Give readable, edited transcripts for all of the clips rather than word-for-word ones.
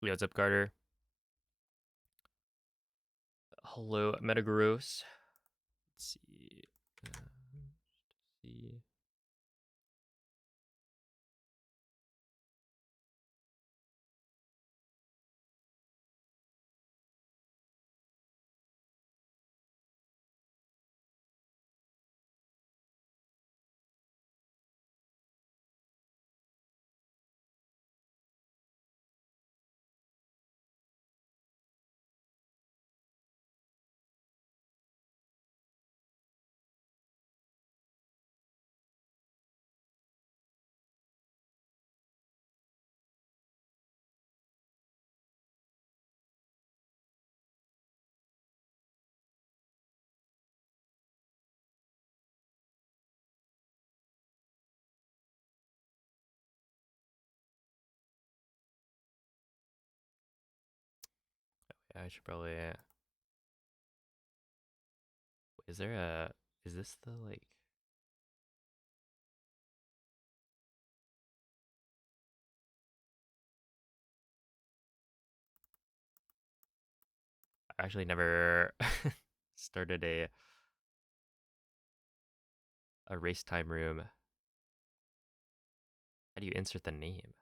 Yo, what's up, Carter? Hello, Metagross. Let's see. See. Yeah, I should probably. Is there a? Is this the like? I actually never started a race time room. How do you insert the name?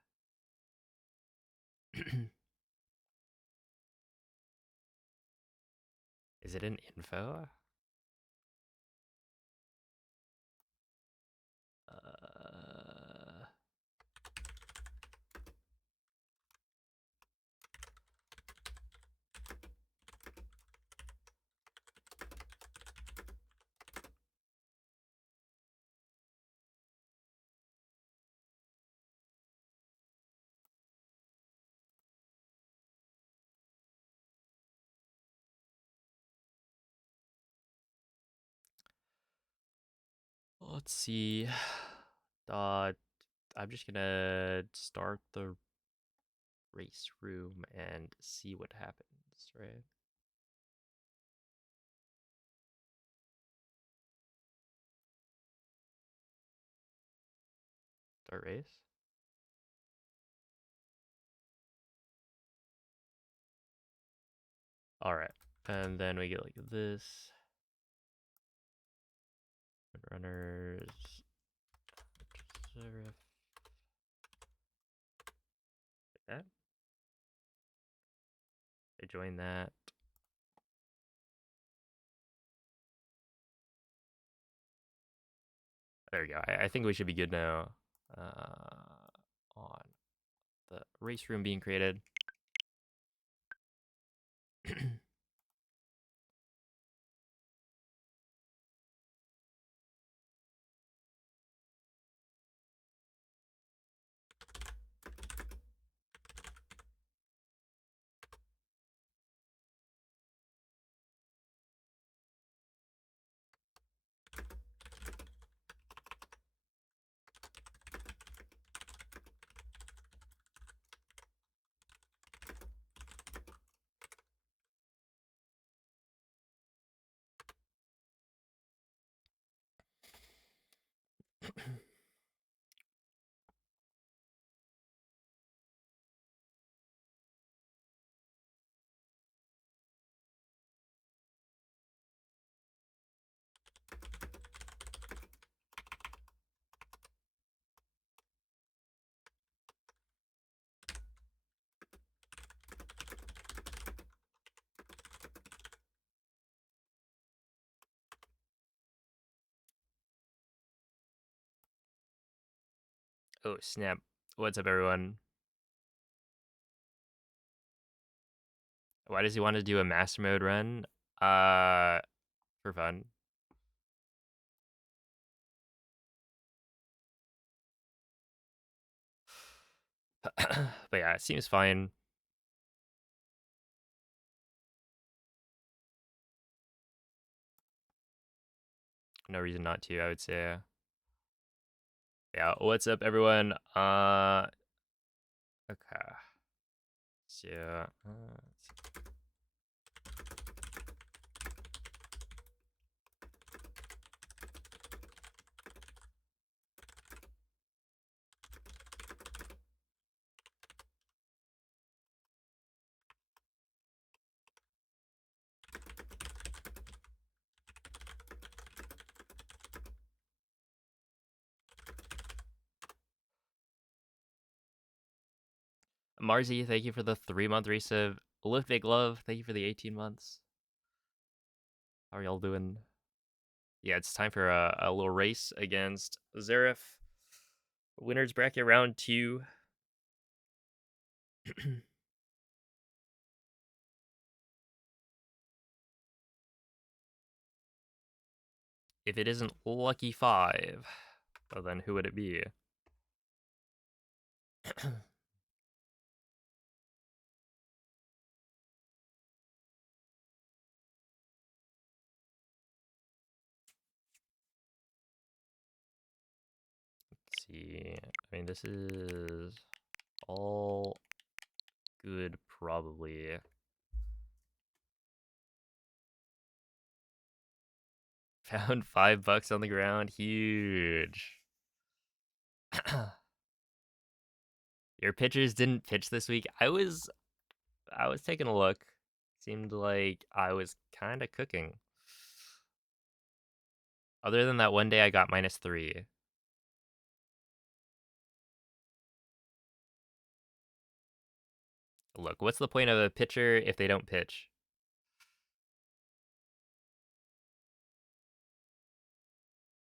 Is it in info? Uh, let's see. Uh, I'm just gonna start the race room and see what happens, right? Start race. All right, and then we get like this. Runners. Like that. I join that. There we go. I think we should be good now. On the race room being created. Oh snap! What's up, everyone? Why does he want to do a master mode run? For fun. But yeah, it seems fine. No reason not to, I would say. Yeah, what's up, everyone? Okay. So, Marzi, thank you for the 3-month resub. Lift Big Love, thank you for the 18 months. How are y'all doing? Yeah, it's time for a little race against Zaref. Winners bracket round 2. If it isn't Lucky 5, well then who would it be? Let's see. I mean, this is all good, probably. Found $5 on the ground. Huge. Your pitchers didn't pitch this week. I was taking a look. Seemed like I was kind of cooking. Other than that one day I got -3. Look, what's the point of a pitcher if they don't pitch?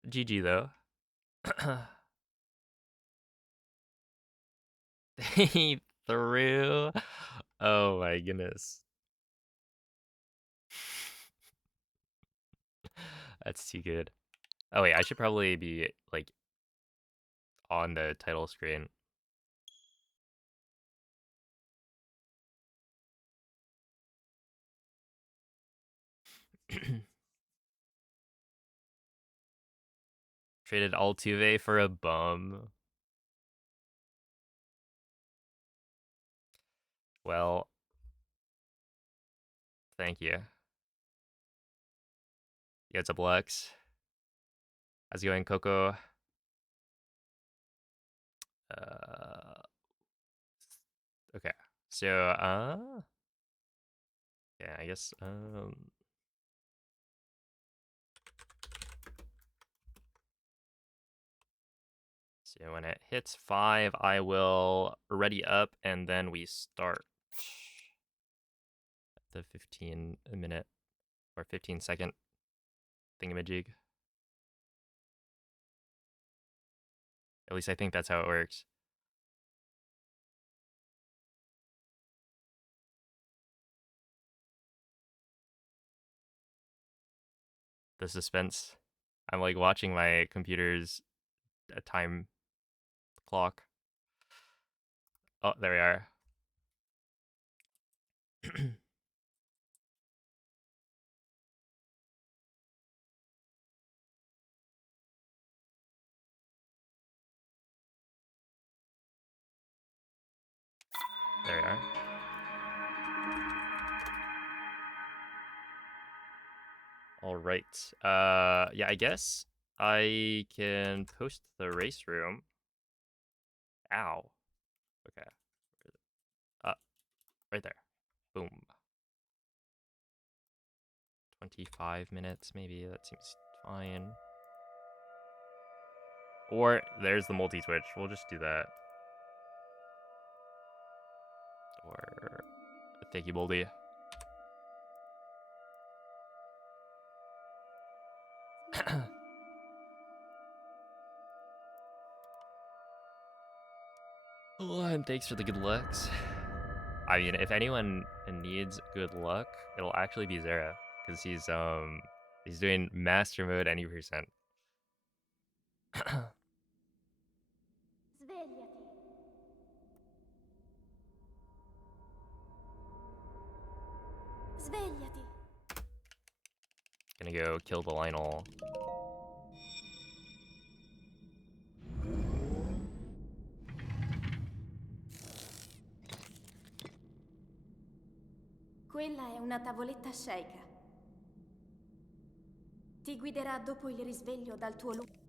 GG though. He threw. Oh my goodness. That's too good. Oh wait, I should probably be like on the title screen. Traded Altuve for a bum. Well, thank you. Yeah, it's a Lex. How's it going, Coco? Okay. So, yeah, I guess, so when it hits 5, I will ready up, and then we start. The 15-minute or 15-second thingamajig. At least I think that's how it works. The suspense. I'm like watching my computer's time clock. Oh, there we are. There we are. All right. Yeah, I guess I can post the race room. Ow. Okay. Right there. Boom. 25 minutes, maybe. That seems fine. Or there's the multi-twitch. We'll just do that. Or thank you, Boldy. Oh, and thanks for the good lucks. I mean, if anyone needs good luck, it'll actually be Zera, because he's doing master mode any percent. Svegliati. Gonna go kill the Lionel. Quella è una tavoletta sceicca. Ti guiderà dopo il risveglio dal tuo luogo.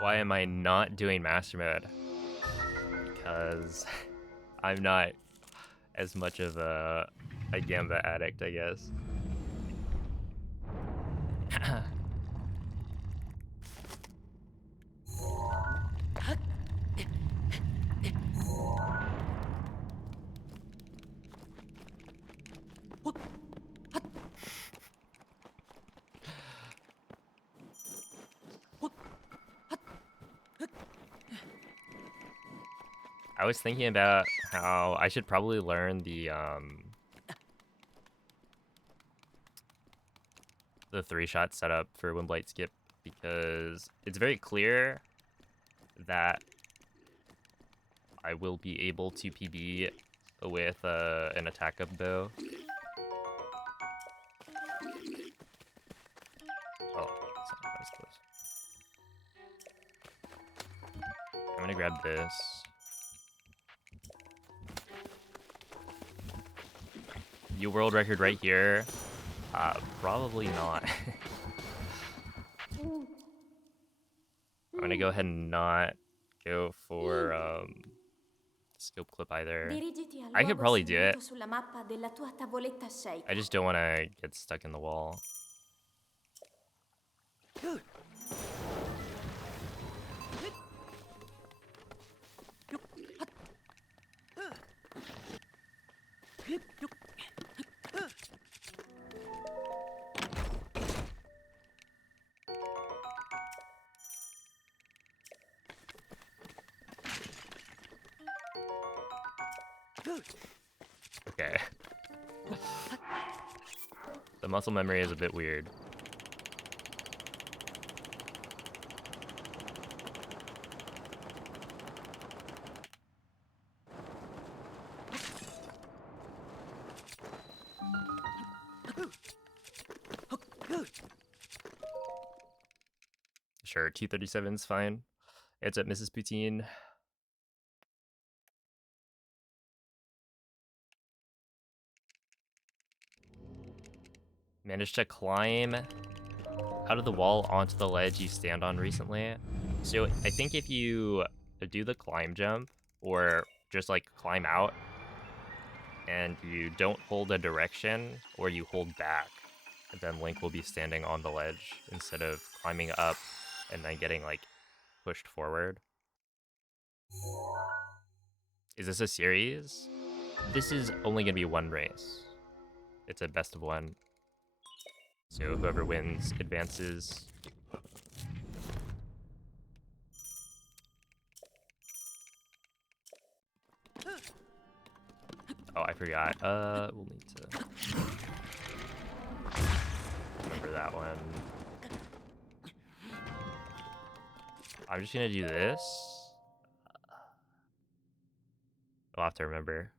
Why am I not doing master mode? Because I'm not as much of a Gamba addict, I guess. I was thinking about how I should probably learn the 3-shot setup for Windblight Skip, because it's very clear that I will be able to PB with an attack up bow. Oh, that was close. I'm gonna grab this. New world record right here. Probably not. I'm gonna go ahead and not go for scope clip either. Dirigiti al I could luogo probably do it. segnato sulla mappa della tua tavoletta sceicca. I just don't want to get stuck in the wall. Okay. The muscle memory is a bit weird. Sure, 237 is fine. It's at Mrs. Poutine. Managed to climb out of the wall onto the ledge you stand on recently. So I think if you do the climb jump, or just like climb out, and you don't hold a direction, or you hold back, then Link will be standing on the ledge instead of climbing up and then getting like pushed forward. Is this a series? This is only gonna be one race. It's a best of one. So whoever wins advances. Oh, I forgot. We'll need to remember that one. I'm just gonna do this. I'll have to remember.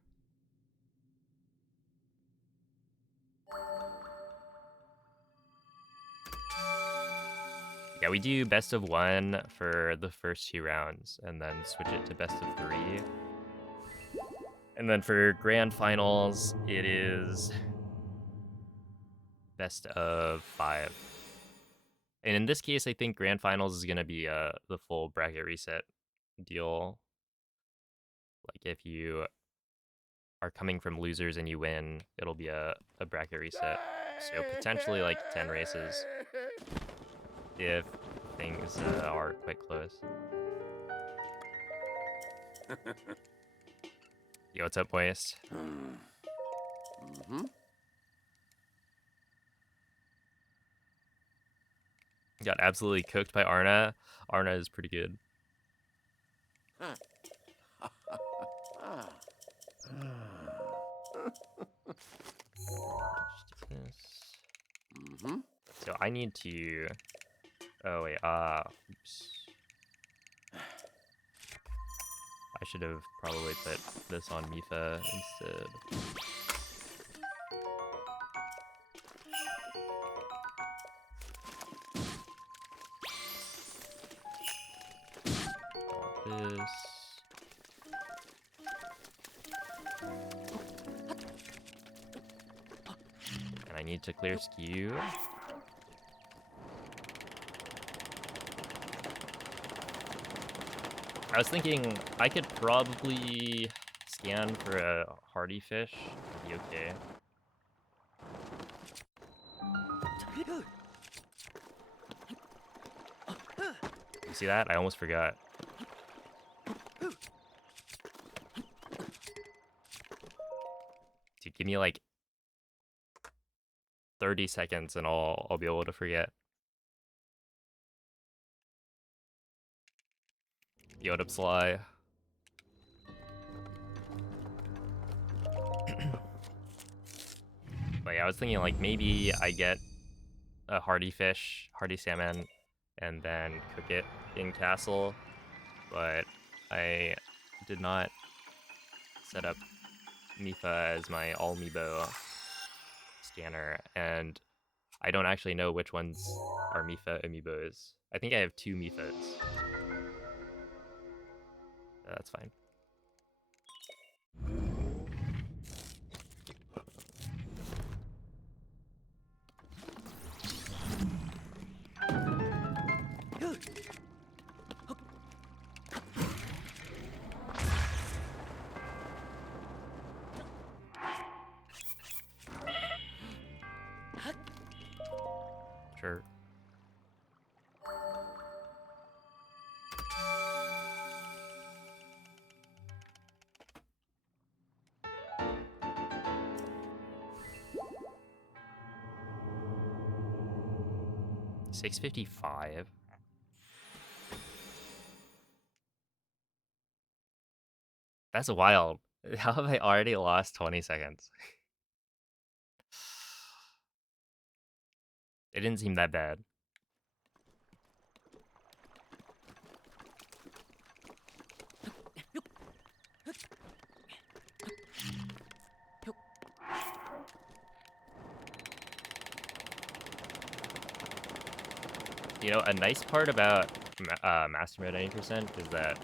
Yeah, we do best of one for the first 2 rounds, and then switch it to best of 3. And then for grand finals, it is best of 5. And in this case, I think grand finals is gonna be the full bracket reset deal. Like if you are coming from losers and you win, it'll be a bracket reset. So potentially like 10 races if things are quite close. Yo, what's up, Moist? Got absolutely cooked by Arna. Arna is pretty good. So I need to... Oh, wait, oops. I should have probably put this on Mifa instead. This. And I need to clear skew. I was thinking I could probably scan for a hardy fish. Be okay. You see that? I almost forgot. Dude, give me like 30 seconds and I'll be able to forget. Yo, what up, Sly? Like, I was thinking, like, maybe I get a hardy fish, hardy salmon, and then cook it in castle, but I did not set up Mifa as my all amiibo scanner, and I don't actually know which ones are Mifa amiibos. I think I have 2 Mifas. That's fine. Sure. $6.55. That's wild. How have I already lost 20 seconds? It didn't seem that bad. You know, a nice part about Master Mode 90% is that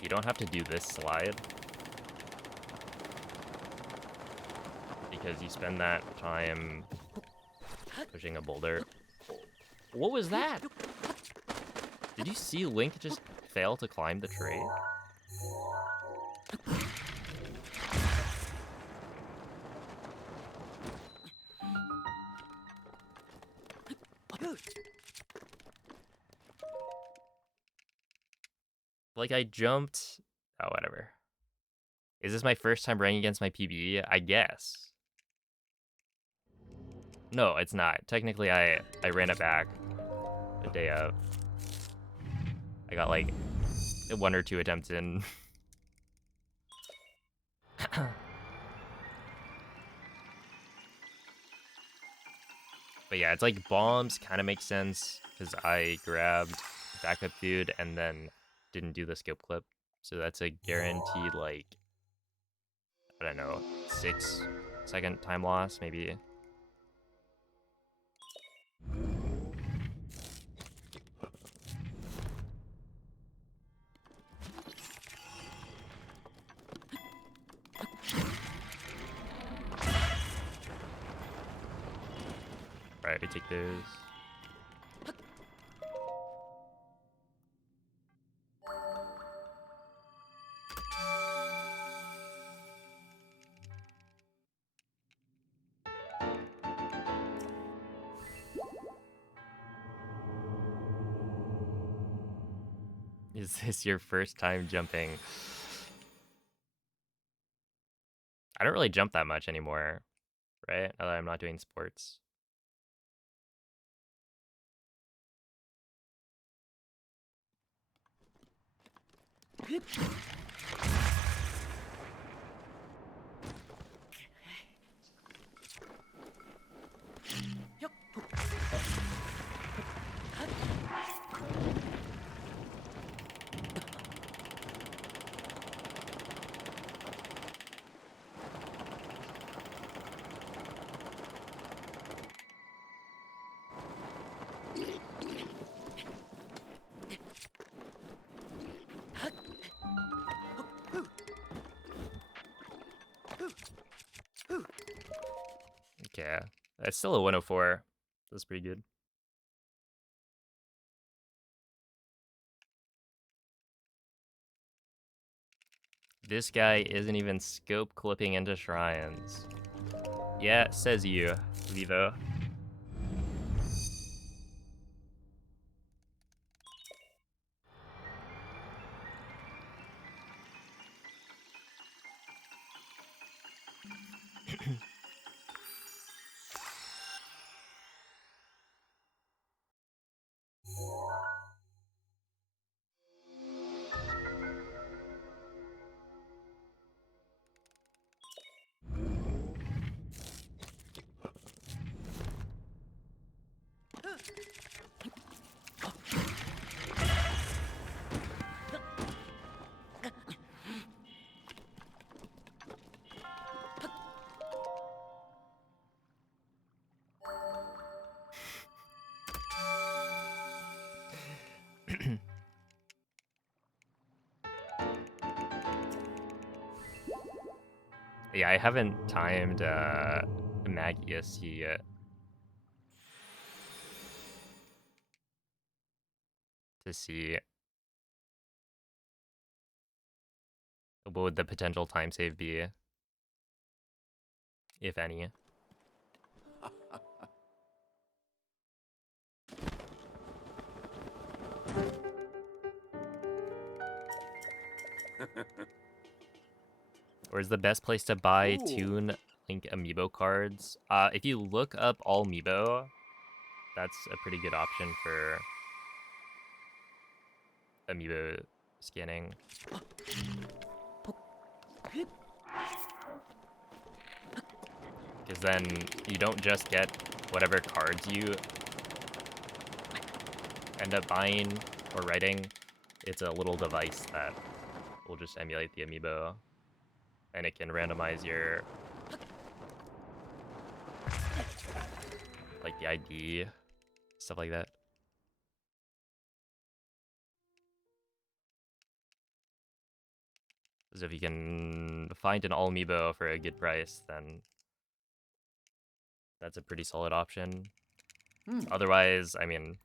you don't have to do this slide because you spend that time pushing a boulder. What was that? Did you see Link just fail to climb the tree? Like, I jumped... Oh, whatever. Is this my first time running against my PB? I guess. No, it's not. Technically, I ran it back the day of. I got, like, 1 or 2 attempts in. But yeah, it's like bombs kind of make sense because I grabbed backup food and then didn't do the skip clip. So that's a guaranteed, like, I don't know, 6-second time loss, maybe. Right, I take those. Is this your first time jumping? I don't really jump that much anymore, right? Now that I'm not doing sports. Okay, it's still a 104. That's pretty good. This guy isn't even scope clipping into shrines. Yeah, says you, Vivo. Yeah, I haven't timed Mag ESC yet. To see what would the potential time save be, if any. Where's the best place to buy Toon Link amiibo cards? If you look up all amiibo, that's a pretty good option for amiibo scanning. Because then you don't just get whatever cards you end up buying or writing. It's a little device that will just emulate the amiibo, and it can randomize your, like, the ID, stuff like that. So if you can find an all amiibo for a good price, then that's a pretty solid option. Otherwise, I mean,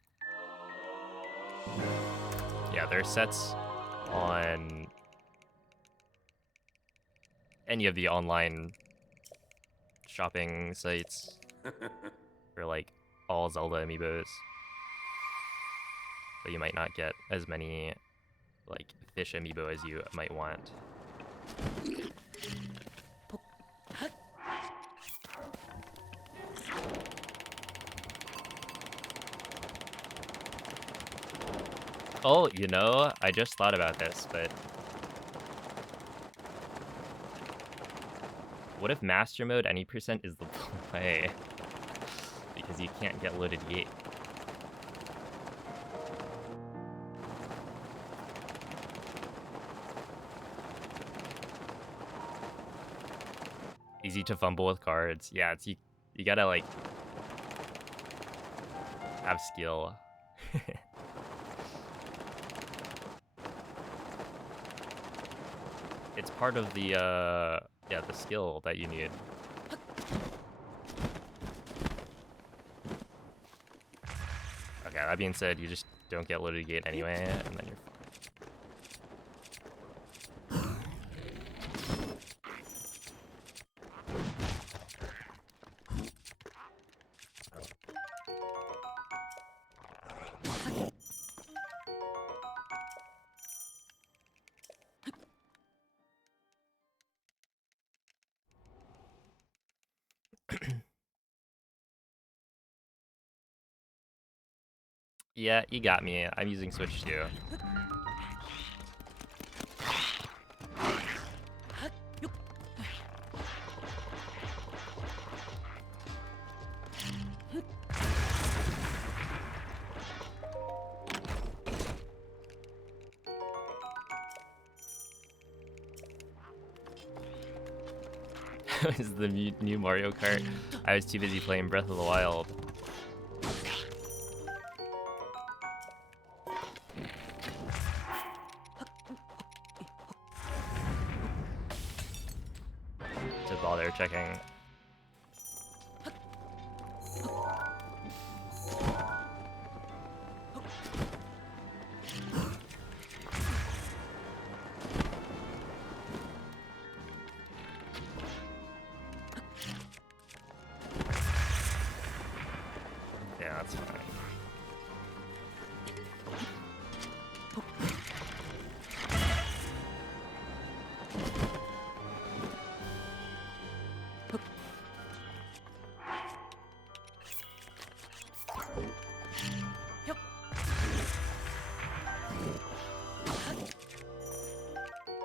yeah, there are sets on any of the online shopping sites for like all Zelda amiibos, but you might not get as many like fish amiibo as you might want. Oh, you know, I just thought about this, but what if Master Mode any percent is the play? Because you can't get loaded gate. Easy to fumble with cards. Yeah, it's you gotta like have skill. It's part of the yeah, the skill that you need. Okay, that being said, you just don't get loaded gate anyway, and then you're fine. Yeah, you got me. I'm using Switch too. Is the new Mario Kart? I was too busy playing Breath of the Wild. To bother checking. Yeah, that's fine.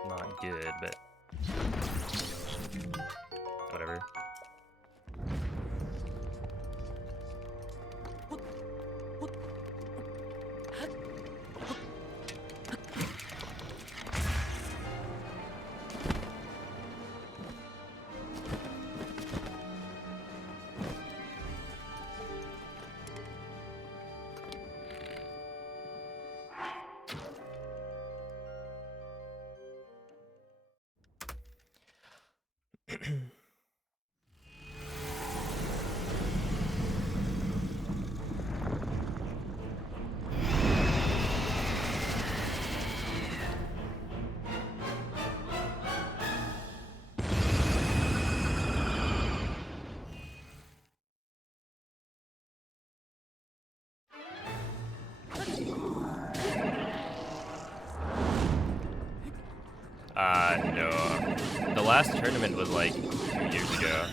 Not good, but whatever. No. The last tournament was like 2 years ago.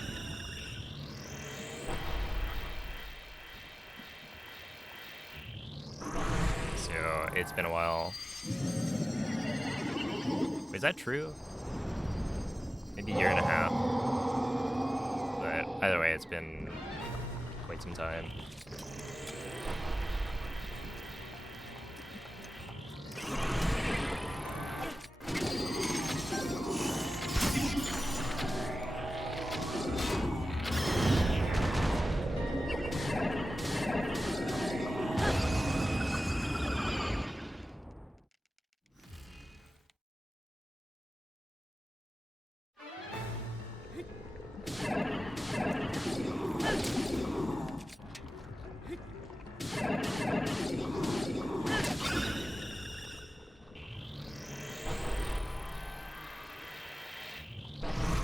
So it's been a while. Is that true? Maybe a year and a half. But either way, it's been quite some time.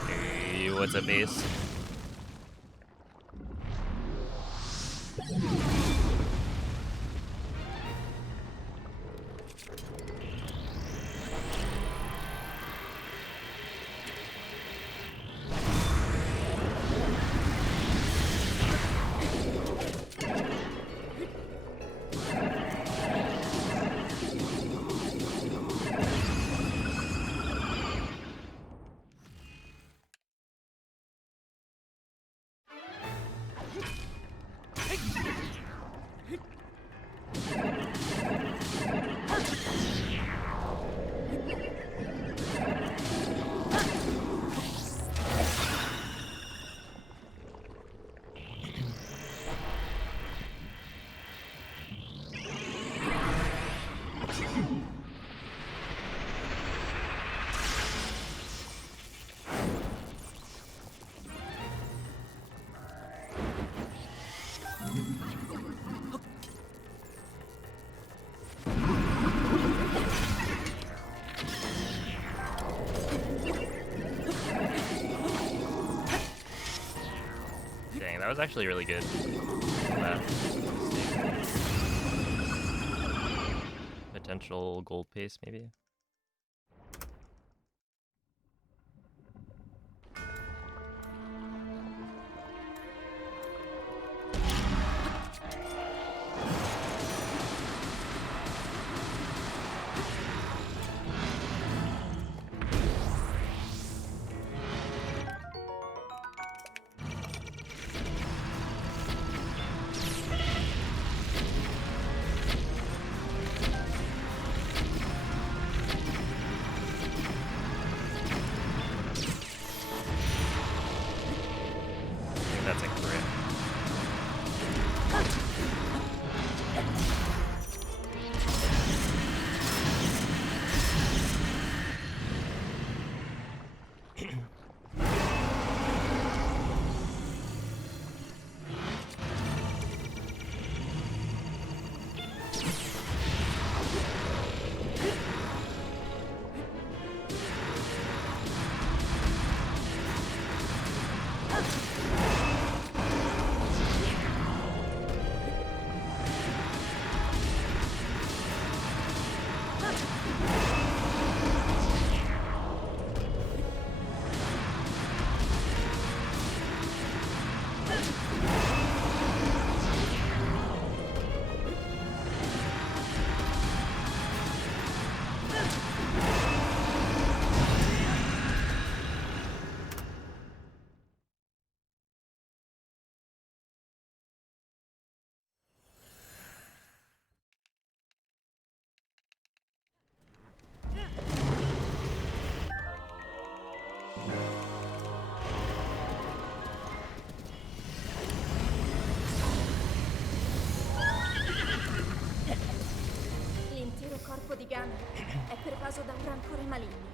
Hey, what's up, Ace? Dang, that was actually really good. Potential gold pace, maybe? That's a crit. L'intero corpo di Gunnar è pervaso da un rancore maligno.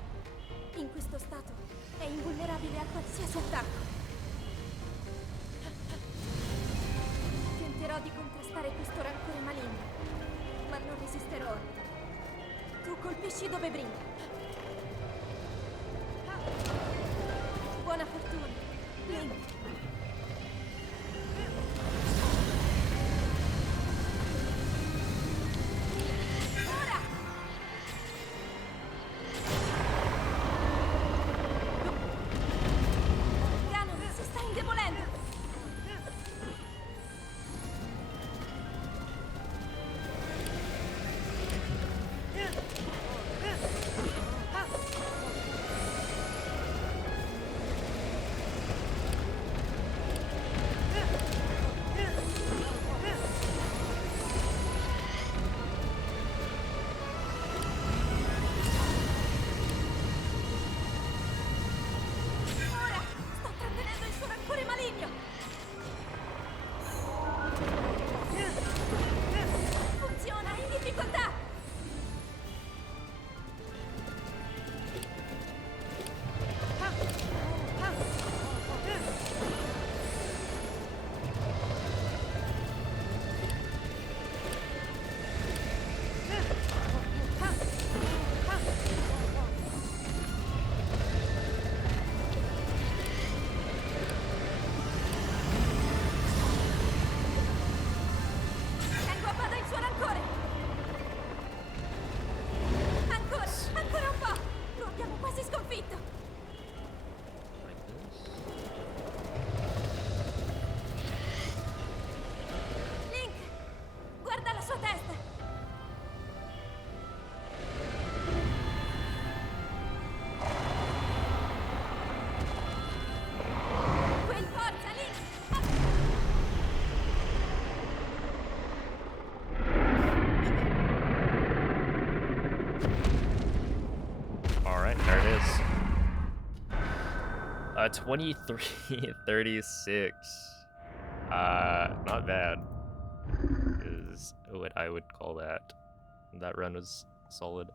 In questo stato è invulnerabile a qualsiasi attacco. Tenterò di contrastare questo rancore maligno, ma non resisterò. Tu colpisci dove brilla. Buona fortuna, Link. Alright, there it is. 2336. Not bad. Is what I would call that. That run was solid.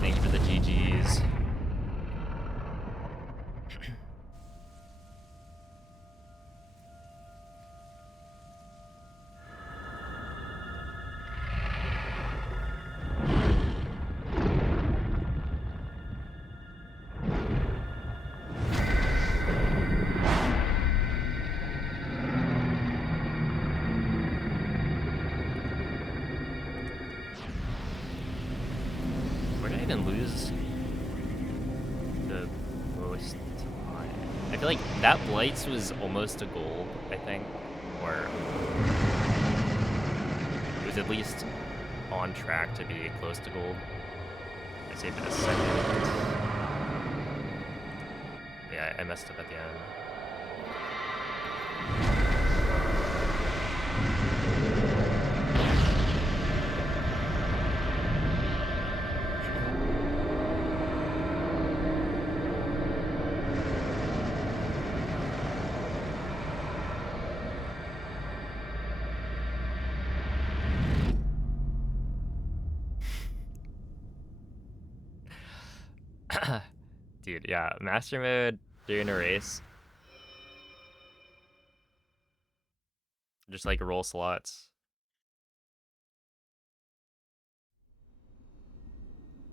Thank you for the GGs. Where did I even lose the most time? I feel like that Blights was almost a gold, I think. Or it was at least on track to be close to gold. I saved it a second. Yeah, I messed up at the end. Dude, yeah, master mode during a race. Just like roll slots.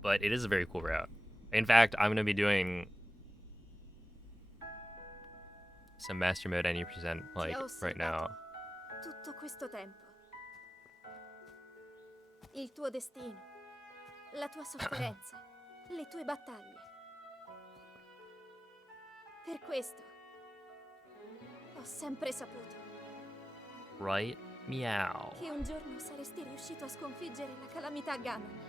But it is a very cool route. In fact, I'm gonna be doing some master mode 90% like right now. Tutto questo tempo. Il tuo destino, la tua sofferenza, le tue battaglie. Per questo ho sempre saputo Right? Meow. che un giorno saresti riuscito a sconfiggere la calamità Ganon.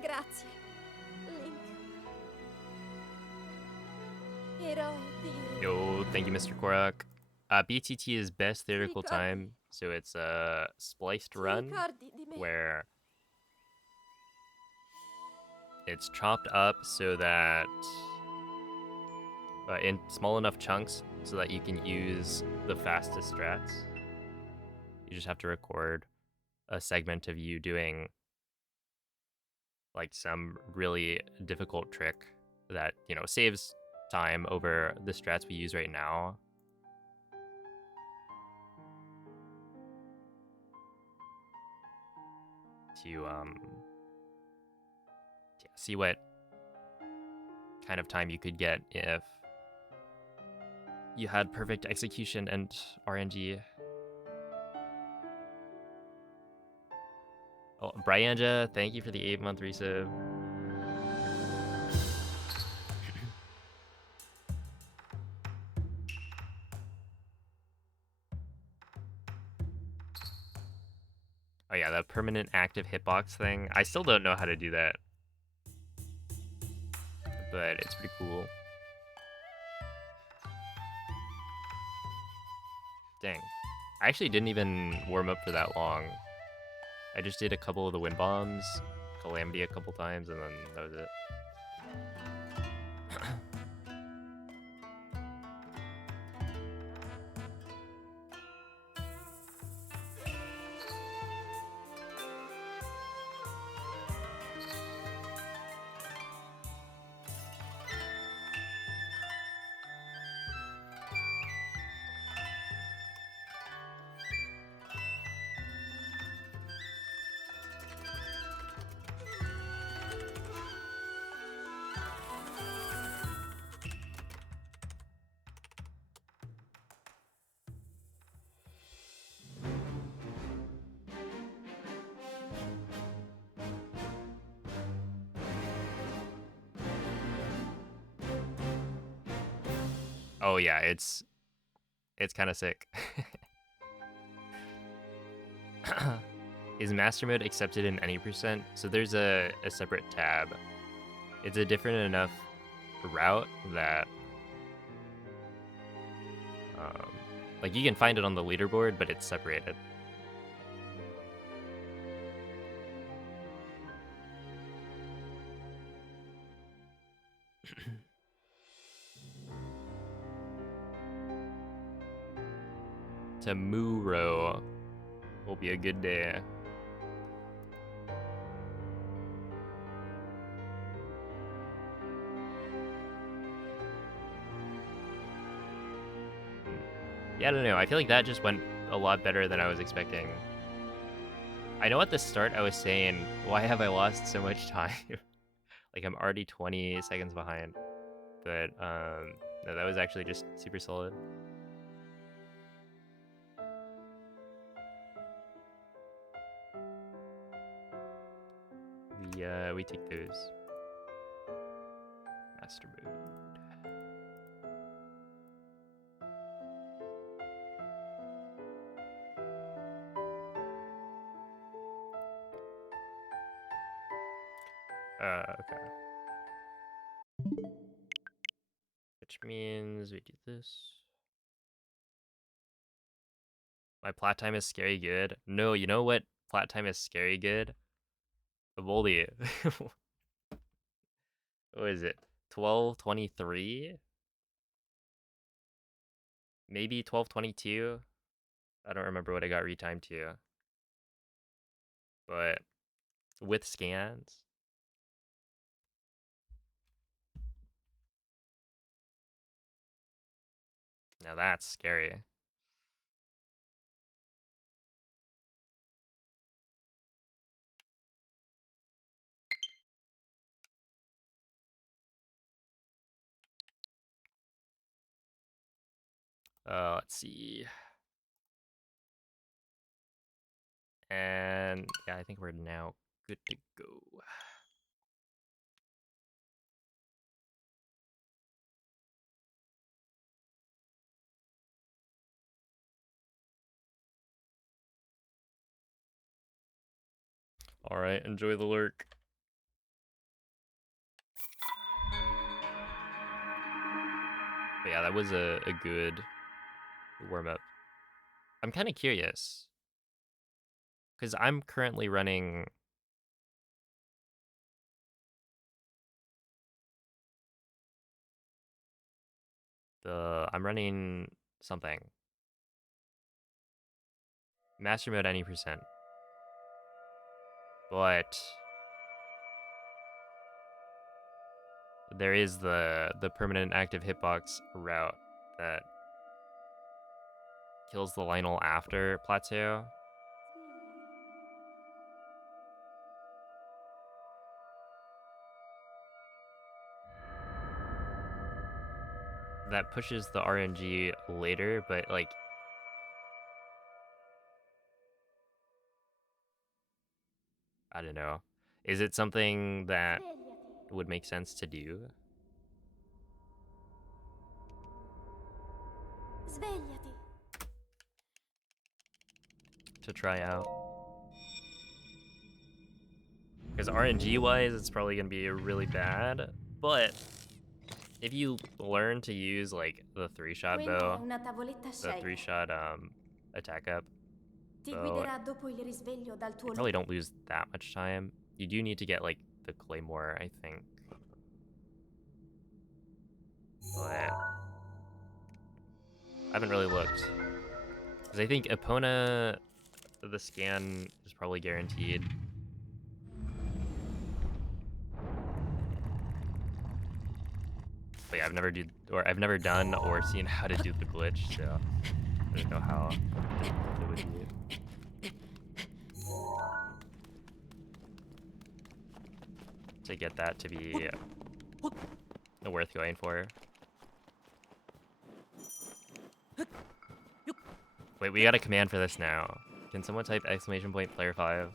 Grazie, Link. Eroe di... Yo, thank you, Mr. Korak. BTT is best theoretical time, so it's a spliced Ti run ricordi di me? where it's chopped up so that but in small enough chunks so that you can use the fastest strats. You just have to record a segment of you doing like some really difficult trick that, you know, saves time over the strats we use right now. To see what kind of time you could get if you had perfect execution and RNG. Oh, Bryanja, thank you for the 8-month resub. Oh yeah, that permanent active hitbox thing. I still don't know how to do that, but it's pretty cool. Dang. I actually didn't even warm up for that long. I just did a couple of the wind bombs, Calamity a couple times, and then that was it. Oh yeah, it's kind of sick. Is master mode accepted in any percent? So there's a separate tab. It's a different enough route that like you can find it on the leaderboard, but it's separated. Tomorrow will be a good day. Yeah, I don't know. I feel like that just went a lot better than I was expecting. I know at the start I was saying, why have I lost so much time? Like I'm already 20 seconds behind. But no, that was actually just super solid. We take those. Master mode. Okay. Which means we do this. My plat time is scary good. No, you know what plat time is scary good? Evolia. What is it? 12:23? Maybe 12:22? I don't remember what I got retimed to. But with scans. Now that's scary. Let's see. And yeah, I think we're now good to go. All right, enjoy the lurk. But yeah, that was a good warm up. I'm kind of curious because I'm currently running. I'm running something. Master mode any percent. But there is the permanent active hitbox route that kills the Lionel after plateau. That pushes the RNG later, but like I don't know. Is it something that Svegliati. would make sense to do? Svegliati. To try out? Because RNG wise, it's probably gonna be really bad. But if you learn to use like the 3-shot Quella è bow, una tavoletta the scelta. 3-shot attack up Ti bow, guiderà dopo il risveglio dal tuo you probably don't lose that much time. You do need to get like the claymore, I think. But I haven't really looked. Because I think Epona, the scan is probably guaranteed. But yeah, I've never done or seen how to do the glitch, so I don't know how difficult it would be. To get that to be worth going for. Wait, we got a command for this now. Can someone type !player 5?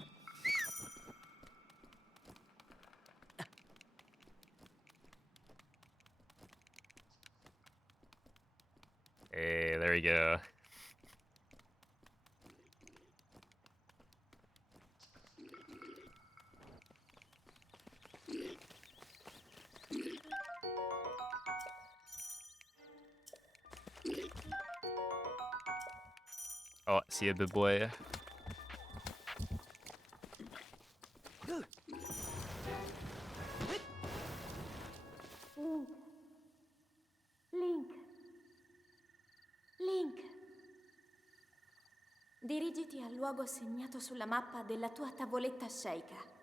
Hey, there we go. Oh, see a big boy. Link. Link. Link. Dirigiti al luogo segnato sulla mappa della tua tavoletta sceicca.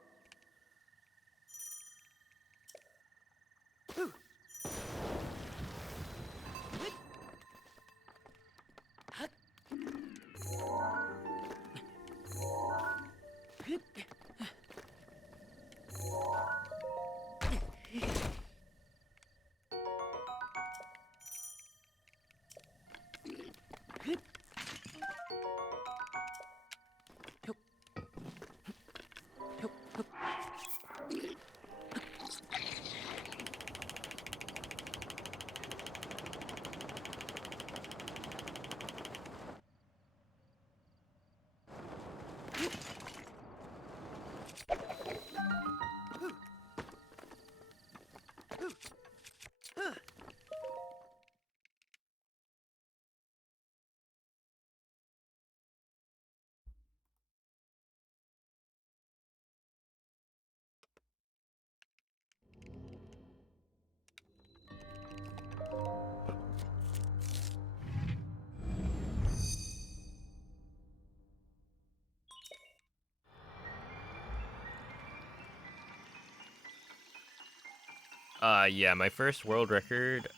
Yeah, my first world record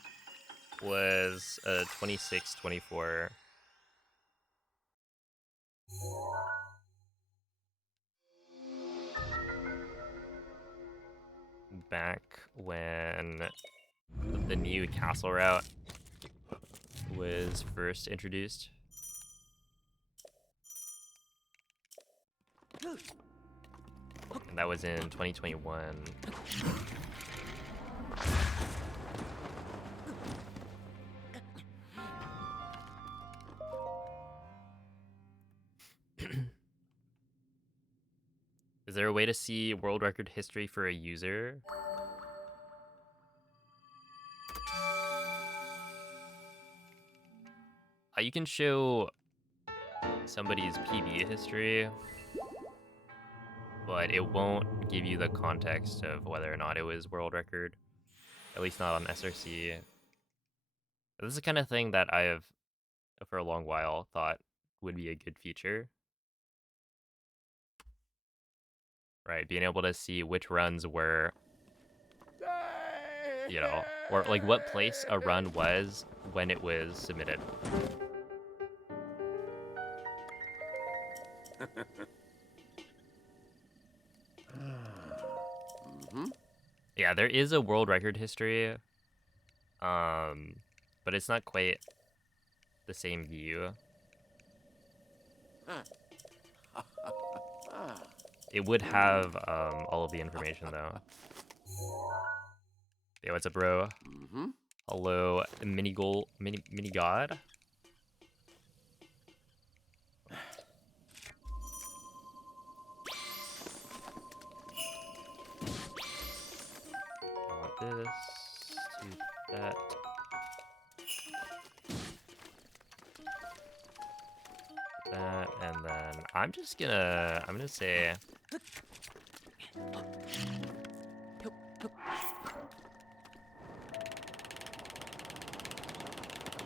was 26-24. Back when the new castle route was first introduced. And that was in 2021. Is there a way to see world record history for a user? You can show somebody's PB history, but it won't give you the context of whether or not it was world record. At least not on SRC. This is the kind of thing that I have, for a long while, thought would be a good feature. Right, being able to see which runs were, or like what place a run was when it was submitted. Yeah, there is a world record history, but it's not quite the same view. It would have all of the information though. Yeah, what's up, bro? Hello, mini god. I want this to that. That, and then I'm gonna say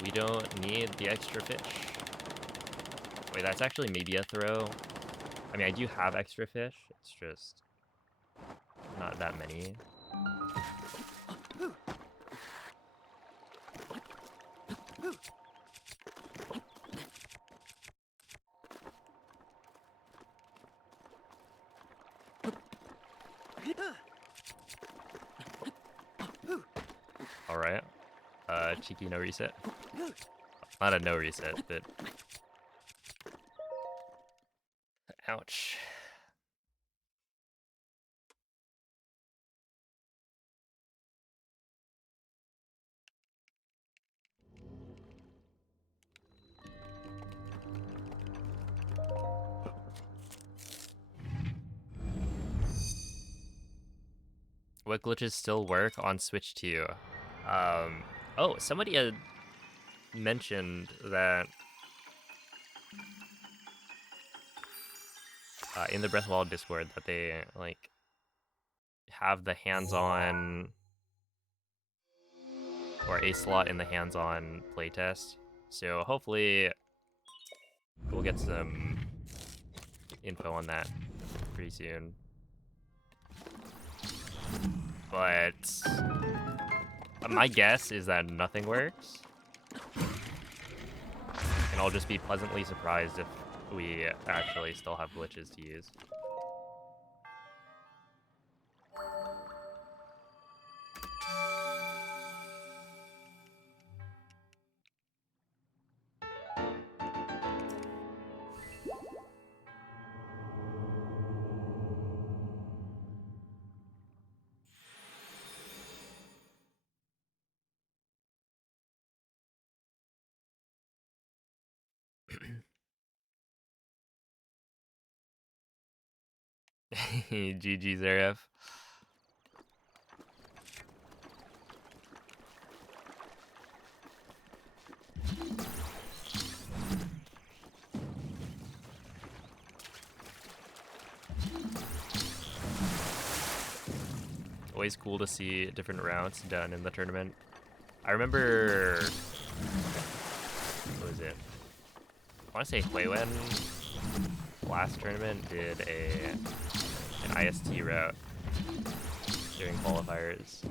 we don't need the extra fish. Wait, that's actually maybe a throw. I mean, I do have extra fish, it's just not that many. Alright. Cheeky no reset. Not a no reset, but... Ouch. What glitches still work on Switch 2? Oh, somebody had mentioned that in the Breath of the Wild Discord that they like have the hands-on or a slot in the hands-on playtest. So hopefully we'll get some info on that pretty soon. But my guess is that nothing works. And I'll just be pleasantly surprised if we actually still have glitches to use. GG, Zaref. Always cool to see different routes done in the tournament. I remember... What was it? I want to say Huiwen last tournament did an IST route during qualifiers.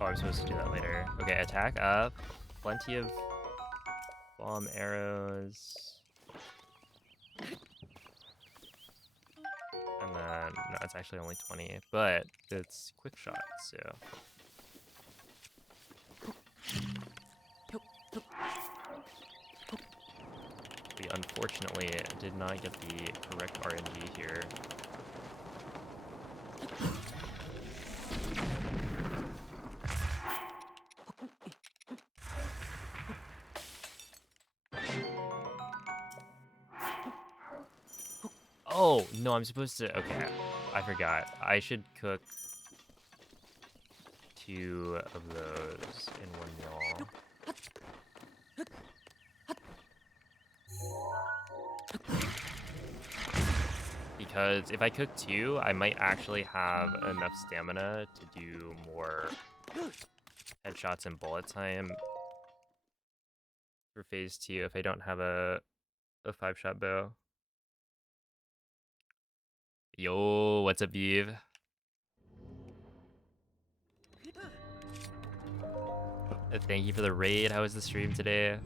Oh, I'm supposed to do that later. Okay, attack up. Plenty of bomb arrows. And then, no, it's actually only 20, but it's quick shot, so. We unfortunately did not get the correct RNG here. Oh, no, I'm supposed to, okay, I forgot. I should cook 2 of those in one meal. Because if I cook 2, I might actually have enough stamina to do more headshots and bullet time for phase 2 if I don't have a 5-shot bow. Yo, what's up, Eve? Thank you for the raid. How was the stream today?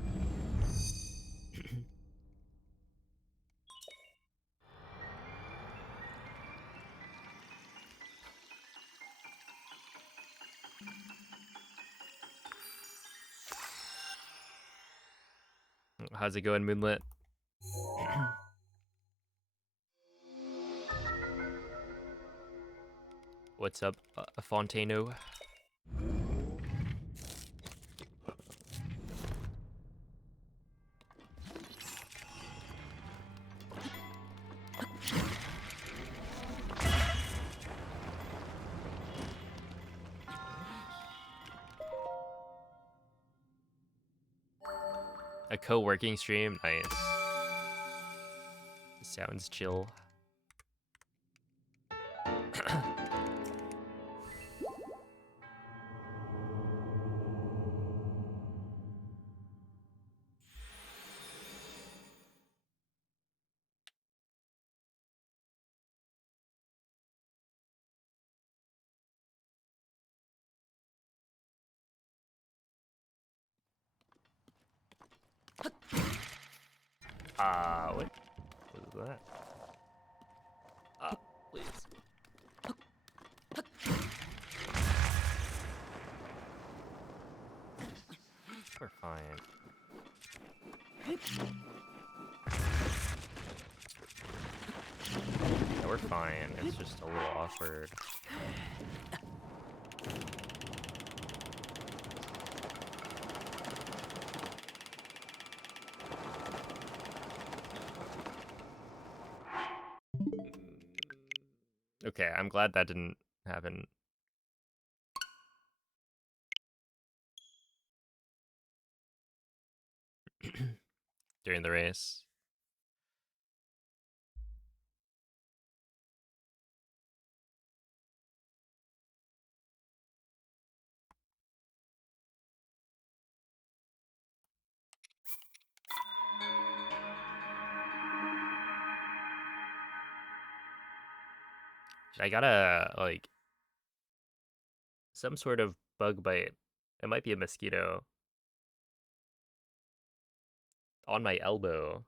How's it going, Moonlit? What's up, Fontano? A co-working stream? Nice. Sounds chill. What? What was that? Please. We're fine. Yeah, we're fine. It's just a little awkward. Okay, I'm glad that didn't happen. During the race. I got a, like, some sort of bug bite. It might be a mosquito. On my elbow.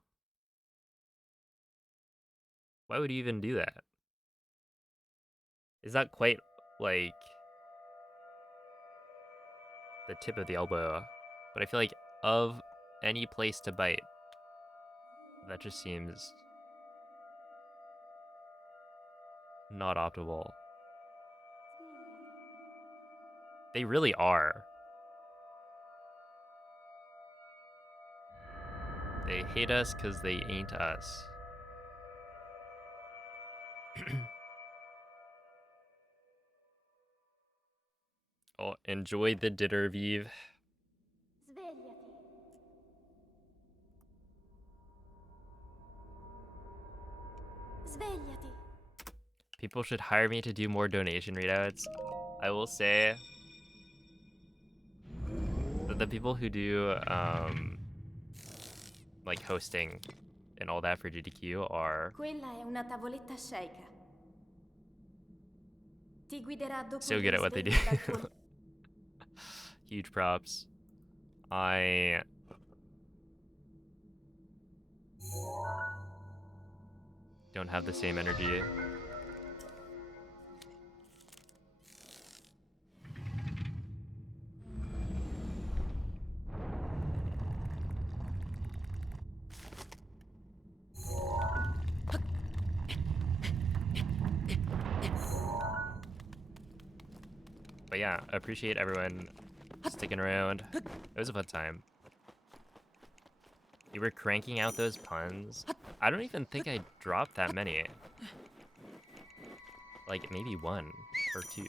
Why would you even do that? It's not quite, like, the tip of the elbow. But I feel like of any place to bite, that just seems not optimal. They really are. They hate us because they ain't us. Oh, enjoy the dinner, Vive. Svegliati. Svegliati. People should hire me to do more donation readouts. I will say that the people who do, like, hosting and all that for GDQ are Quella è una tavoletta sceicca. Ti guiderà dopo so il good at what they do. risveglio dal tuo Huge props. I don't have the same energy. But yeah, appreciate everyone sticking around. It was a fun time. You were cranking out those puns. I don't even think I dropped that many. Like, maybe 1 or 2.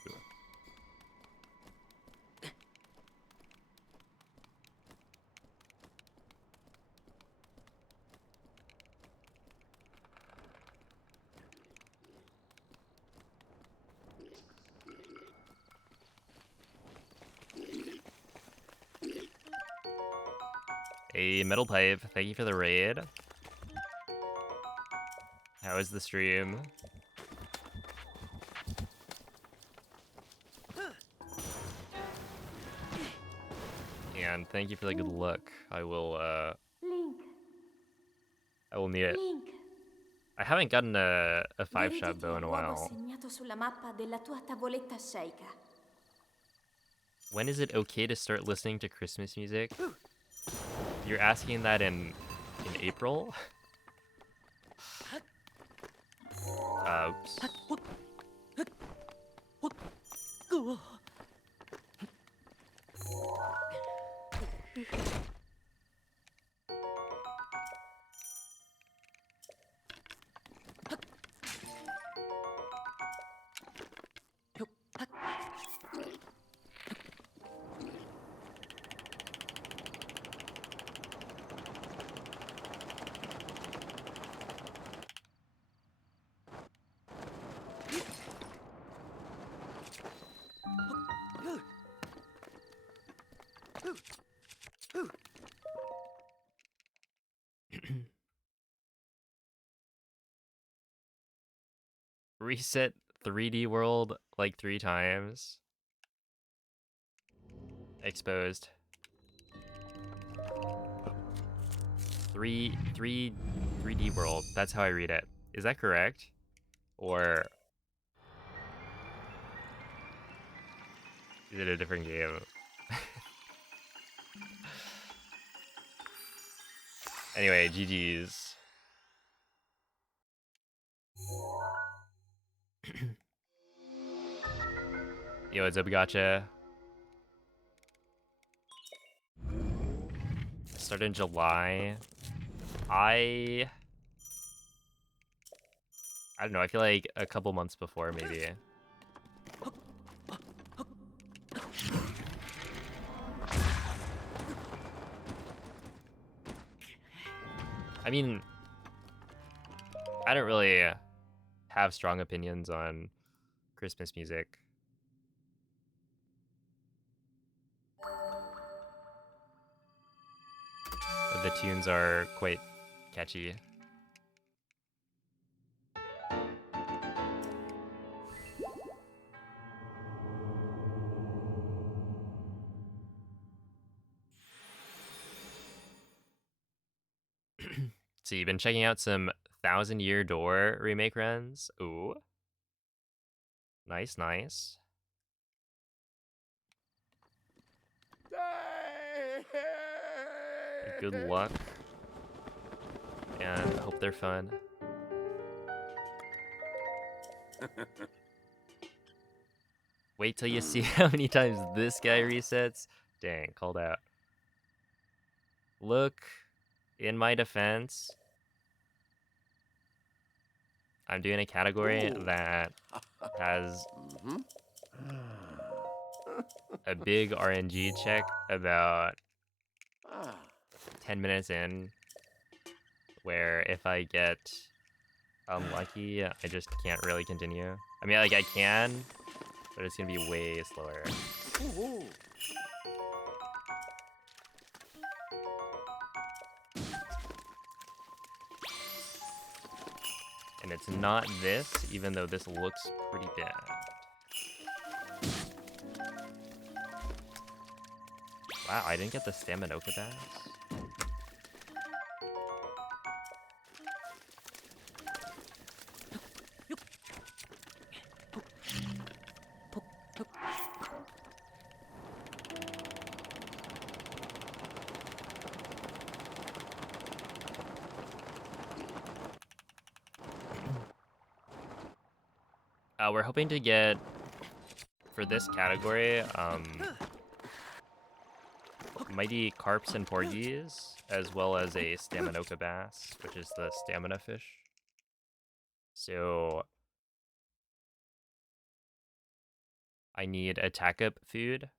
A metal pipe, thank you for the raid. How is the stream? And thank you for the good luck. I will Link, need it. Link. I haven't gotten a 5-shot Dirigiti bow al in a luogo while. segnato sulla mappa della tua tavoletta sceicca. When is it okay to start listening to Christmas music? You're asking that in April? Oops. Reset 3D world like 3 times. Exposed. 3D world. That's how I read it. Is that correct? Or is it a different game? Anyway, GG's. Yo, what's up, gotcha? Started in July. I don't know, I feel like a couple months before, maybe. I mean, I don't really have strong opinions on Christmas music. The tunes are quite catchy. So you've been checking out some Thousand Year Door remake runs? Ooh. Nice, nice. Good luck. And hope they're fun. Wait till you see how many times this guy resets. Dang, called out. Look, in my defense, I'm doing a category that has a big RNG check about 10 minutes in, where if I get unlucky, I just can't really continue. I mean, like, I can, but it's gonna be way slower. And it's not this, even though this looks pretty bad. Wow, I didn't get the Staminoka bass. We're hoping to get, for this category, mighty carps and porgies, as well as a Staminoka bass, which is the stamina fish. So I need a tack-up food,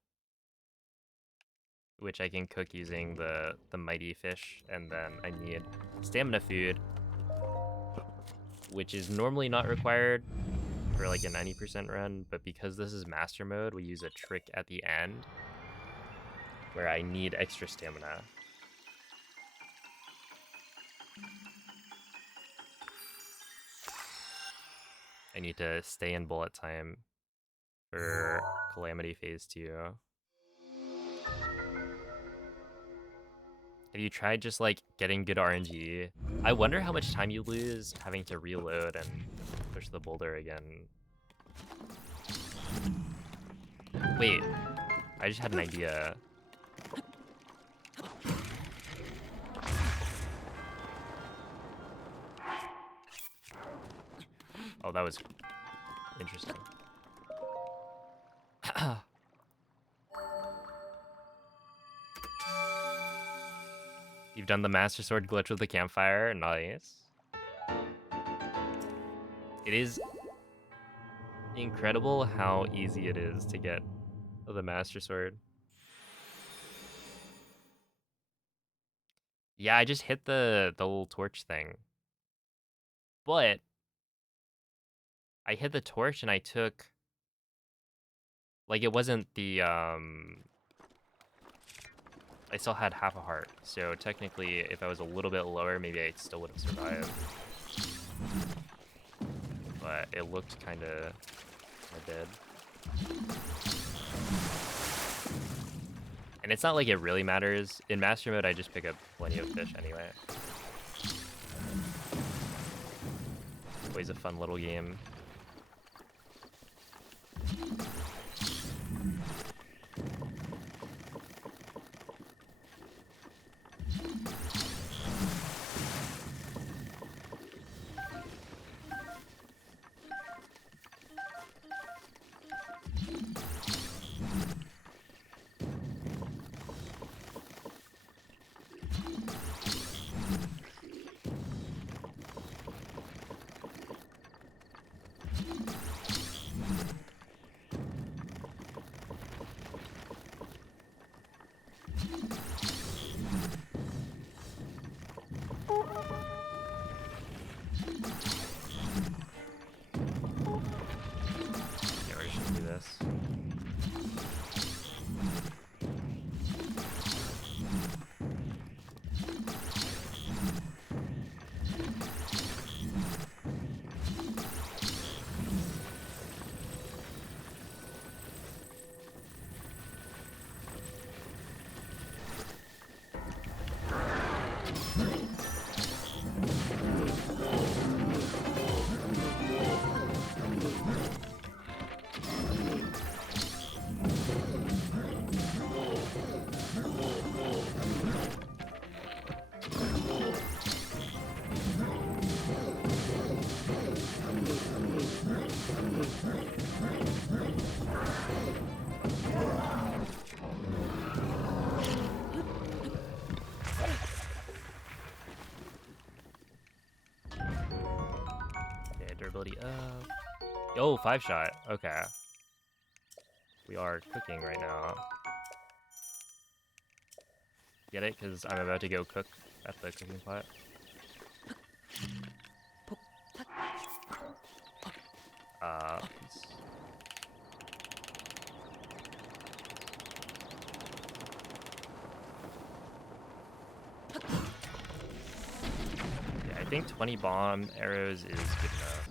which I can cook using the mighty fish, and then I need stamina food, which is normally not required for like a 90% run, but because this is master mode, we use a trick at the end where I need extra stamina. I need to stay in bullet time for Calamity Phase 2. Have you tried just like getting good RNG? I wonder how much time you lose having to reload and push the boulder again. Wait, I just had an idea. Oh, that was interesting. You've done the Master Sword glitch with the campfire. Nice. It is incredible how easy it is to get the Master Sword. Yeah, I just hit the little torch thing. But I hit the torch and I took, like, it wasn't the I still had half a heart, so technically if I was a little bit lower, maybe I still would have survived. But it looked kinda dead. And it's not like it really matters. In master mode, I just pick up plenty of fish anyway. Always a fun little game. Yeah, we're just gonna do this. Okay, durability up. Yo, 5-shot. Okay. We are cooking right now. Get it? Because I'm about to go cook at the cooking pot. Peace. Yeah, I think 20 bomb arrows is good enough.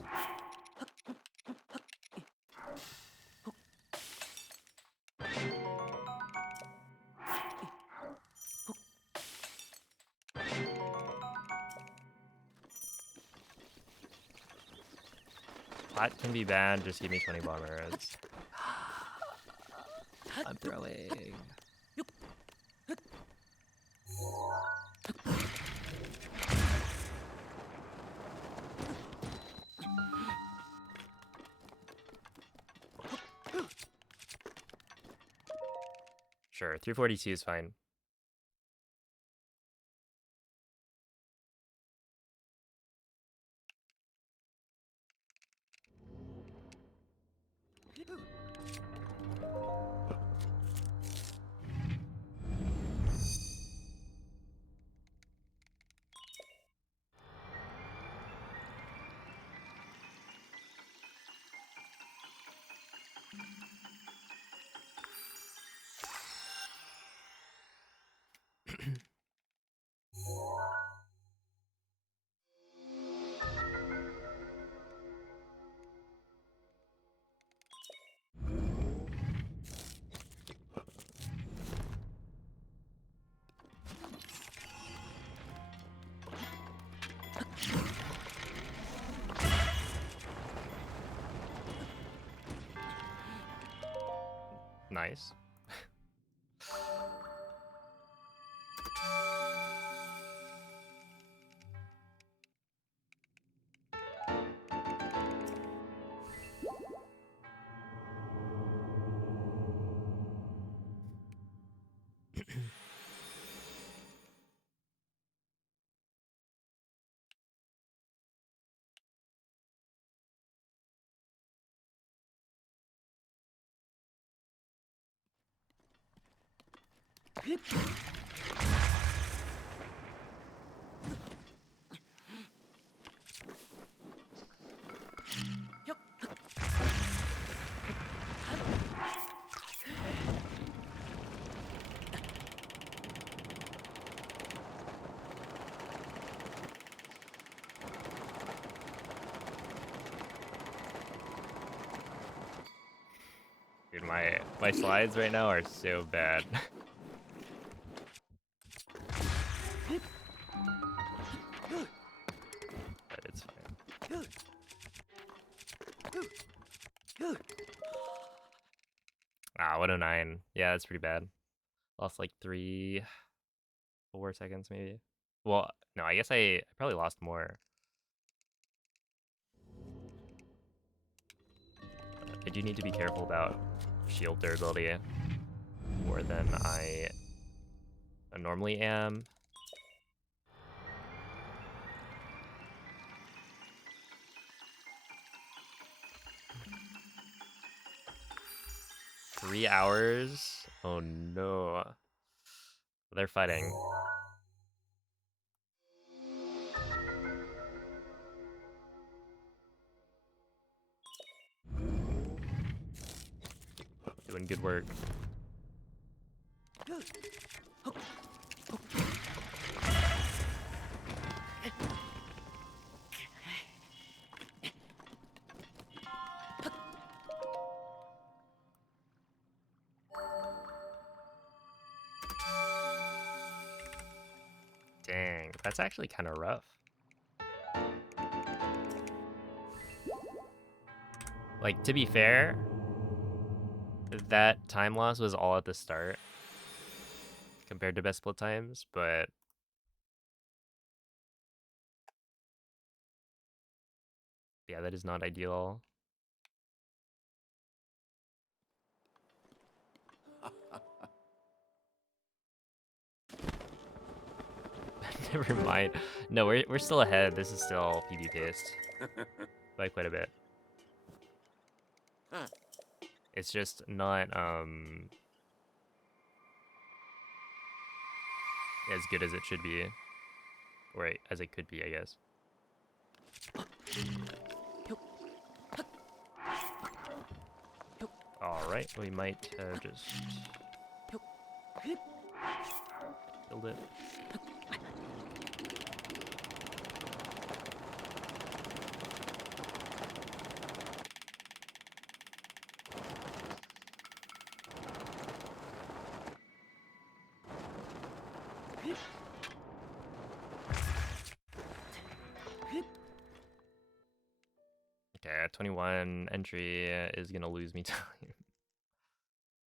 Hot can be bad, just give me 20 bombers. I'm throwing. Sure, 342 is fine. Nice. Dude, my slides right now are so bad. But it's fine. Ah, 109. Yeah, that's pretty bad. Lost like 3, 4 seconds maybe. Well, no, I guess I probably lost more. I do need to be careful about shield durability more than I normally am. Three hours? Oh no. They're fighting. Doing good work. Dang, that's actually kind of rough. Like, to be fair, that time loss was all at the start compared to best split times, but yeah, that is not ideal. Never mind. No, we're still ahead. This is still PB paced by quite a bit. It's just not as good as it should be, or as it could be, I guess. All right, we might just build it. Okay, Yeah, 21 entry is gonna lose me time.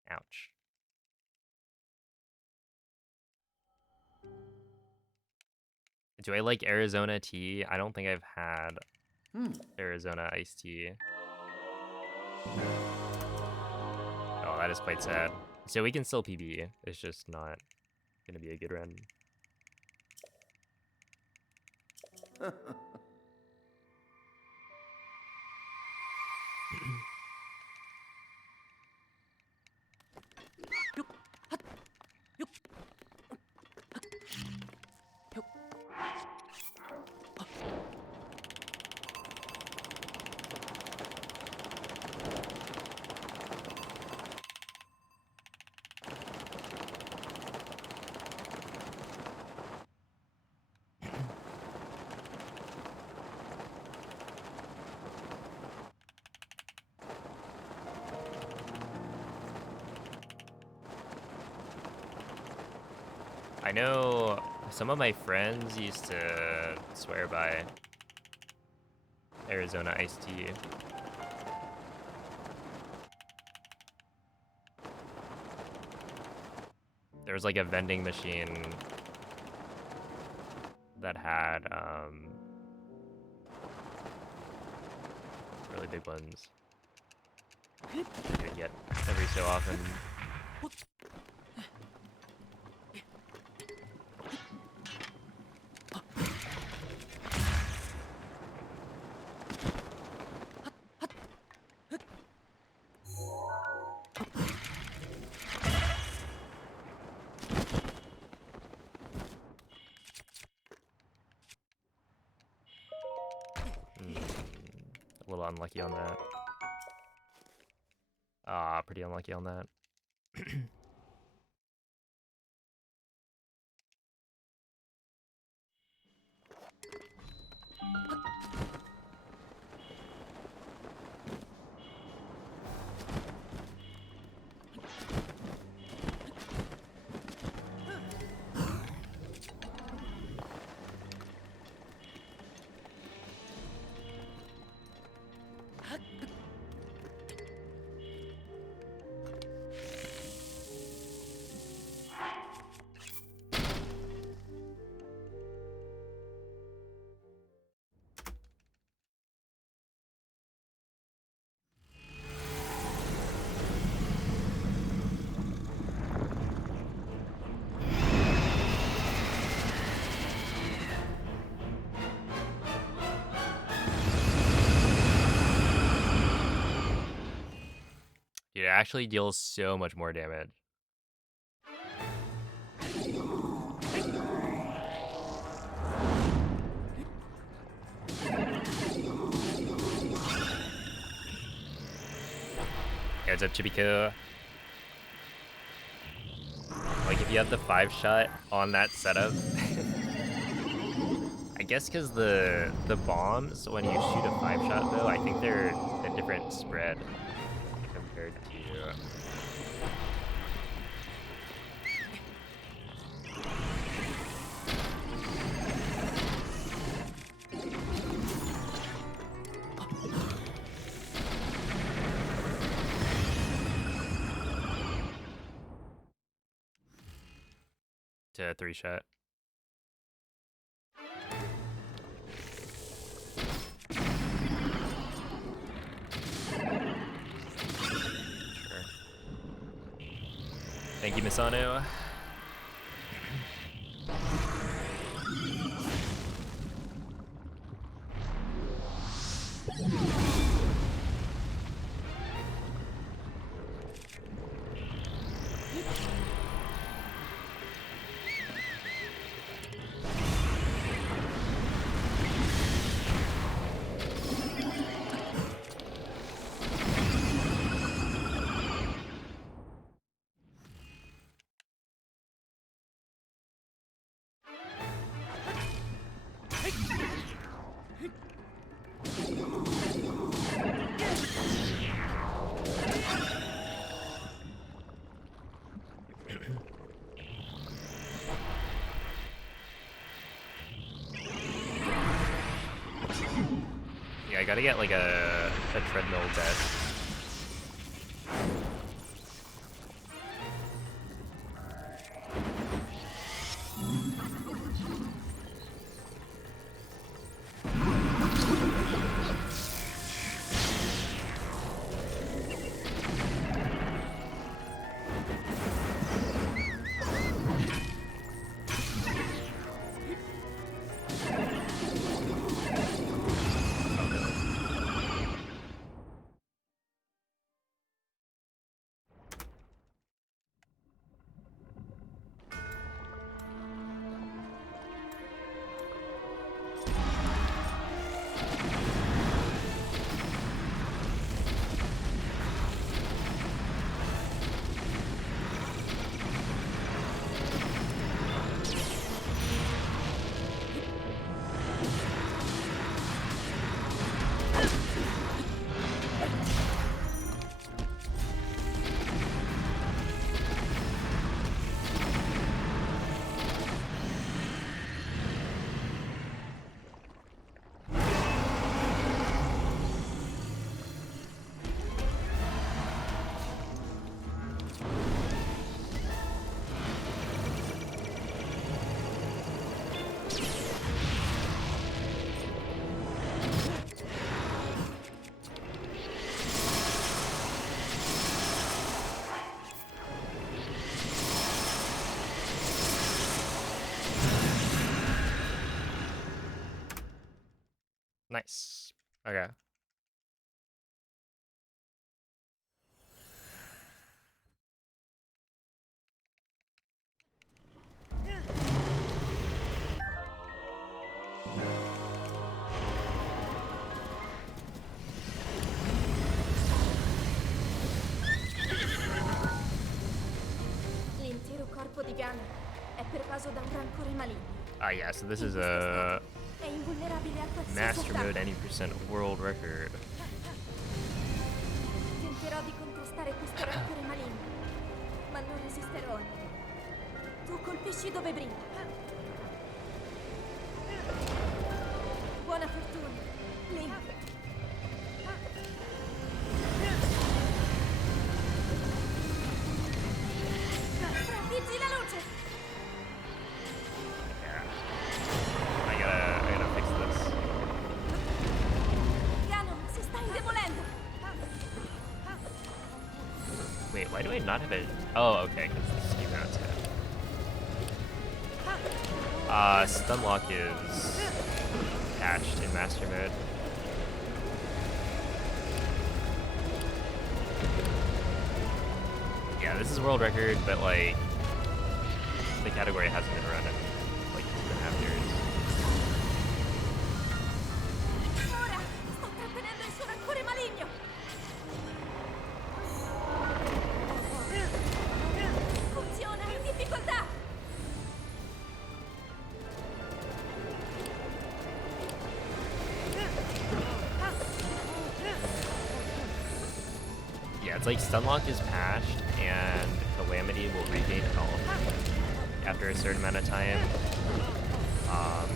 Ouch. Do I like Arizona tea? I don't think I've had Arizona iced tea. Oh, that is quite sad. So we can still PB. It's just not gonna be a good run. I know some of my friends used to swear by Arizona iced tea. There was like a vending machine that had really big ones. You would get every so often. A little unlucky on that. Ah, pretty unlucky on that. Dude, it actually deals so much more damage. Heads up, Chibiku. Like, if you have the 5-shot on that setup, I guess because the bombs, when you shoot a 5-shot, though, I think they're a different spread compared to... to 3-shot. Sure. Thank you, Misano. gotta get like a treadmill desk. Nice. Okay. L'intero corpo di Gun è pervaso da un rancore maligno. Ah, yeah, so this In is questo a stato è invulnerabile a qualsiasi master mode attacco. 90% world record. Tenterò di contrastare questo rancore maligno, ma non resisterò a niente. Tu colpisci dove brilla. Buona fortuna, Link. Trafiggi la luce! Yeah. I gotta fix this. Ganon si sta indebolendo. Wait, why do I not have it? Oh, okay, because the ski mount's it. Stunlock is patched in master mode. Yeah, this is world record, but like the category hasn't been run in like 2.5 years. Ora sto trattenendo il suo rancore maligno. Funziona in difficoltà. Yeah, it's like Stunlock is patched, and Calamity will regain health after a certain amount of time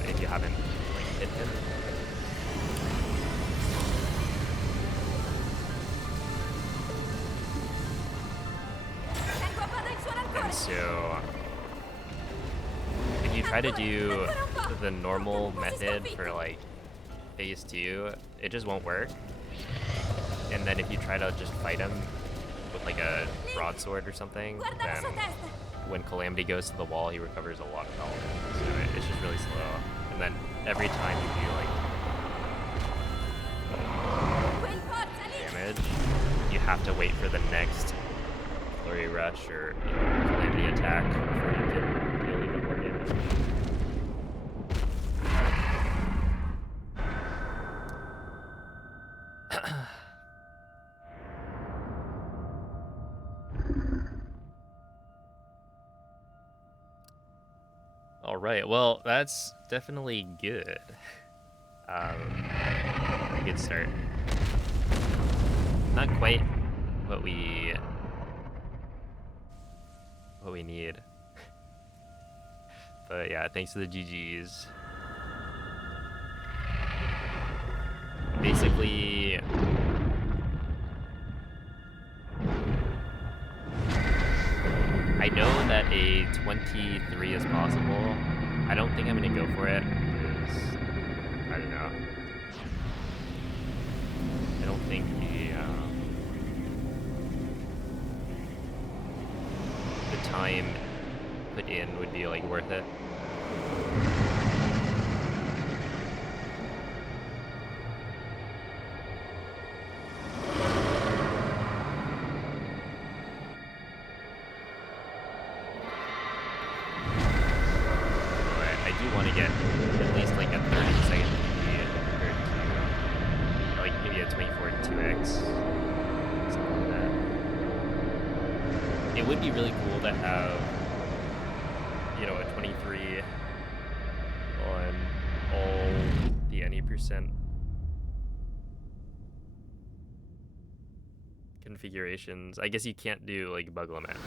if you haven't like hit him. Tengo a bada il suo rancore. And so if you try to do the normal method for like phase 2, it just won't work. And then if you try to just fight him with like a broadsword or something, Guarda la then sua testa. when Calamity goes to the wall, he recovers a lot of health. So it's just really slow. And then every time you do like Quel forza lì. damage, you have to wait for the next Flurry Rush or Calamity attack before you can deal even more damage. All right, well, that's definitely good. Good start. Not quite what we need. But yeah, thanks to the GGs. basically, I know that a 23 is possible. I don't think I'm gonna go for it because I don't know. I don't think the time put in would be like worth it. But I do want to get at least like a 30-second PB compared to like maybe a 24 2x, something like that. It would be really cool to have, you know, a 23 on all the any percent configurations. I guess you can't do like bug limit,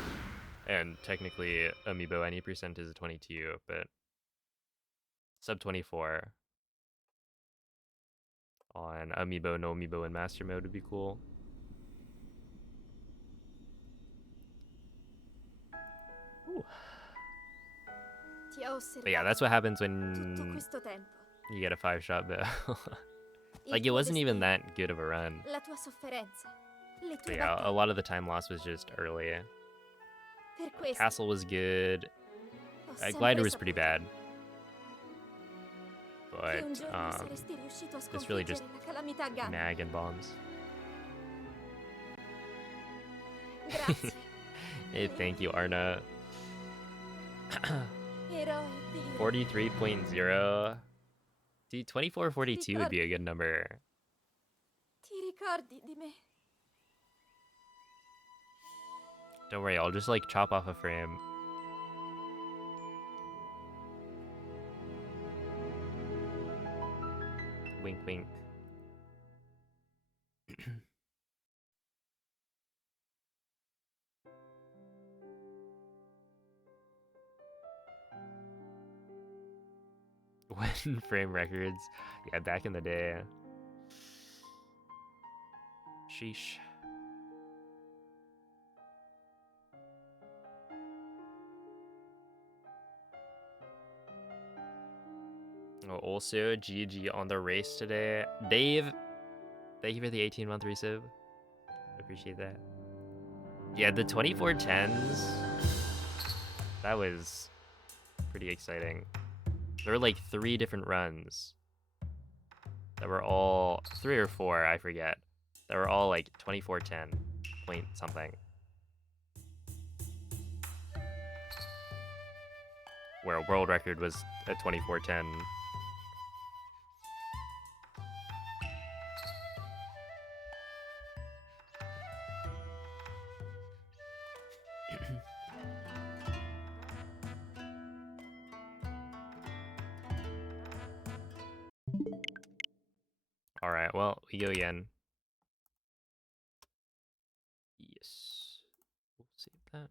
and technically amiibo any percent is a 22, but sub 24 on amiibo, no amiibo, and master mode would be cool. Ooh. Ti ho osservato. But yeah, that's what happens tutto when questo tempo. you get a 5-shot bill. Il Like, it tuo wasn't even destino, that good of a run. la tua sofferenza, le But tue yeah, a battaglie. lot of the time lost was just early. Per questo Castle was good. ho sempre Glider was pretty saputo bad. che un But giorno saresti riuscito a it's really sconfiggere just la calamità a Ganon. mag and bombs. Grazie. Hey, thank you, Arna. Eroe di 43.0. Dude, 2442 would be a good number. Ti ricordi di me? Don't worry, I'll just like chop off a frame. Wink, wink. When frame records. Yeah, back in the day. Sheesh. Oh, also, GG on the race today. Dave, thank you for the 18-month resub. Appreciate that. Yeah, the 2410s, that was pretty exciting. There were like 3 different runs that were all, 3 or 4, I forget, that were all like 2410 point something. Where a world record was a 2410. Alright, well, we go again. Yes. We'll save that.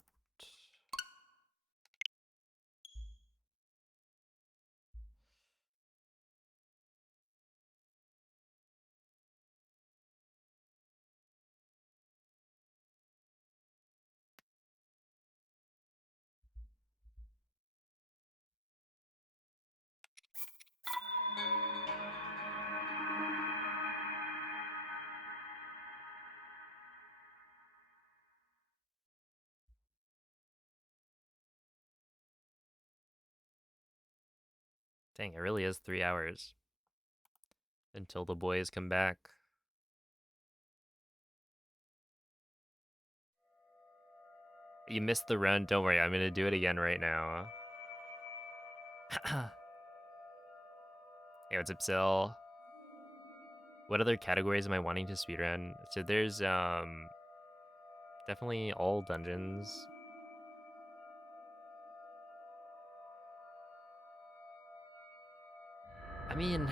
Dang, it really is 3 hours until the boys come back. You missed the run. Don't worry, I'm gonna do it again right now. Hey, what's up, Sil? What other categories am I wanting to speedrun? So there's definitely all dungeons. I mean,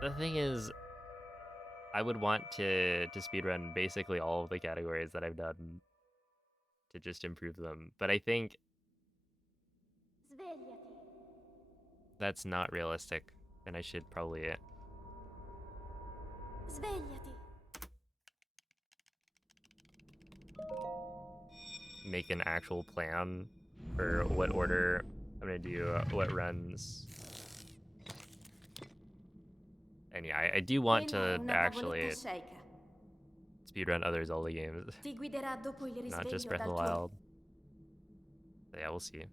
the thing is, I would want to speedrun basically all of the categories that I've done to just improve them. But I think Svegliati. that's not realistic, and I should probably Svegliati. Make an actual plan for what order I'm gonna do what runs. And yeah, I do want Quella è to una tavoletta actually sceicca. speedrun other Zelda games, Ti guiderà dopo il not just risveglio Breath of dal the tuo... Wild. But yeah, we'll see.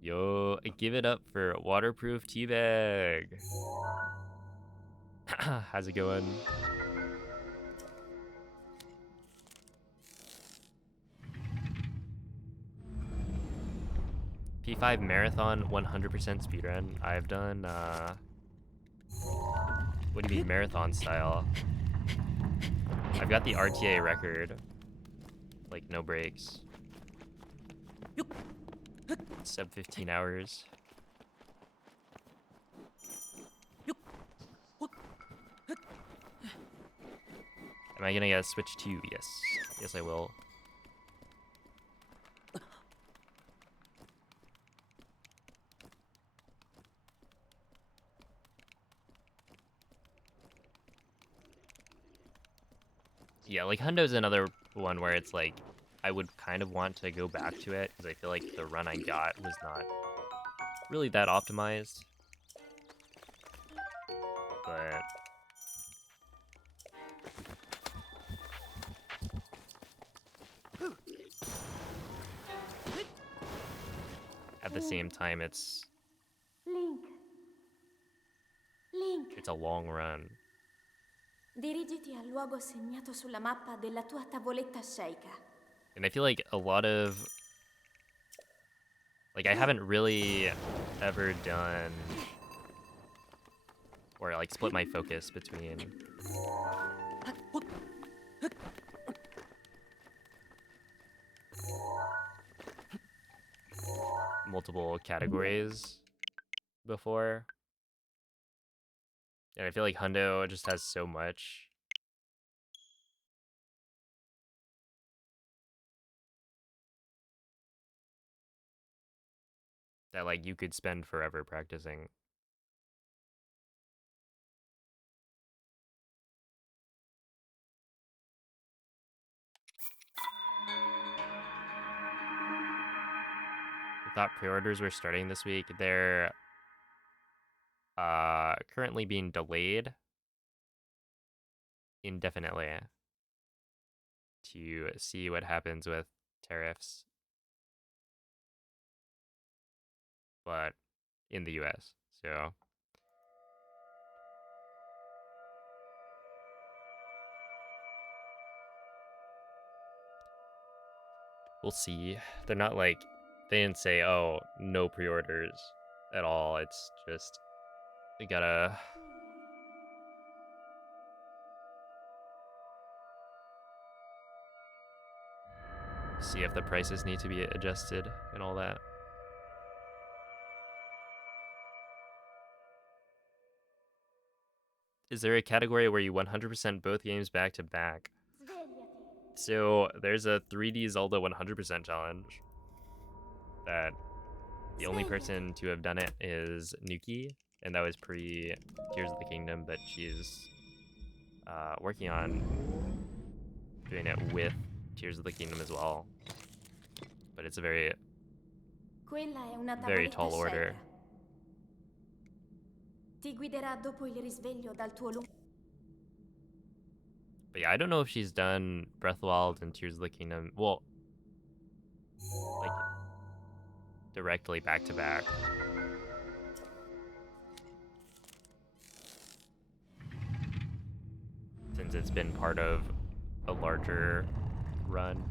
Yo, give it up for Waterproof Teabag. How's it going? P5 Marathon 100% speedrun. I've done, what do you mean marathon style? I've got the RTA record. Like, no breaks. Sub 15 hours. Am I gonna get a Switch 2? Yes. Yes, I will. Yeah, like Hundo's another one where it's like, I would kind of want to go back to it, because I feel like the run I got was not really that optimized. But at the same time, it's Link. Link. a long run. Dirigiti al luogo segnato sulla mappa della tua tavoletta sceicca. And I feel like a lot of, like, I haven't really ever done, or like split my focus between multiple categories before. And I feel like Hundo just has so much. That like you could spend forever practicing. I thought pre-orders were starting this week. They're currently being delayed indefinitely to see what happens with tariffs, but in the US. So we'll see. They're not like, they didn't say, oh, no pre-orders at all. It's just, they gotta see if the prices need to be adjusted and all that. Is there a category where you 100% both games back to back? Svegliati. So there's a 3D Zelda 100% challenge that the only Svegliati. person to have done it is Nuki, and that was pre Tears of the Kingdom, but she's working on doing it with Tears of the Kingdom as well. But it's a very, Quella è una very tavoletta tall order. sceicca. Ti guiderà dopo il risveglio dal tuo lungo... But yeah, I don't know if she's done Breath of the Wild and Tears of the Kingdom, well, like, directly back to back. Since it's been part of a larger run.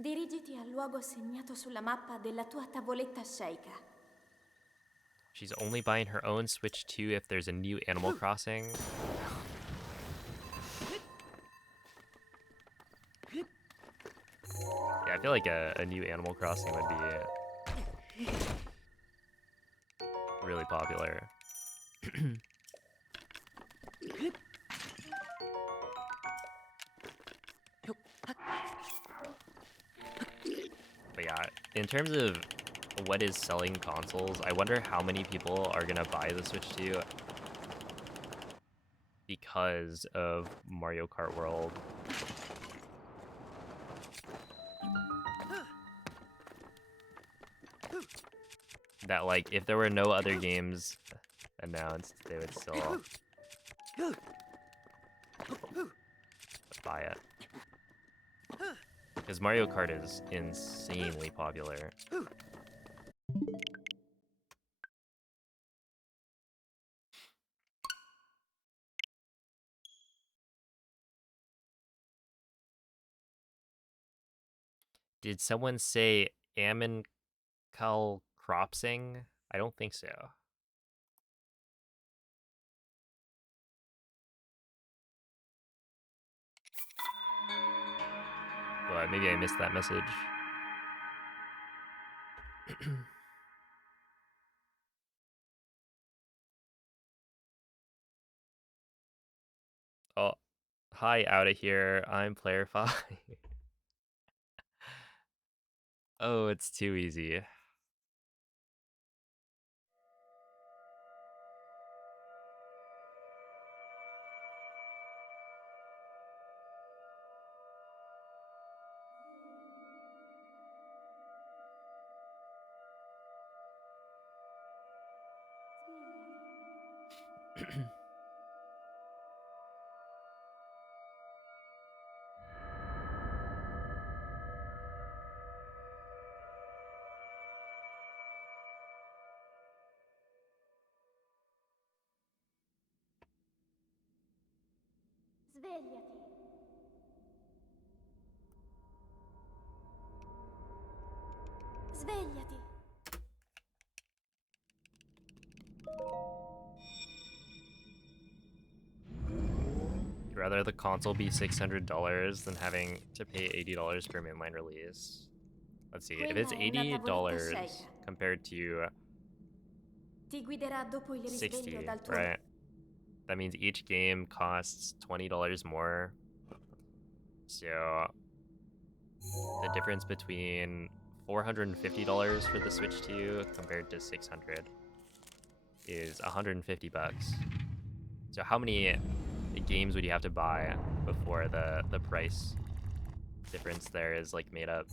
Dirigiti al luogo segnato sulla mappa della tua tavoletta sceicca. She's only buying her own Switch 2 if there's a new Animal Crossing. Yeah, I feel like a new Animal Crossing would be really popular. But yeah, in terms of what is selling consoles, I wonder how many people are gonna buy the Switch 2 because of Mario Kart World. That, like, if there were no other games announced, they would still buy it. Because Mario Kart is insanely popular. Did someone say Amincal Cropsing? I don't think so. But maybe I missed that message. Oh, hi, out of here. I'm Playerfy. Oh, it's too easy. Svegliati. Svegliati. Rather the console be $600 than having to pay $80 per mainline release. Let's see, if it's Quella è una $80 tavoletta sceicca. compared to Ti guiderà dopo il risveglio 60, dal tuo right? That means each game costs $20 more. So the difference between $450 for the Switch 2 compared to $600 is 150 bucks. So how many games would you have to buy before the price difference there is like made up?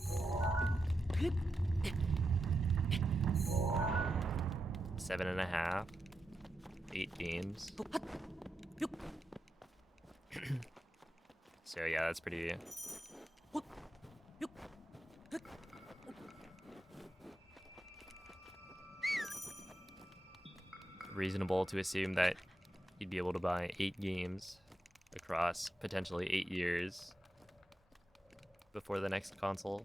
7.5, 8 games. So yeah, that's pretty. Reasonable to assume that you'd be able to buy 8 games across potentially 8 years before the next console.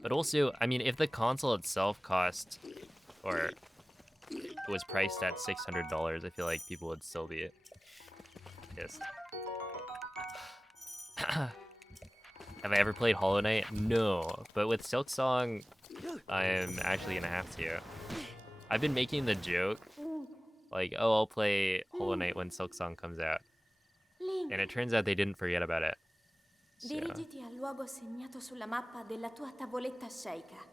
But also, I mean, if the console itself cost, or was priced at $600, I feel like people would still be pissed. Have I ever played Hollow Knight? No, but with Silksong, I'm actually gonna have to. I've been making the joke, like, oh, I'll play Hollow Knight when Silksong comes out. Link. And it turns out they didn't forget about it. So. Dirigiti al luogo segnato sulla mappa della tua tavoletta sceicca.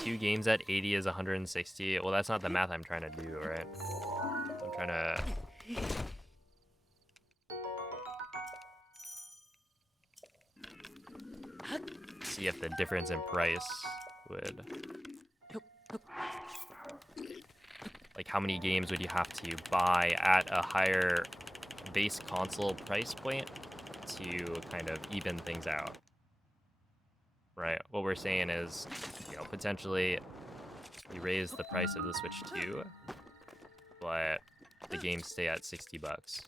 2 games at 80 is 160. Well, that's not the math I'm trying to do, right? I'm trying to... see if the difference in price would... like, how many games would you have to buy at a higher base console price point to kind of even things out? Right, what we're saying is, you know, potentially you raise the price of the Switch too, but the games stay at $60.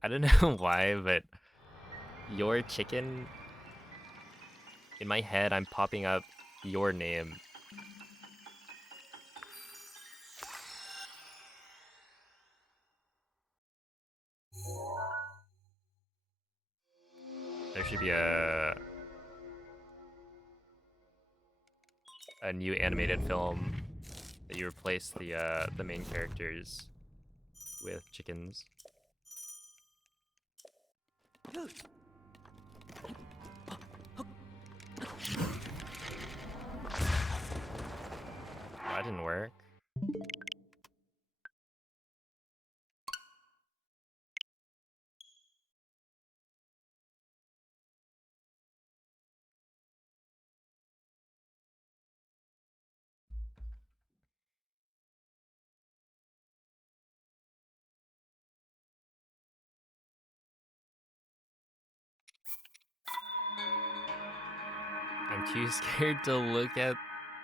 I don't know why, but your chicken, in my head, I'm popping up your name. There should be a new animated film that you replace the main characters with chickens. That didn't work. I'm too scared to look at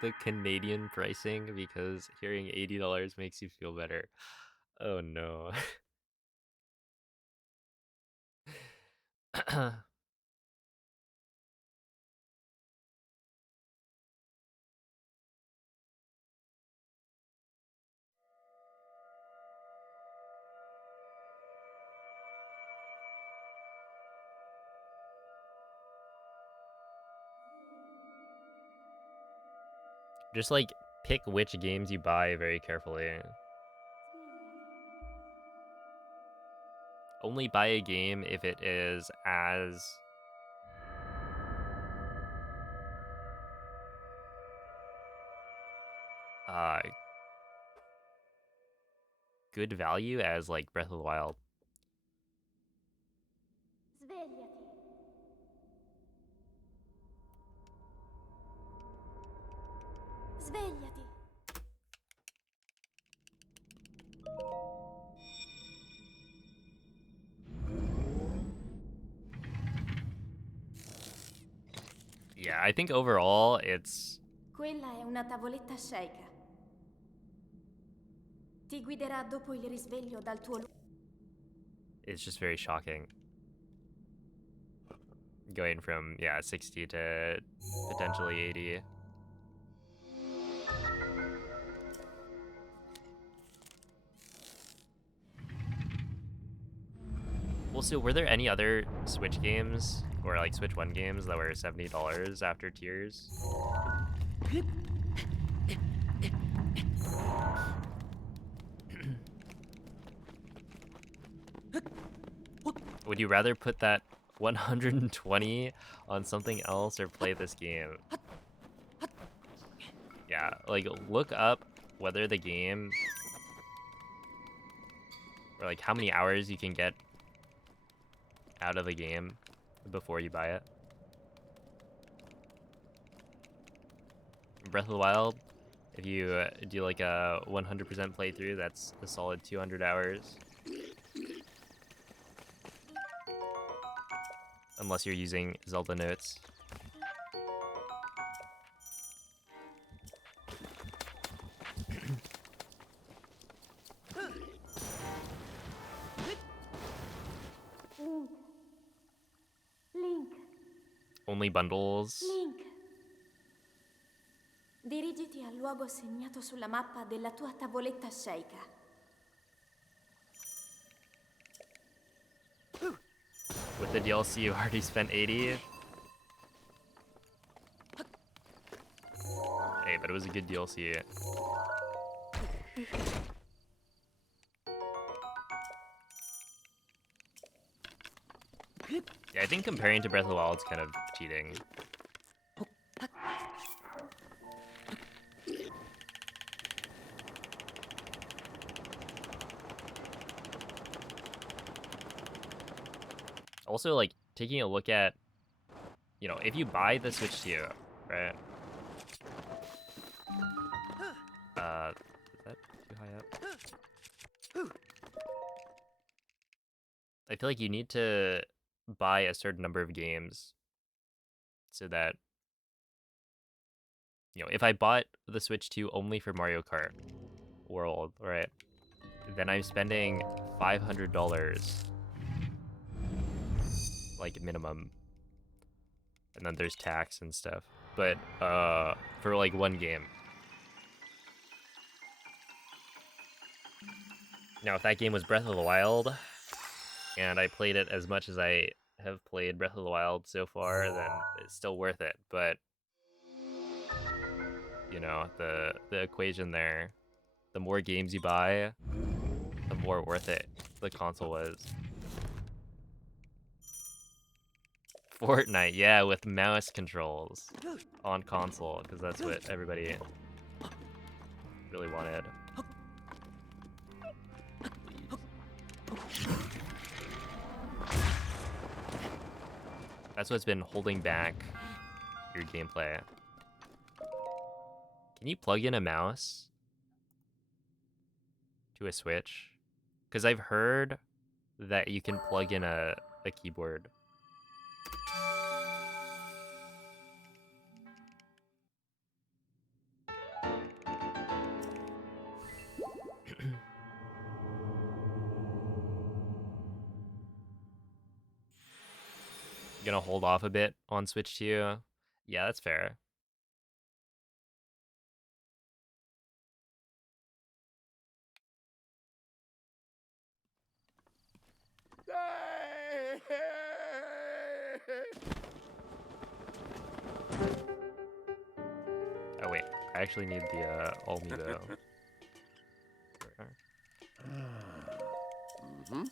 the Canadian pricing because hearing $80 makes you feel better. Oh no. Just like pick which games you buy very carefully. Only buy a game if it is as good value as like Breath of the Wild. Svegliati. Svegliati. Yeah, I think overall it's Quella è una tavoletta Sheikah. Ti guiderà dopo il risveglio dal tuo it's just very shocking. Going from 60 to potentially 80. Well, so were there any other Switch games or like Switch 1 games that were $70 after tiers? Would you rather put that 120 on something else or play this game? Yeah, like look up whether the game or like how many hours you can get out of the game before you buy it. Breath of the Wild, if you do like a 100% playthrough, that's a solid 200 hours. Unless you're using Zelda notes. Link. Only bundles. Link. Dirigiti al luogo segnato sulla mappa della tua tavoletta Sheikah. With the DLC, you already spent 80. Hey, but it was a good DLC. Yeah, I think comparing to Breath of the Wild is kind of cheating. also like taking a look at, you know, if you buy the Switch 2, right? Is that too high up? I feel like you need to buy a certain number of games so that, you know, if I bought the Switch 2 only for Mario Kart World, right, then I'm spending $500 like minimum, and then there's tax and stuff, but for like one game. Now if that game was Breath of the Wild and I played it as much as I have played Breath of the Wild so far, then it's still worth it. But you know, the equation there, the more games you buy, the more worth it the console was. Fortnite, yeah, with mouse controls on console, because that's what everybody really wanted. That's what's been holding back your gameplay. Can you plug in a mouse to a Switch? Because I've heard that you can plug in a keyboard. Gonna hold off a bit on Switch 2. Yeah, that's fair. Oh wait, I actually need the Amiibo. Mm-hmm.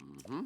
Mm-hmm.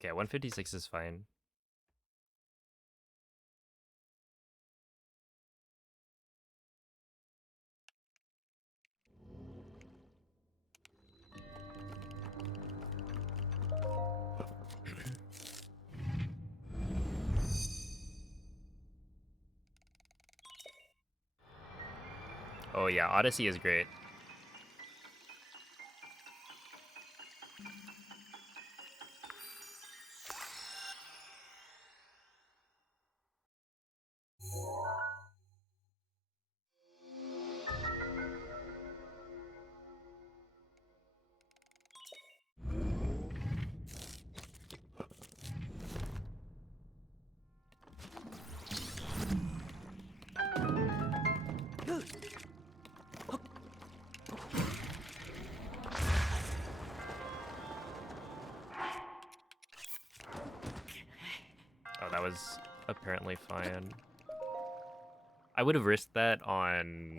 Okay, 156 is fine. Oh yeah, Odyssey is great. Oh, that was apparently fine. I would have risked that on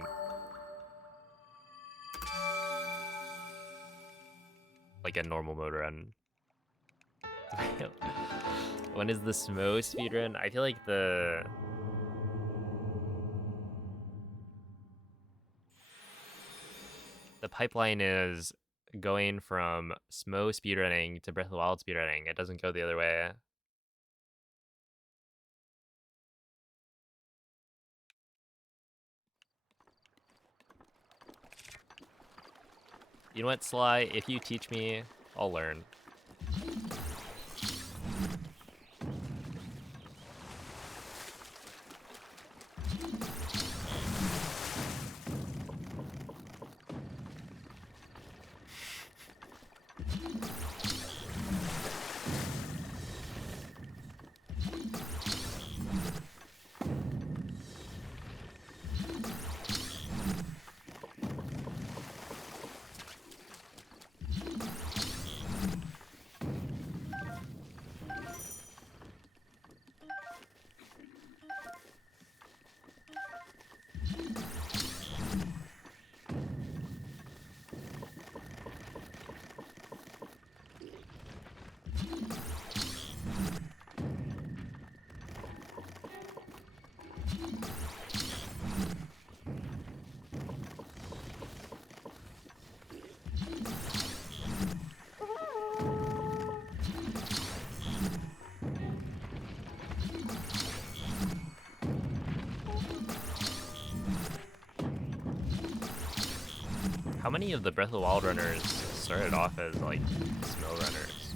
like a normal mode run. When is the Smo speedrun? I feel like the pipeline is going from Smo speedrunning to Breath of the Wild speedrunning. It doesn't go the other way. You know what, Sly? If you teach me, I'll learn. How many of the Breath of the Wild runners started off as like snow runners?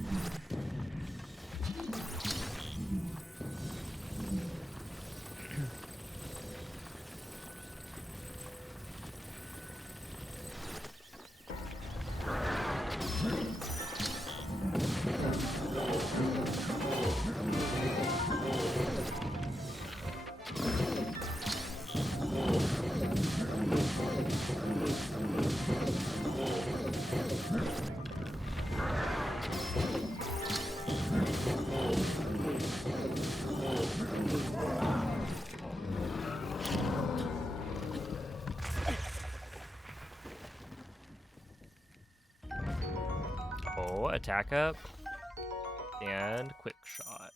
Oh, attack up and quick shot.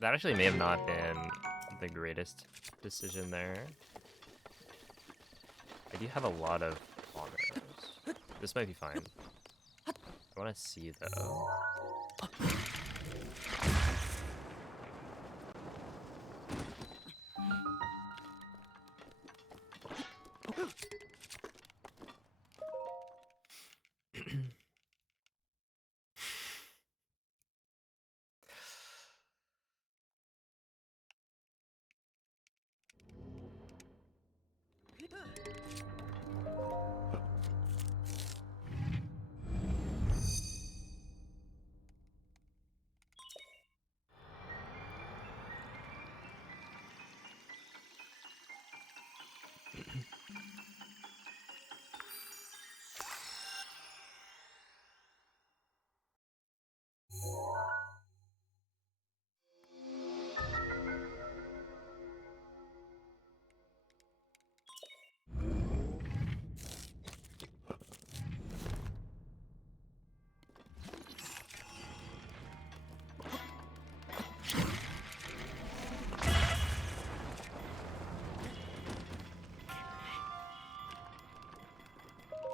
That actually may have not been the greatest decision there. I do have a lot of bombers. This might be fine. I want to see though.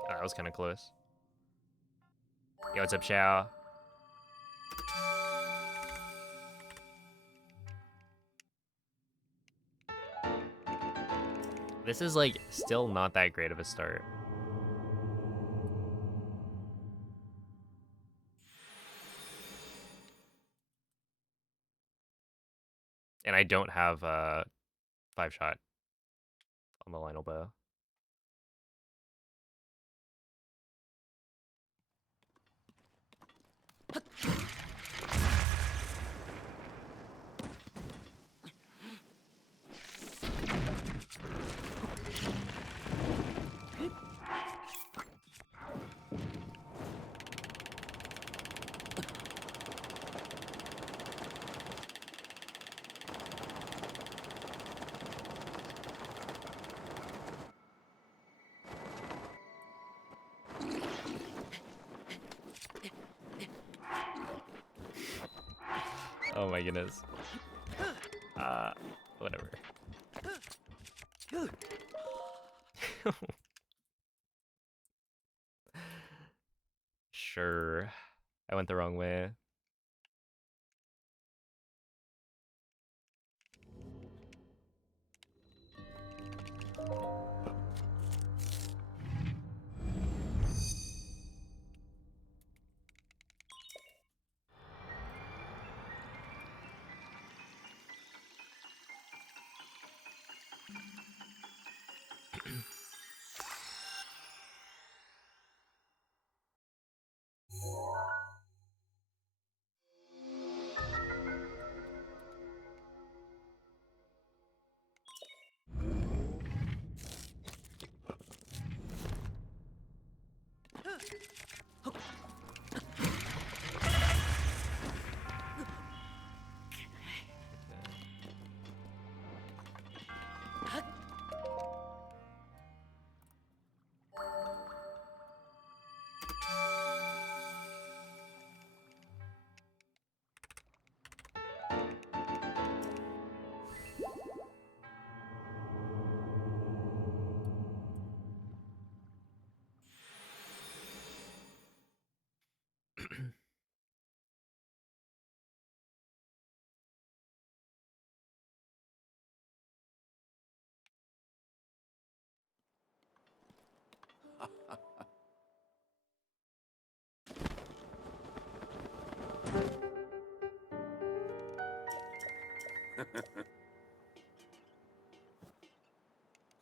That was kind of close. Yo, what's up, Xiao? This is like still not that great of a start. And I don't have a 5-shot on the Lionel bow. Oh my goodness. Whatever. Sure. I went the wrong way.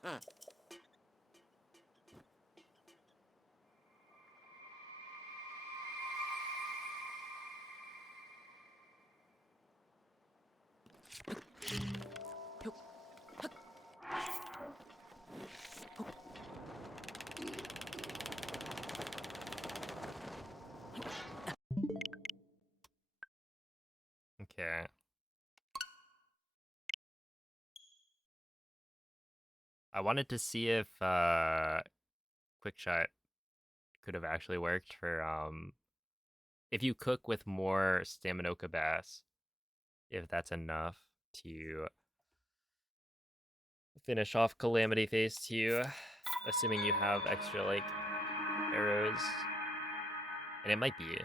Huh. Okay. I wanted to see if quick shot could have actually worked for if you cook with more Staminoka Bass, if that's enough to finish off Calamity Phase 2, assuming you have extra like arrows. And it might be.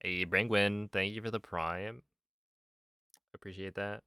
Hey Brangwin, thank you for the prime. Appreciate that.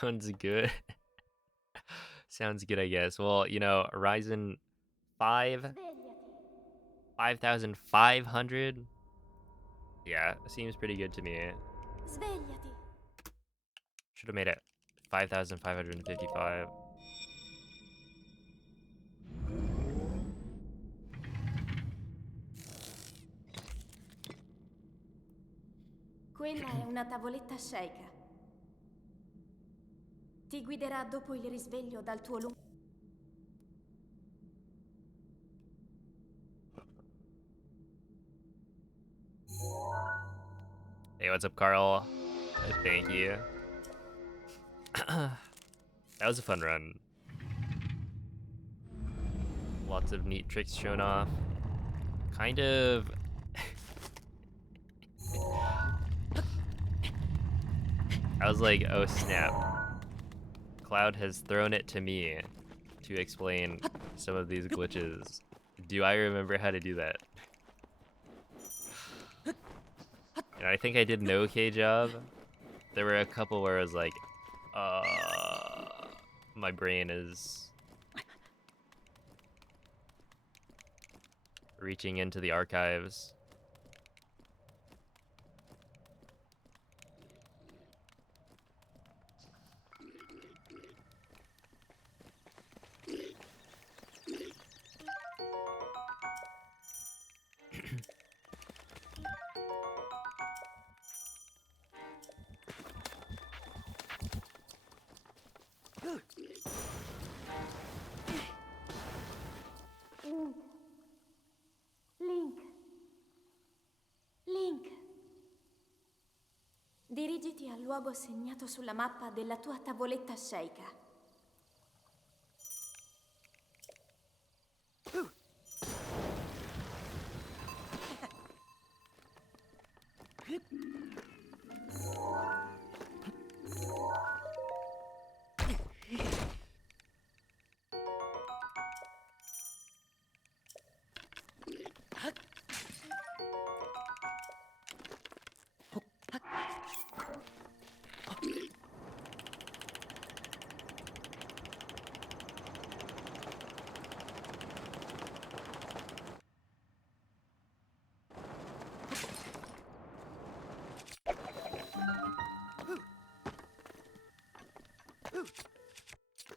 Sounds good. Sounds good, I guess. Well, you know, Ryzen 5, Svegliati. 5,500. Yeah, seems pretty good to me. Svegliati. Should have made it 5,555. Quella è una tavoletta sceicca. Ti guiderà dopo il risveglio dal tuo lungo... Hey, what's up, Carl? Thank you. That was a fun run. Lots of neat tricks shown off. Kind of... I was like, oh snap. Cloud has thrown it to me to explain some of these glitches. Do I remember how to do that? And I think I did an okay job. There were a couple where I was like, my brain is reaching into the archives. Dirigiti al luogo segnato sulla mappa della tua tavoletta sceika.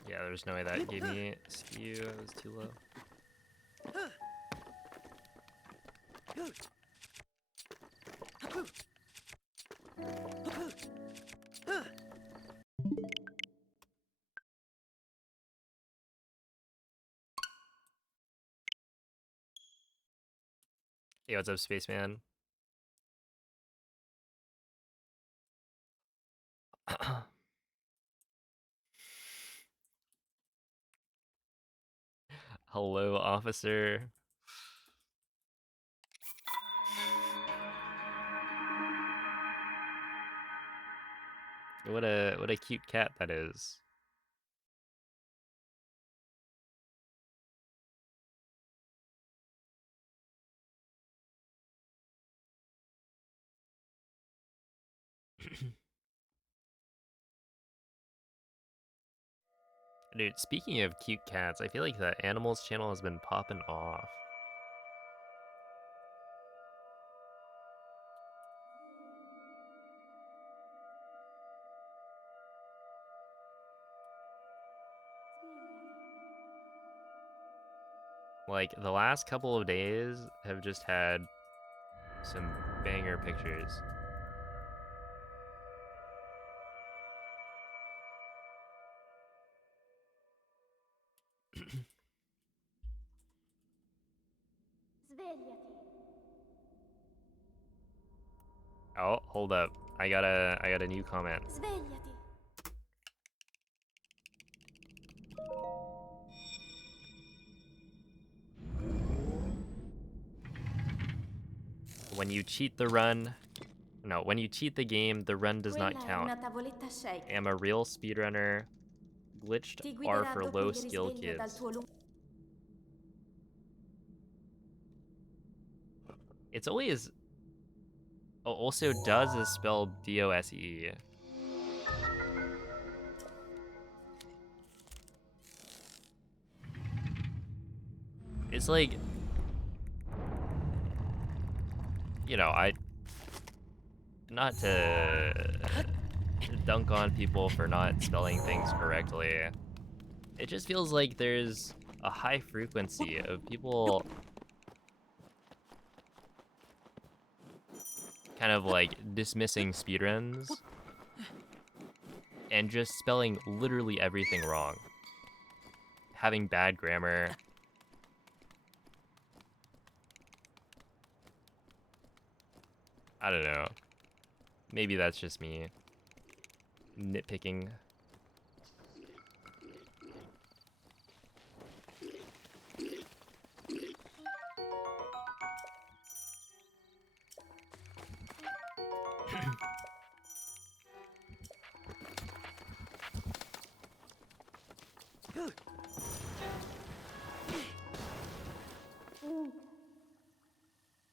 Yeah, there's no way that gave me skew. It was too low. Hey, what's up, Spaceman? Hello, officer. What a cute cat that is. Dude, speaking of cute cats, I feel like the animals channel has been popping off. Like, the last couple of days have just had some banger pictures. Svegliati. Oh, hold up. I got a new comment. Svegliati. When you cheat the run, no, when you cheat the game, the run does not Quella è count. una tavoletta sceika. I am a real speedrunner. Glitched Ti are guiderà for dopo low il skill risveglio dal kids. tuo lungo... It's always... Oh, also does is spelled D-O-S-E. It's like... You know, not to dunk on people for not spelling things correctly. It just feels like there's a high frequency of people kind of like dismissing speedruns and just spelling literally everything wrong. Having bad grammar. I don't know. Maybe that's just me nitpicking.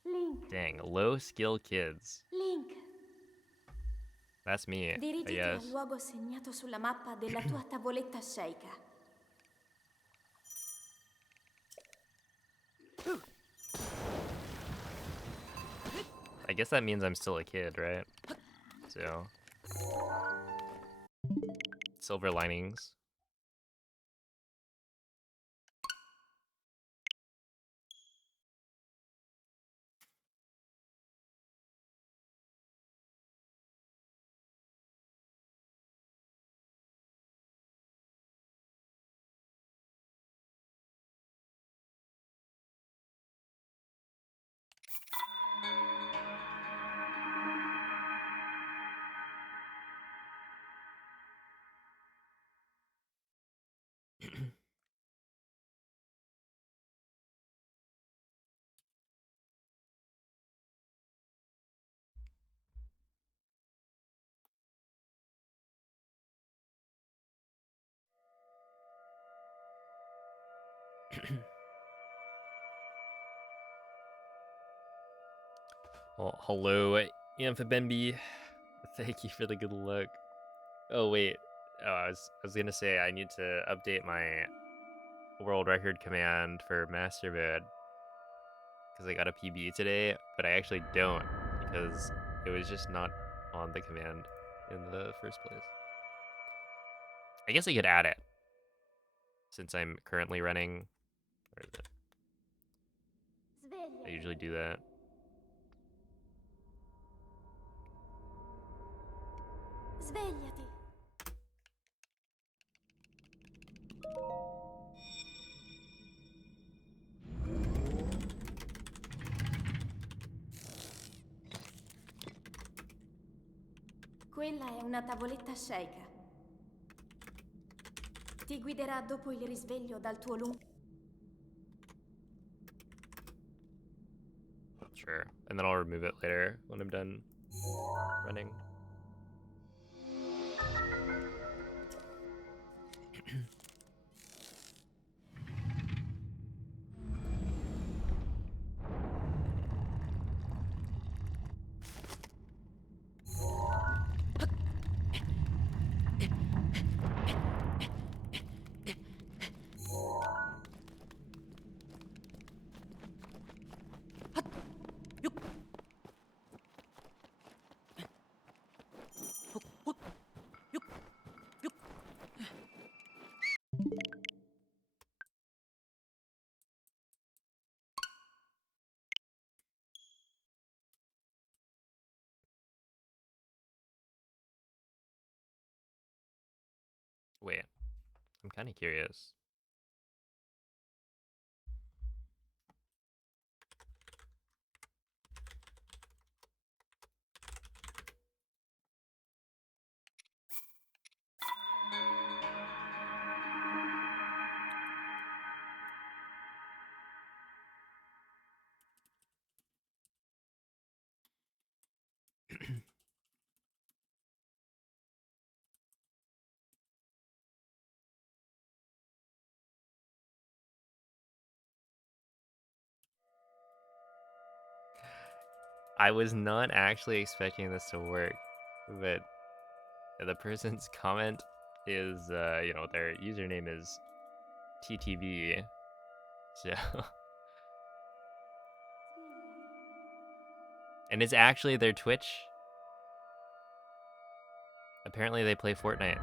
Link. Dang, low skill kids. Link. That's me, I Dirigiti al guess. luogo segnato sulla mappa della tua tavoletta sceika. I guess that means I'm still a kid, right? So... Silver linings. Oh, hello, Amphibembi. Thank you for the good luck. Oh wait, I was gonna say I need to update my world record command for master mode because I got a PB today, but I actually don't because it was just not on the command in the first place. I guess I could add it since I'm currently running. Where is it? I Svegliati. usually do that. Svegliati. Quella è una tavoletta sceika. Ti guiderà dopo il risveglio dal tuo lungo... Sure, and then I'll remove it later when I'm done running. Wait, I'm kind of curious. I was not actually expecting this to work, but the person's comment is, their username is TTV, so, and it's actually their Twitch. Apparently they play Fortnite.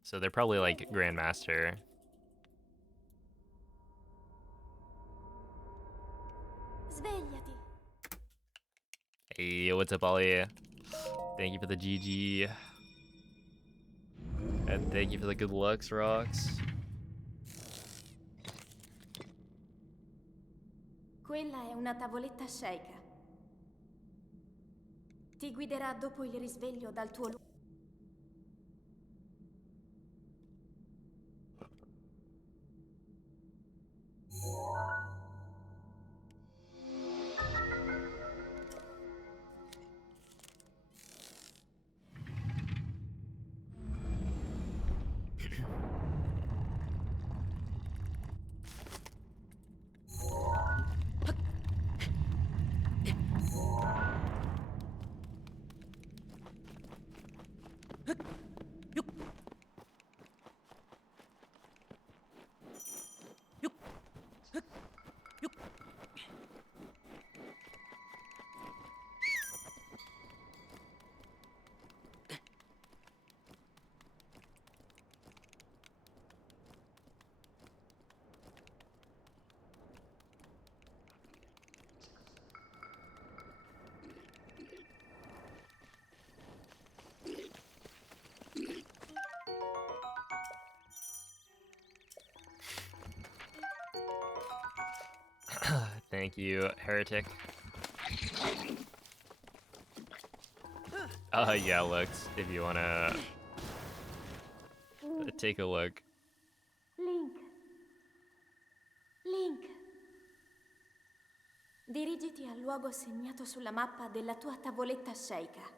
So they're probably like Grandmaster. Svegliati. Hey, what's up, Ollie? Thank you for the GG. And thank you for the good looks, Rocks. Quella è una tavoletta sceika. Ti guiderà dopo il risveglio dal tuo lungo... Thank you, Heretic. Yeah, Lux, if you wanna take a look. Link. Link. Dirigiti al luogo segnato sulla mappa della tua tavoletta sceika.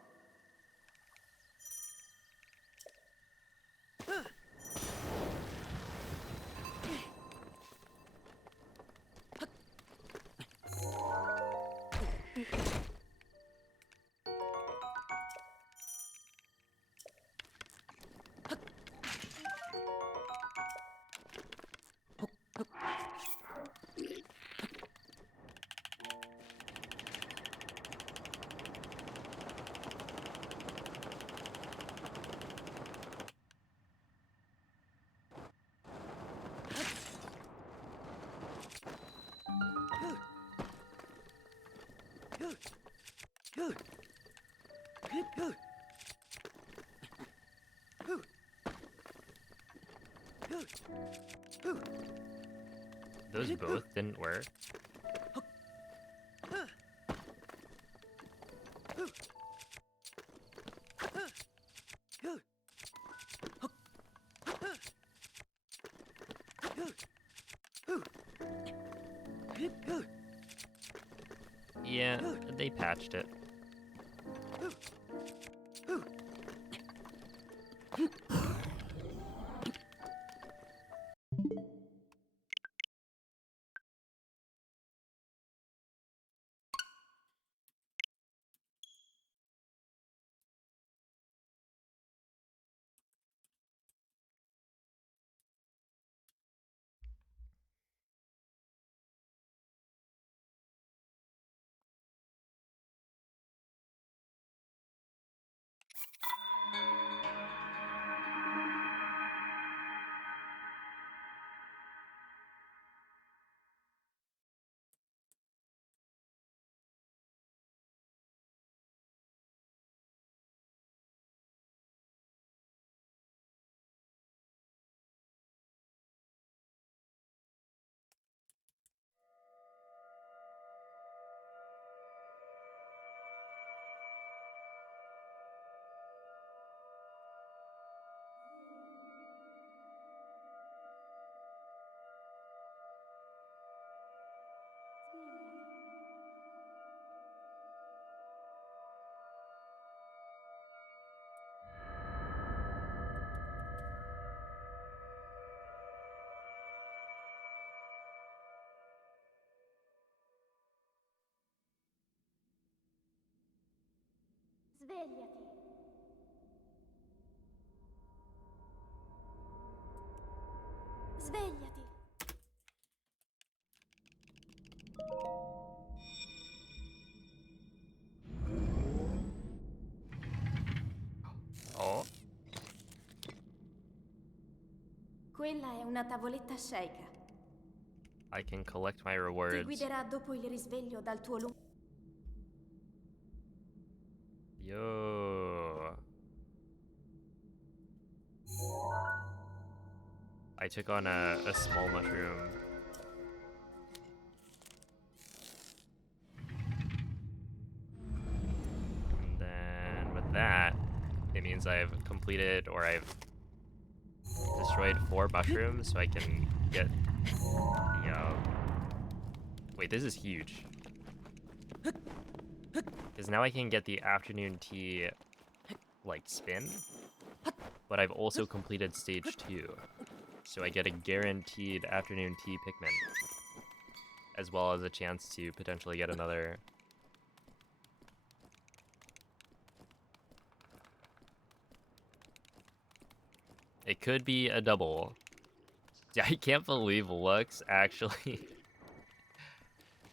Those both didn't work. Yeah, they patched it. Svegliati. Svegliati. Oh, Quella è una tavoletta sceicca. I can collect my Ti rewards. guiderà dopo il risveglio dal tuo lungo... Yo. I took on a small mushroom. And then with that, it means I've completed or I've destroyed 4 mushrooms, so I can get the, wait, this is huge. Because now I can get the afternoon tea, like, spin. But I've also completed stage 2. So I get a guaranteed afternoon tea Pikmin. As well as a chance to potentially get another. It could be a double. I can't believe Lux actually...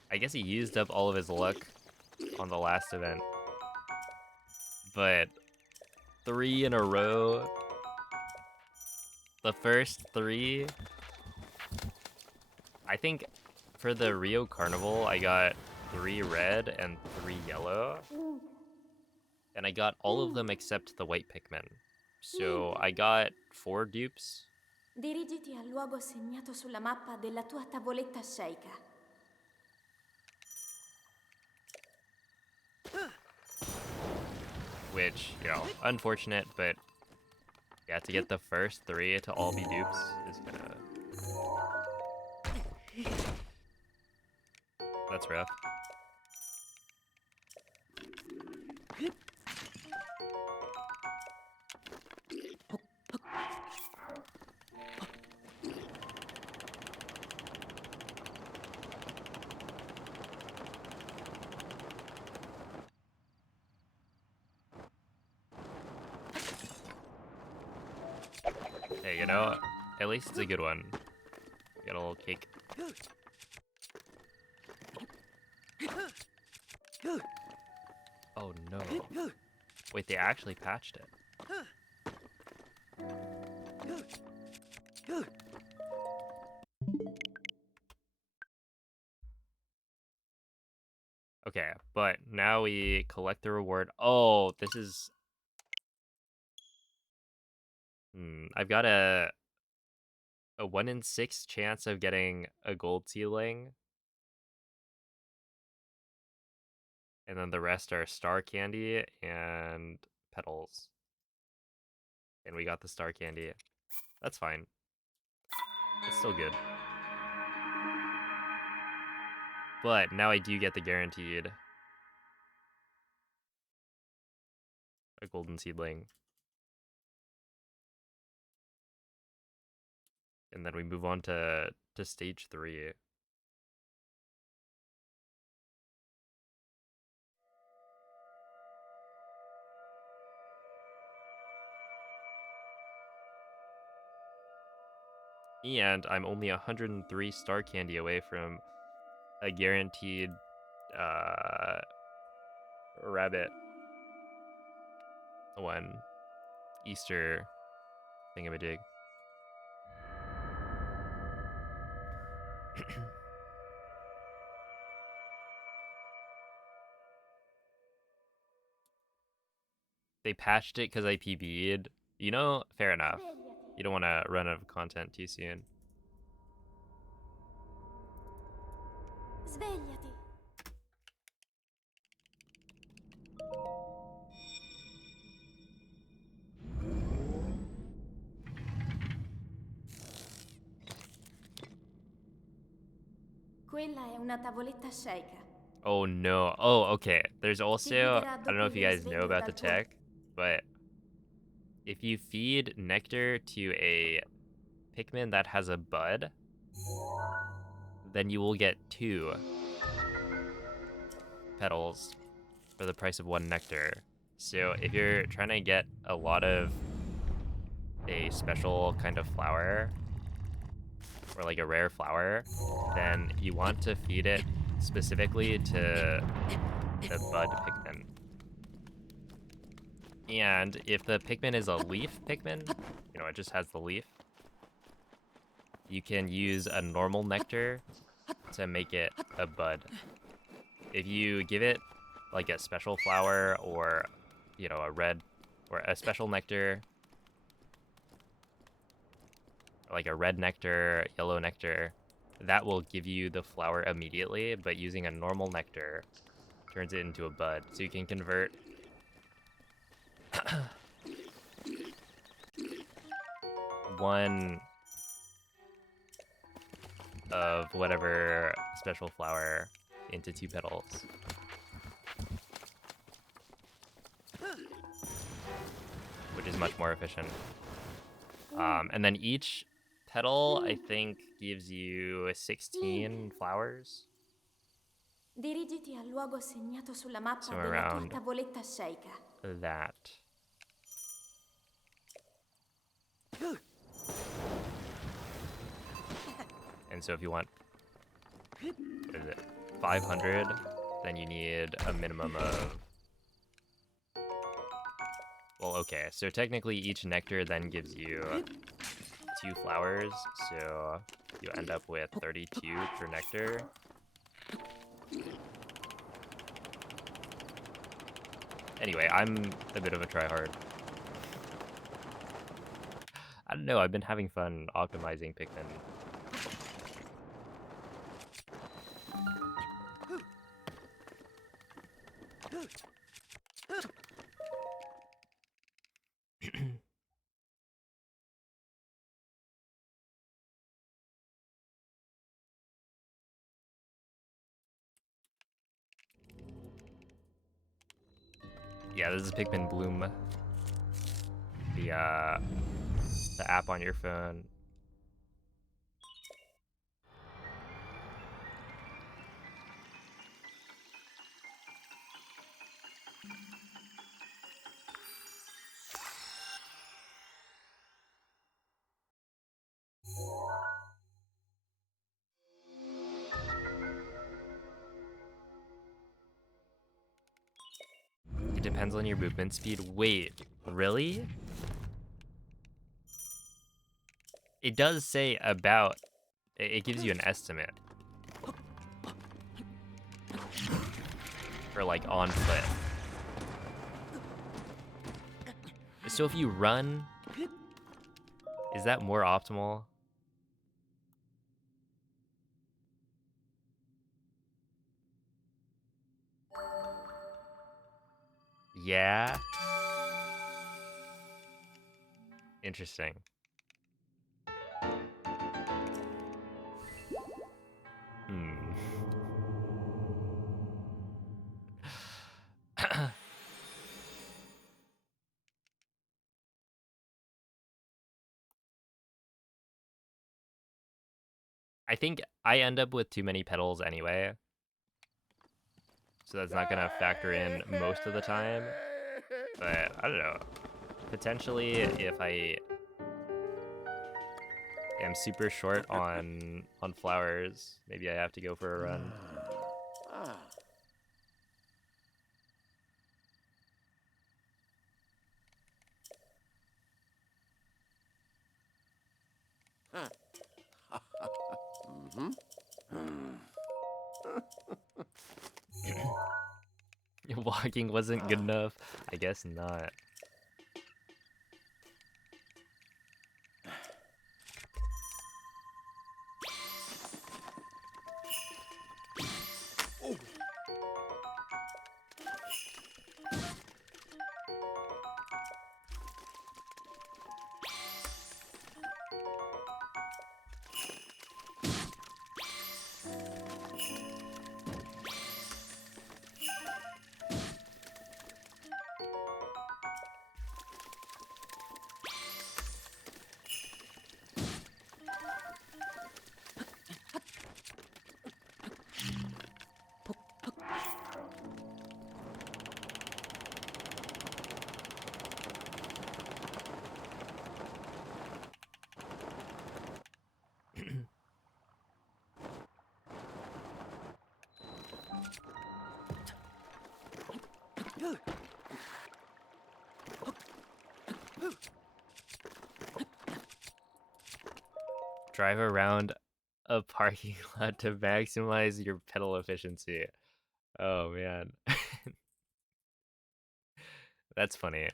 I guess he used up all of his luck on the last event. But 3 in a row. The first 3. I think for the Rio Carnival, I got 3 red and 3 yellow. And I got all of them except the white Pikmin. So I got 4 dupes. Dirigiti al luogo segnato sulla mappa della tua tavoletta sceicca. Which, you know, unfortunate, but yeah, to get the first 3 to all be dupes is gonna... That's rough. Hey, you know, at least it's a good one. Get a little cake. Oh no. Wait, they actually patched it. Okay, but now we collect the reward. Oh, this is... I've got a 1 in 6 chance of getting a gold seedling. And then the rest are star candy and petals. And we got the star candy. That's fine. It's still good. But now I do get the guaranteed a golden seedling. And then we move on to stage 3. And I'm only 103 star candy away from a guaranteed rabbit one Easter thingamajig. They patched it because I PB'd. You know, fair enough. You don't want to run out of content too soon. Svegliati. Quella è una tavoletta shake. Oh no. Oh, okay. There's also, guiderà I don't know if dopo you il guys know risveglio about the dal tuo- tech, but if you feed nectar to a Pikmin that has a bud, then you will get 2 petals for the price of 1 nectar. So if you're trying to get a lot of a special kind of flower, or like a rare flower, then you want to feed it specifically to the bud Pikmin. And if the Pikmin is a leaf Pikmin, you know, it just has the leaf, you can use a normal nectar to make it a bud. If you give it like a special flower or, you know, a red or a special nectar, like a red nectar, yellow nectar, that will give you the flower immediately, but using a normal nectar turns it into a bud. So you can convert one of whatever special flower into 2 petals. Which is much more efficient. And then each petal, I think, gives you 16 flowers. Dirigiti al luogo segnato sulla mappa Somewhere della tua around tavoletta shake. that. And so if you want, what is it, 500, then you need a minimum of... Well, okay, so technically each nectar then gives you 2 flowers, so you end up with 32 per nectar. Anyway, I'm a bit of a tryhard. I don't know, I've been having fun optimizing Pikmin. Yeah, this is Pikmin Bloom. The app on your phone. It depends on your movement speed. Wait, really? It does say about... It gives you an estimate. or like on foot. So if you run, is that more optimal? Yeah. Interesting. Hmm. I think I end up with too many pedals anyway. So that's not gonna factor in most of the time. But I don't know. Potentially if I am super short on flowers, maybe I have to go for a run. Ah. Huh. Mm-hmm. Walking wasn't good enough? I guess not. Drive around a parking lot to maximize your pedal efficiency. Oh man. That's funny.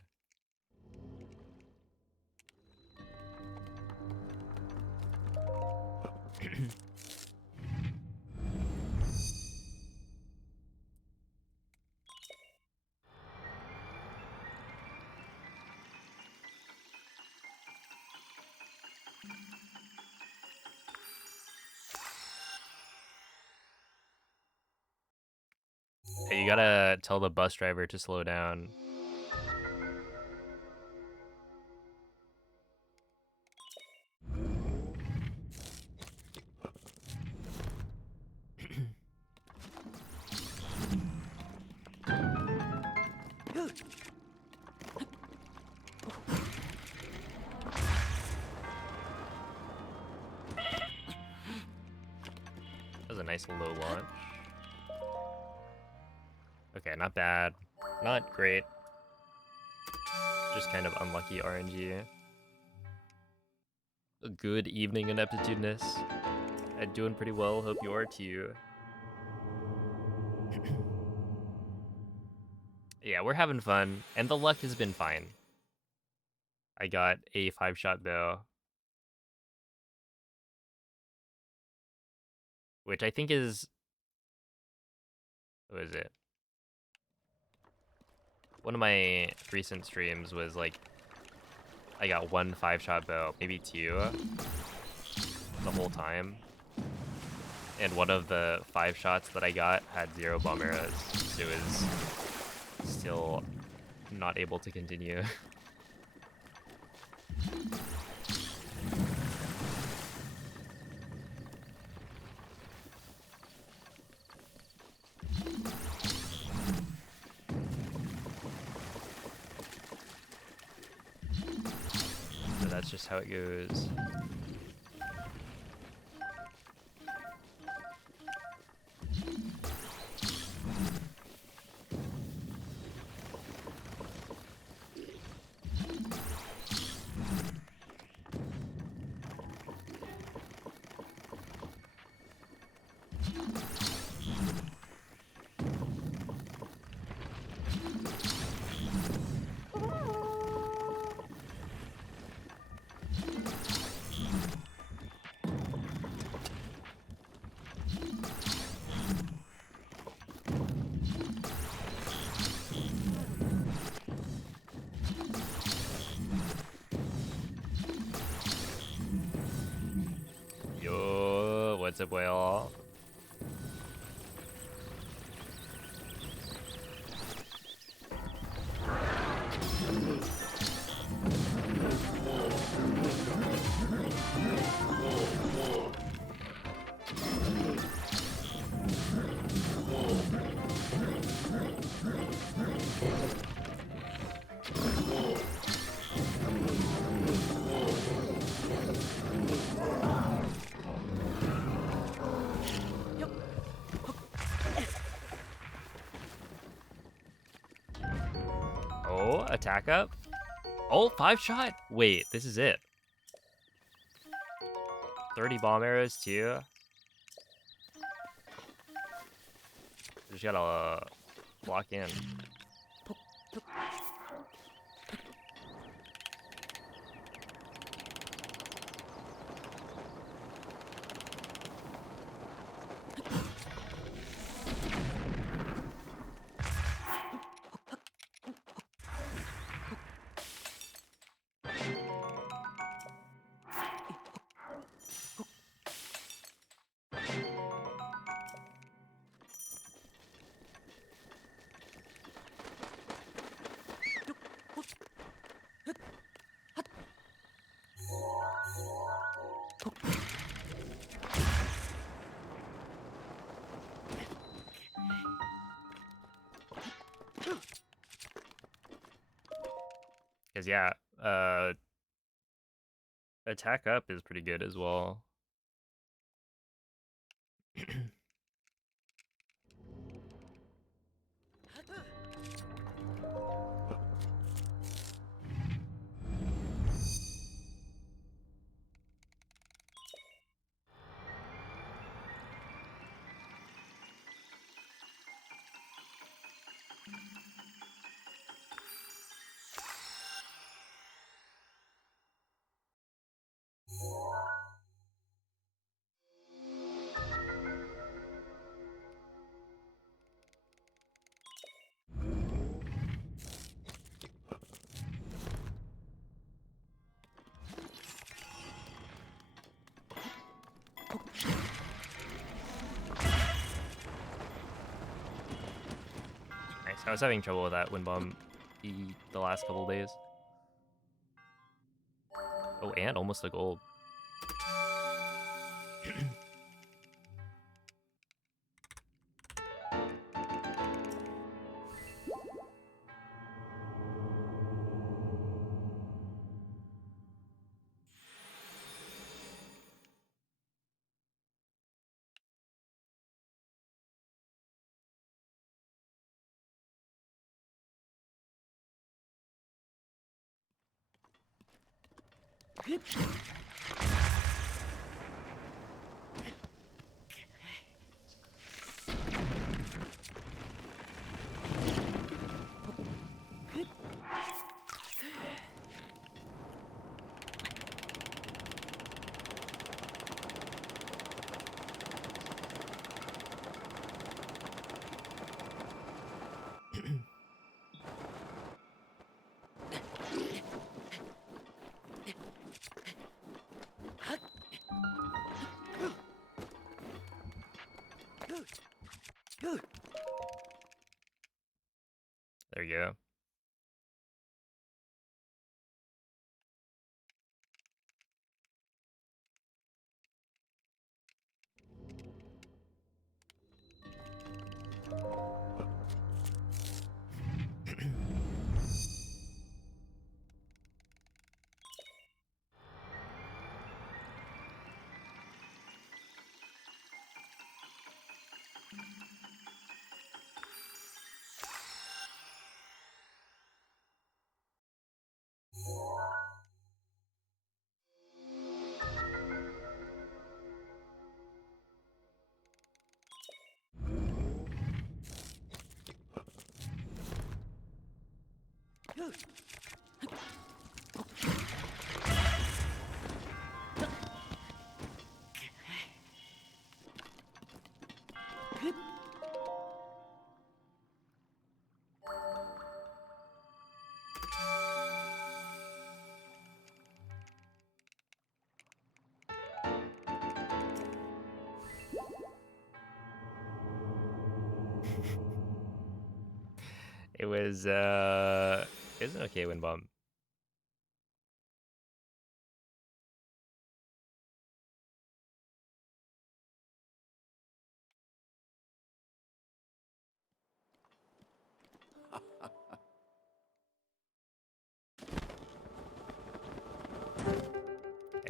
Hey, you gotta tell the bus driver to slow down. That was a nice low launch. Okay, not bad. Not great. Just kind of unlucky RNG. A good evening, Ineptitudinous. Doing pretty well, hope you are too. Yeah, we're having fun, and the luck has been fine. I got a 5-shot bow, which I think is... What is it? One of my recent streams was like, I got one 5-shot bow, maybe two, the whole time. And one of the 5 shots that I got had 0 bomb arrows, so it was still not able to continue. So that's just how it goes. defensive whale. Oh, attack up. Oh, 5-shot. Wait, this is it. 30 bomb arrows too. Just gotta lock in. Cause yeah, attack up is pretty good as well. Nice. I was having trouble with that wind bomb the last couple days. Oh, and almost a gold. There you go. It was an okay wind bump.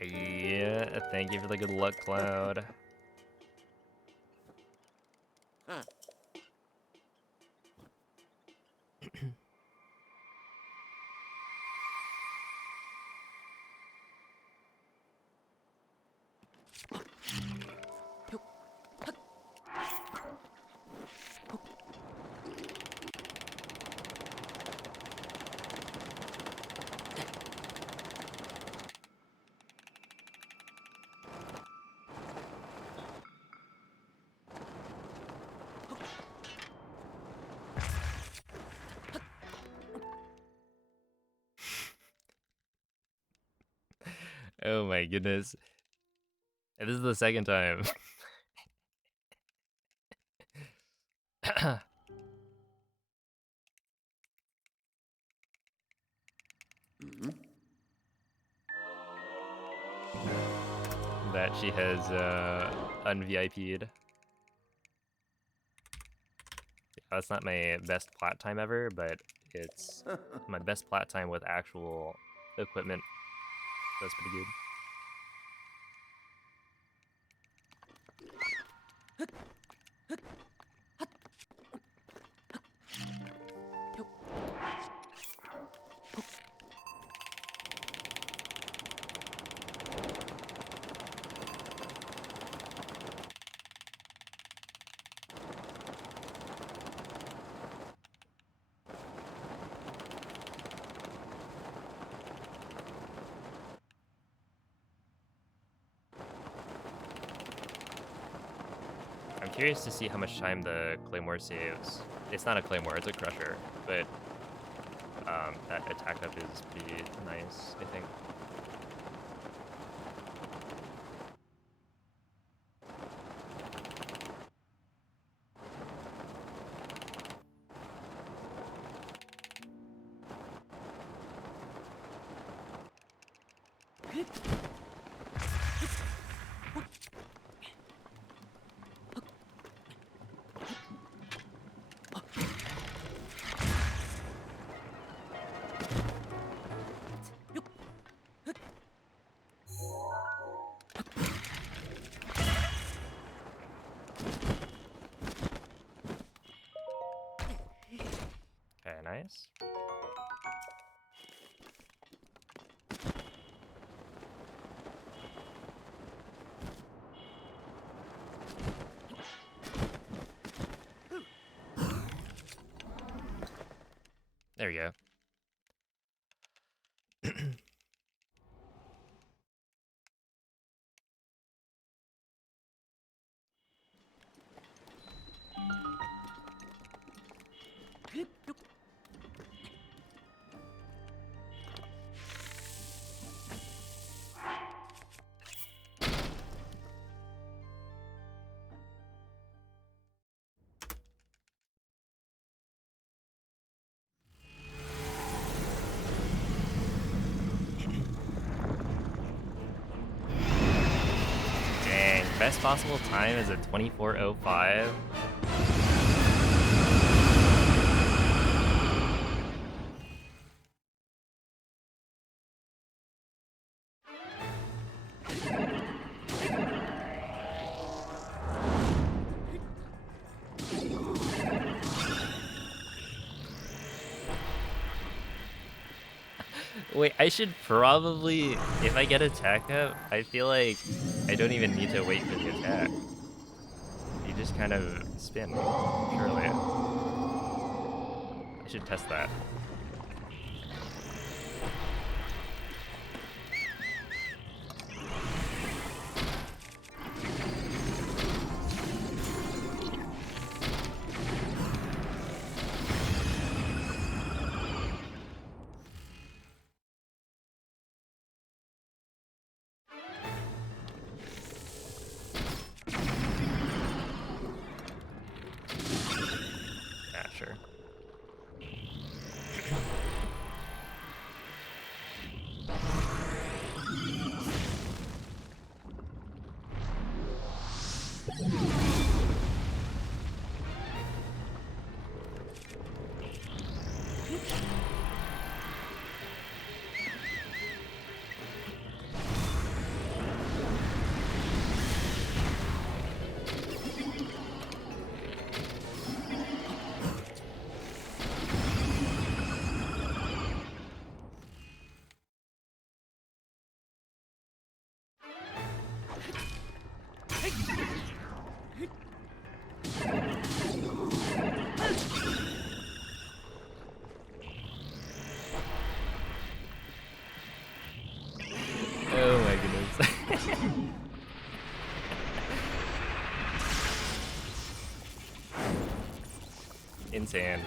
Yeah, thank you for the good luck, Cloud. Huh. Oh my goodness. And this is the second time. Mhm. That she has un-VIP'd. That's not my best plat time ever, but it's my best plat time with actual equipment. That's pretty good. I'm curious to see how much time the Claymore saves. It's not a Claymore, it's a Crusher, but that attack up is pretty nice, I think. Okay, nice. There we go. Dang, best possible time is a 24:05. Wait, I should probably, if I get attack up, I feel like I don't even need to wait for the attack. You just kind of spin, surely. I should test that. Yeah, sure. insane.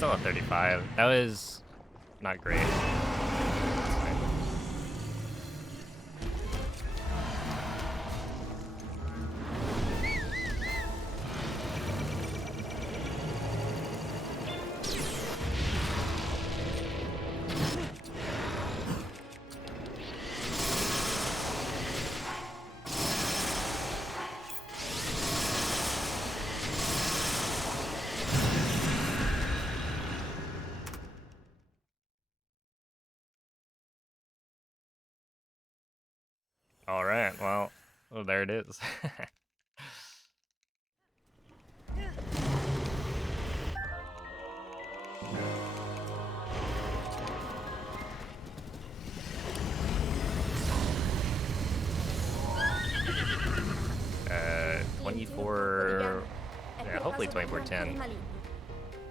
Still at 35. That was not great. That's fine. All right, well, there it is. L'intero corpo di 24. Ganon è Yeah, hopefully pervaso da 24-10. rancore maligno.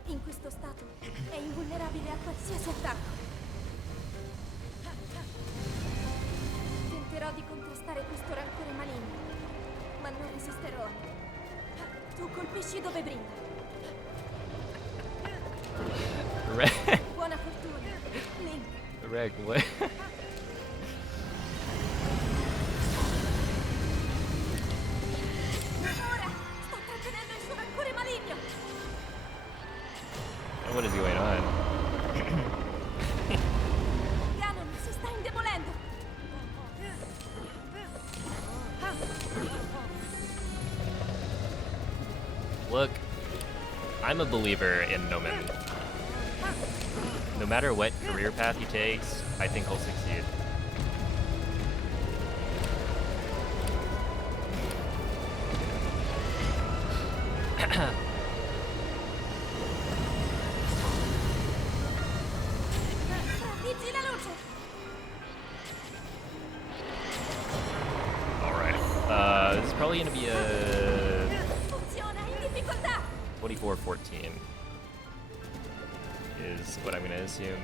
In questo stato è invulnerabile a qualsiasi attacco. Tenterò di contrastare questo rancore maligno, ma non resisterò. Tu colpisci dove brilla. Reg, Buona fortuna, Link. Reg, what? Ora sta trattenendo il suo rancore maligno. What is going on? Ganon si sta indebolendo. Look, I'm a believer in Nomen. No matter what career path he takes, I think he'll succeed. Strategi la luce. Alright, this is probably gonna be a Funziona in difficoltà. 24-14 is what I'm gonna assume.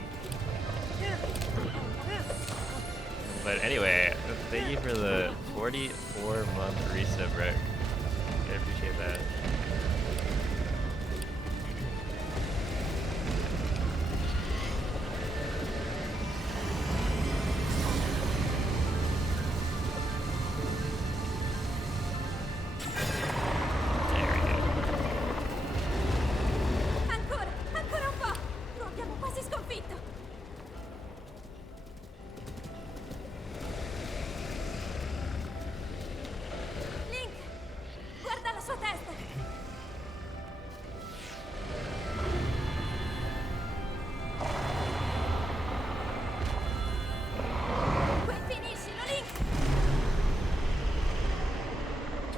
But anyway, thank you for the 44-month resub, Rick. I appreciate that. There we go. Ancora, ancora un po'. Lo abbiamo quasi sconfitto. Link, guarda la sua testa. Qui finiscilo, Link.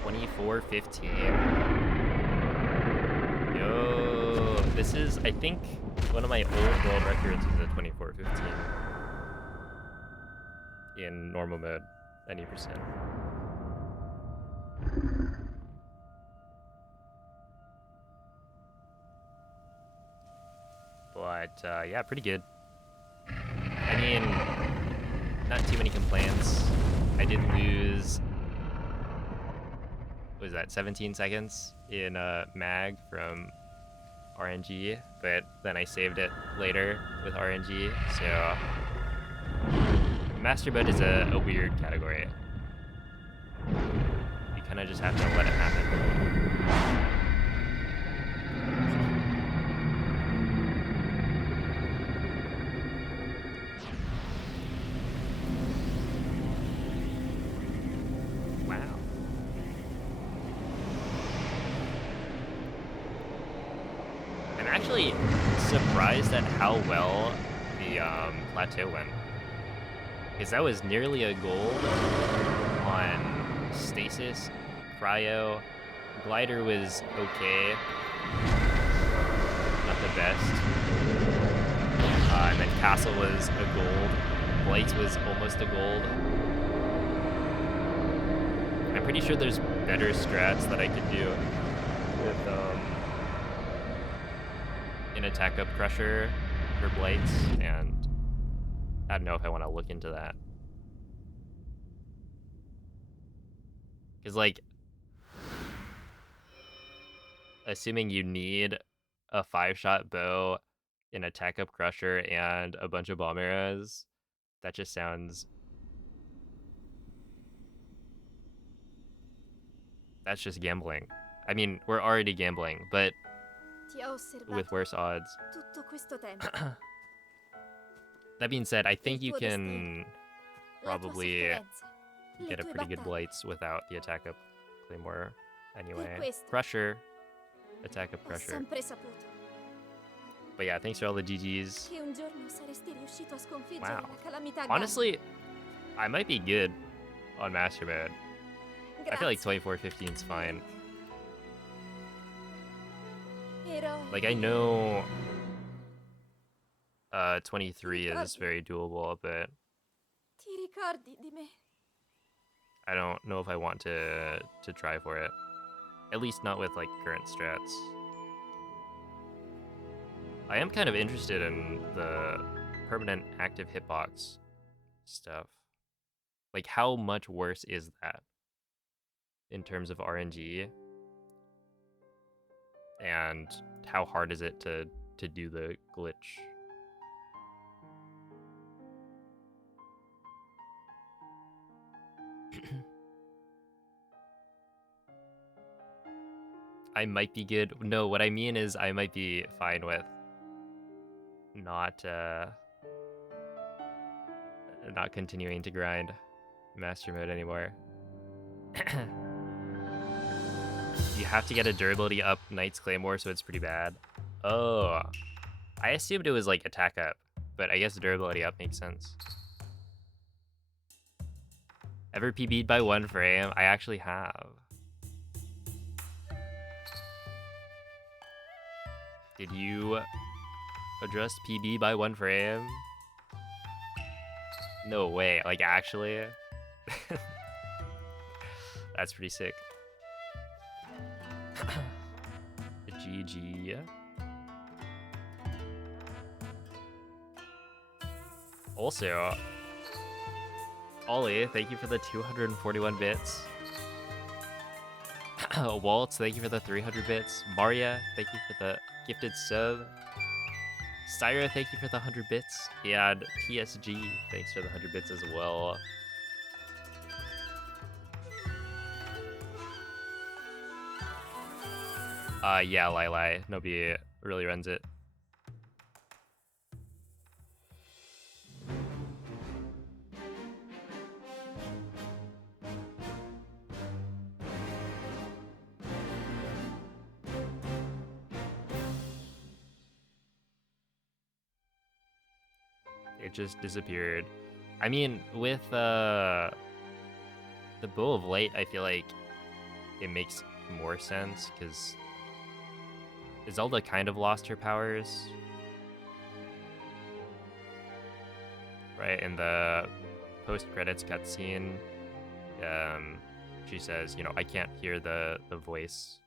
24-15. Yo, this is, I think, one of my old world records is a 24-15 in normal mode, 90%. But yeah, pretty good. I mean, not too many complaints. I did lose, what was that, 17 seconds in mag from RNG, but then I saved it later with RNG, so Master Mode is a weird category. You kind of just have to let it happen. Wow. I'm actually surprised at how well the plateau went. Because that was nearly a gold on Stasis, Cryo. Glider was okay. Not the best. And then Castle was a gold. Blights was almost a gold. I'm pretty sure there's better strats that I could do with an Attack Up Crusher for Blights, and I don't know if I want to look into that. Because, like, assuming you need a 5-shot bow, an Attack Up Crusher, and a bunch of bomb arrows, that just sounds... That's just gambling. I mean, we're already gambling, but Ti ho osservato with worse odds. tutto questo tempo. That being said, I think Il you tuo can La tua probably sofferenza, le get a tue pretty good battaglie. Blights without the Attack Up Claymore anyway. questo, Crusher. Attack Up Ho Crusher. sempre saputo But yeah, thanks for all the GGs. che un giorno saresti riuscito a sconfiggere Wow. la calamità Honestly, I might be good on Master Mode. Gandalf. I feel like 24-15 is fine. Eroi Like, I know 23 is very doable, but Ti ricordi di me? I don't know if I want to try for it. At least not with, like, current strats. I am kind of interested in the permanent active hitbox stuff. Like, how much worse is that in terms of RNG? And how hard is it to do the glitch? I might be good. No, what I mean is I might be fine with not continuing to grind Master Mode anymore. You have to get a durability up Knight's Claymore, so it's pretty bad. Oh, I assumed it was like attack up, but I guess durability up makes sense. Ever PB'd by 1 frame? I actually have. Did you adjust PB by 1 frame? No way, like actually? That's pretty sick. GG. Also, Ollie, thank you for the 241 bits. Waltz, thank you for the 300 bits. Maria, thank you for the gifted sub. Styra, thank you for the 100 bits. And TSG, thanks for the 100 bits as well. Yeah, Lai. Nobody really runs it. It just disappeared. I mean, with the Bow of Light, I feel like it makes more sense because Zelda kind of lost her powers, right? In the post-credits cutscene, she says, you know, I can't hear the voice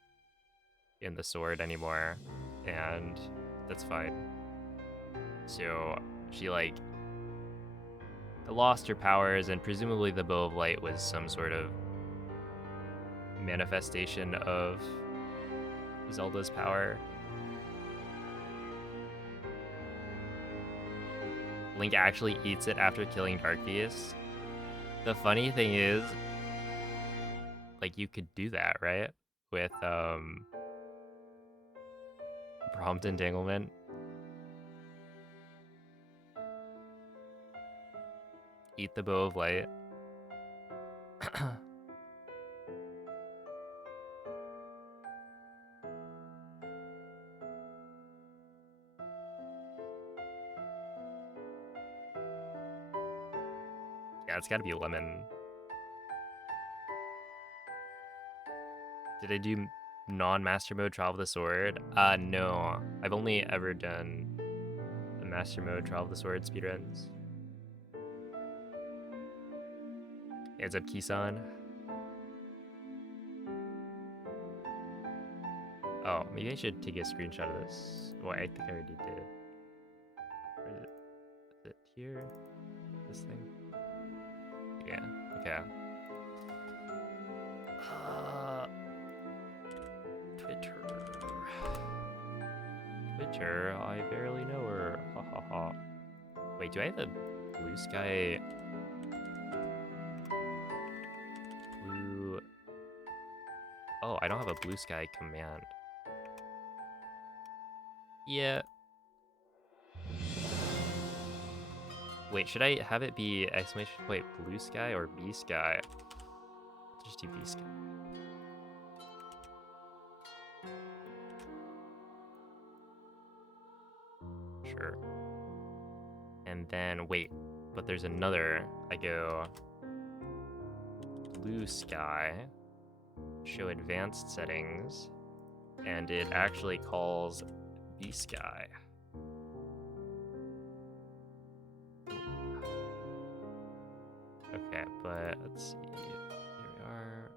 in the sword anymore, and that's fine. So she like lost her powers, and presumably the Bow of Light was some sort of manifestation of Zelda's power. Link actually eats it after killing Dark Beast. The funny thing is, like, you could do that, right? With prompt entanglement. Eat the Bow of Light. Yeah, it's gotta be lemon. Did I do non-master mode Trial of the Sword? No. I've only ever done the master mode Trial of the Sword speedruns. Heads up, Kisan. Oh, maybe I should take a screenshot of this. Well, I think I already did. Where is it? Is it here? This thing? Yeah, okay. Twitter. Twitter, I barely know her. Ha ha ha. Wait, do I have a blue sky? Blue. Oh, I don't have a blue sky command. Yeah. Wait, should I have it be exclamation point blue sky or B sky? Let's just do B sky. Sure. And then wait, but there's another. I go blue sky, show advanced settings, and it actually calls B sky. Okay, but let's see. Here we are.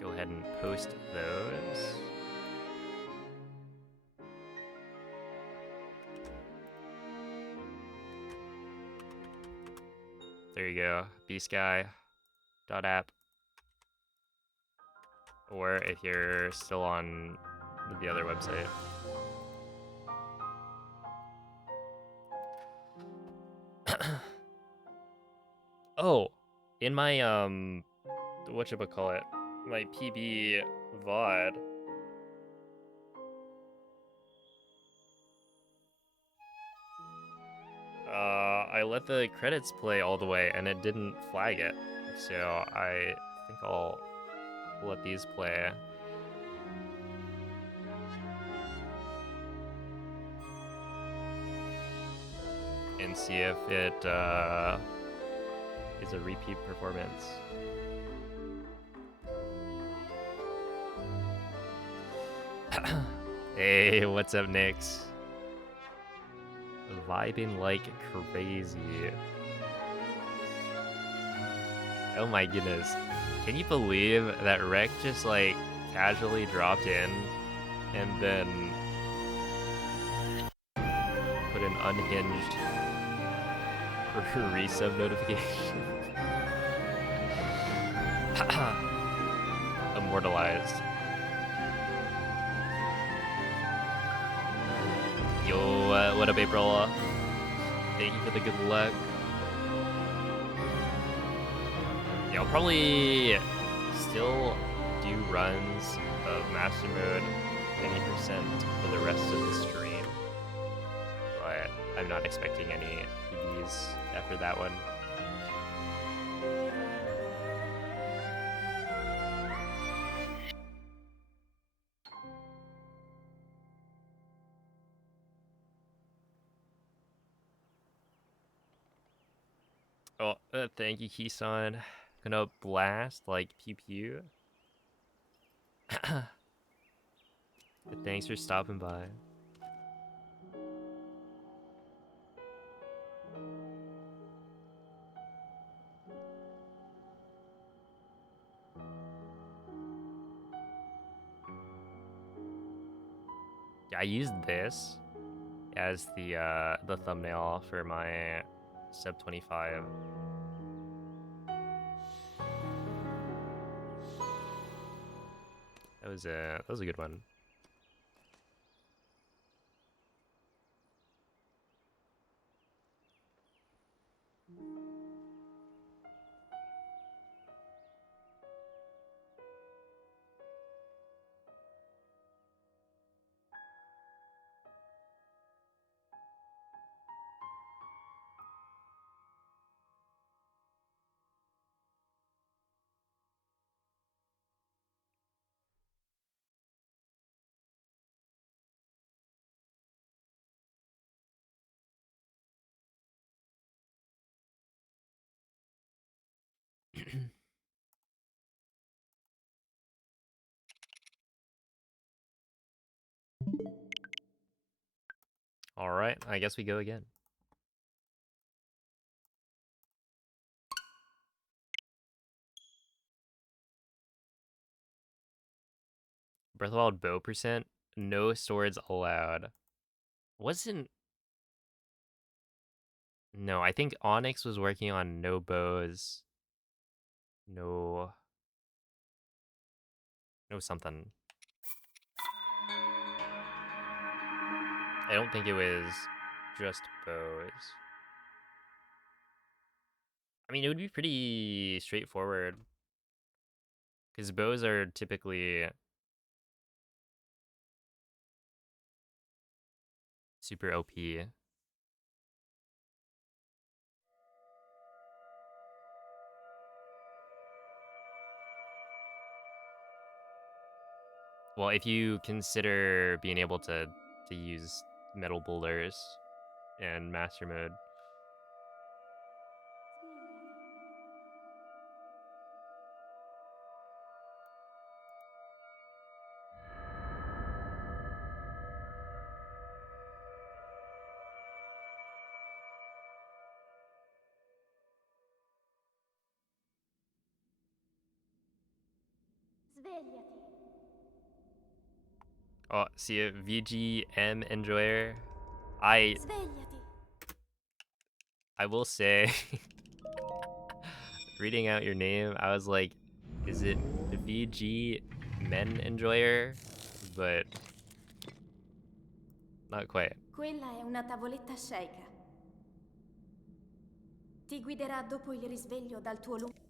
Go ahead and post those. There you go, bsky.app. Or if you're still on the other website. Oh, in my whatchamacallit, my PB VOD. I let the credits play all the way and it didn't flag it. So I think I'll let these play. And see if it is a repeat performance. Hey, what's up, Nyx? Vibing like crazy. Oh my goodness. Can you believe that Rec just like casually dropped in and then put an unhinged resub notification? Immortalized. Yo, what up, April? Thank you for the good luck. Yeah, I'll probably still do runs of Master Mode 90% for the rest of the stream, but I'm not expecting any PBs after that one. Oh, thank you, Kisan. Gonna blast like pew pew. Thanks for stopping by. Yeah, I used this as the thumbnail for my sub 25. That was a good one. All right, I guess we go again. Breath of the Wild bow percent, no swords allowed. Wasn't No, I think Onyx was working on no bows, no something. I don't think it was just bows. I mean, it would be pretty straightforward because bows are typically super OP. Well, if you consider being able to use metal boulders in master mode. Svegliati. Oh, see a VGM enjoyer. I Svegliati. will say, reading out your name, I was like, is it VG Men Enjoyer? But not quite. Quella è una tavoletta sceicca. Ti guiderà dopo il risveglio dal tuo lungo...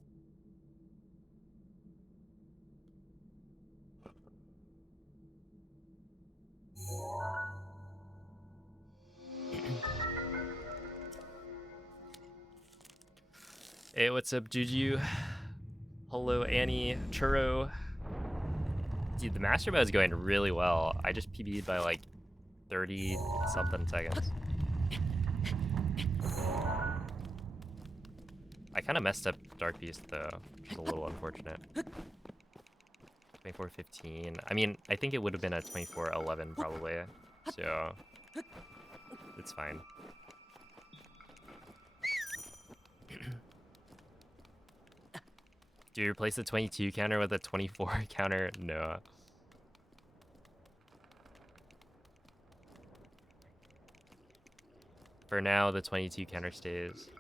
Hey, what's up, Juju? Hello, Annie, Churro. Dude, the master mode is going really well. I just PB'd by like 30 something seconds. I kind of messed up Dark Beast though, which is a little unfortunate. 24:15. I mean, I think it would have been at 24:11 probably, so it's fine. Do you replace the 22 counter with a 24 counter? No. For now, the 22 counter stays.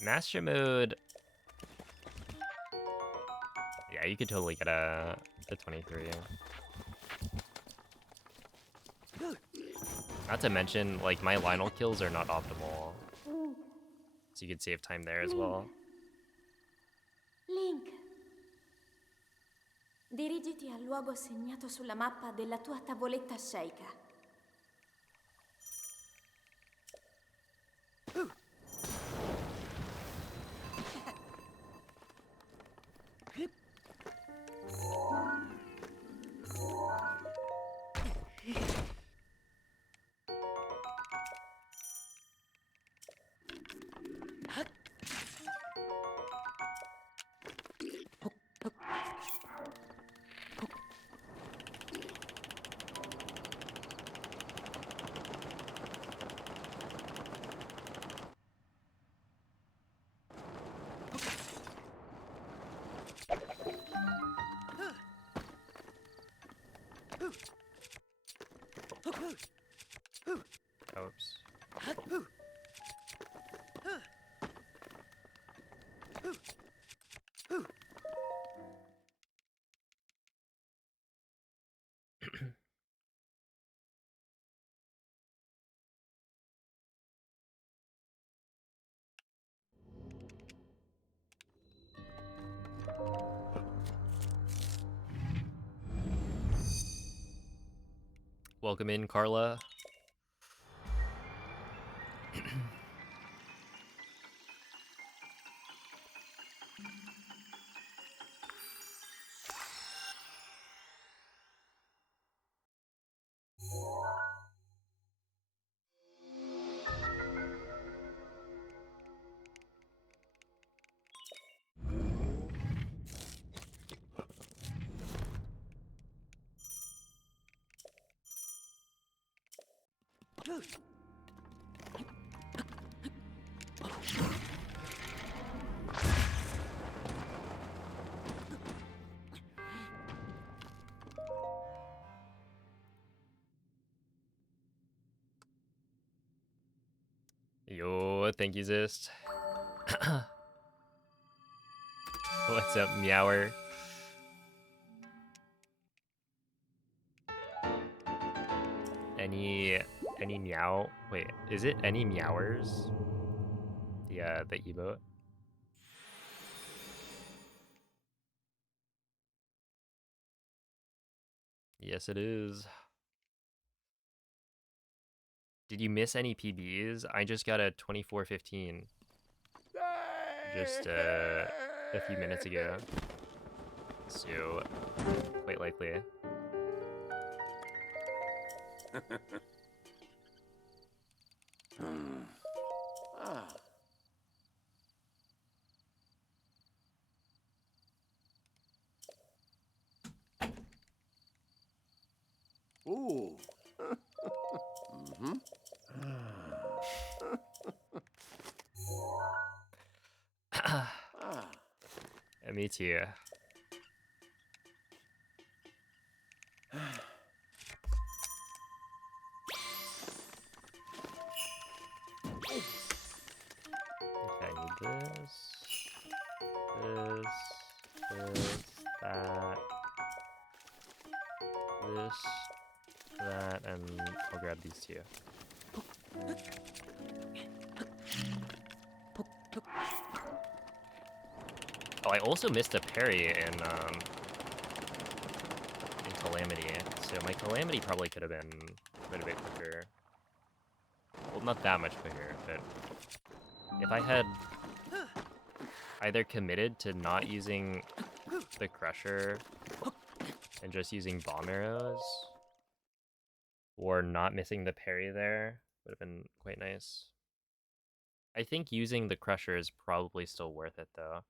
Master mode. Yeah, you could totally get a 23. Not to mention, like, my Lionel kills are not optimal. So you could save time there as well. Link. Dirigiti al luogo segnato sulla mappa della tua tavoletta sceicca. Oops. Welcome in, Carla. Yo, thank you, Zist. What's up, Meower? Any meow? Wait, is it any meowers? The emote. Yes, it is. Did you miss any PBs? I just got a 2415 just a few minutes ago. So quite likely. Ah. Ooh. Mm-hmm. Ah. Yeah, me too. Okay, I need this, that, and I'll grab these two. Oh, I also missed a parry in Calamity, so my Calamity probably could have been quite a bit quicker. Well, not that much quicker, but if I had either committed to not using the Crusher and just using Bomb Arrows, or not missing the parry there, would have been quite nice. I think using the Crusher is probably still worth it, though.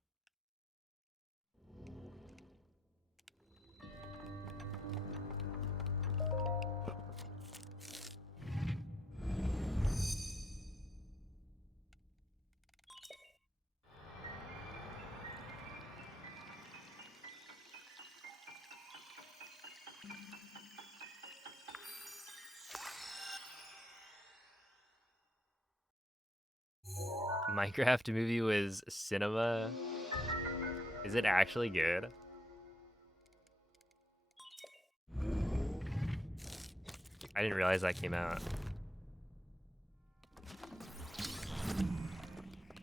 Minecraft movie was cinema. Is it actually good? I didn't realize that came out.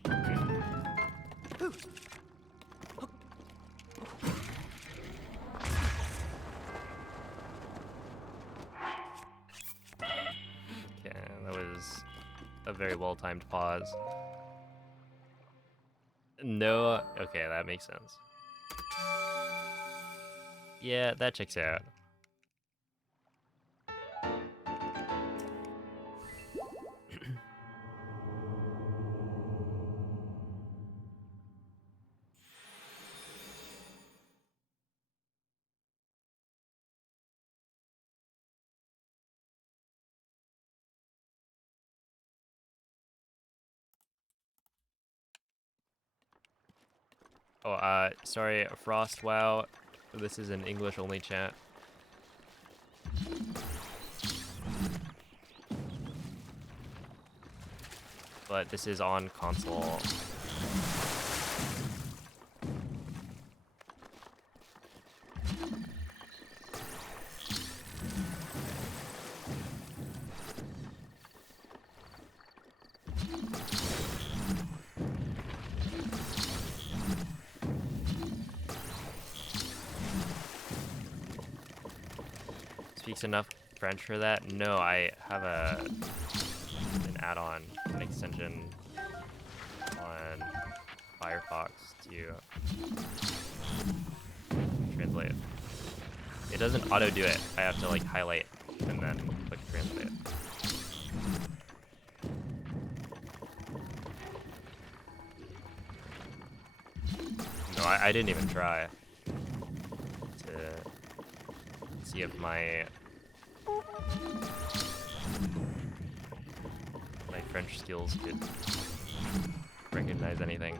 Okay, that was a very well-timed pause. No, okay, that makes sense. Yeah, that checks out. Oh, sorry, Frost, wow. This is an English only chat. But this is on console. Speaks enough French for that? No, I have an add-on, an extension on Firefox to translate. It doesn't auto do it. I have to like highlight and then click translate. No, I didn't even try to see if my French skills could recognize anything.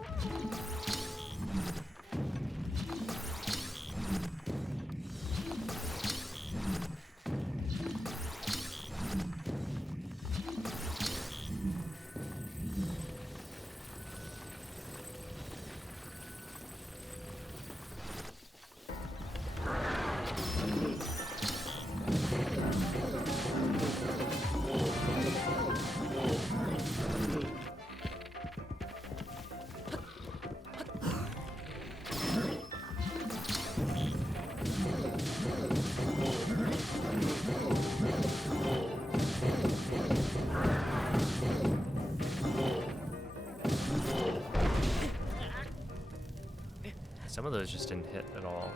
Some of those just didn't hit at all.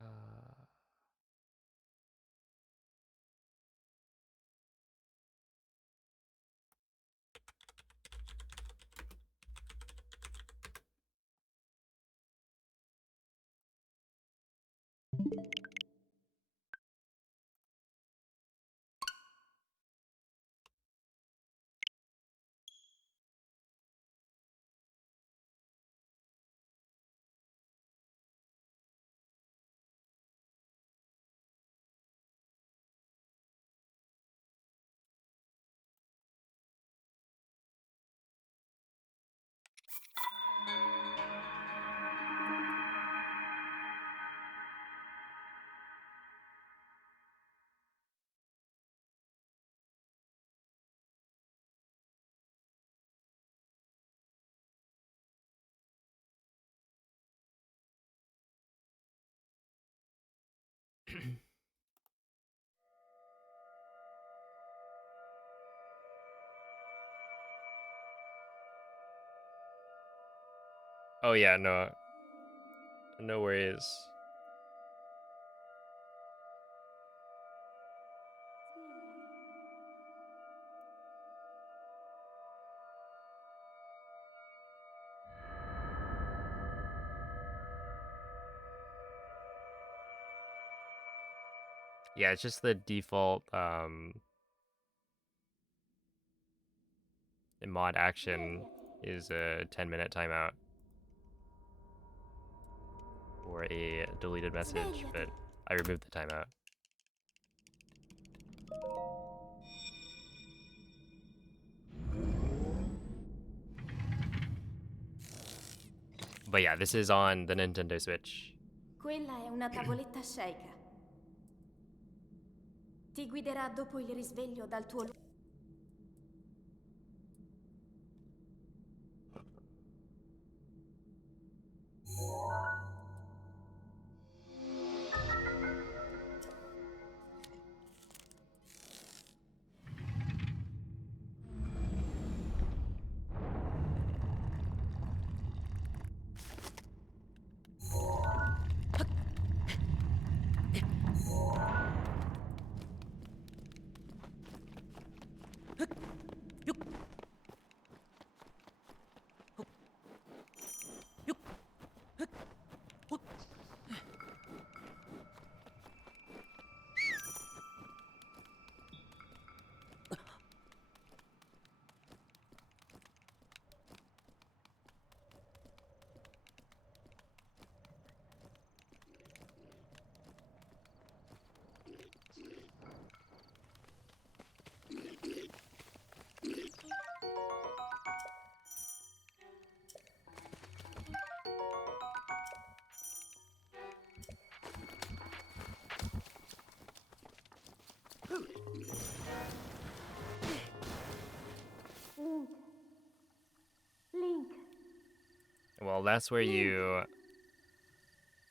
Uh, oh yeah, no worries. Yeah, it's just the default mod action is a 10-minute timeout. or a deleted message, but I removed the timeout. But yeah, this is on the Nintendo Switch. Quella è una tavoletta Sheikah. Ti guiderà dopo il risveglio dal tuo Link. Well, that's where you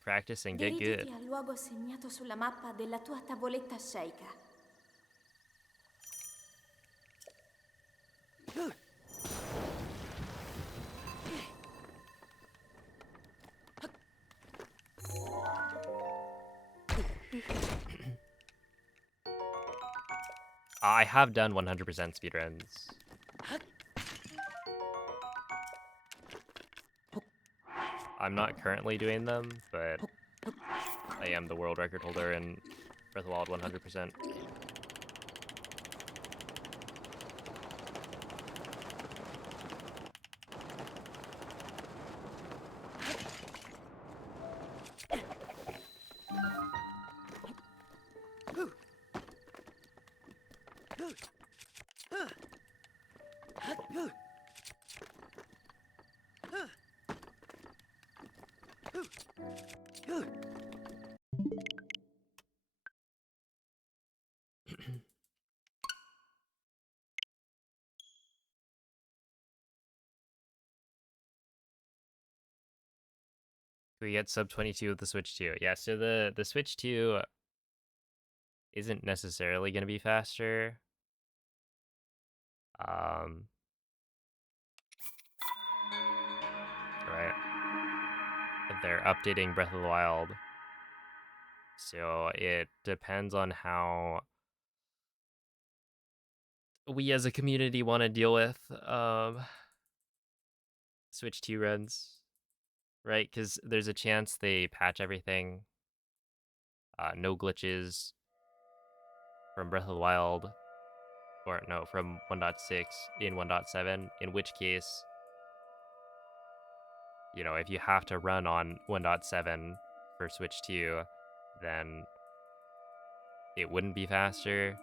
practice and get good. Dirigiti al luogo segnato sulla mappa della tua tavoletta Sheikah. I have done 100% speedruns. I'm not currently doing them, but I am the world record holder in Breath of the Wild 100%. We get sub 22 with the Switch 2. Yeah, so the Switch 2 isn't necessarily going to be faster. Right. They're updating Breath of the Wild. So it depends on how we as a community want to deal with Switch 2 runs. Right? Because there's a chance they patch everything. No glitches from Breath of the Wild. Or no, from 1.6 in 1.7. In which case, you know, if you have to run on 1.7 for Switch 2, then it wouldn't be faster.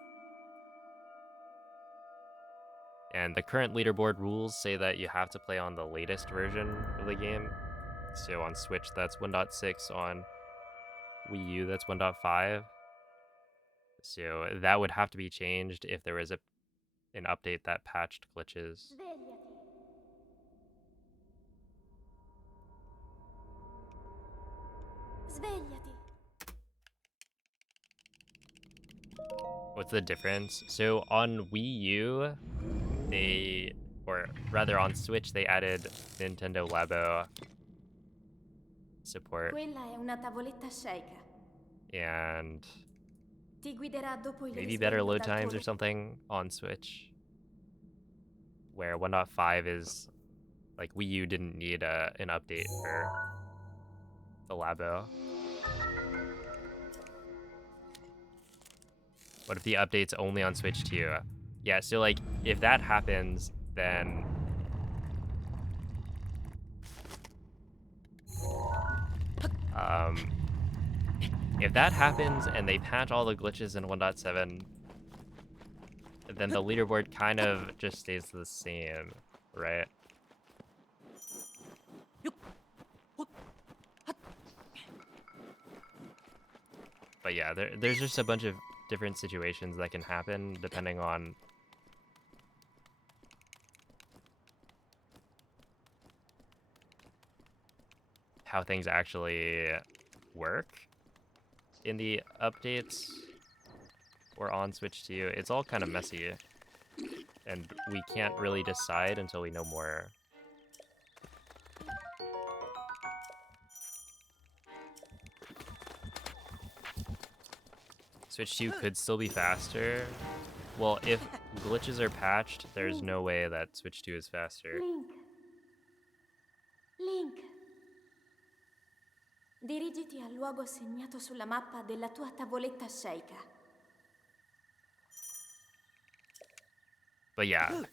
And the current leaderboard rules say that you have to play on the latest version of the game. So on Switch, that's 1.6. On Wii U, that's 1.5. So that would have to be changed if there was an update that patched glitches. Svegliati. What's the difference? So on Wii U, or rather on Switch, they added Nintendo Labo support. Quella è una tavoletta Sheikah. And Ti guiderà dopo il maybe better risveglio load dal times tuo or something on Switch. Where 1.5 is, like, Wii U didn't need an update for the Labo. What if the update's only on Switch 2? Yeah, so like, if that happens, then If that happens and they patch all the glitches in 1.7, then the leaderboard kind of just stays the same, right? But yeah, there's just a bunch of different situations that can happen depending on how things actually work in the updates or on Switch 2. It's all kind of messy, and we can't really decide until we know more. Switch 2 could still be faster. Well, if glitches are patched, there's no way that Switch 2 is faster. Link. Link. Dirigiti al luogo segnato sulla mappa della tua tavoletta sceicca. But yeah,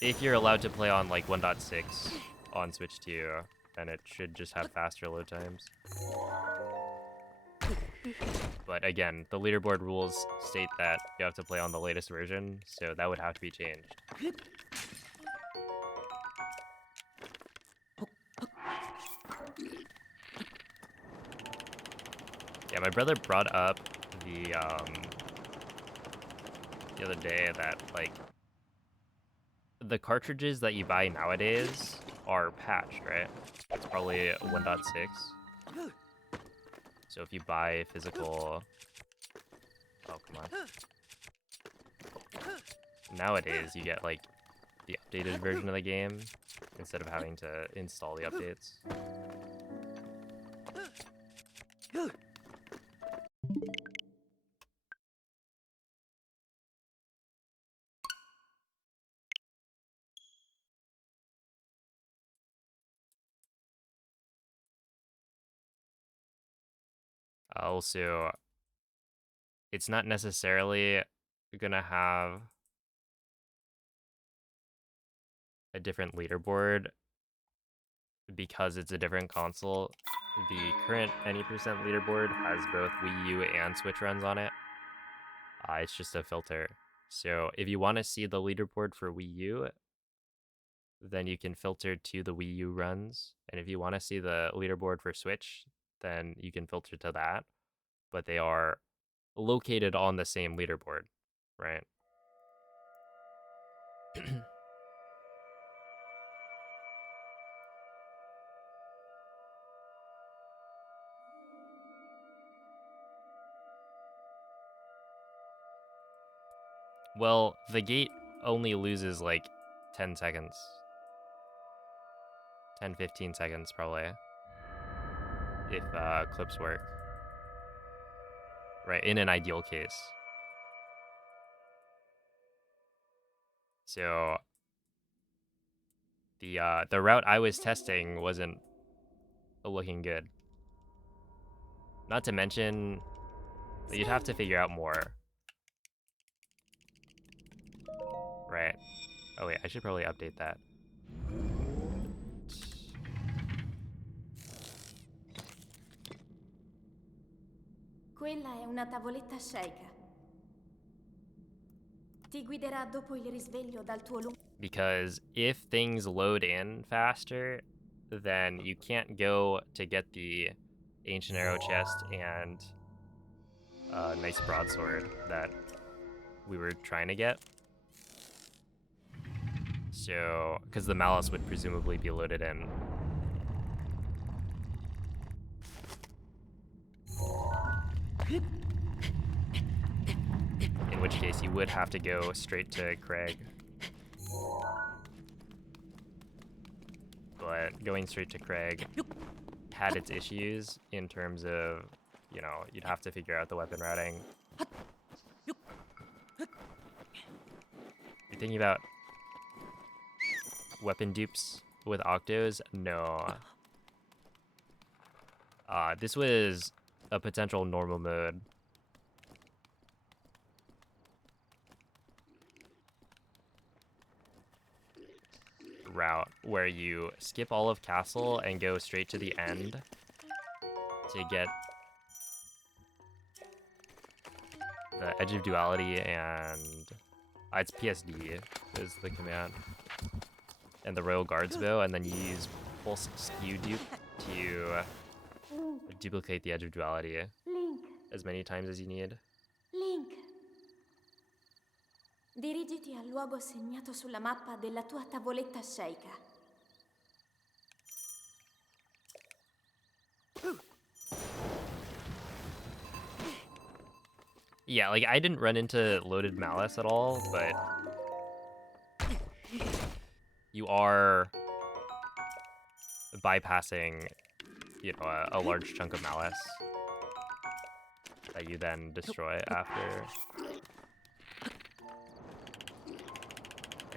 if you're allowed to play on like 1.6 on Switch 2, then it should just have faster load times. But again, the leaderboard rules state that you have to play on the latest version, so that would have to be changed. Yeah, my brother brought up the other day that like the cartridges that you buy nowadays are patched, right? It's probably 1.6. So if you buy physical... Oh, come on. Nowadays, you get, like, the updated version of the game instead of having to install the updates. Also, it's not necessarily gonna have a different leaderboard because it's a different console. The current Any% leaderboard has both Wii U and Switch runs on it. It's just a filter. So if you want to see the leaderboard for Wii U, then you can filter to the Wii U runs. And if you want to see the leaderboard for Switch, then you can filter to that. But they are located on the same leaderboard, right? Well, the gate only loses like 10 seconds. 10, 15 seconds probably. If clips work. Right, in an ideal case. So the route I was testing wasn't looking good. Not to mention, you'd have to figure out more. Right. Oh wait, I should probably update that. Quella è una tavoletta sceicca. Ti guiderà dopo il risveglio dal tuo lungo... Because if things load in faster, then you can't go to get the ancient arrow chest and a nice broadsword that we were trying to get. So, because the malice would presumably be loaded in. In which case, you would have to go straight to Craig. But going straight to Craig had its issues in terms of, you know, you'd have to figure out the weapon routing. You're thinking about weapon dupes with Octos? No. This was a potential normal mode. Route where you skip all of Castle and go straight to the end to get the Edge of Duality and it's PSD is the command, and the Royal Guards bow, and then you use Pulse Skew Dupe to duplicate the Edge of Duality Link, as many times as you need. Link. Dirigiti al luogo segnato sulla mappa della tua tavoletta sceicca. Yeah, like I didn't run into Loaded Malice at all, but you are bypassing, you know, a large chunk of Malice that you then destroy after.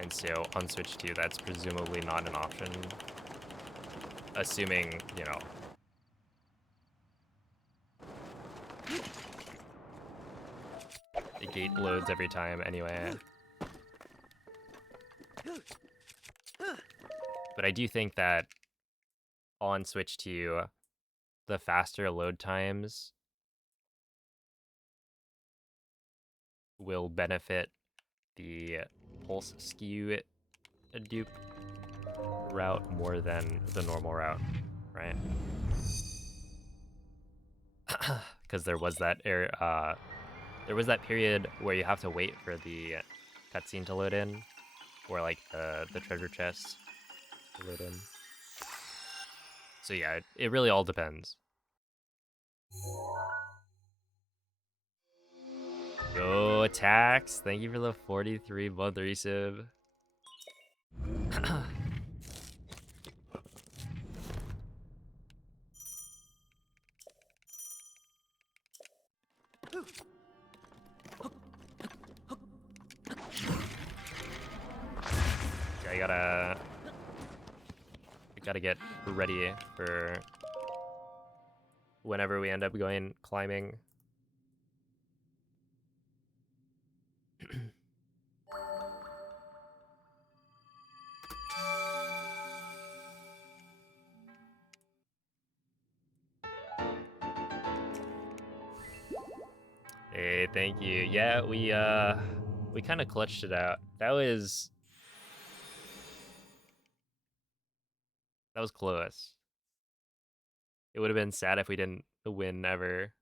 And so on Switch 2, that's presumably not an option, assuming, you know, the gate loads every time anyway. But I do think that on Switch 2, the faster load times will benefit the Pulse Skew dupe route more than the normal route, right? Because there was that there was that period where you have to wait for the cutscene to load in, or like the treasure chest to load in. So yeah, it really all depends. Yo, Attacks! Thank you for the 43-month resub. Yeah, I gotta get ready for whenever we end up going climbing. Hey, thank you. Yeah, we kind of clutched it out. That was close. It would have been sad if we didn't win ever.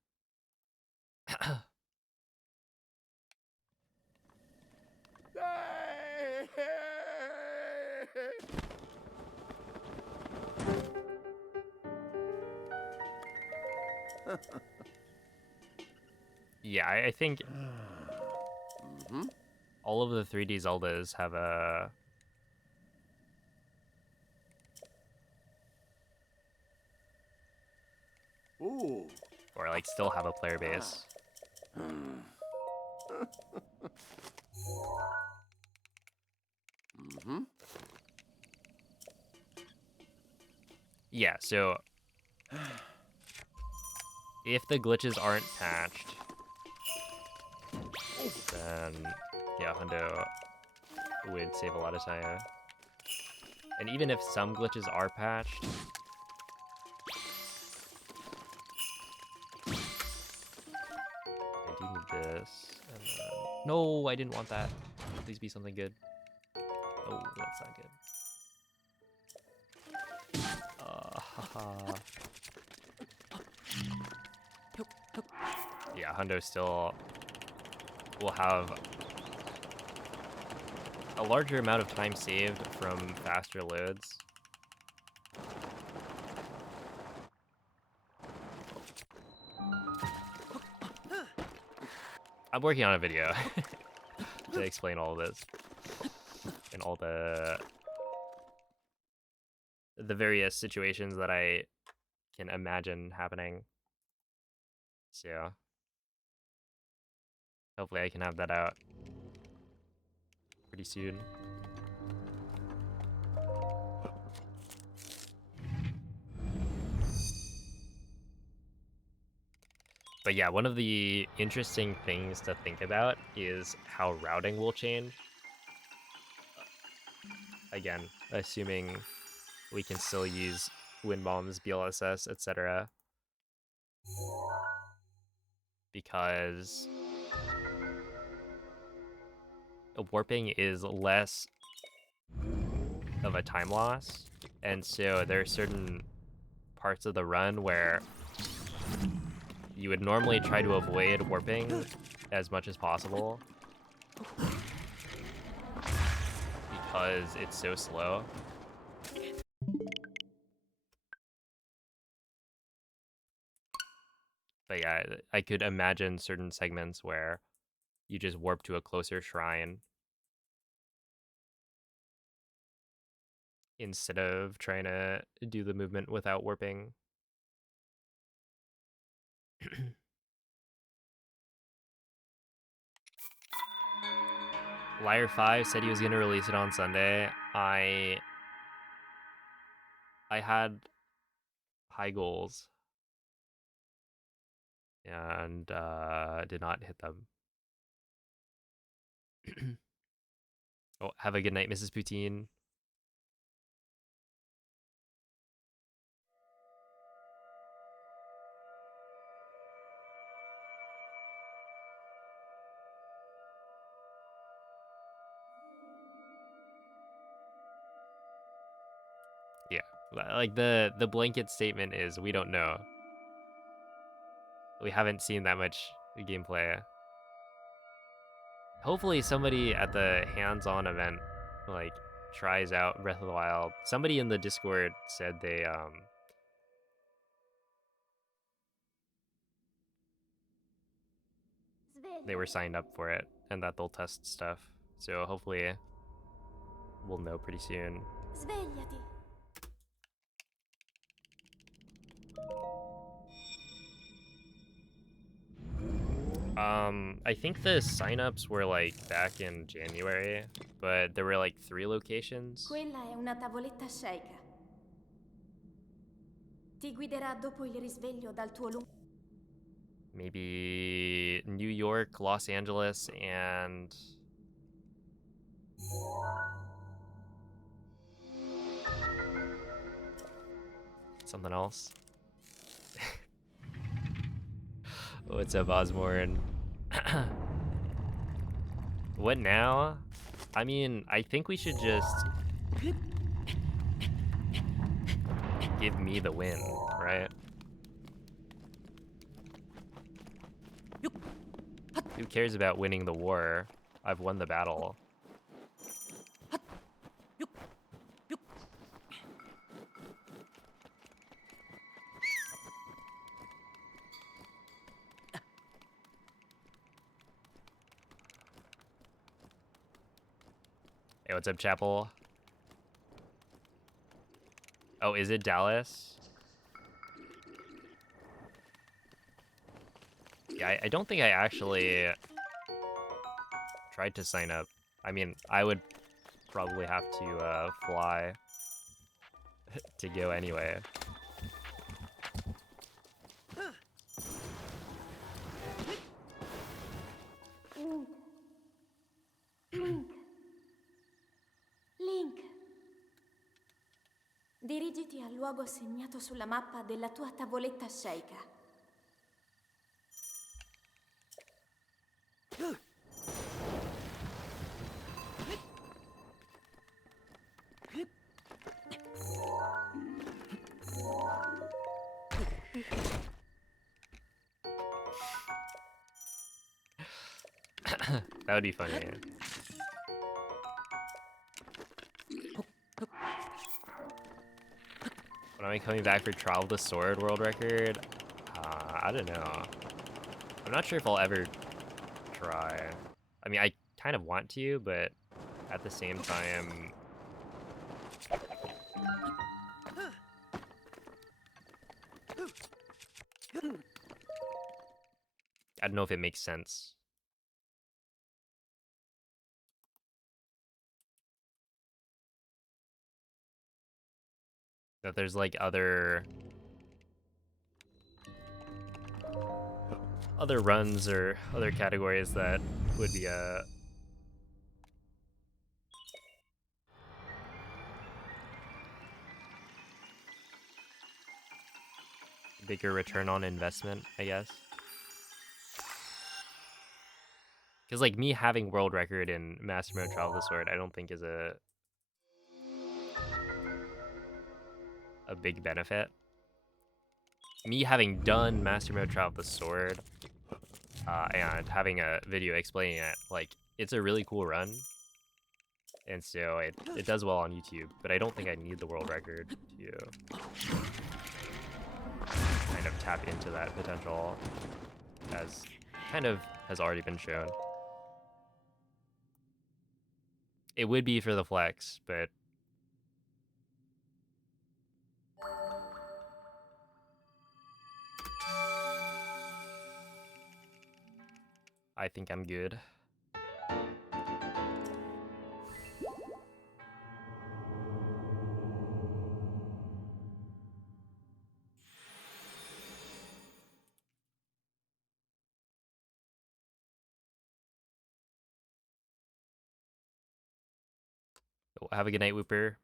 Yeah, I think all of the 3D Zeldas have a Ooh. or like still have a player base. Yeah, so if the glitches aren't patched, then yeah, Hundo would save a lot of time. And even if some glitches are patched, I do need this. And then... No, I didn't want that. Please be something good. Oh, that's not good. Haha. Yeah, Hundo still will have a larger amount of time saved from faster loads. I'm working on a video to explain all of this and all the various situations that I can imagine happening. So hopefully I can have that out pretty soon. But yeah, one of the interesting things to think about is how routing will change. Again, assuming we can still use wind bombs, BLSS, etc. Because warping is less of a time loss, and so there are certain parts of the run where you would normally try to avoid warping as much as possible because it's so slow. But yeah, I could imagine certain segments where you just warp to a closer shrine instead of trying to do the movement without warping. Liar 5 said he was going to release it on Sunday. I had high goals and did not hit them. Oh, have a good night, Mrs. Poutine. Yeah, like the blanket statement is we don't know. We haven't seen that much gameplay. Hopefully somebody at the hands-on event like tries out Breath of the Wild. Somebody in the Discord said they were Svegliati. signed up for it and that they'll test stuff. So hopefully we'll know pretty soon. Svegliati. I think the signups were like back in January, but there were like 3 locations. Quella è una tavoletta sceicca. Ti guiderà dopo il risveglio dal tuo lungo... Maybe New York, Los Angeles, and something else. What's up, Osborne? What now? I mean, I think we should just give me the win, right? Who cares about winning the war? I've won the battle. Hey, what's up, Chapel? Oh, is it Dallas? Yeah, I don't think I actually tried to sign up. I mean, I would probably have to fly to go anyway. Link. Link. Link. Dirigiti al luogo segnato sulla mappa della tua tavoletta sceicca. That would be funny. When am I coming back for Trial of the Sword world record? I don't know. I'm not sure if I'll ever try. I mean, I kind of want to, but at the same time, I don't know if it makes sense. That there's like other runs or other categories that would be a bigger return on investment, I guess. Because like me having world record in Master Mode Trial of the Sword, I don't think is a big benefit. Me having done Master Mode Trial of the Sword and having a video explaining it, like, it's a really cool run. And so it does well on YouTube, but I don't think I need the world record to kind of tap into that potential, as kind of has already been shown. It would be for the flex, but I think I'm good. Have a good night, Whooper.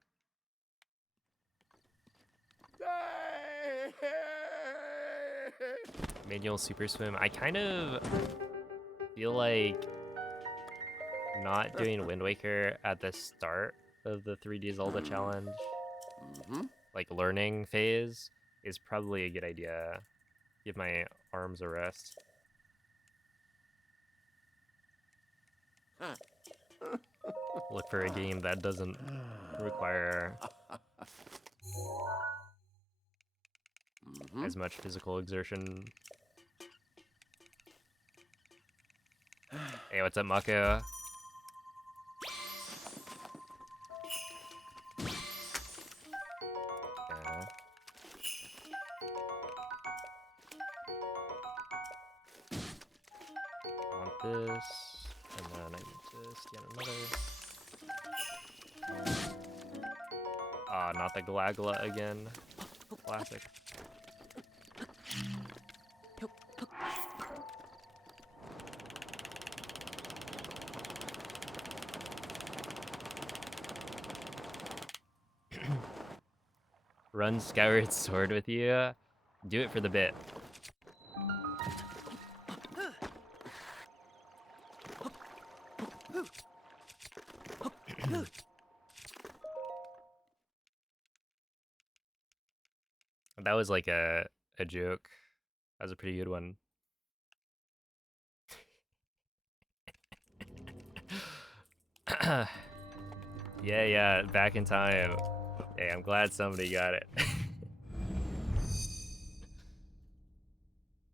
Manual Super Swim. I kind of feel like not doing Wind Waker at the start of the 3D Zelda challenge, like learning phase, is probably a good idea. Give my arms a rest. Look for a game that doesn't require as much physical exertion. Hey, what's up, Mako? Yeah. I want this, and then I need to scan another. Ah, not the Galagala again. Classic. Run Skyward Sword with you. Do it for the bit. That was like a joke. That was a pretty good one. Yeah, back in time. Hey, I'm glad somebody got it.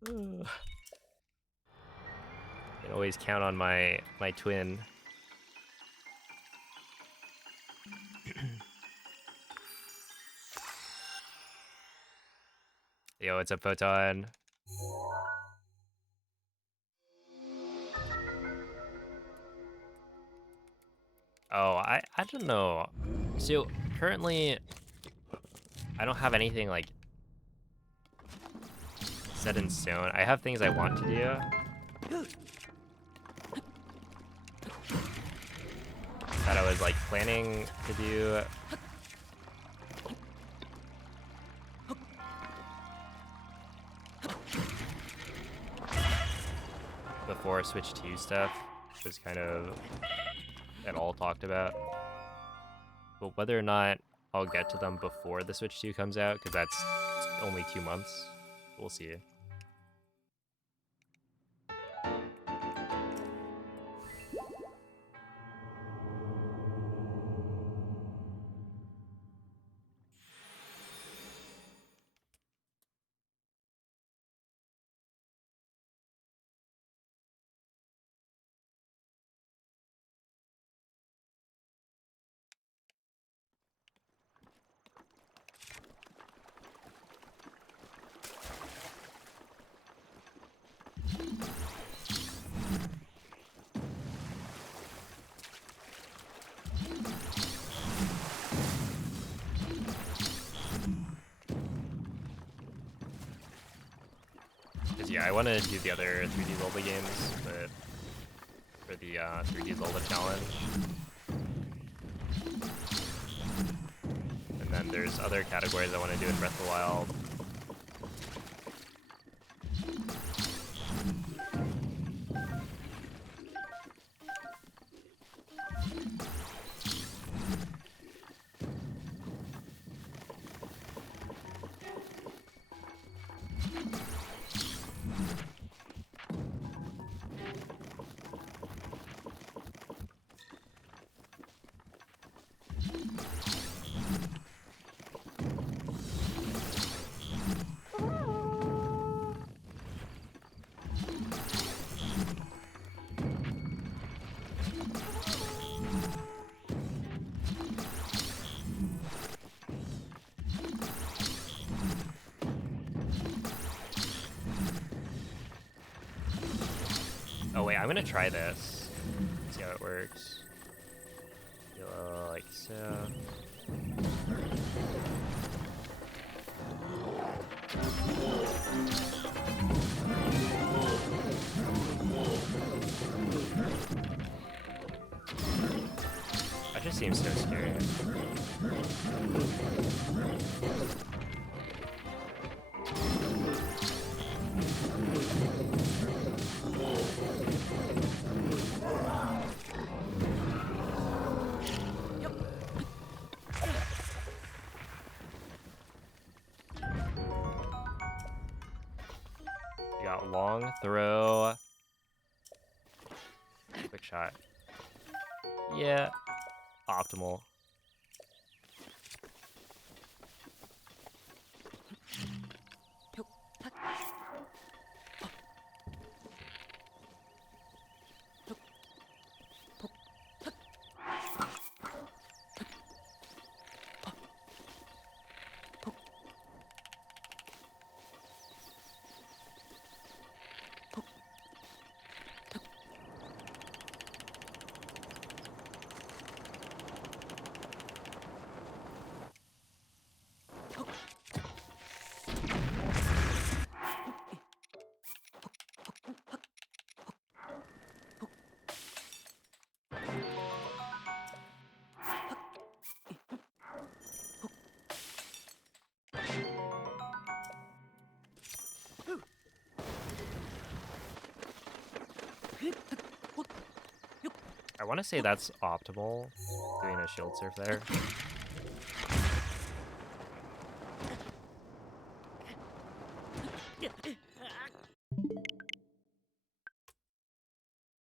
Can always count on my twin. Yo, what's up, Photon? Oh, I don't know. So currently, I don't have anything like set in stone. I have things I want to do that I was like planning to do. Before Switch 2 stuff was kind of at all talked about. But whether or not I'll get to them before the Switch 2 comes out, because that's only 2 months, we'll see. Yeah, I want to do the other 3D Zelda games, but for the 3D Zelda challenge. And then there's other categories I want to do in Breath of the Wild. wait, I'm gonna try this. See how it works. Like so. That just seems so scary. You got long throw. Quick shot. Yeah. Optimal. I want to say that's optimal, doing a shield surf there.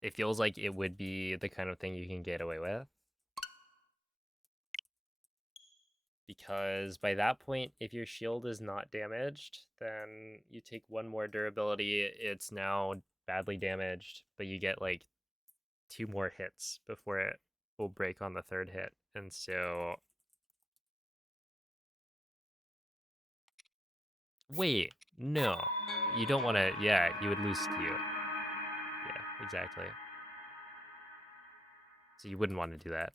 It feels like it would be the kind of thing you can get away with. Because by that point, if your shield is not damaged, then you take one more durability, it's now badly damaged, but you get like 2 more hits before it will break on the 3rd hit. And so... Wait, no. You don't want to... Yeah, you would lose Q. Yeah, exactly. So you wouldn't want to do that.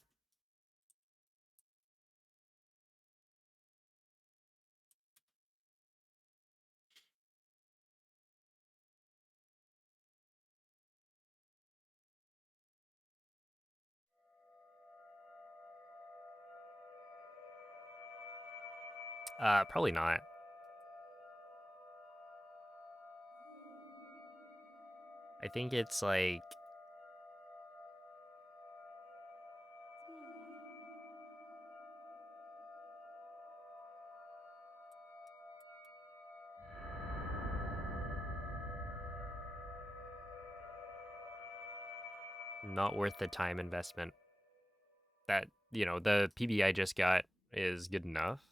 Probably not. I think it's like... not worth the time investment. That, you know, the PB I just got is good enough.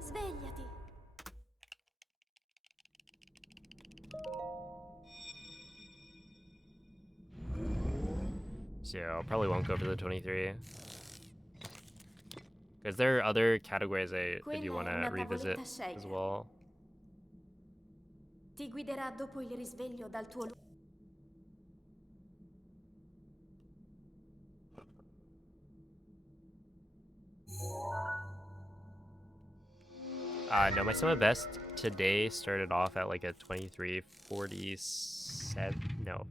Svegliati. Svegliati. So I probably won't go for the 23. Because there are other categories I do want to revisit as well. Ti guiderà dopo il risveglio dal tuo No, my summer best today started off at like a 23:47. No.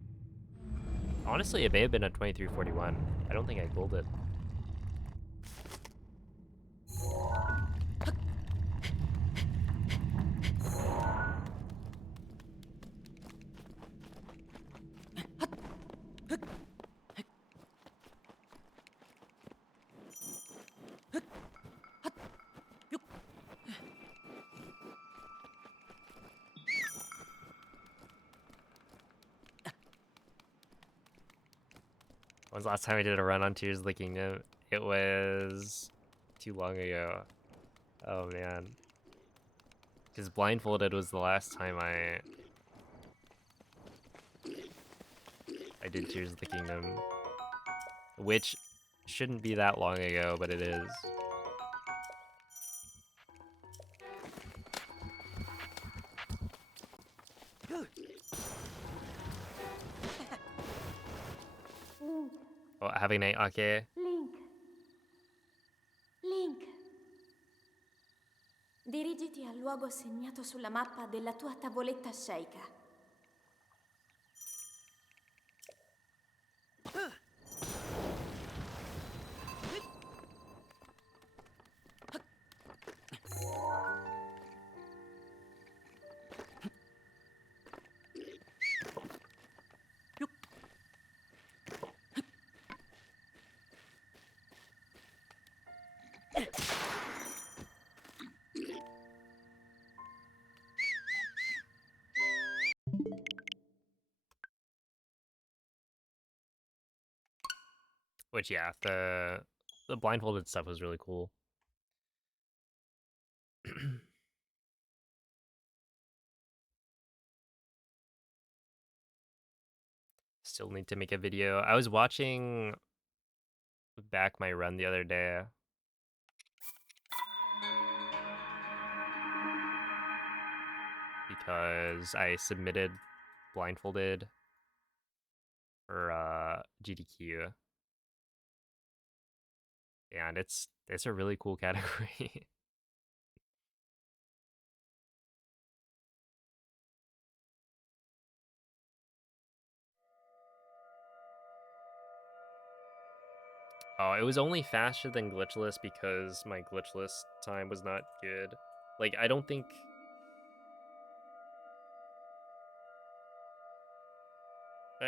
Honestly, it may have been a 23:41. I don't think I pulled it. When's the last time I did a run on Tears of the Kingdom? It was too long ago. Oh man. Because Blindfolded was the last time I did Tears of the Kingdom. Which shouldn't be that long ago, but it is. have a night, okay. Link. Link. Dirigiti al luogo segnato sulla mappa della tua tavoletta Sheikah. Which, yeah, the blindfolded stuff was really cool. Still need to make a video. I was watching back my run the other day. Because I submitted blindfolded for GDQ. And it's a really cool category. Oh, it was only faster than glitchless because my glitchless time was not good. Like, I don't think...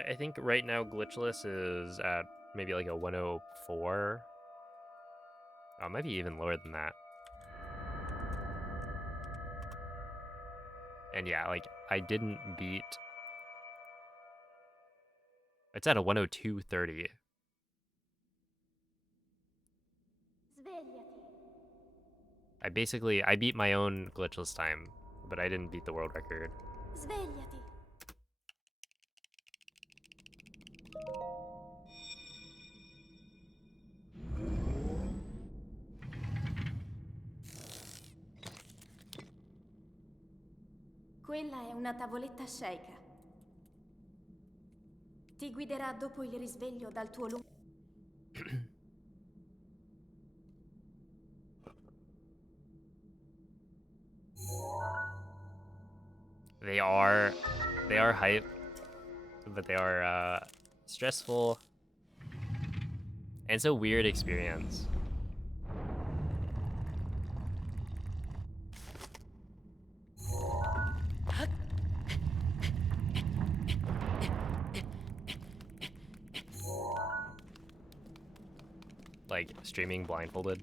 I think right now glitchless is at maybe like a 104. Oh, maybe even lower than that. And yeah, like, I didn't beat... It's at a 102.30. Svegliati. I beat my own glitchless time, but I didn't beat the world record. Svegliati. Quella è una tavoletta Sheikah. Ti guiderà dopo il risveglio dal tuo lungo... They are hype, but they are stressful. And it's a weird experience. Like, streaming blindfolded.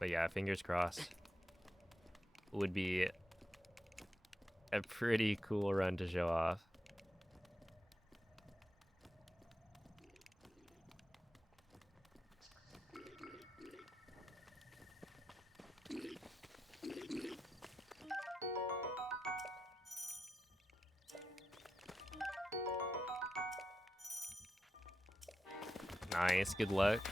But yeah, fingers crossed. Would be a pretty cool run to show off. Nice, good luck.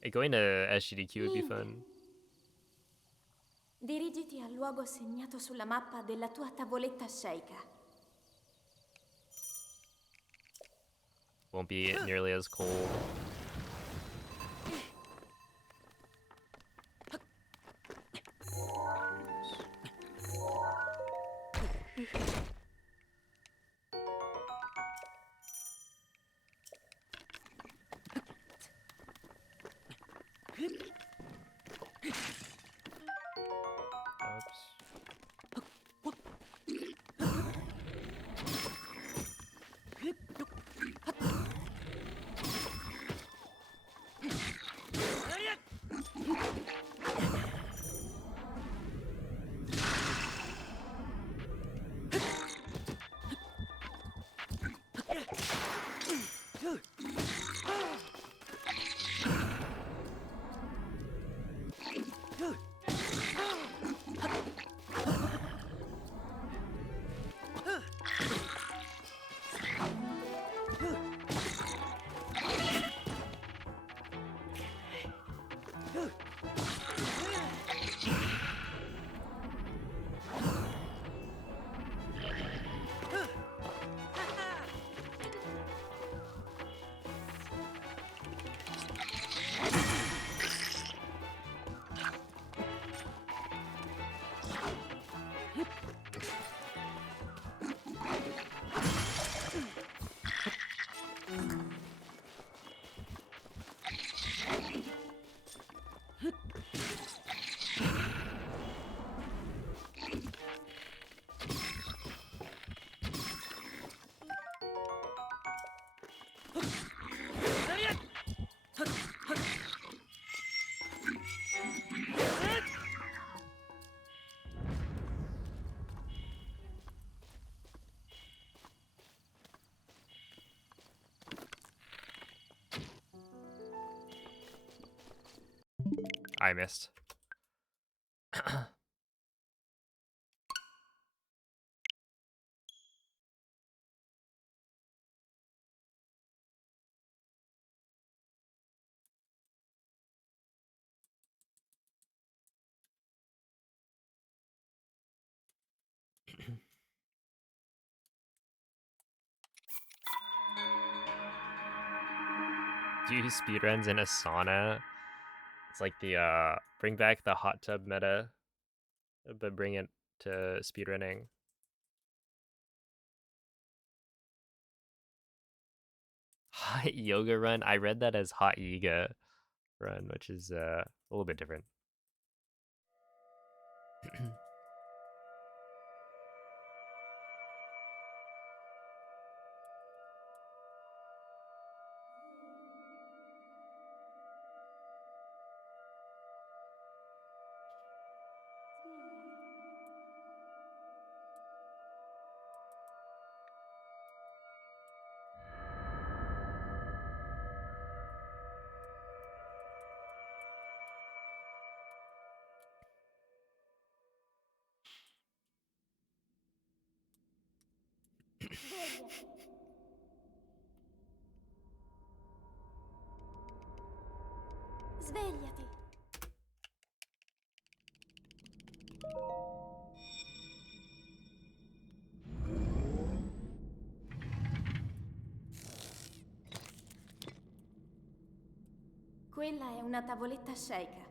Hey, going to SGDQ would be fun. Dirigiti al luogo segnato sulla mappa della tua tavoletta Sheikah. Won't be nearly as cold. I missed. Do speedruns in a sauna? It's like the bring back the hot tub meta, but bring it to speedrunning. Hot yoga run. I read that as hot yoga run, which is a little bit different. Svegliati. Quella è una tavoletta sceika.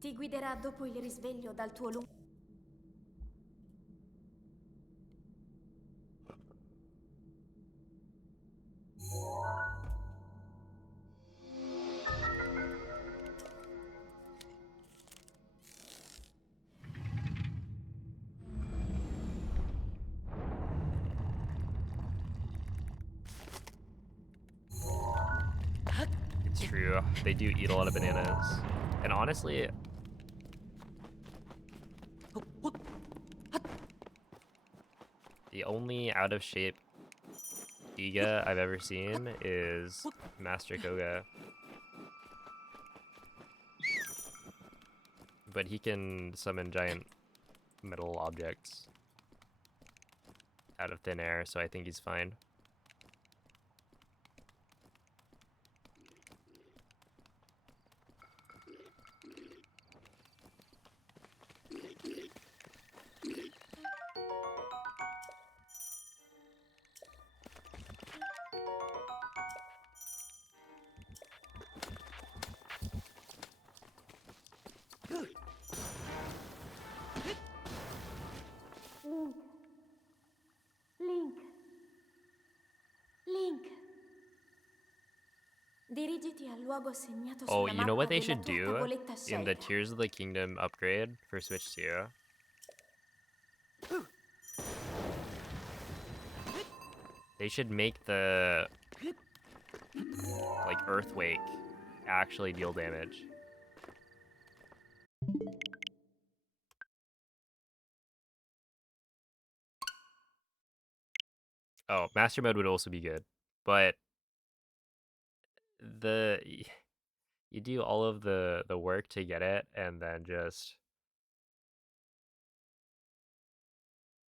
Ti guiderà dopo il risveglio dal tuo lungo... It's true. They do eat a lot of bananas. And honestly, the only out of shape Iga I've ever seen is Master Koga. But he can summon giant metal objects out of thin air, so I think he's fine. Link. Link. Dirigiti al luogo segnato Oh, sulla you know what mappa they della should tua do tavoletta in the sceika. Tears of the Kingdom upgrade for Switch 2? They should make the like Earthquake actually deal damage. Oh, Master Mode would also be good, but you do all of the work to get it and then just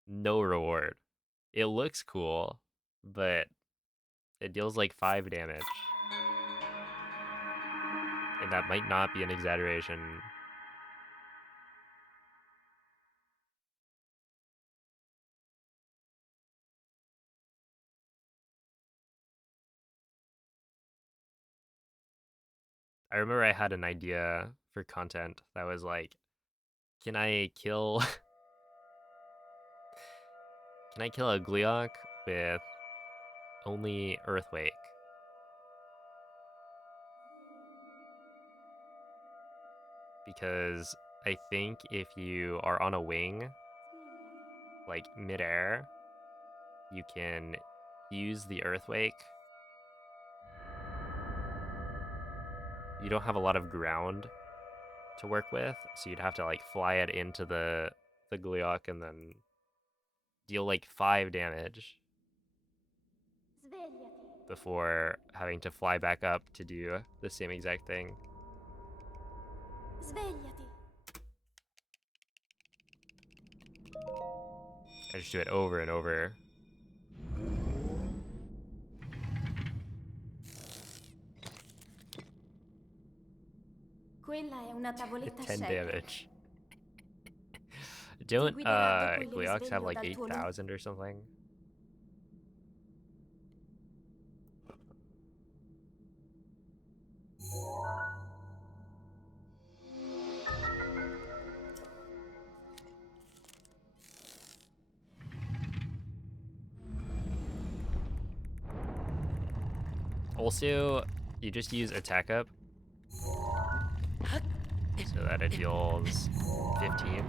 no reward. It looks cool, but it deals like 5 damage. And that might not be an exaggeration. I remember I had an idea for content that was like, can I kill can I kill a Gleeok with only Earthquake? Because I think if you are on a wing, like midair, you can use the Earthquake. You don't have a lot of ground to work with, so you'd have to like fly it into the Gleeok and then deal like 5 damage Svegliati. before having to fly back up to do the same exact thing. Svegliati. I just do it over and over. Quella è una tavoletta 10 Shaker. damage. Don't guiderà dopo il Gleox have risveglio like dal tuo lume. 8,000 or something? Also, you just use attack up so that it deals 15.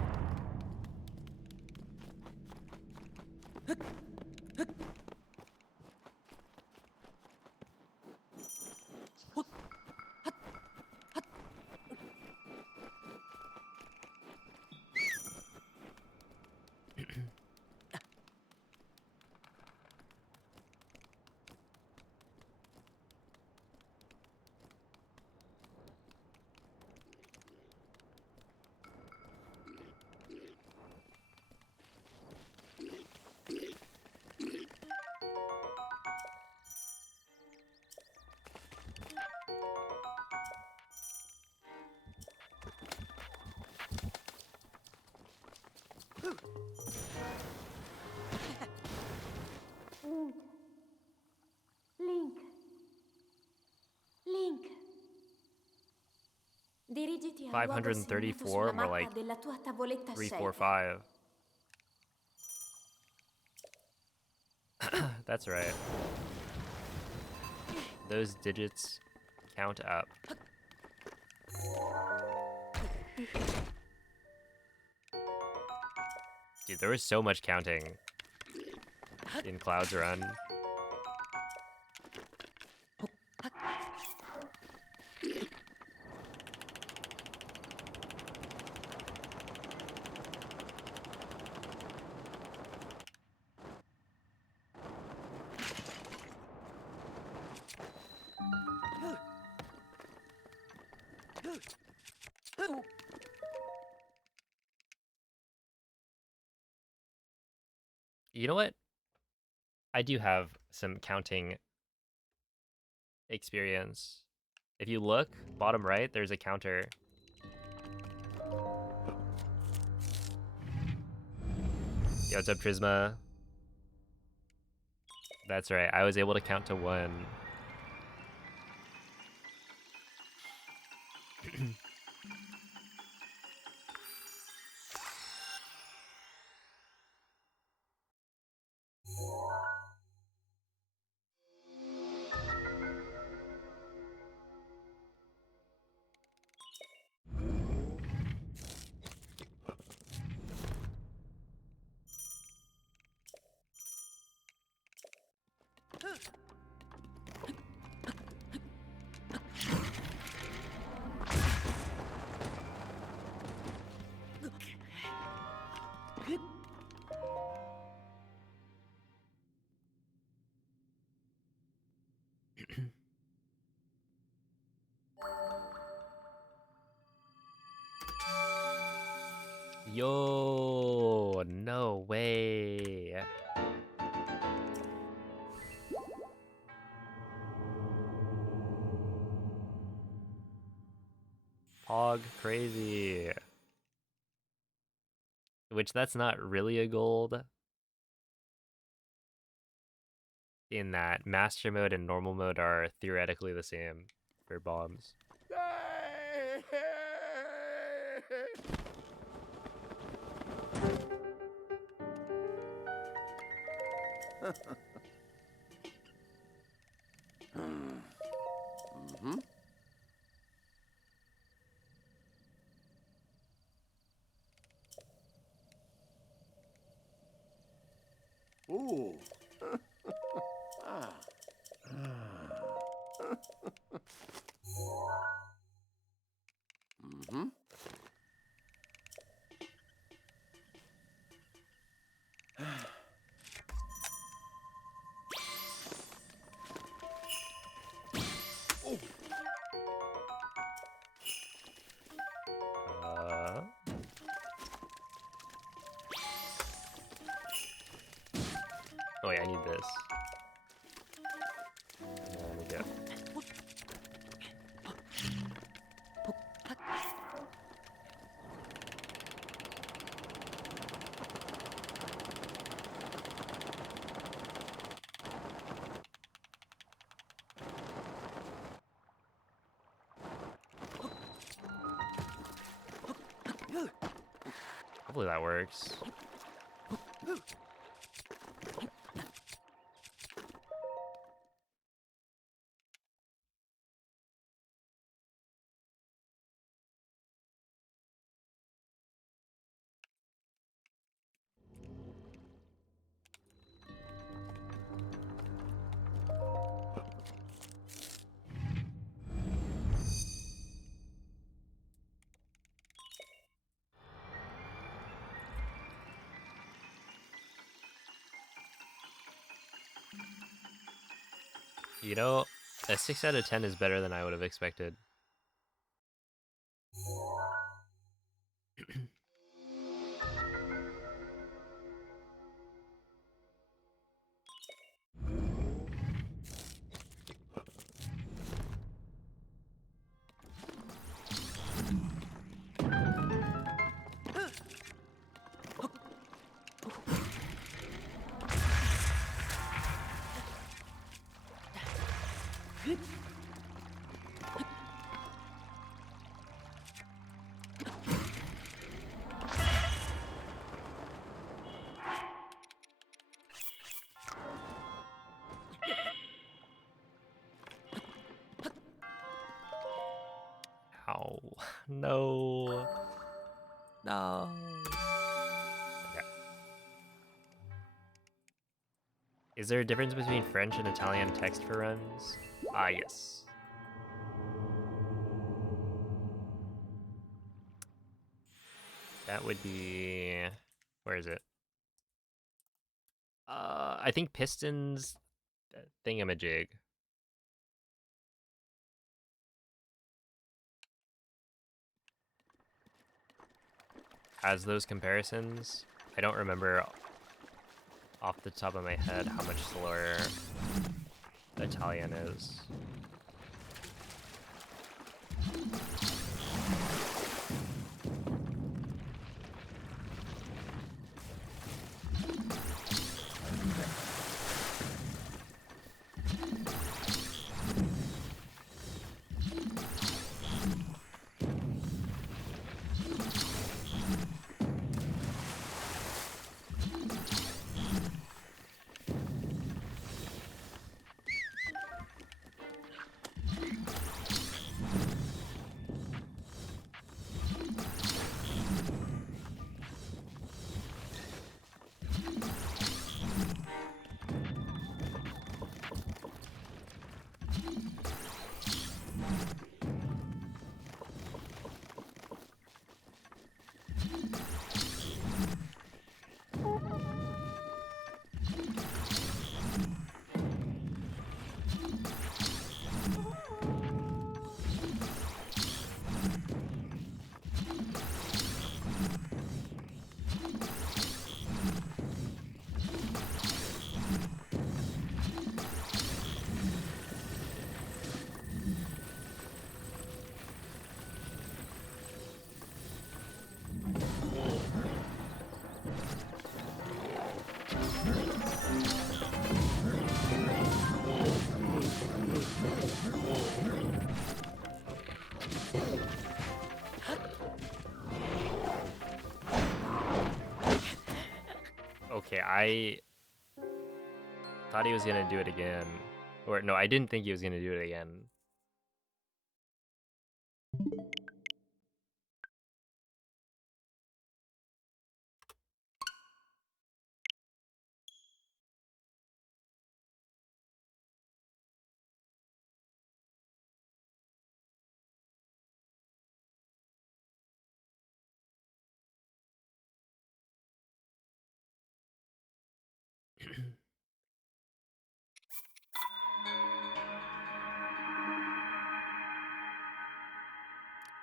Link. Link. Dirigiti al luogo segnato 534, sulla more mappa like della tua tavoletta 3, Shaker. 4, 5. That's right. Those digits count up. Dude, there was so much counting in Cloud's Run. You know what? I do have some counting experience. If you look, bottom right, there's a counter. Yo, what's up, Trisma? That's right, I was able to count to 1. Yo, no way. Pog crazy. Which that's not really a gold. In that master mode and normal mode are theoretically the same for bombs. Mm-hmm. Ooh. Ah. Mm-hmm. Oh yeah, I need this. There we go. Hopefully that works. You know, a 6 out of 10 is better than I would have expected. Ow. No. No. Okay. Is there a difference between French and Italian text for runs? Ah, yes. That would be... Where is it? I think Pistons thingamajig. Has those comparisons. I don't remember off the top of my head how much slower Italian is. Okay, I thought he was gonna do it again. Or no, I didn't think he was gonna do it again.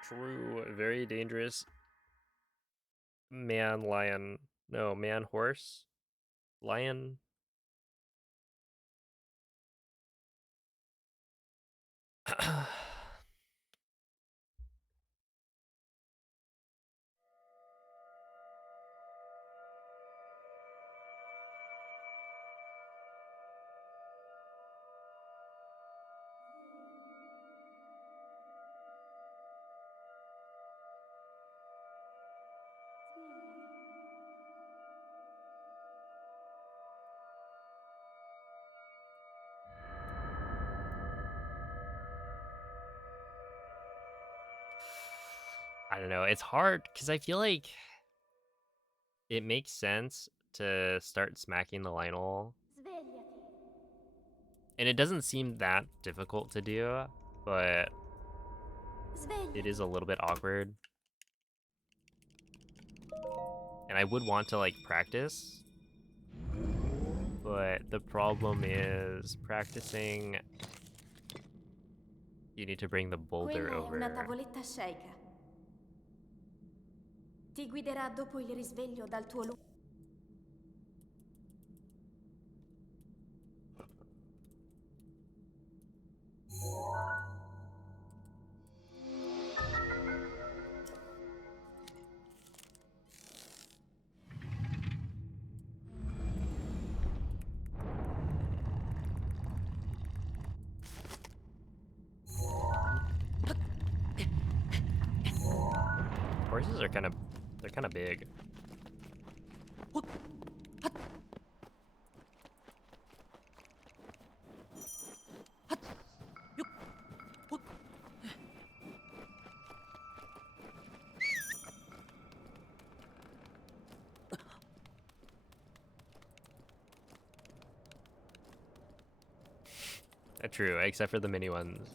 True, very dangerous. Man, lion. No, man, horse. Lion. I don't know. It's hard because I feel like it makes sense to start smacking the Lionel, Svegliati. and it doesn't seem that difficult to do, but it Svegliati. is a little bit awkward. And I would want to like practice, but the problem is practicing. You need to bring the boulder Quella è una over. tavoletta sceicca. Ti guiderà dopo il risveglio dal tuo luogo. Horses are they're kind of big. True, except for the mini ones.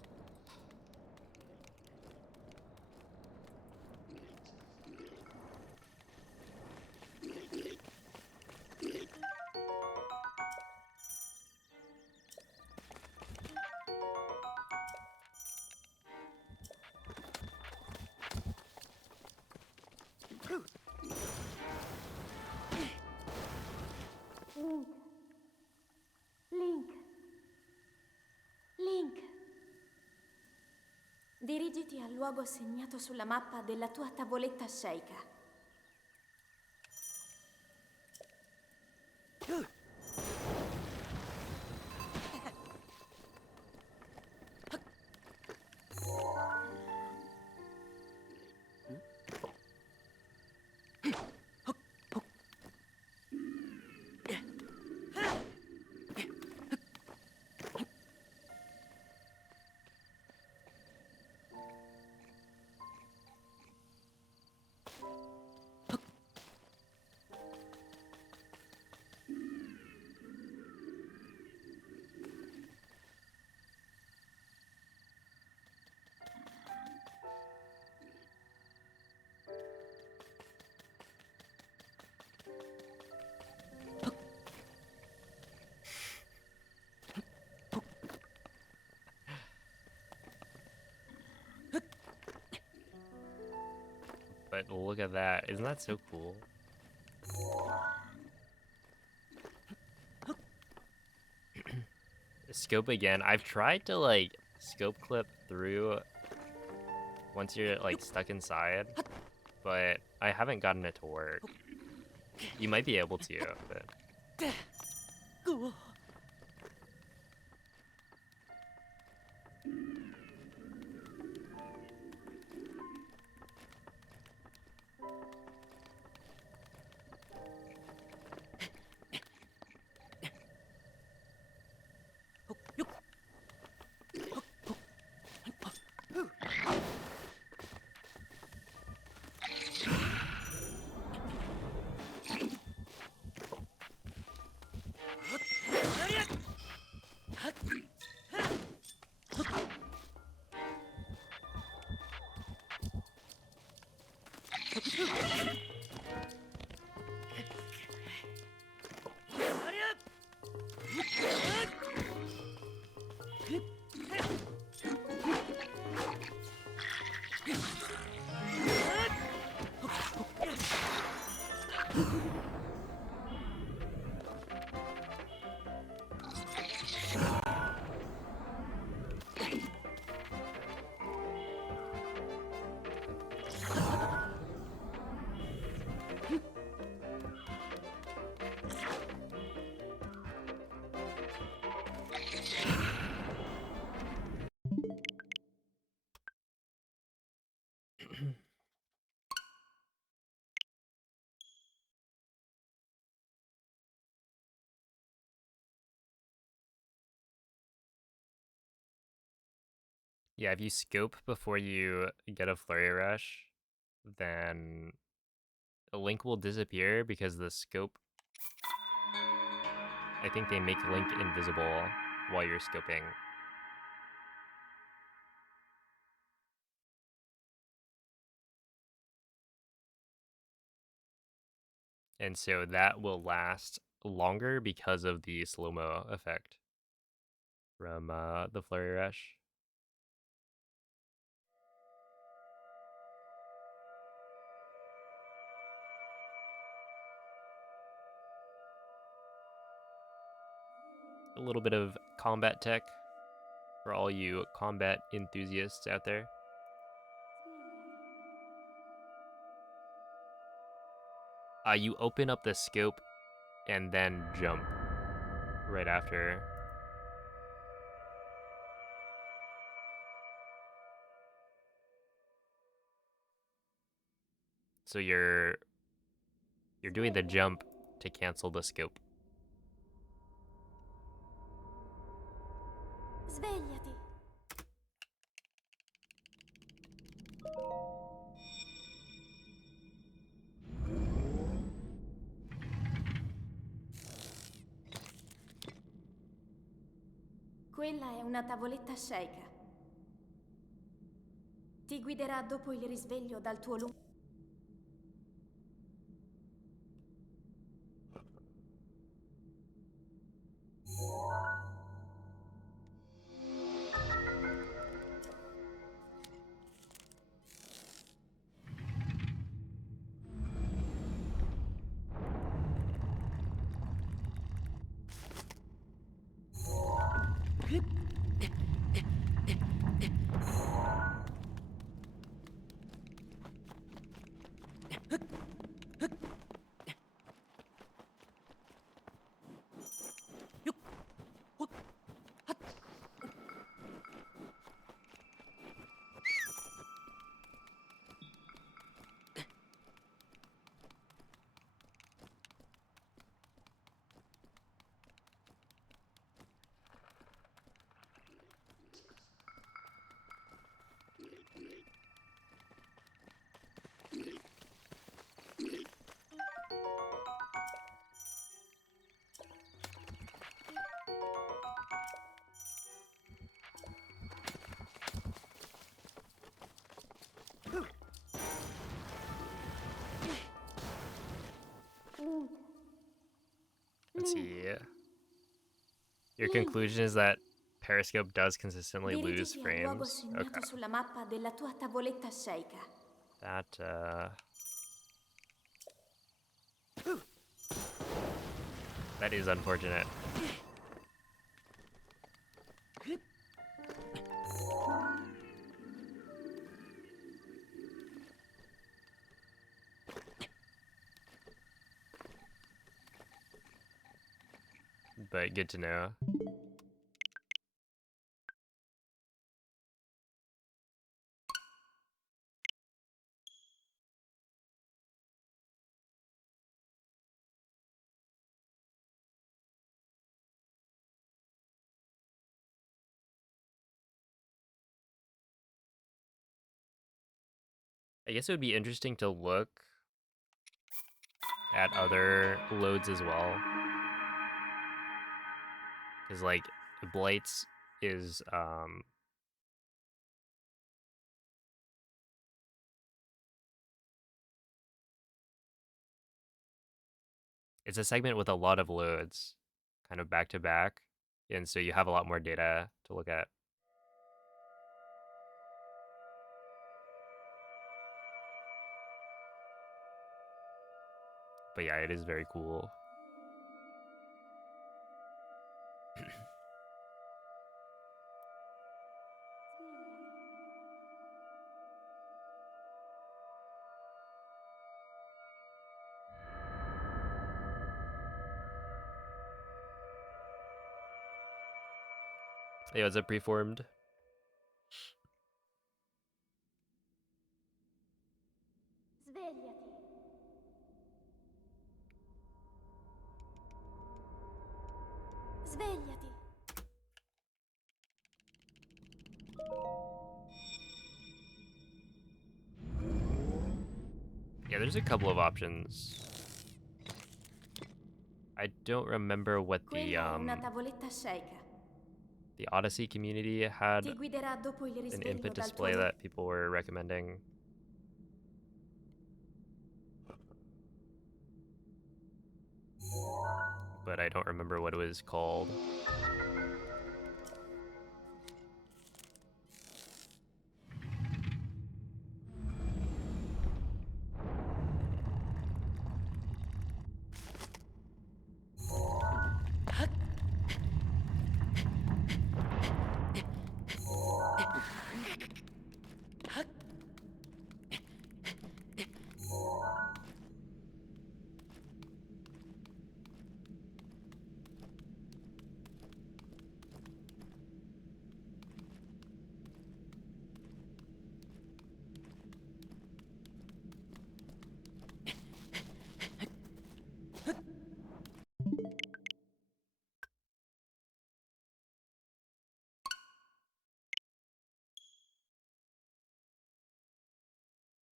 Link. Link. Link. Dirigiti al luogo segnato sulla mappa della tua tavoletta sceicca. But look at that. Isn't that so cool? Scope again. I've tried to like scope clip through once you're like stuck inside, but I haven't gotten it to work. You might be able to, but Yeah, if you scope before you get a Flurry Rush, then a Link will disappear because the scope. I think they make Link invisible while you're scoping. And so that will last longer because of the slow-mo effect from the Flurry Rush. A little bit of combat tech for all you combat enthusiasts out there. You open up the scope and then jump right after. So you're doing the jump to cancel the scope. Svegliati. Quella è una tavoletta Sheikah. Ti guiderà dopo il risveglio dal tuo lungo... Let's see. Your conclusion is that Periscope does consistently lose Dirigiti al luogo frames? segnato Okay. sulla mappa della tua tavoletta Sheikah. That is unfortunate. But good to know. I guess it would be interesting to look at other loads as well. Because, like, Blights is, it's a segment with a lot of loads, kind of back to back. And so you have a lot more data to look at. But yeah, it is very cool. Yeah, it's a preformed. Svegliati. Svegliati. Yeah, there's a couple of options. I don't remember what Quella è una tavoletta sceicca. the Odyssey community had Ti guiderà dopo il an risveglio input dal tuo display that people were recommending. But I don't remember what it was called.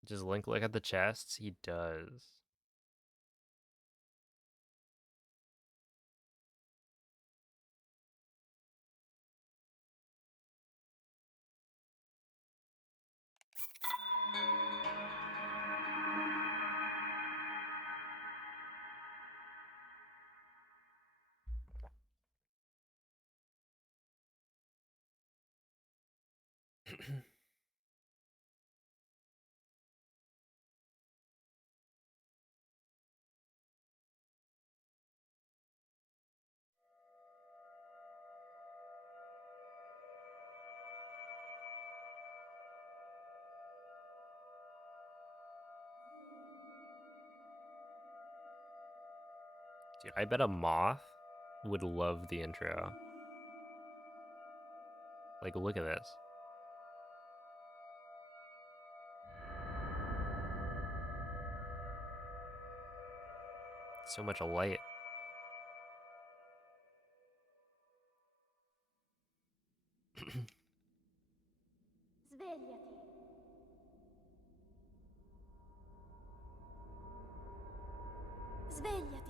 Does Link look at the chests? He does. Dude, I bet a moth would love the intro. Like, look at this. So much light. Svegliati. Svegliati.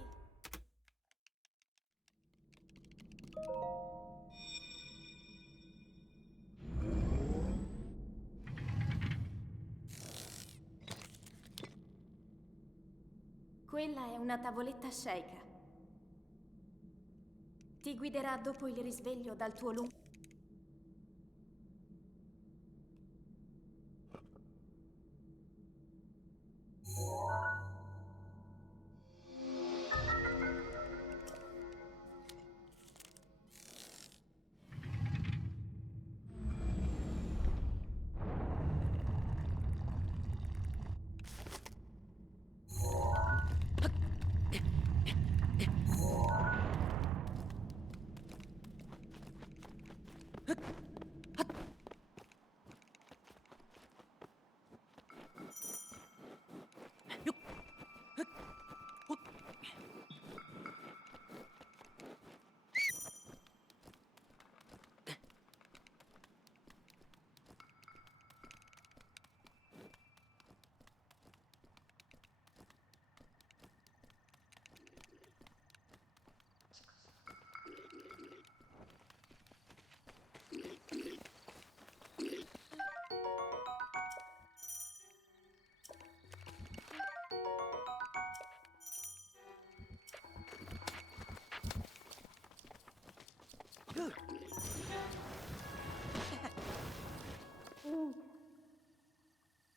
Quella è una tavoletta sceicca. Ti guiderà dopo il risveglio dal tuo lungo...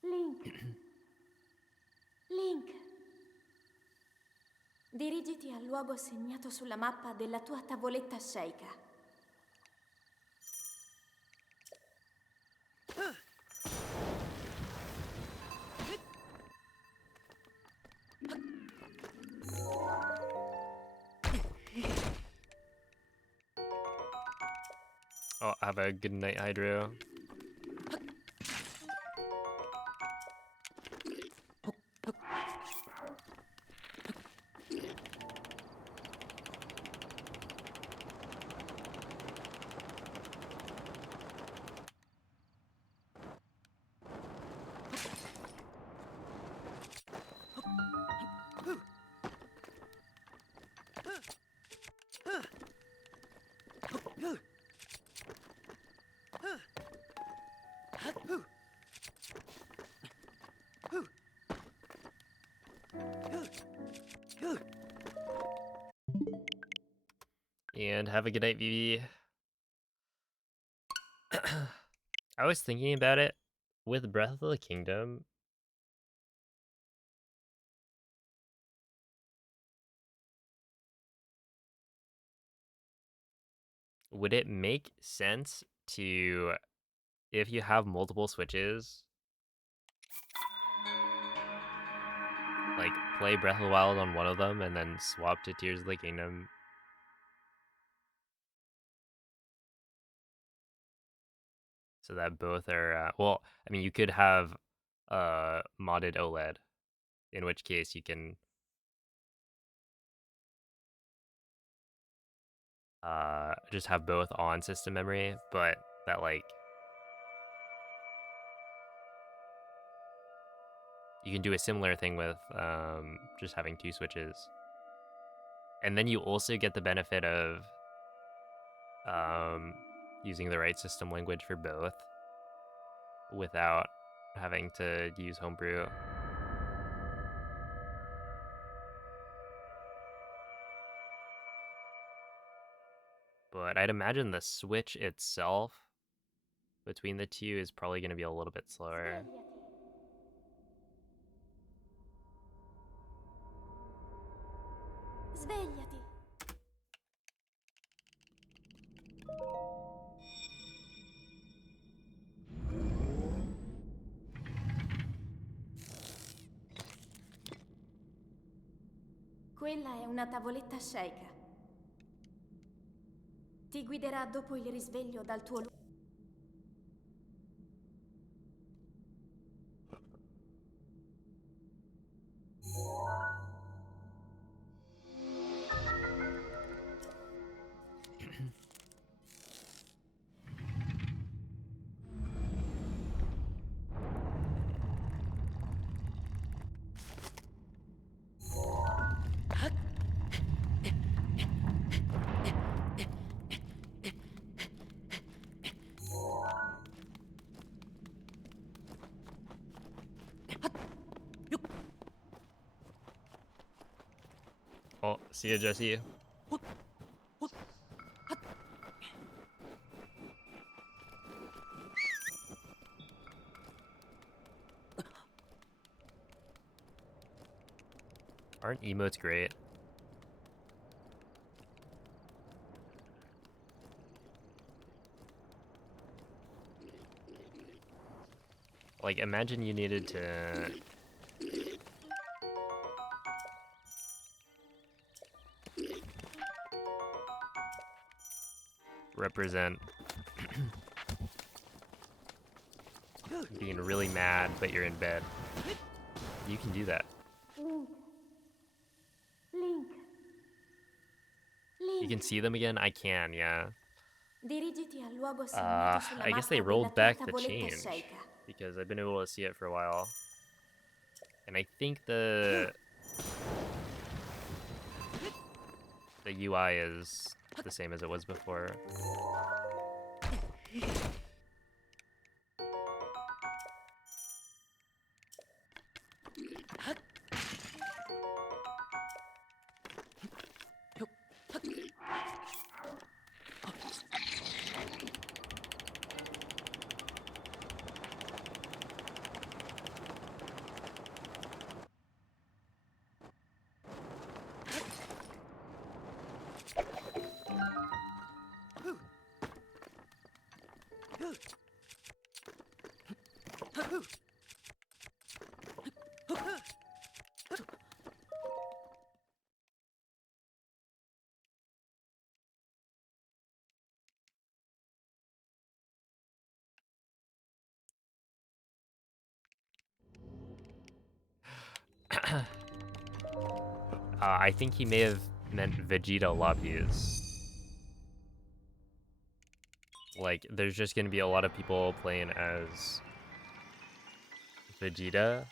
Link. Link. Dirigiti al luogo segnato sulla mappa della tua tavoletta sceicca. Oh, have a good night, Hydro. And have a good night, Vivi. I was thinking about it with Breath of the Kingdom. Would it make sense to, if you have multiple Switches, like play Breath of the Wild on one of them and then swap to Tears of the Kingdom? So that both are, well, I mean, you could have modded OLED, in which case you can just have both on system memory, but that like you can do a similar thing with just having two Switches. And then you also get the benefit of using the right system language for both without having to use homebrew. But I'd imagine the Switch itself between the two is probably going to be a little bit slower. Svegliati. Quella è una tavoletta sceika. Ti guiderà dopo il risveglio dal tuo luogo. Oh, see ya, Jesse. Aren't emotes great? Like, imagine you needed to represent being really mad, but you're in bed. You can do that. Link. Link. You can see them again? I can, yeah. Dirigiti al luogo segnato sulla I guess they mappa della rolled tua back the tavoletta change sceika. because I've been able to see it for a while. And I think the UI is the same as it was before. I think he may have meant Vegeta lobbies. Like, there's just gonna be a lot of people playing as Vegeta.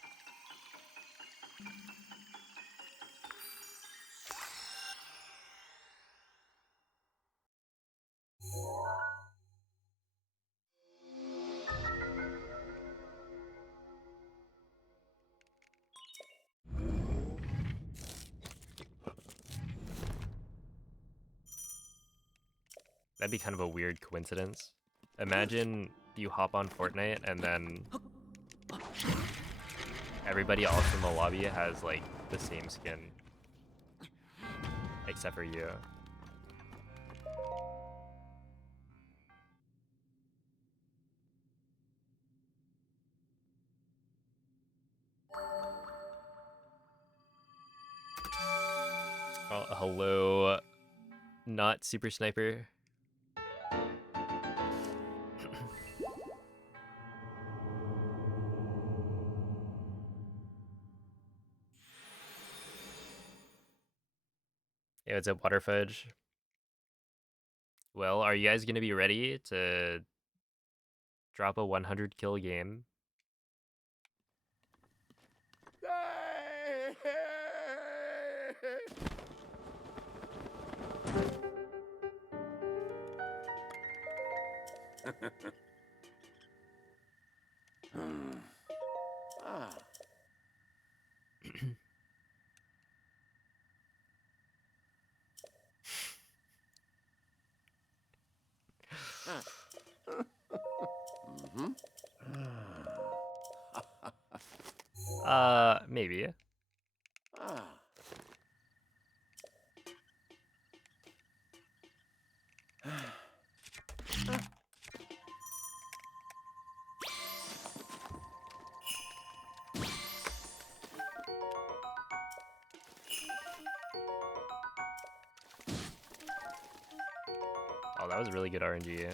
That'd be kind of a weird coincidence. Imagine you hop on Fortnite and then everybody else in the lobby has like the same skin. Except for you. Oh, hello. Not Super Sniper. Yeah, it's a Water Fudge. Well, are you guys gonna be ready to drop a 100 kill game? Ah. Mm-hmm. Maybe. Ah. Oh, that was really good RNG.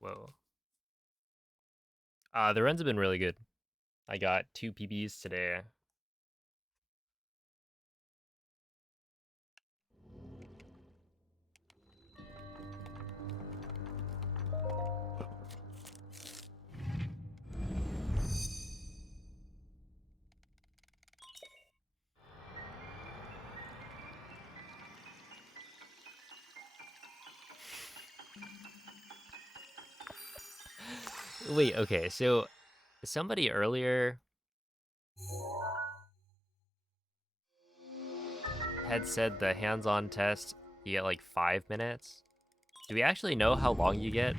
Whoa. The runs have been really good. I got 2 PBs today. Wait, okay, so somebody earlier had said the hands-on test, you get like 5 minutes. Do we actually know how long you get?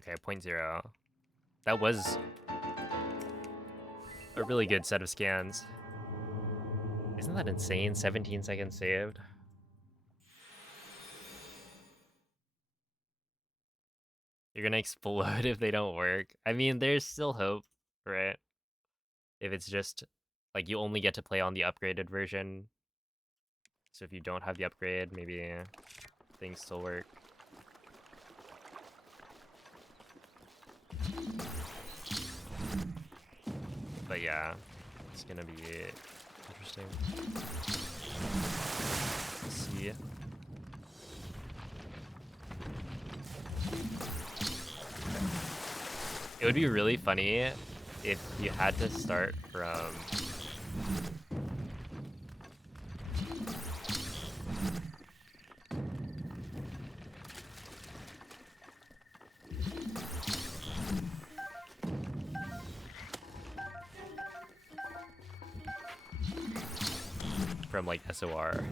Okay, 0.0. That was a really good set of scans. Isn't that insane? 17 seconds saved. You're gonna explode if they don't work. I mean, there's still hope, right? If it's just, like, you only get to play on the upgraded version. So if you don't have the upgrade, maybe things still work. But yeah, it's gonna be interesting. Let's see. It would be really funny if you had to start from from like SOR.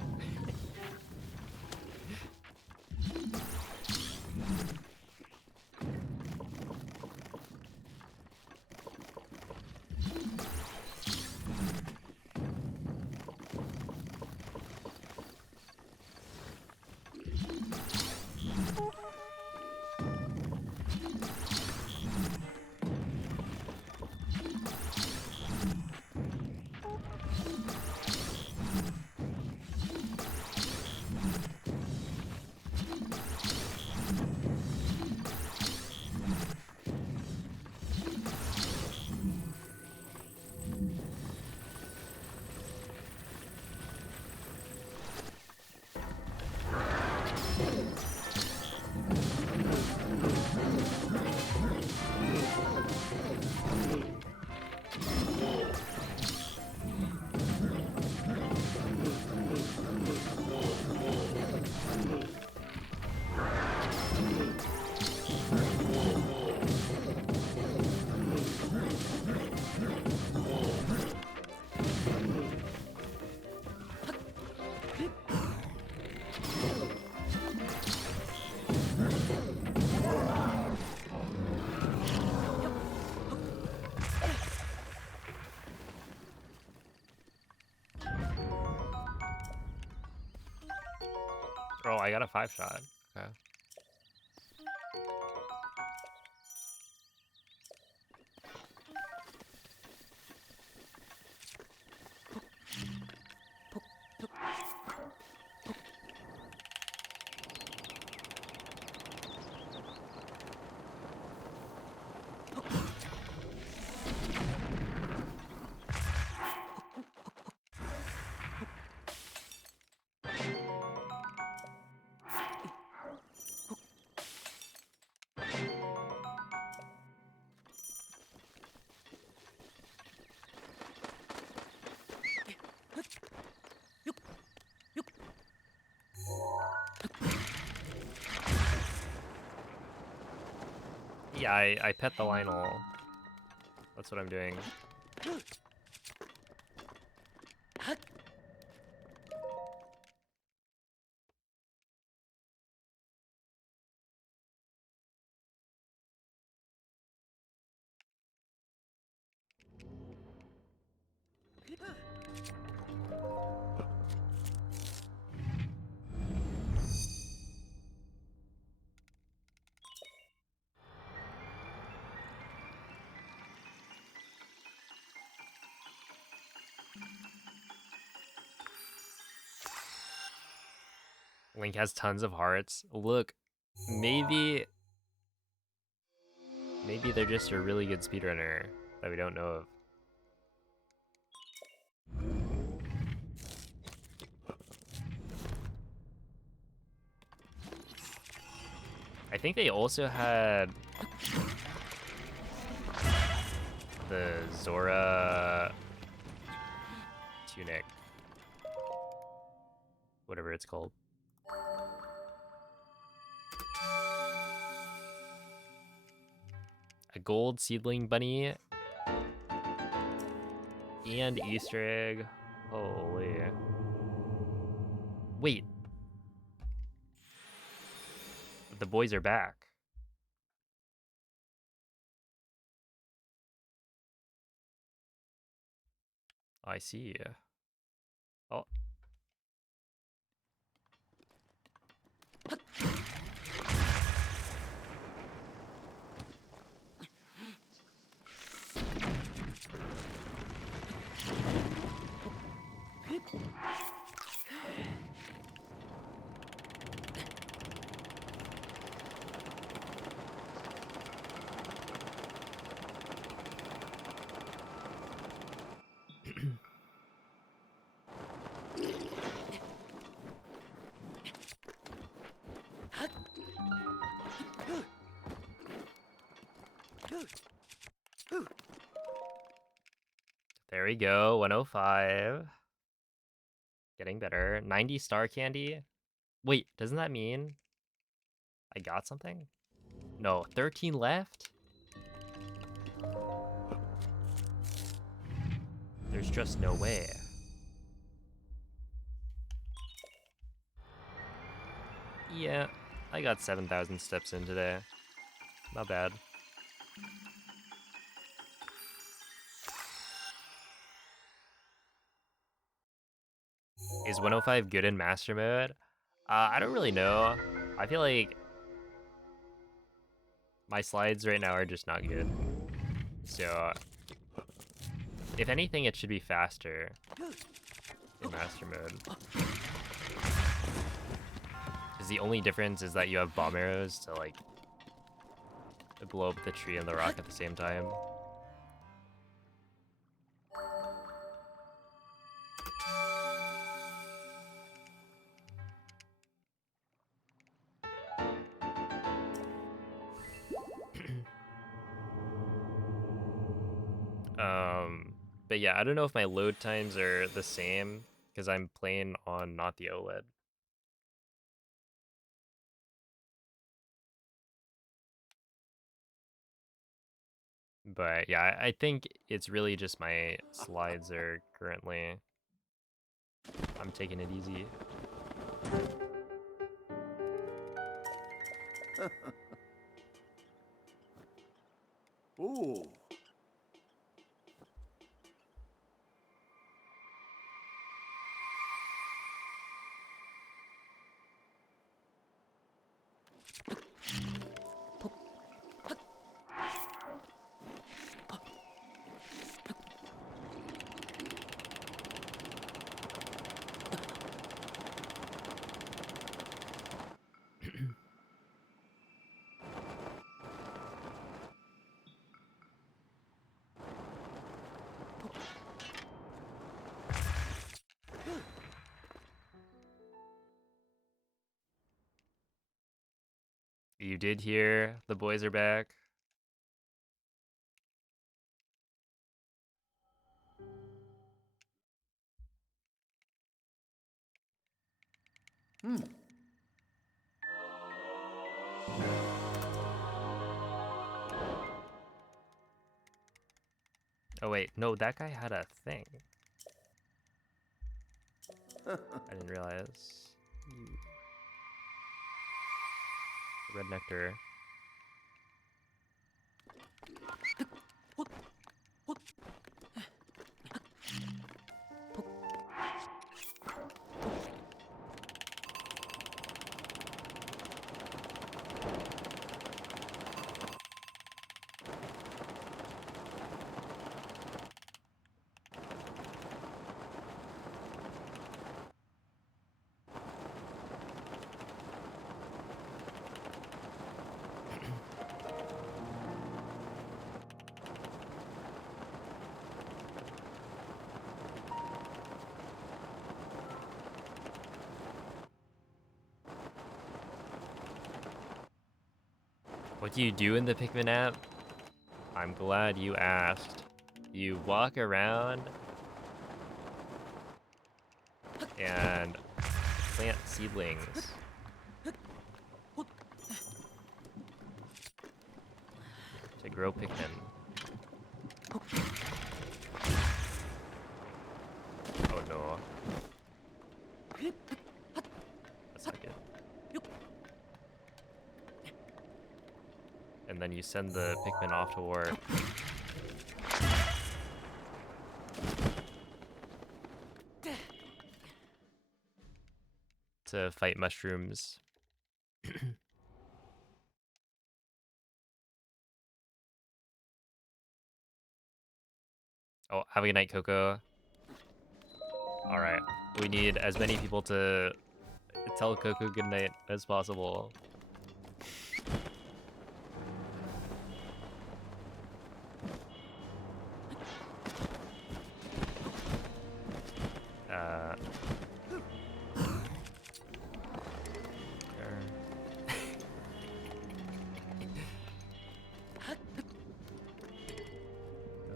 Oh, I got a 5-shot. Okay. Yeah, I pet the Lionel. That's what I'm doing. Link has tons of hearts. Look, maybe they're just a really good speedrunner that we don't know of. I think they also had the Zora tunic, whatever it's called. A gold seedling bunny and Easter egg. Holy. Wait. The boys are back. I see. Oh. There we go, 105. Getting better. 90 star candy. Wait, doesn't that mean I got something? No, 13 left? There's just no way. Yeah, I got 7,000 steps in today. Not bad. Is 105 good in master mode? I don't really know. I feel like my slides right now are just not good. So, if anything, it should be faster in master mode. Because the only difference is that you have bomb arrows to like blow up the tree and the rock at the same time. But yeah, I don't know if my load times are the same because I'm playing on not the OLED. But yeah, I think it's really just my slides are currently... I'm taking it easy. Ooh. You did hear the boys are back. Oh wait, no, that guy had a thing. I didn't realize. Red nectar. What do you do in the Pikmin app? I'm glad you asked. You walk around and plant seedlings. To grow Pikmin. Oh no. That's not good. And then you send the Pikmin off to war. To fight mushrooms. Oh, have a good night, Coco. Alright, we need as many people to tell Coco good night as possible.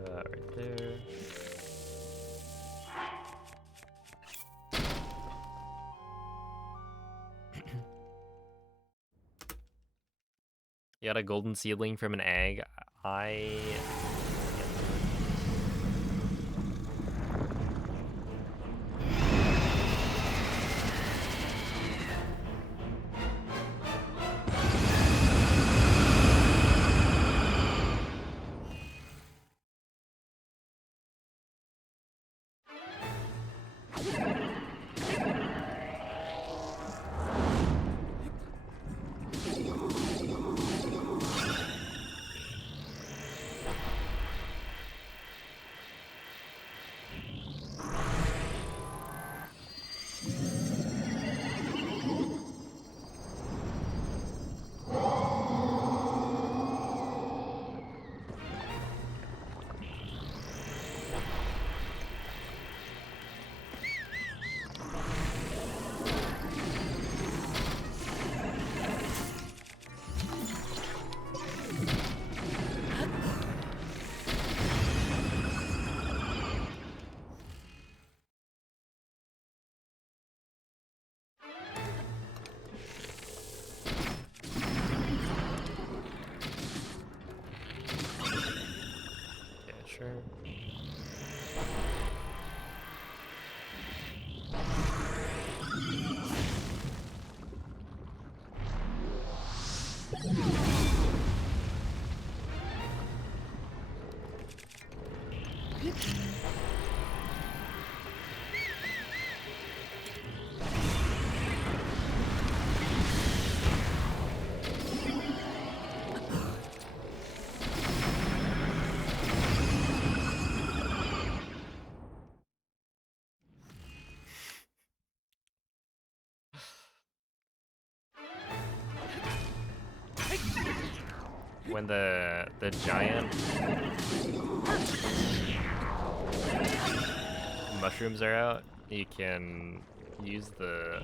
Right there. You got a golden seedling from an egg. Yeah, sure. When the giant mushrooms are out, you can use the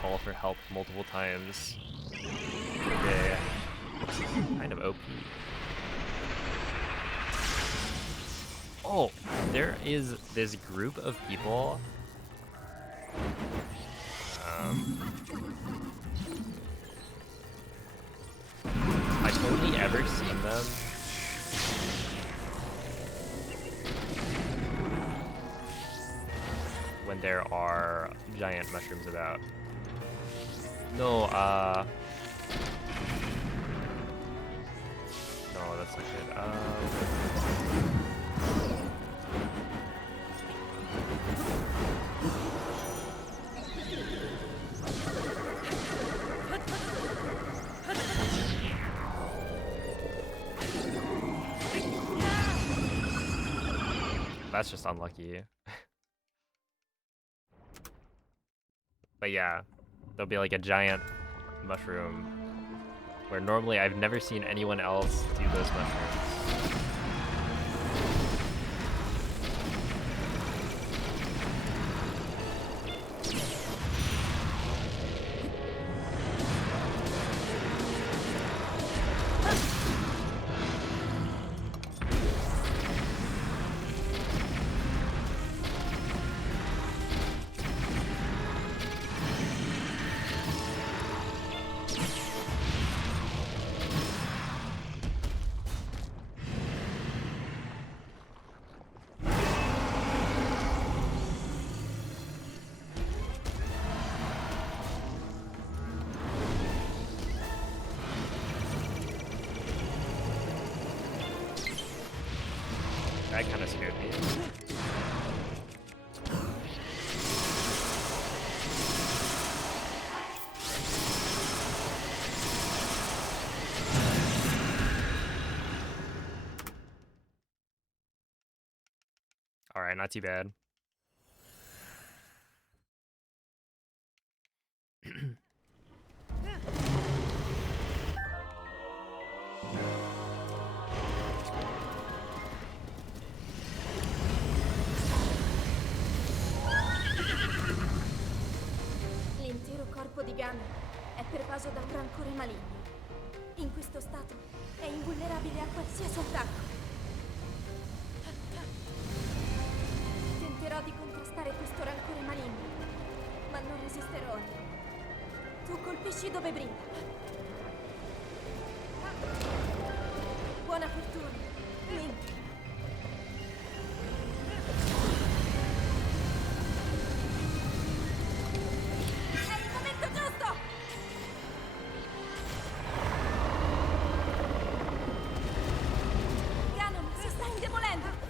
call for help multiple times per day. Kind of OP. Oh, there is this group of people. I've only ever seen them when there are giant mushrooms about. No, no, that's not good. That's just unlucky. But yeah, there'll be like a giant mushroom where normally I've never seen anyone else do those mushrooms. That kind of scared me. Alright, not too bad. L'intero corpo di Ganon è pervaso da un rancore maligno. In questo stato è invulnerabile a qualsiasi attacco. Tenterò di contrastare questo rancore maligno, ma non resisterò a niente. Tu colpisci dove brilla. Buona fortuna, Link. È il momento giusto! Ganon si sta indebolendo!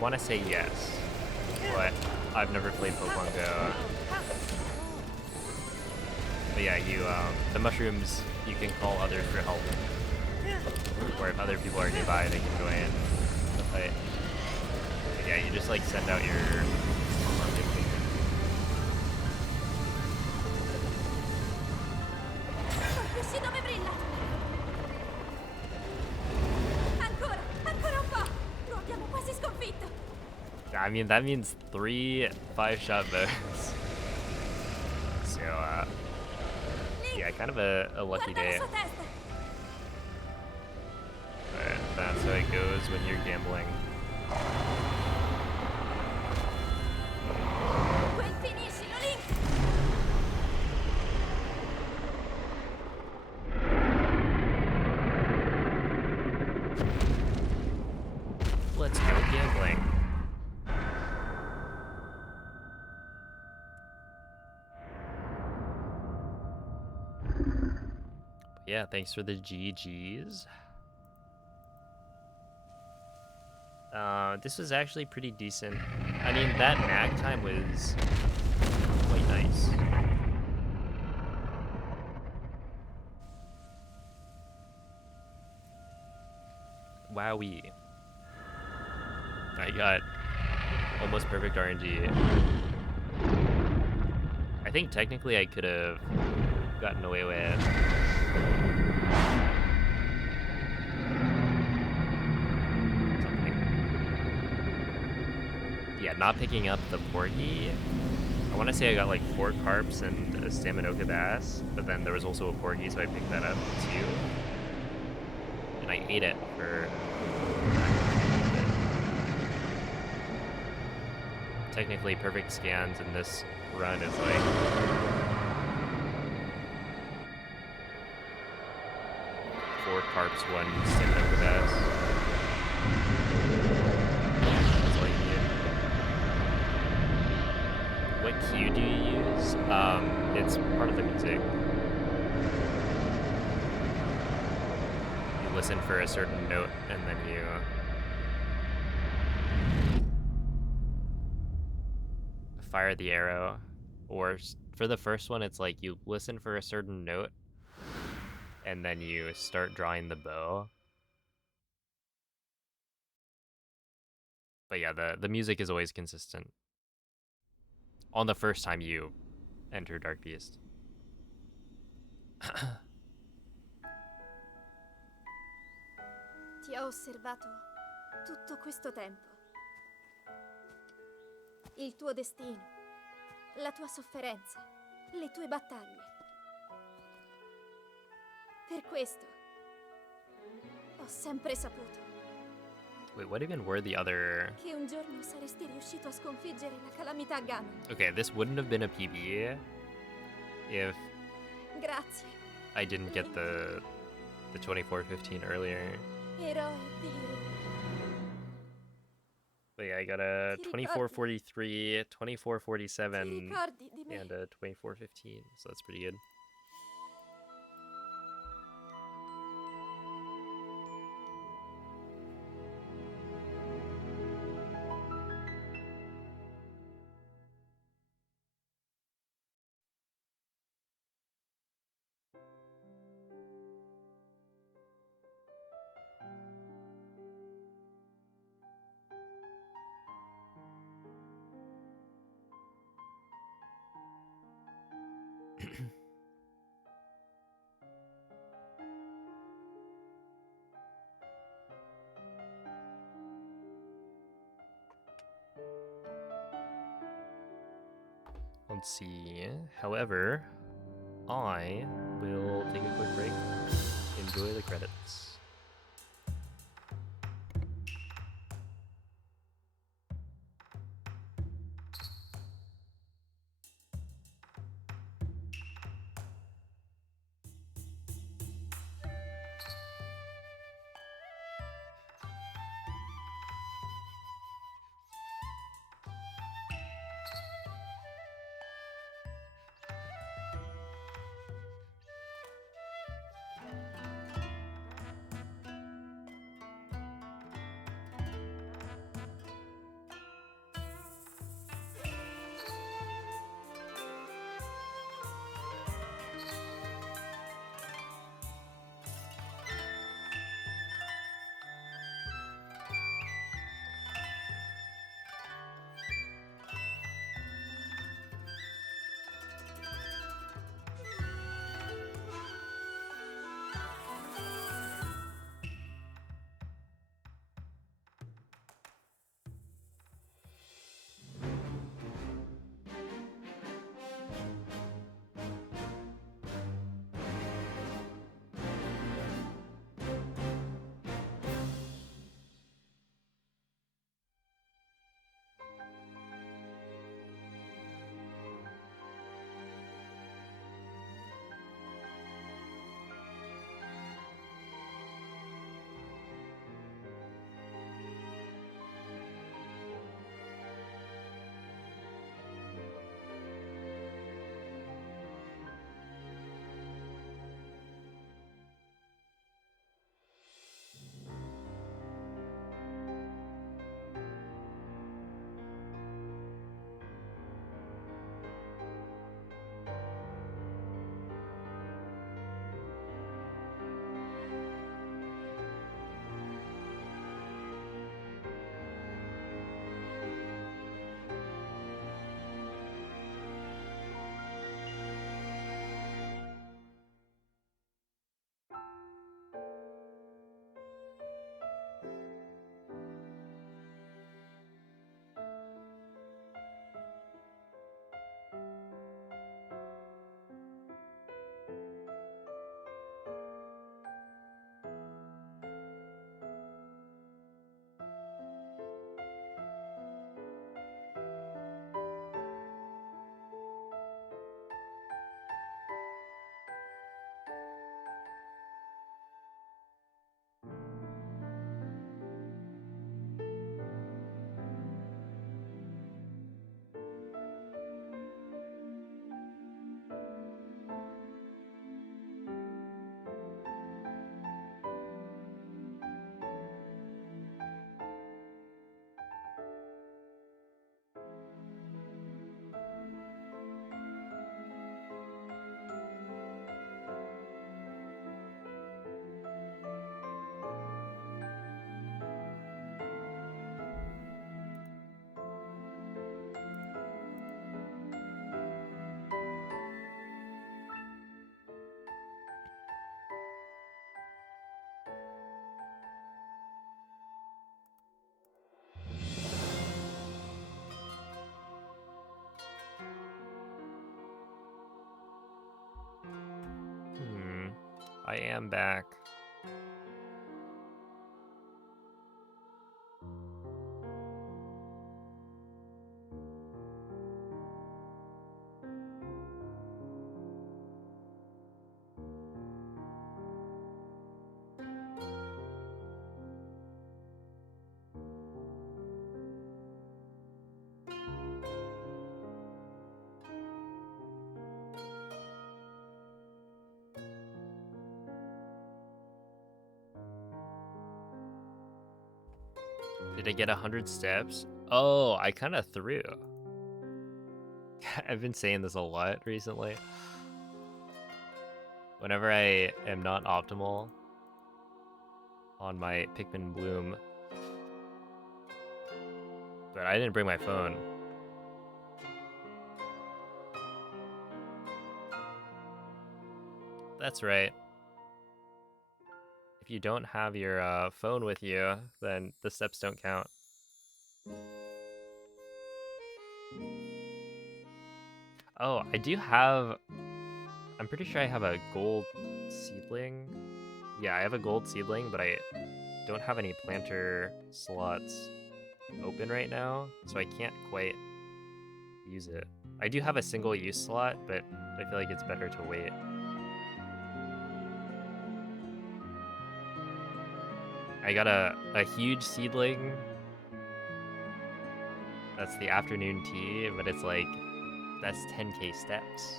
want to say yes, but I've never played Pokemon Go. But yeah, the mushrooms, you can call others for help. Or if other people are nearby, they can join the fight. But yeah, you just like send out your... Colpisci dove brilla! Ancora un po'! Lo abbiamo quasi sconfitto! I mean, that means 3 5-shot bows. So, yeah, kind of a lucky Guarda la day. sua testa! But that's how it goes when you're gambling. Quel finiscilo, Link! Let's go gambling. Yeah, thanks for the GGs. This was actually pretty decent. I mean, that mag time was quite nice. Wowee. I got almost perfect RNG. I think technically I could have gotten away with something. Yeah, not picking up the Porgy. I want to say I got like 4 carps and a Staminoka bass, but then there was also a Porgy, so I picked that up too. And I ate it for... Technically, perfect scans in this run is like... 4 carps, 1 Staminoka bass. That's all you need. What cue do you use? It's part of the music. You listen for a certain note, and then you... fire the arrow. Or for the first one, it's like you listen for a certain note, and then you start drawing the bow. But yeah, the music is always consistent on the first time you enter Dark Beast. Ti ho osservato tutto questo tempo. Il tuo destino, la tua sofferenza, le tue battaglie. Per questo ho sempre saputo Wait, what even were the other... che un giorno saresti riuscito a sconfiggere la calamità Ganon. Okay, this wouldn't have been a PB if Grazie, I didn't get the 2415 earlier. eroe di Hyrule. But yeah, I got a Ti ricordi? 2443, Ti 2447, ricordi di me? and a 2415, so that's pretty good. Let's see. However, I will take a quick break. Enjoy the credits. I am back. Did I get 100 steps? Oh, I kind of threw. I've been saying this a lot recently. Whenever I am not optimal on my Pikmin Bloom. But I didn't bring my phone. That's right. If you don't have your phone with you, then the steps don't count. Oh, I do have... I'm pretty sure I have a gold seedling. Yeah, I have a gold seedling, but I don't have any planter slots open right now, so I can't quite use it. I do have a single use slot, but I feel like it's better to wait. I got a huge seedling. That's the afternoon tea, but it's like, that's 10k steps.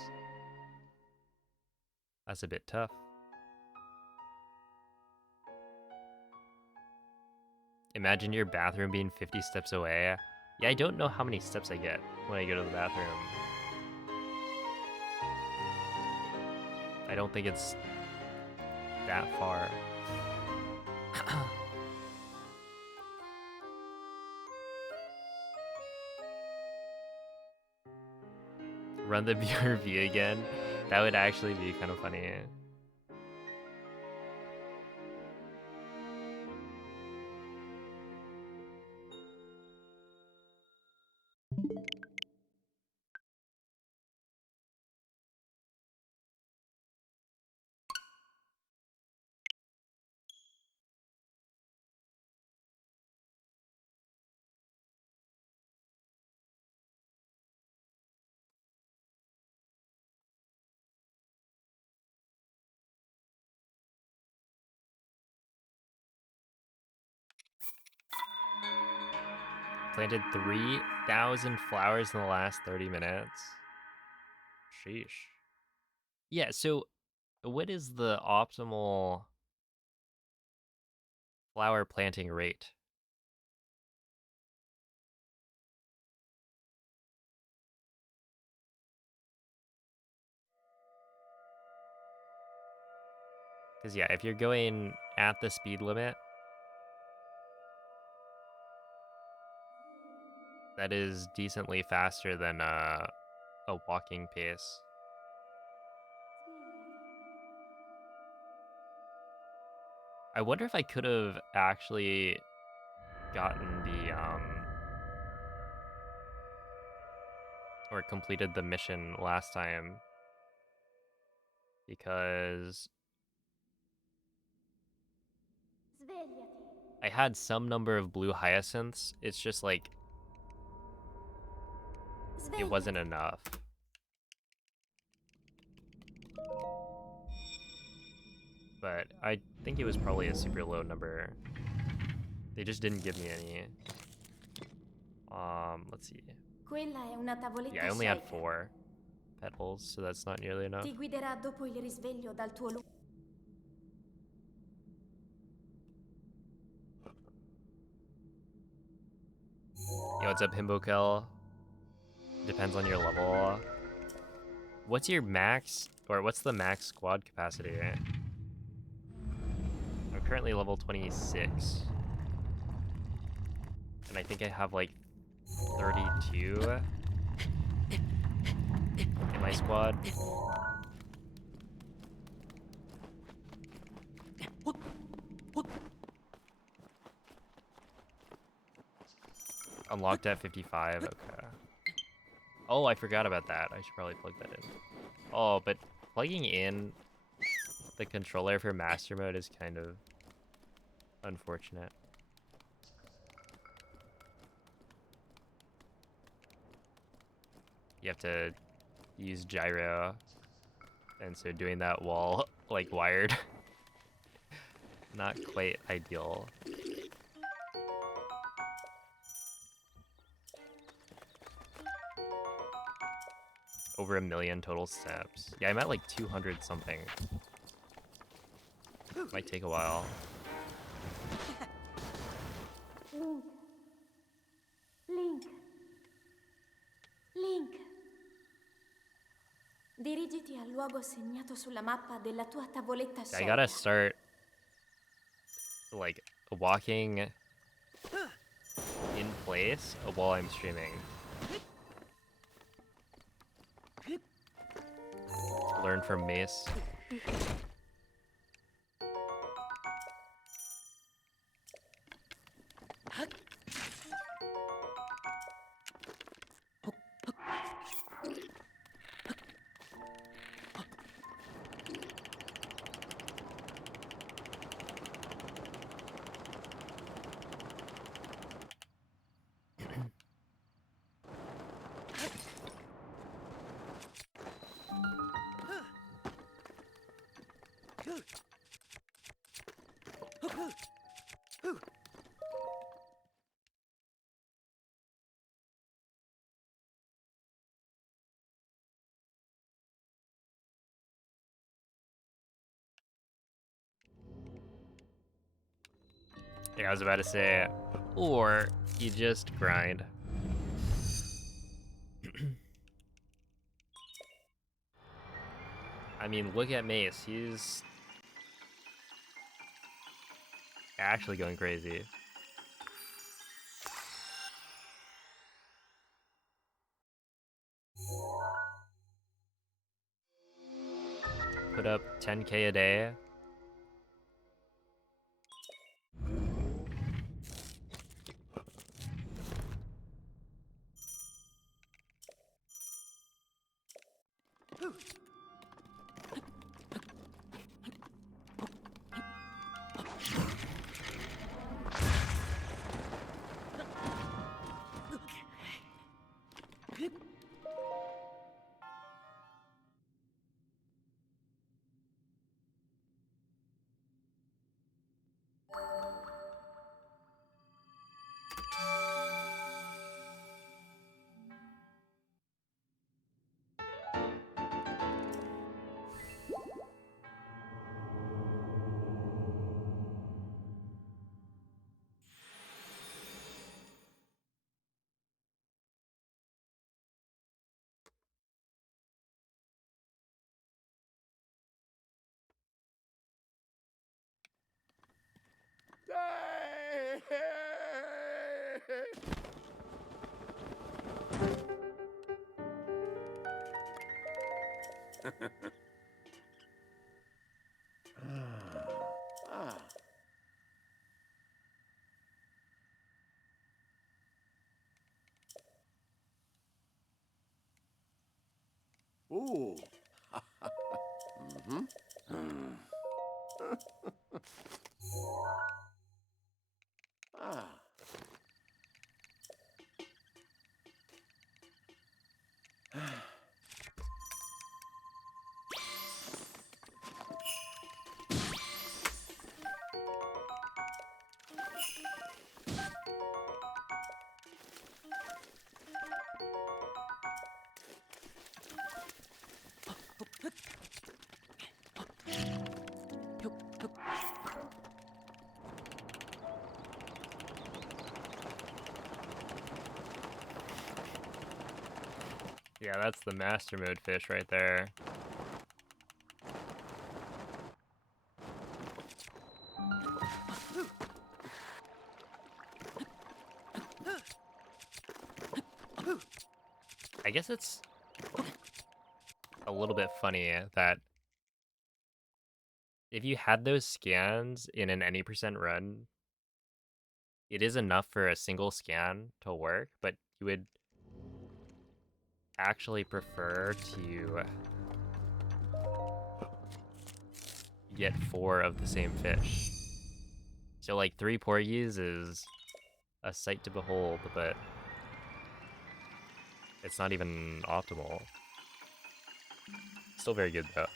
That's a bit tough. Imagine your bathroom being 50 steps away. Yeah, I don't know how many steps I get when I go to the bathroom. I don't think it's that far. Run the BRV again? That would actually be kind of funny. Planted 3,000 flowers in the last 30 minutes. Sheesh. Yeah, so what is the optimal flower planting rate? Because yeah, if you're going at the speed limit, that is decently faster than a walking pace. I wonder if I could have actually gotten the or completed the mission last time, because Svegliati. I had some number of blue hyacinths. It's just like it wasn't Svegliati. enough. But I think it was probably a super low number. They just didn't give me any. Let's see. Quella è una tavoletta Yeah, I only had shaker. 4 petals, so that's not nearly enough. Ti guiderà dopo il risveglio dal tuo luogo. Yo, what's up, Himbokel? Depends on your level. What's your max, or what's the max squad capacity? I'm currently level 26. And I think I have like 32 in my squad. Unlocked at 55, okay. Oh, I forgot about that. I should probably plug that in. Oh, but plugging in the controller for master mode is kind of unfortunate. You have to use gyro, and so doing that while like wired, not quite ideal. Over 1 million total steps. Yeah, I'm at like 200 something. Might take a while. Link. Link. Link. Dirigiti al luogo segnato sulla mappa della tua tavoletta I scelta. gotta start like walking in place while I'm streaming. Learn from Mace. Yeah, I was about to say, or you just grind. I mean, look at Mace. He's actually going crazy. Put up 10K a day. Ah. Ooh. Mm-hmm. Ah. Yeah, that's the master mode fish right there. I guess it's a little bit funny that if you had those scans in an any percent run, it is enough for a single scan to work, but you would actually prefer to get 4 of the same fish. So like 3 porgies is a sight to behold, but it's not even optimal. Still very good though.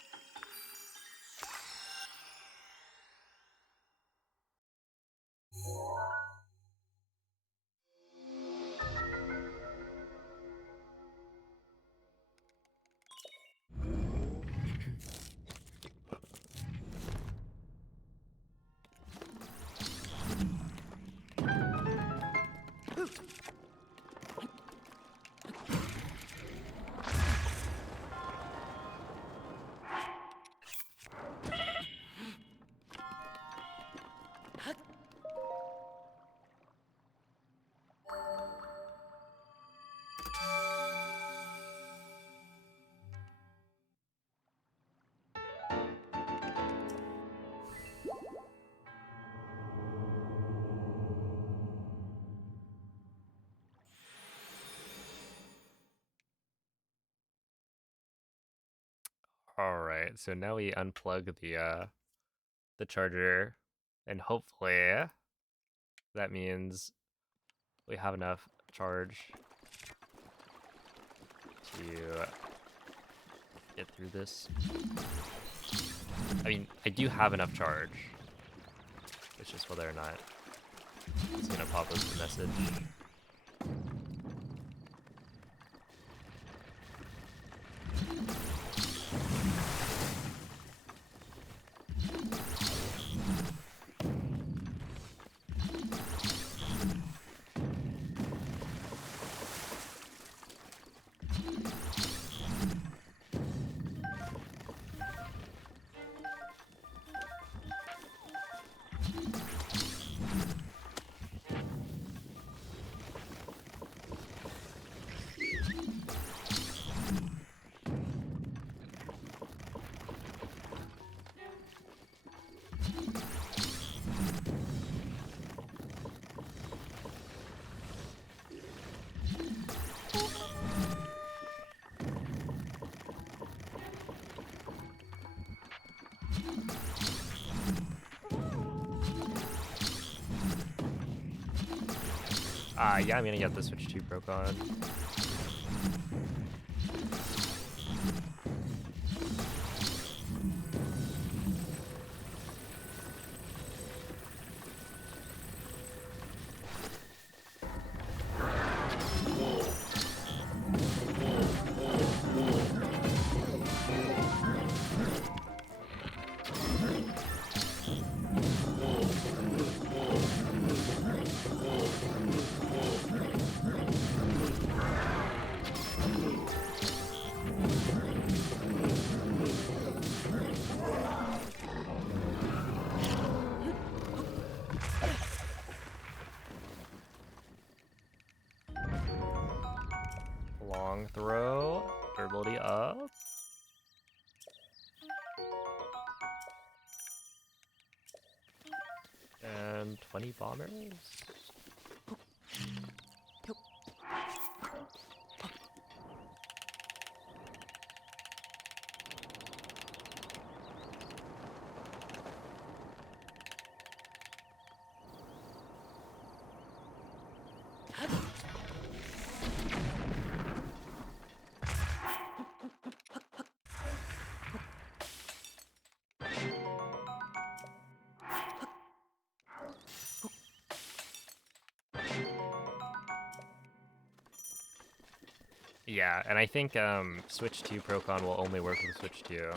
Alright, so now we unplug the charger, and hopefully that means we have enough charge to get through this. I mean, I do have enough charge. It's just whether or not it's gonna pop up the message. Yeah, I'm gonna get the Switch 2 Procon. Long throw, durability up. And 20 bombers. Yeah, and I think Switch 2 Procon will only work with Switch 2.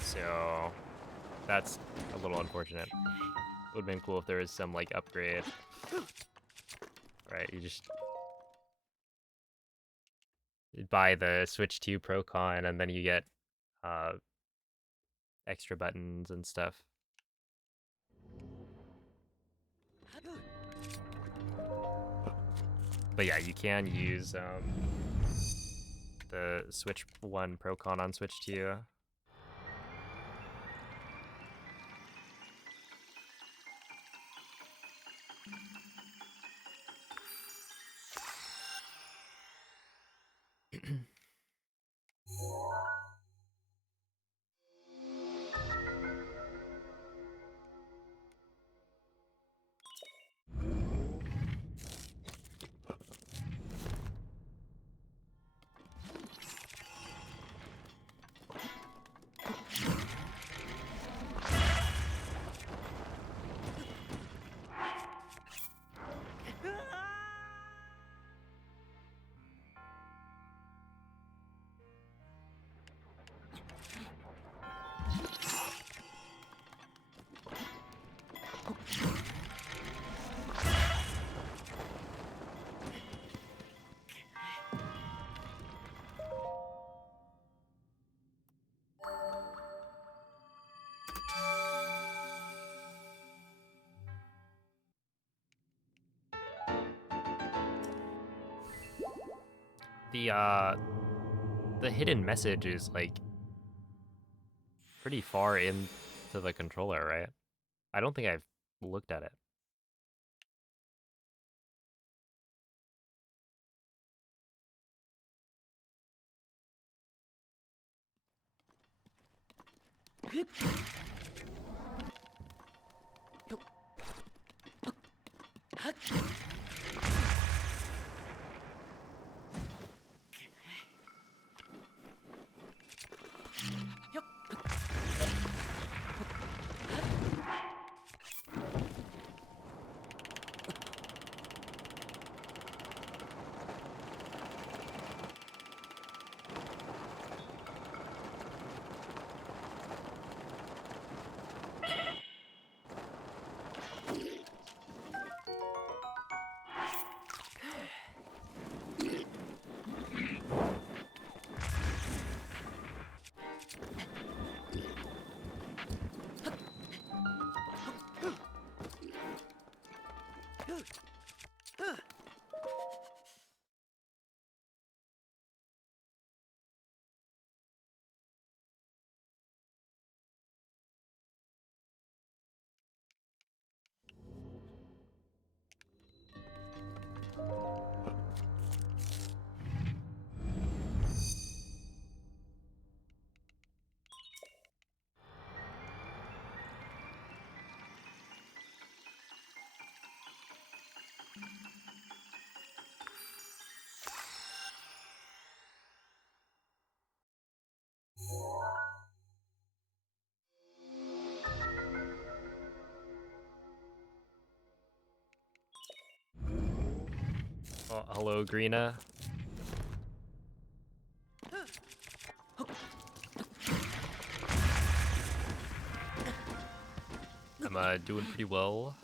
So that's a little unfortunate. Would have been cool if there was some like upgrade. Right, you just buy the Switch 2 Procon and then you get extra buttons and stuff. But yeah, you can use the Switch 1 Procon on Switch 2. The hidden message is like pretty far into the controller, right? I don't think I've looked at it. Oh, hello, Greena. I'm doing pretty well.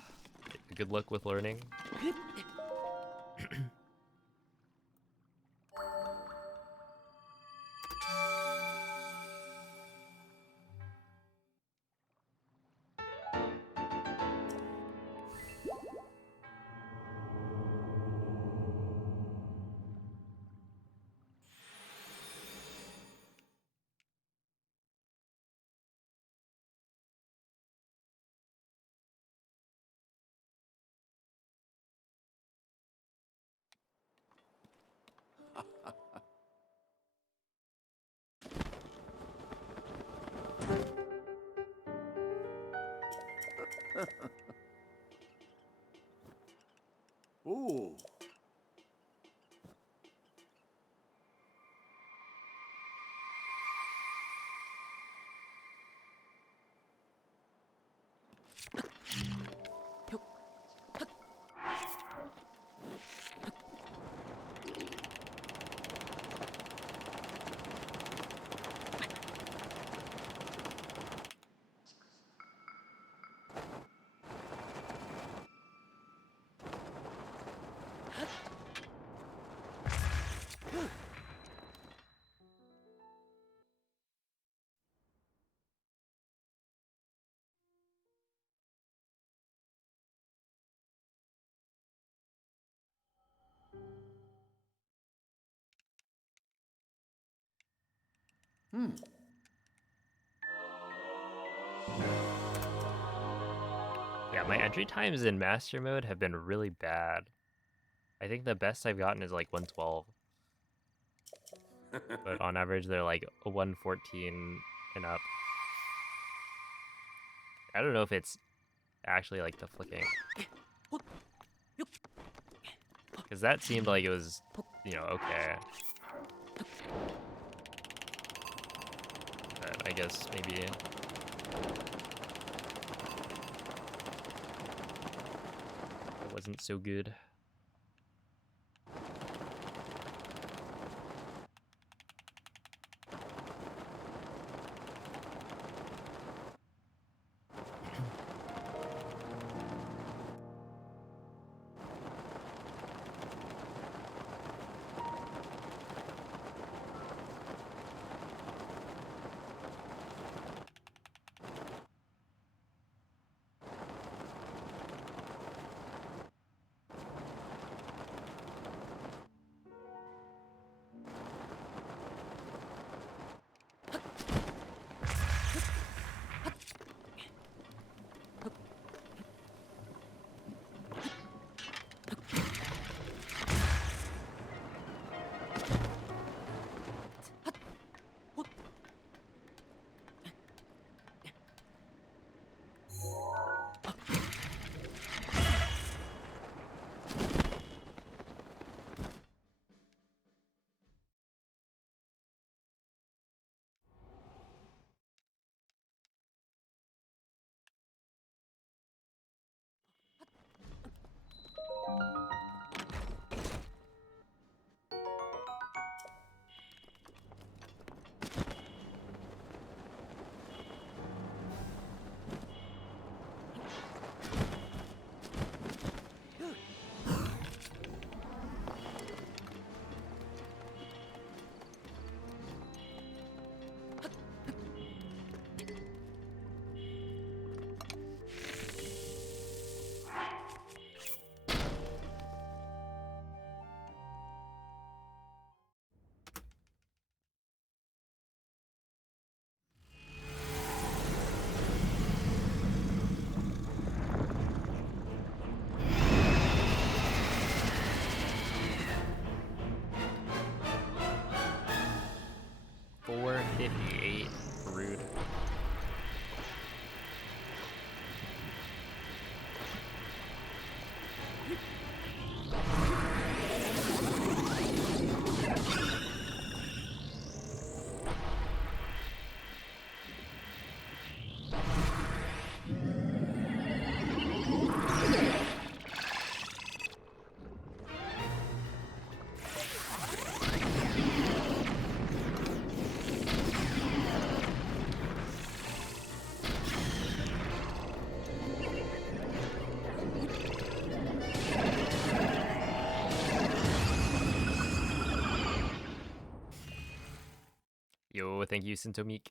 Good luck with learning. Ooh. Hmm. Yeah, my entry times in master mode have been really bad. I think the best I've gotten is like 112. But on average, they're like a 114 and up. I don't know if it's actually like the flicking. Because that seemed like it was, okay. But I guess maybe... it wasn't so good. Oh, thank you, Sintomik.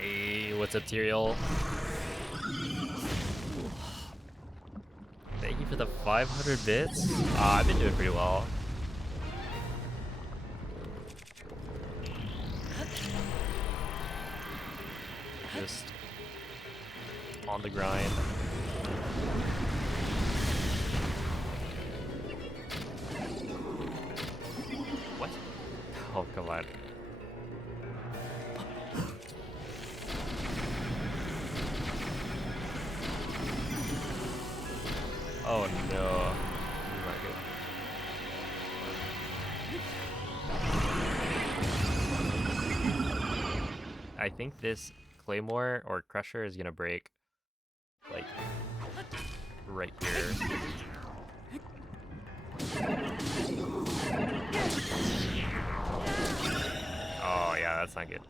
Hey, what's up, Tyrael? Thank you for the 500 bits. I've been doing pretty well. Just on the grind. What? Oh, come on. Oh no. Not good. I think this Claymore or Crusher is gonna break, like, right here. Oh yeah, that's not good.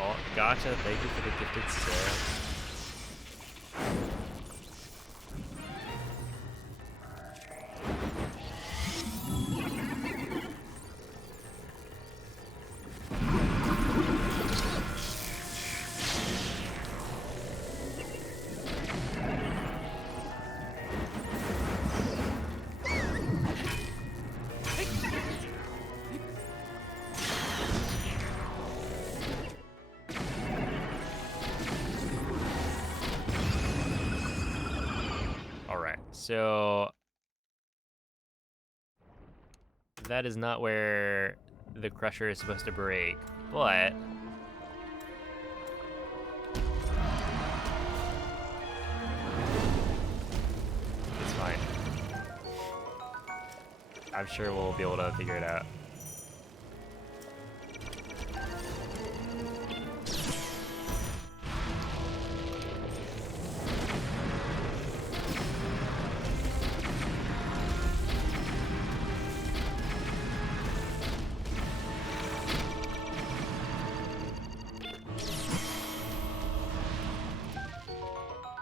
Oh, gotcha. Thank you for the gifted sub. Alright, so that is not where the Crusher is supposed to break, but it's fine. I'm sure we'll be able to figure it out.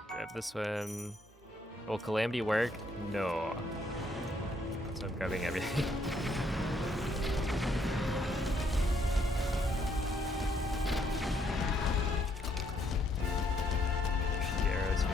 Grab this one. Will Calamity work? No. So I'm grabbing everything. The arrows here.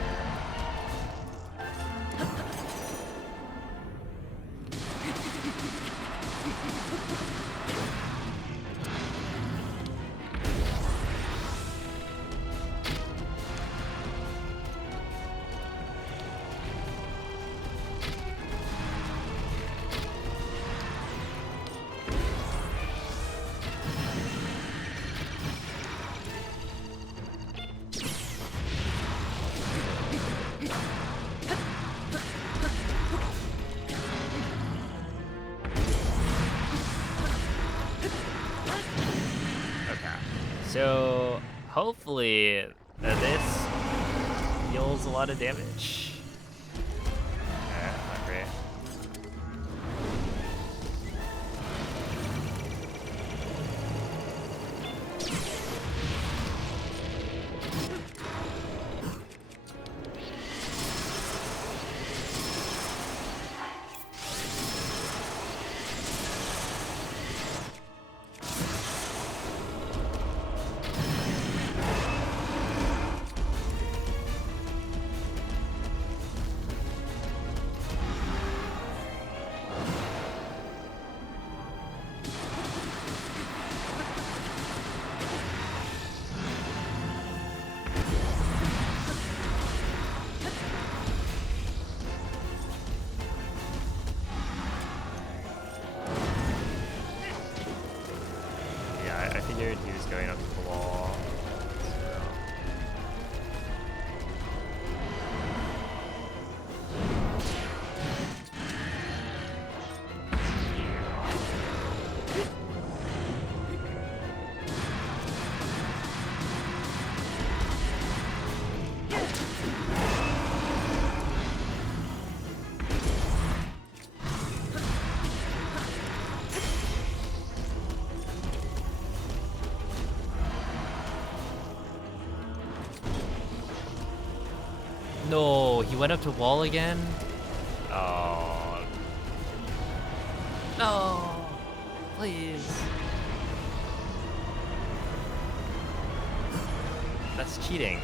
So hopefully this deals a lot of damage. Not great. just going up to the wall. So. No, he went up to wall again? Oh, No! Please. that's cheating.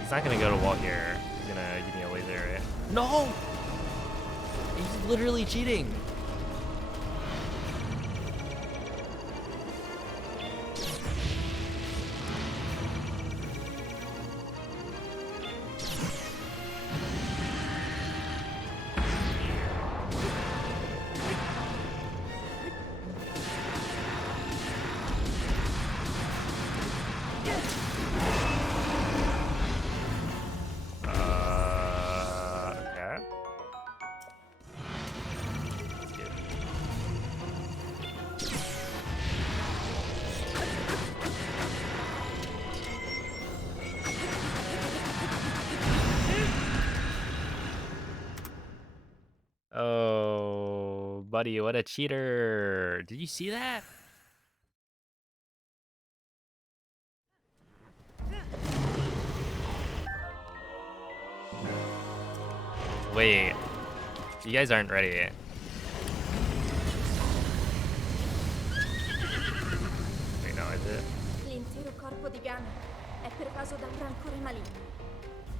He's not gonna go to wall here. He's gonna give me a laser, right? No! He's literally cheating. Okay. That's good. Oh, buddy, what a cheater. Did you see that? Wait, you guys aren't ready. Wait, no, is it? L'intero corpo di Ganon è pervaso da un rancore maligno.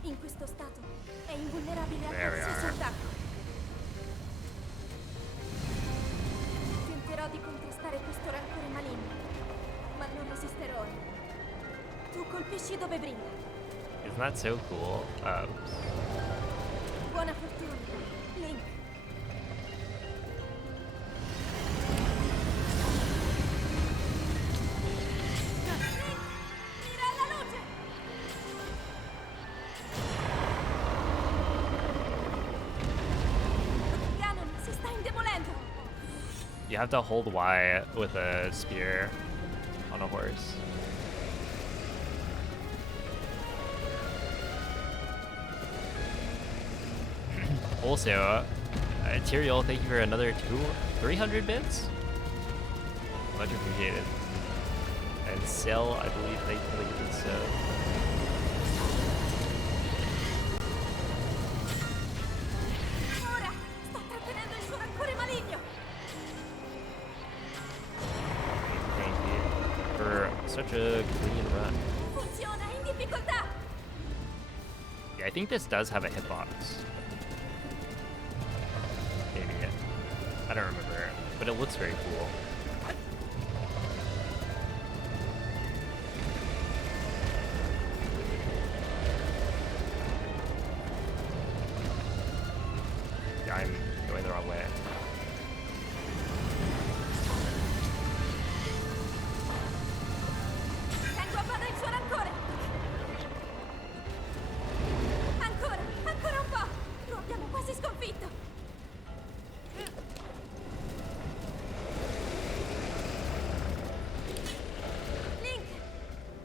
In questo stato è invulnerabile a There we qualsiasi are. attacco. Tenterò di contrastare questo rancore maligno, ma non resisterò. Tu colpisci dove brilla. Isn't that so cool? Buona fortuna, Link. Link, mira alla luce! Ganon si sta indebolendo. You have to hold Y with a spear on a horse. Also, Tyrael, thank you for another 300 bits. Much appreciated. And Sel, I believe, thank you for the good sub. Ora sta trattenendo il suo rancore maligno. Thank you for such a clean run. Funziona in difficoltà. Yeah, I think this does have a hitbox. Maybe. I don't remember, but it looks very cool. Yeah, I'm going the wrong way. Tengo a bada il suo rancore. Ancora, ancora un po'. Lo abbiamo quasi sconfitto. Link,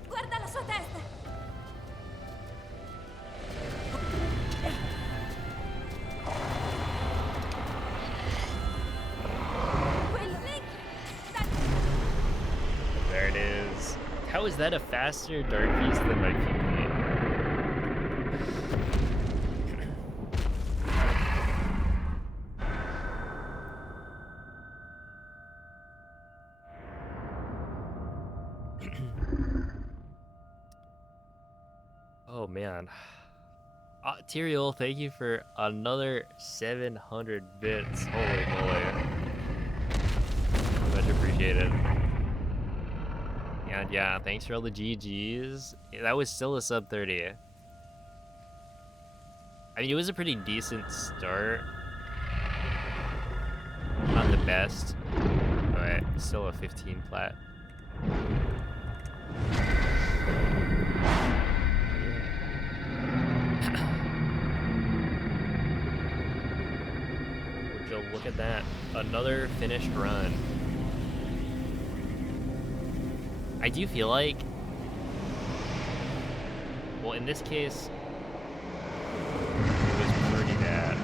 guarda la sua testa. Quello, Link. Dai. There it is. How is that a faster Dark Beast than my PvP? Oh man. Tyrael, thank you for another 700 bits. Holy moly. Much appreciated. And yeah, thanks for all the GGs. Yeah, that was still a sub 30. I mean, it was a pretty decent start. Not the best, but still a 15 plat. Look at that. Another finished run. I do feel like, well, in this case, it was pretty bad.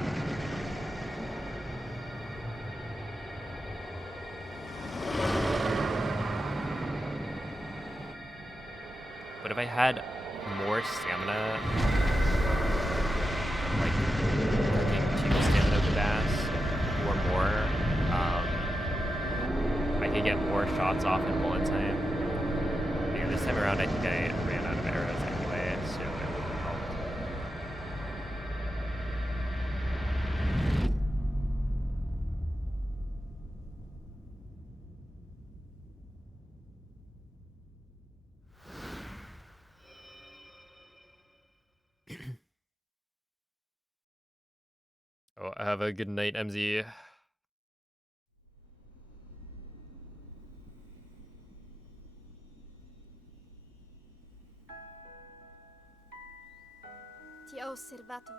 But if I had more stamina, like working 2 stamina bass or more, I could get more shots off in bullet time. Yeah, this time around I think I ran out of arrows anyway, so it wouldn't have helped. Oh, have a good night, MZ. Ti ho osservato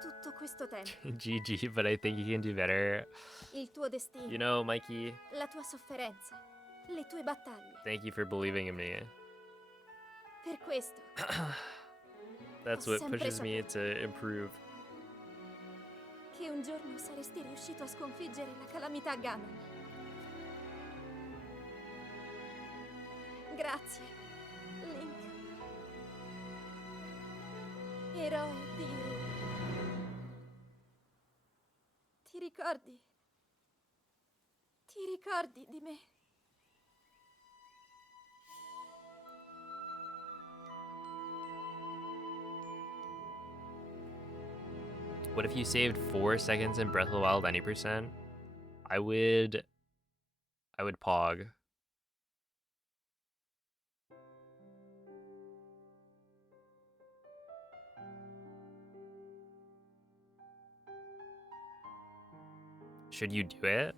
tutto questo tempo. GG, but I think you can do better. Il tuo destino. You know, Mikey, La tua sofferenza. Le tue battaglie. thank you for believing in me. Per questo. That's Ho what sempre pushes me saputo to improve. che un giorno saresti riuscito a sconfiggere la calamità Ganon. Grazie, Link. Eroe di... Ti ricordi? Ti ricordi di me? What if you saved 4 seconds in Breath of the Wild any percent? I would pog. Should you do it?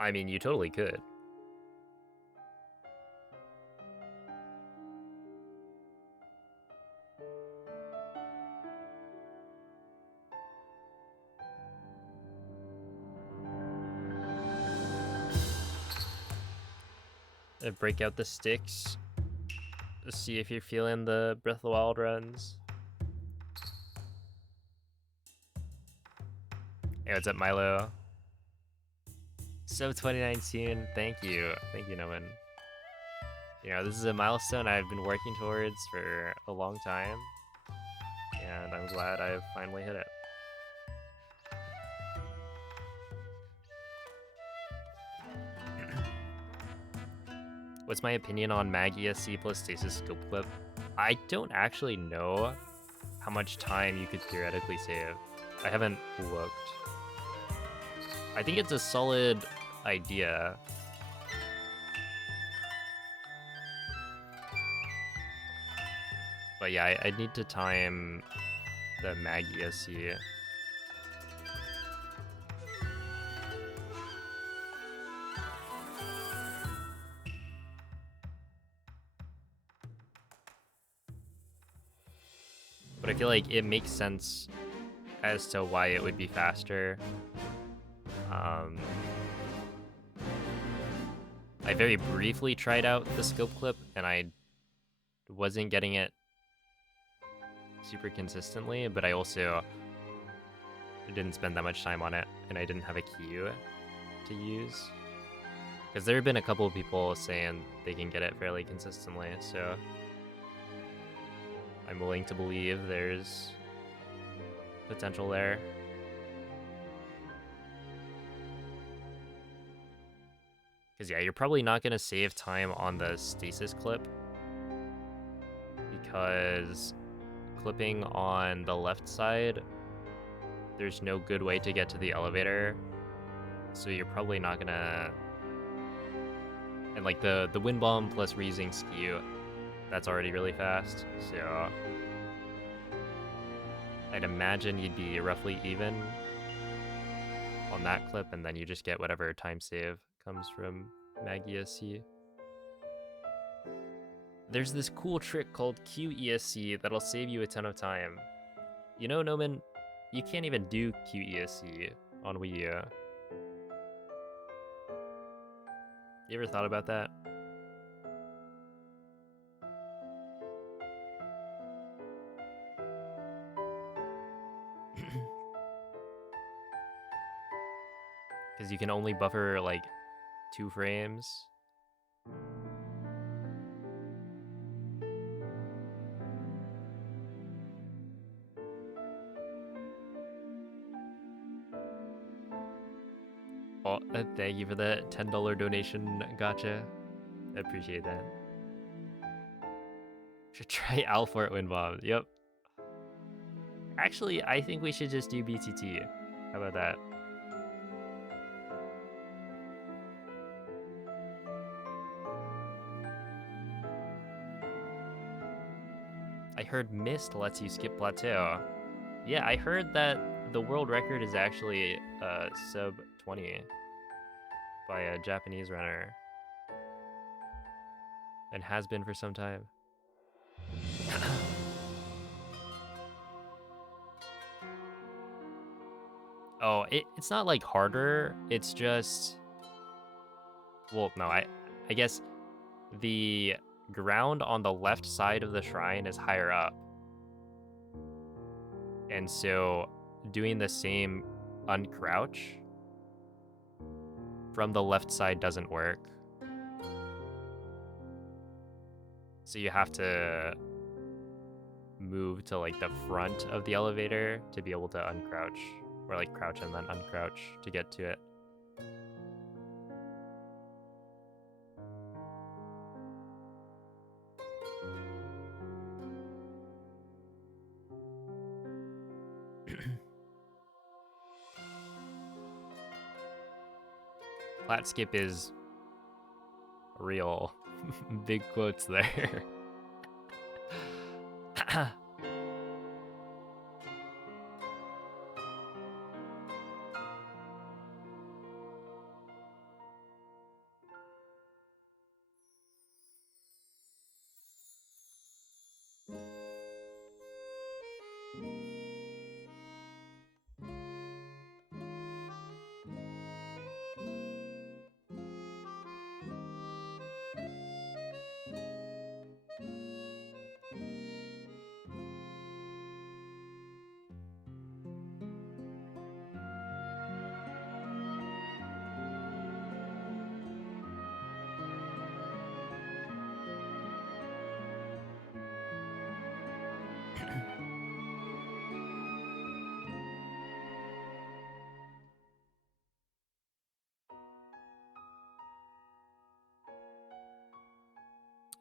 I mean, you totally could. Break out the sticks. See if you're feeling the Breath of the Wild runs. Hey, what's up, Milo? Sub 29 soon. Thank you. Thank you, Noman. You know, this is a milestone I've been working towards for a long time. And I'm glad I've finally hit it. What's my opinion on Mag ESC plus Stasis Scope Clip? I don't actually know how much time you could theoretically save. I haven't looked. I think it's a solid idea. But yeah, I need to time the Mag ESC. But I feel like it makes sense as to why it would be faster. I very briefly tried out the scope clip and I wasn't getting it super consistently, but I also didn't spend that much time on it and I didn't have a queue to use. Because there have been a couple of people saying they can get it fairly consistently, so I'm willing to believe there's potential there. Because, yeah, you're probably not going to save time on the stasis clip. Because clipping on the left side, there's no good way to get to the elevator. So you're probably not going to... And, like, the wind bomb plus reusing skew, that's already really fast. So I'd imagine you'd be roughly even on that clip, and then you just get whatever time save comes from MagESC. There's this cool trick called QESC that'll save you a ton of time. You know, Noman, you can't even do QESC on Wii U. You ever thought about that? Because you can only buffer like 2 frames. Oh, thank you for the $10 donation, gotcha. I appreciate that. Should try Alfort Wind Bomb. Yep. Actually, I think we should just do BTT. How about that? I heard Mist lets you skip plateau. Yeah, I heard that the world record is actually sub 20 by a Japanese runner. And has been for some time. Oh, it's not like harder, it's just... Well, no, I guess the ground on the left side of the shrine is higher up. And so doing the same uncrouch from the left side doesn't work. So you have to move to like the front of the elevator to be able to uncrouch, or like crouch and then uncrouch to get to it. Plat skip is real. Big quotes there.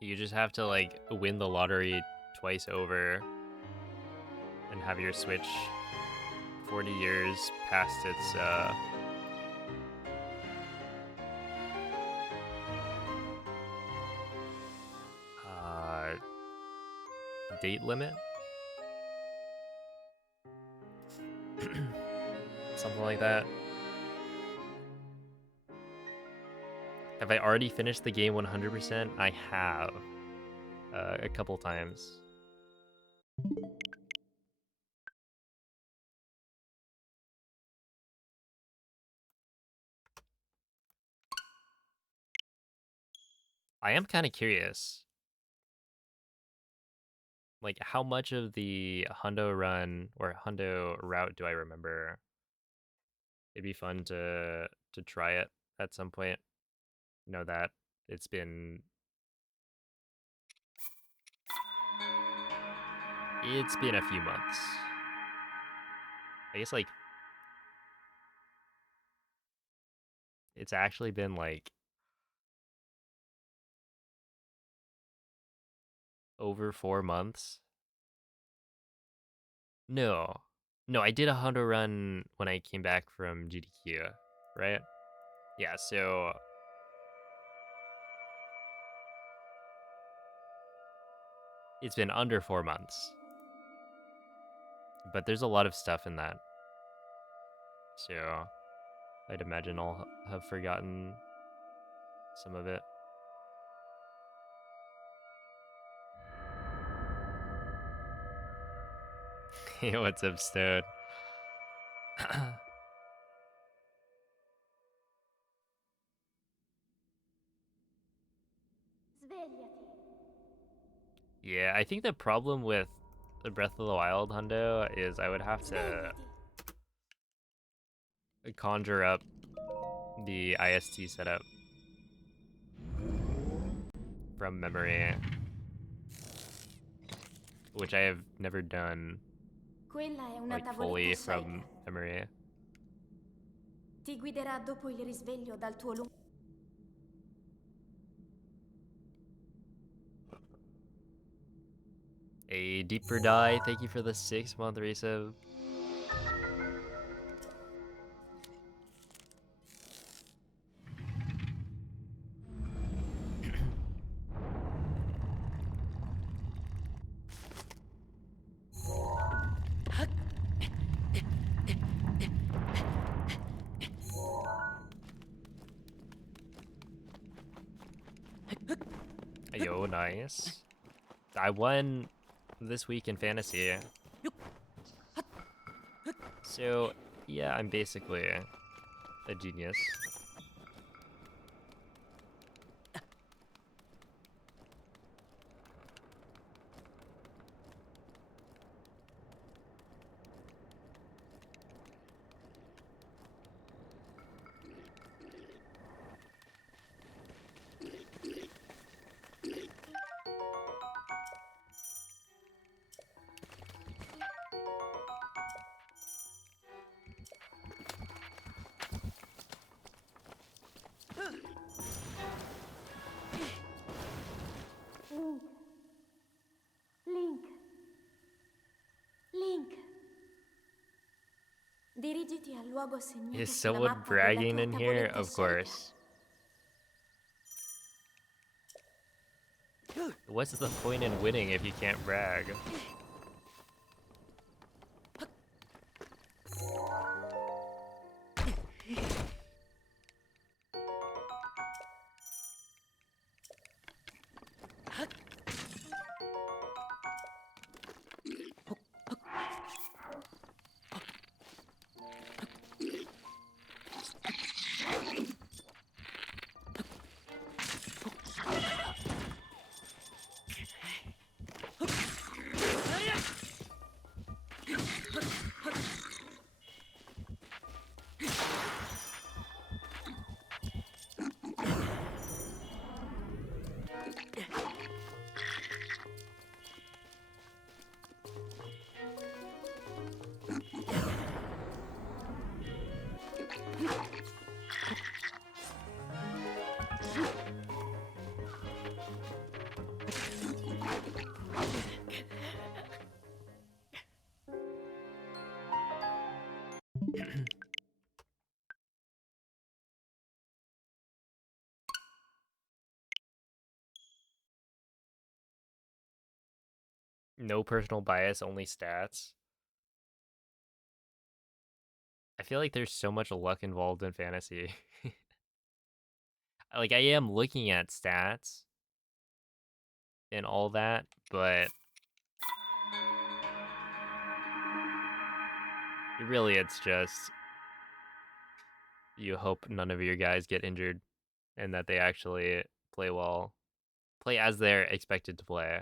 You just have to like win the lottery twice over and have your Switch 40 years past its date limit. Something like that. Have I already finished the game 100%? I have. A couple times. I am kind of curious. Like, how much of the Hundo run or Hundo route do I remember? It'd be fun to try it at some point. Know that it's been a few months. I guess like it's actually been like over 4 months. No. No, I did a hundo run when I came back from GDQ, right? Yeah, so it's been under 4 months. But there's a lot of stuff in that. So I'd imagine I'll have forgotten some of it. Hey, what's up, Stone? Svegliati. Yeah, I think the problem with the Breath of the Wild hundo is I would have to Svegliati. conjure up the IST setup from memory, which I have never done Quella è una like fully tavoletta from Shaker. memory. Ti guiderà dopo il risveglio dal tuo lungo. A deeper die, thank you for the 6-month resub. Yo, nice. I won this week in fantasy. So, yeah, I'm basically a genius. Link. Link. Link. Dirigiti al luogo segnato Is sulla someone mappa della bragging tua in here? tavoletta Of Shaker. course. What's the point in winning if you can't brag? No personal bias, only stats. I feel like there's so much luck involved in fantasy. Like, I am looking at stats and all that, but really it's just you hope none of your guys get injured and that they actually play well. Play as they're expected to play.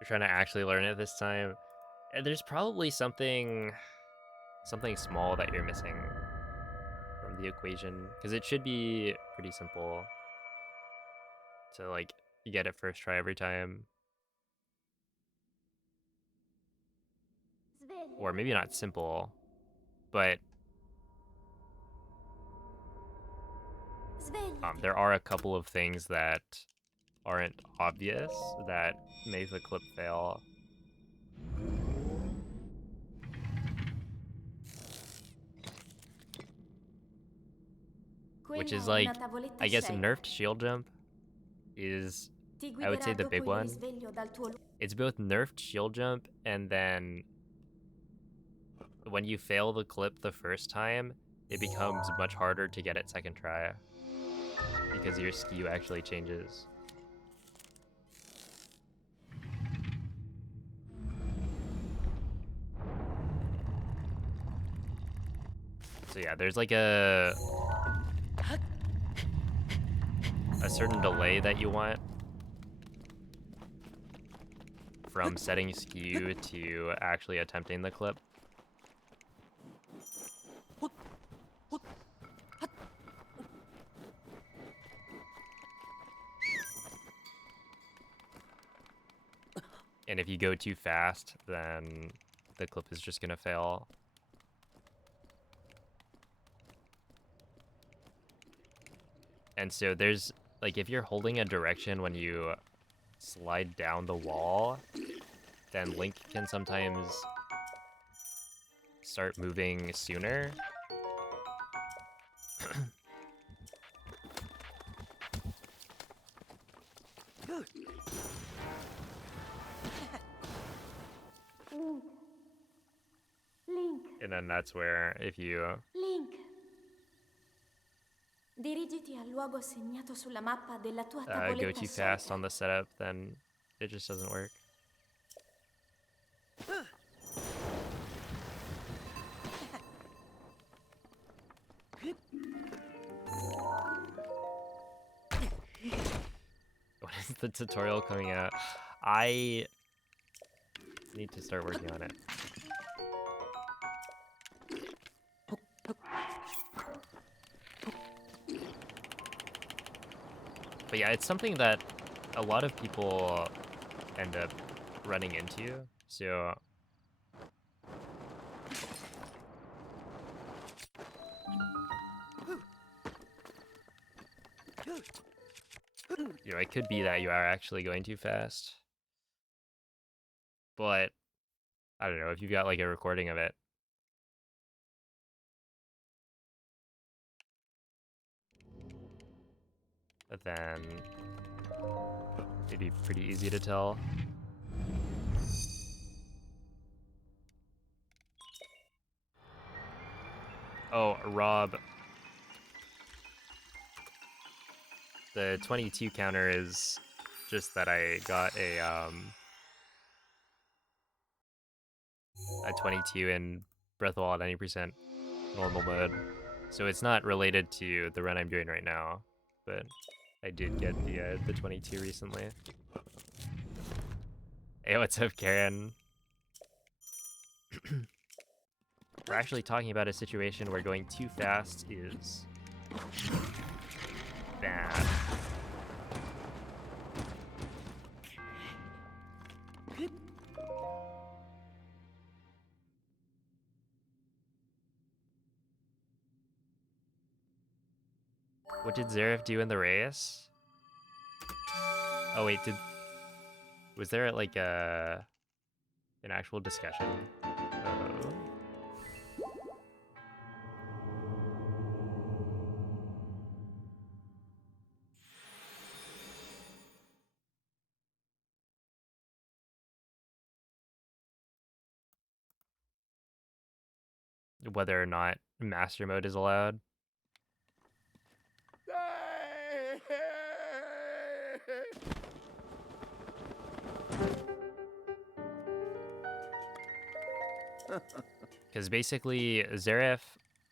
We're trying to actually learn it this time. There's probably something small that you're missing from the equation, because it should be pretty simple to like get it first try every time, or Svegliati. maybe not simple, but Svegliati. there are a couple of things that aren't obvious that make the clip fail. Which Quella is è like, una tavoletta I guess scelta. nerfed shield jump is, Ti I would say, guiderà the dopo big il one. risveglio dal tuo It's both nerfed shield jump, and then when you fail the clip the first time, it becomes much harder to get it second try because your skew actually changes. So yeah, there's like a certain delay that you want from setting skew to actually attempting the clip. And if you go too fast, then the clip is just gonna fail. And so there's, like, if you're holding a direction when you slide down the wall, then Link can sometimes start moving sooner. Link. And then that's where, if you Link. Dirigiti al luogo segnato sulla mappa della tua go tavoletta too fast scelta. on the setup, then it just doesn't work. When is the tutorial coming out? I need to start working on it. But yeah, it's something that a lot of people end up running into. So you know, it could be that you are actually going too fast. But I don't know, if you've got like a recording of it, then it'd be pretty easy to tell. Oh, Rob, the 22 counter is just that I got a 22 in Breath of the Wild 90% normal mode. So it's not related to the run I'm doing right now, but I did get the 22 recently. Hey, what's up, Karen? We're actually talking about a situation where going too fast is bad. What did Zareth do in the race? Oh wait, was there like an actual discussion? Oh. Whether or not master mode is allowed. Because basically, Zareth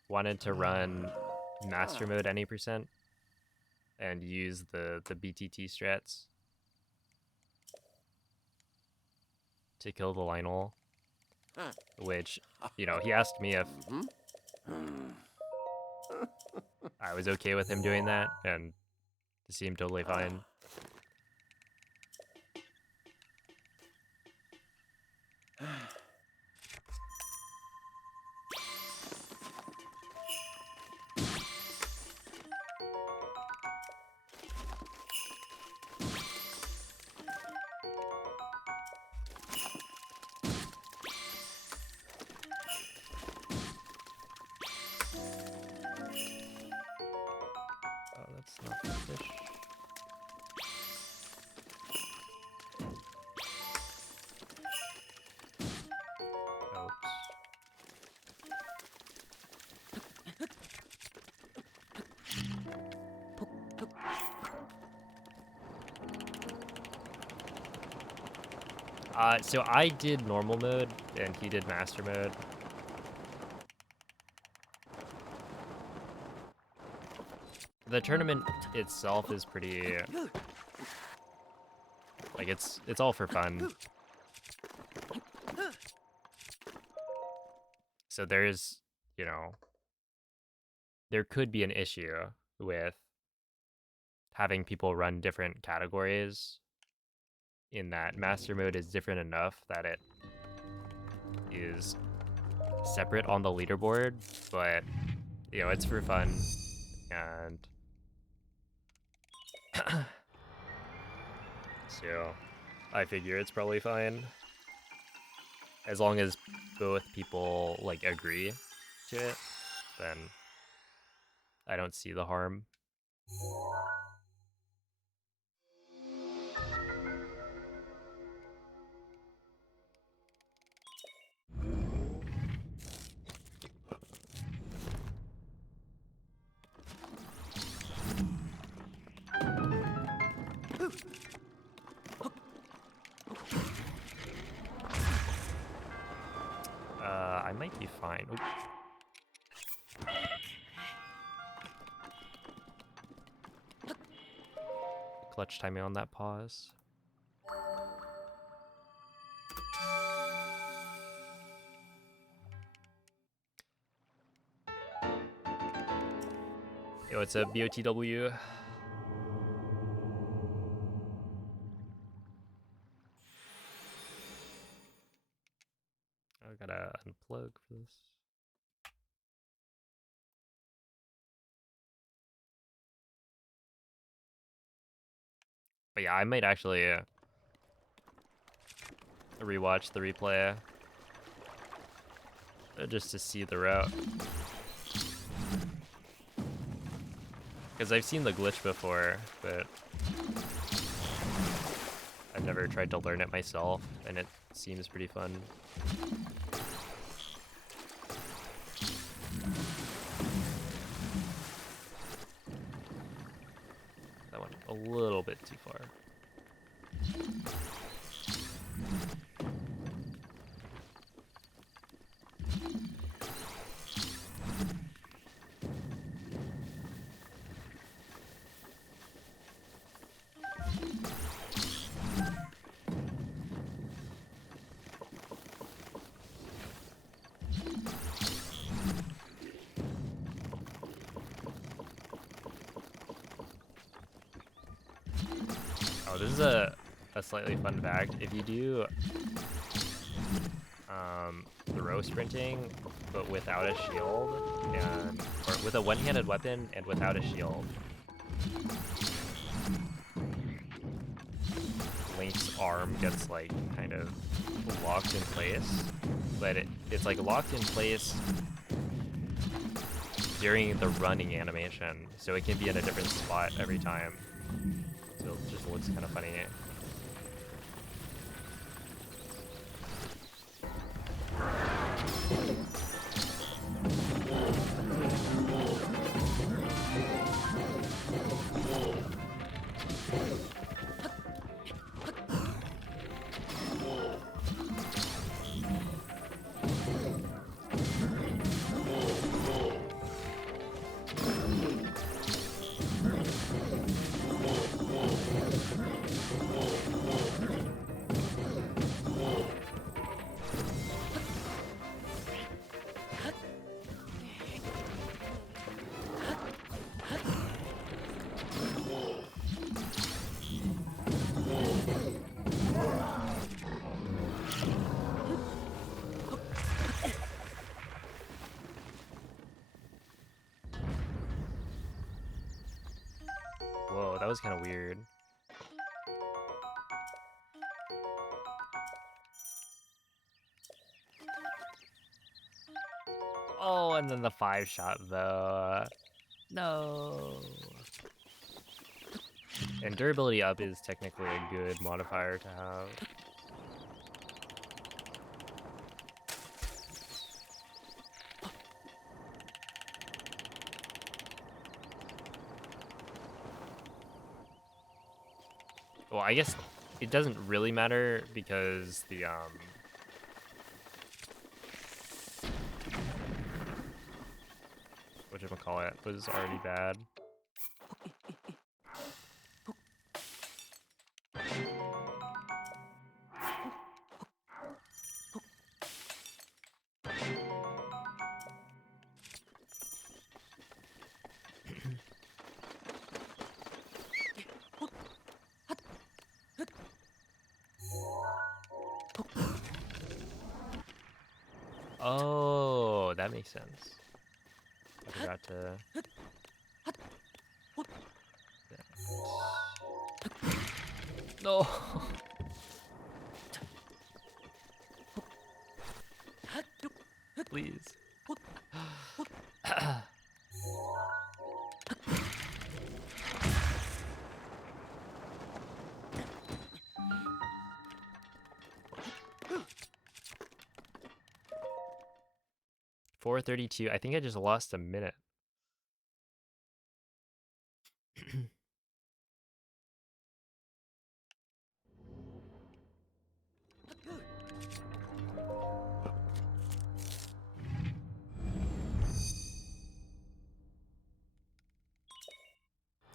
wanted to run master mode any percent and use the BTT strats to kill the Lionel. which, you know, he asked me if I was okay with him doing that, and it seemed totally fine. Oh, that's not the fish. Oops. So I did normal mode, and he did master mode. The tournament itself is pretty, like, it's all for fun. So there's, you know, there could be an issue with having people run different categories, in that master mode is different enough that it is separate on the leaderboard, but, you know, it's for fun, and so I figure it's probably fine as long as both people like agree to it. Then I don't see the harm. I might be fine. Oop. Clutch timing on that pause. Yo, it's a BOTW. I gotta unplug for this. But yeah, I might actually rewatch the replay just to see the route. Because I've seen the glitch before, but I've never tried to learn it myself, and it seems pretty fun. That went a little bit too far. Oh, this is a slightly fun fact. If you do throw sprinting, but without a shield, or with a one-handed weapon and without a shield, Link's arm gets like kind of locked in place, but it's like locked in place during the running animation, so it can be in a different spot every time. So it just looks kind of funny. was kind of weird. Oh, and then the 5-shot though. No. And durability up is technically a good modifier to have. Well, I guess it doesn't really matter because the whatchamacallit was already bad. Oh, that makes sense. I forgot to. No. Please. 4:32. I think I just lost a minute.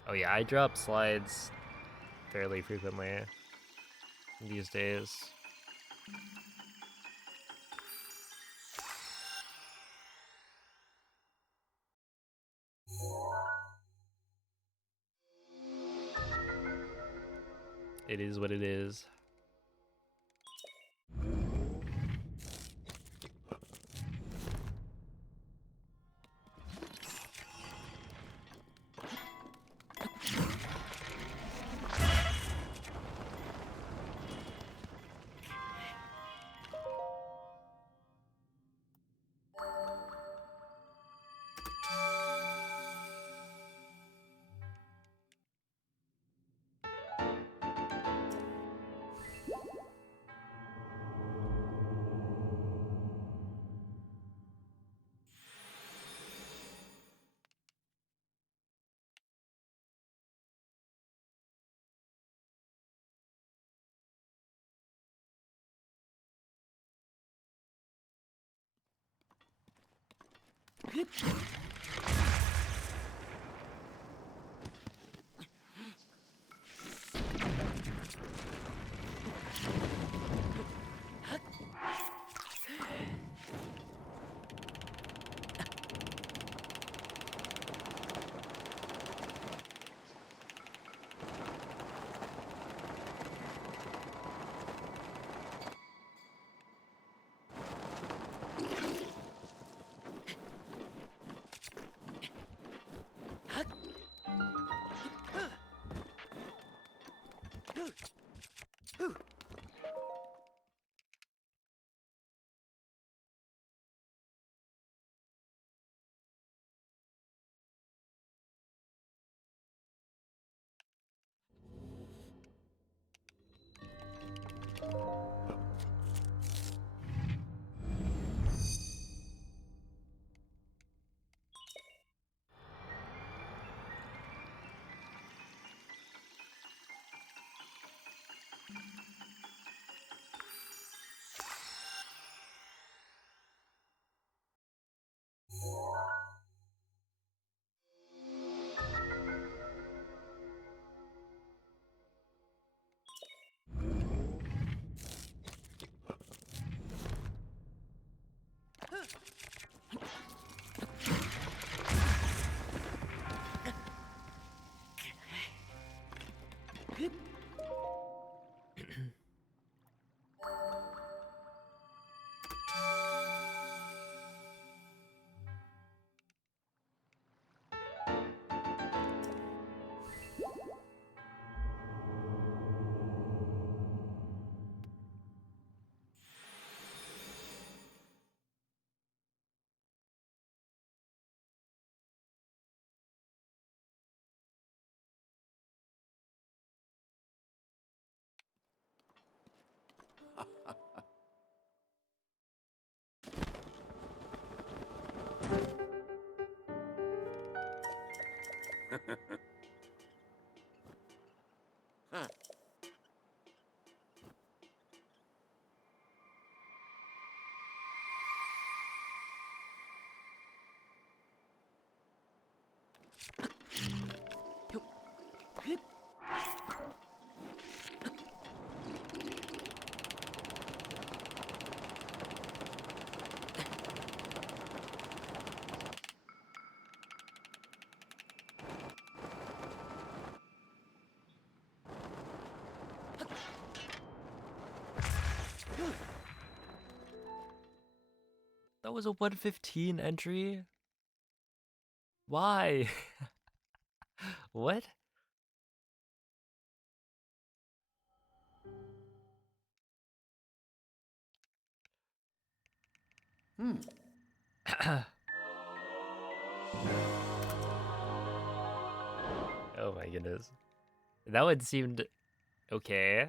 Oh yeah, I drop slides fairly frequently these days. It is what it is. Huh. That was a 115 entry. Why? What? Hmm. Oh my goodness. That one seemed okay.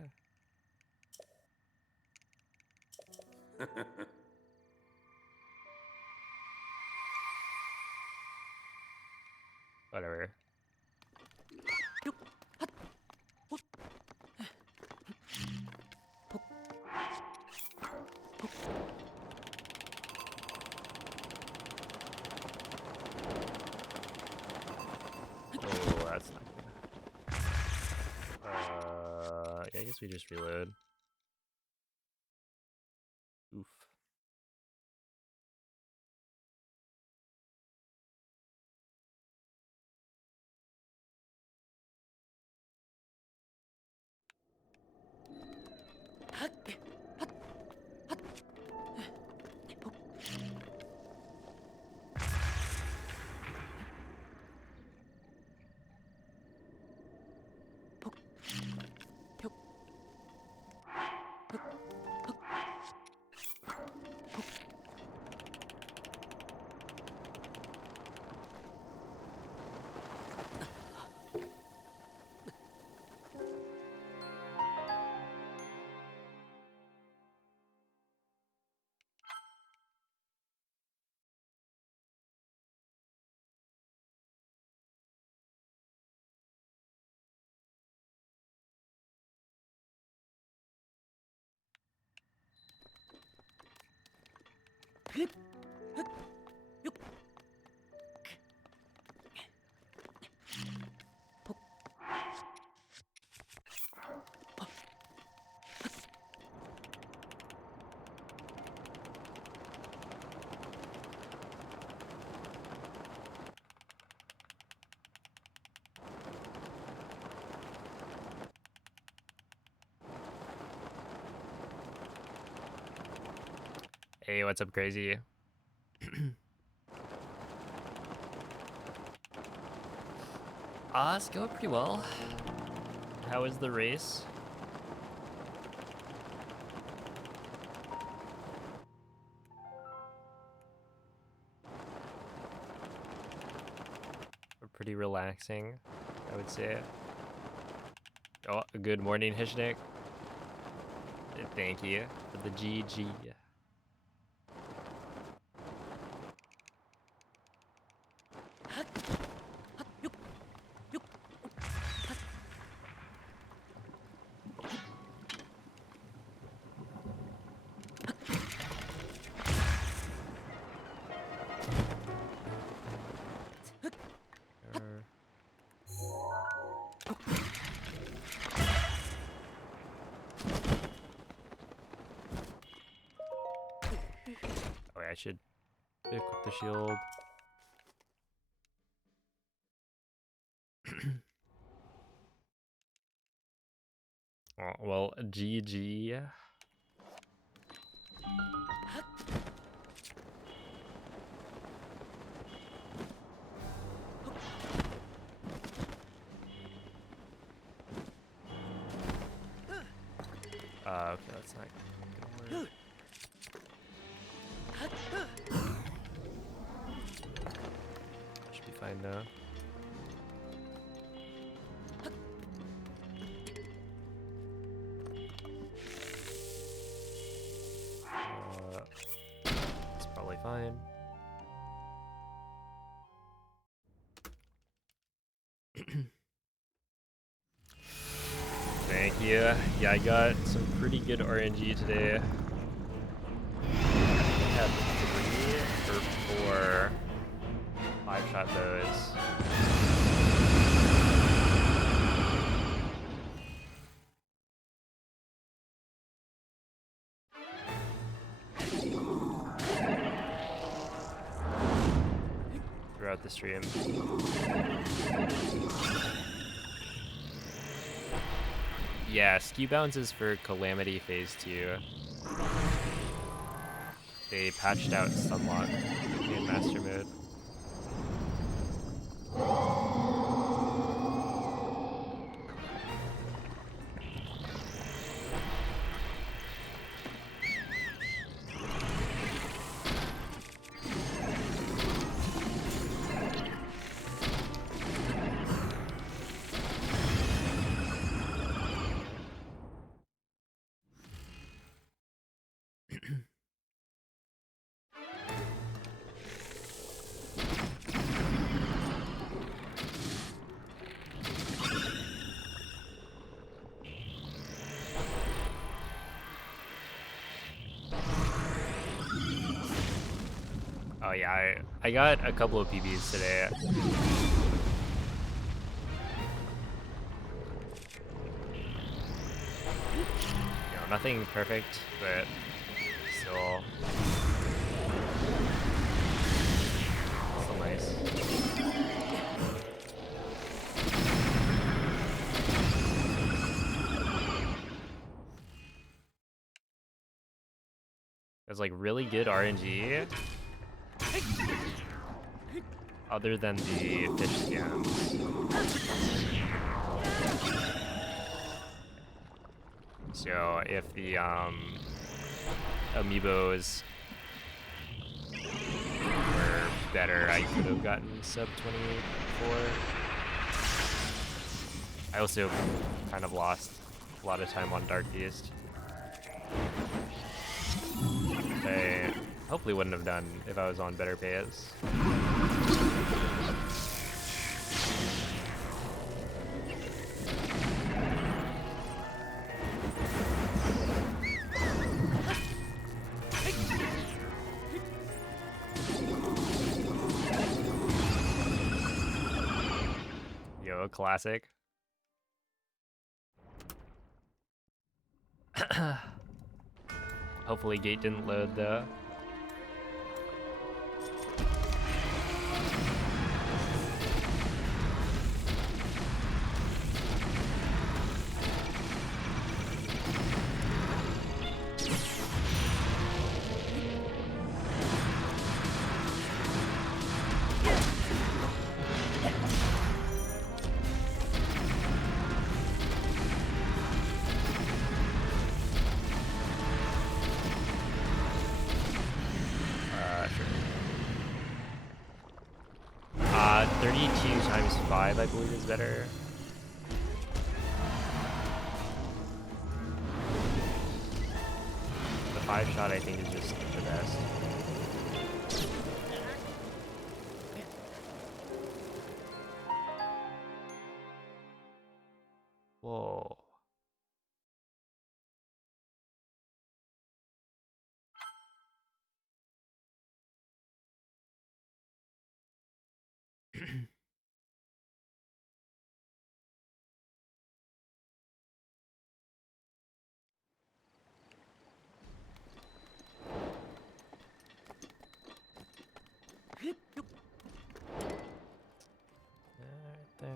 Whatever. Oh, that's not good. Yeah, I guess we just reload. Oof. Hey, what's up, crazy? It's going pretty well. How was the race? Pretty relaxing, I would say. Oh, good morning, Hishnik. Thank you for the GG. Oh, I should equip the shield. Oh, well, GG. Okay, that's not gonna work. Should be fine now. It's probably fine. you. Yeah, I got some pretty good RNG today. I had 3 or 4 5-shot bows. Throughout the stream. Yeah, skew bounds is for Calamity Phase 2. They patched out Stunlock in Master Mode. Oh yeah, I got a couple of PBs today. Nothing perfect, but still nice. There's like really good RNG. Other than the fish scans. So if the amiibos were better, I could have gotten sub 24. I also kind of lost a lot of time on Dark Beast. I hopefully wouldn't have done if I was on better payas. Yo, classic. Hopefully gate didn't load though. Sure. 32 times 5, I believe, is better. The 5-shot, I think, is just the best. Whoa. Right there.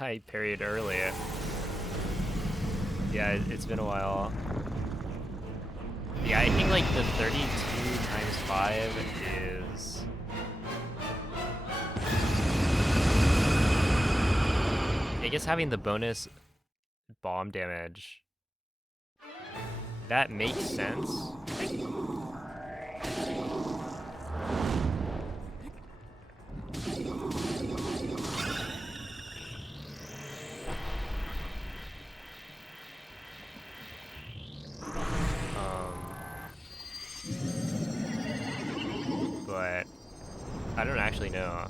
I parried earlier. Yeah, it's been a while. Yeah, I think like the 32 times 5 is... I guess having the bonus bomb damage, that makes sense. but I don't actually know.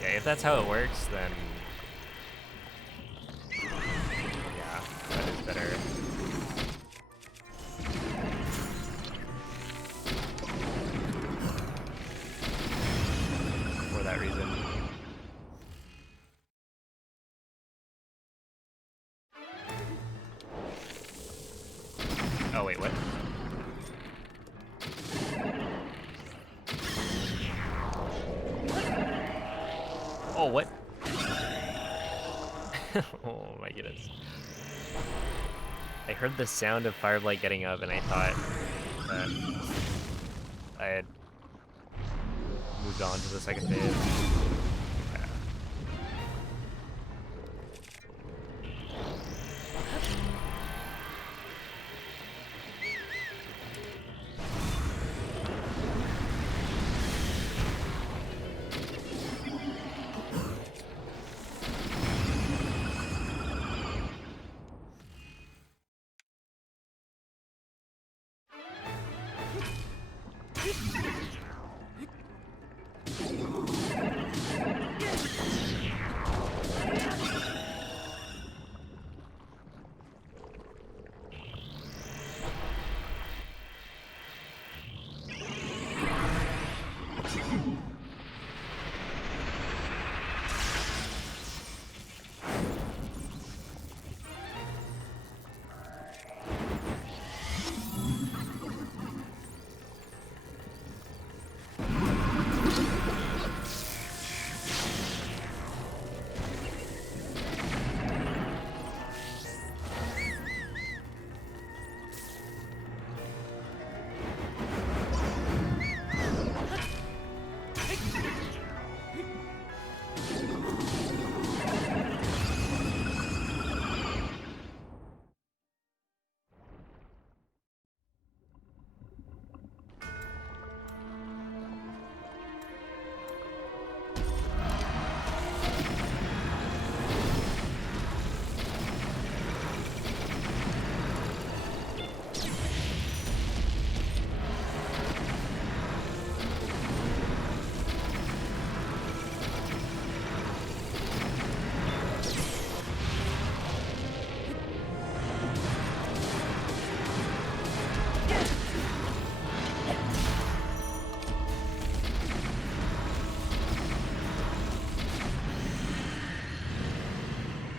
Yeah, if that's how it works, then yeah, that is better. For that reason. Oh wait, what? Oh, what? Oh my goodness. I heard the sound of Fireblight getting up and I thought that I had moved on to the second phase. Yeah.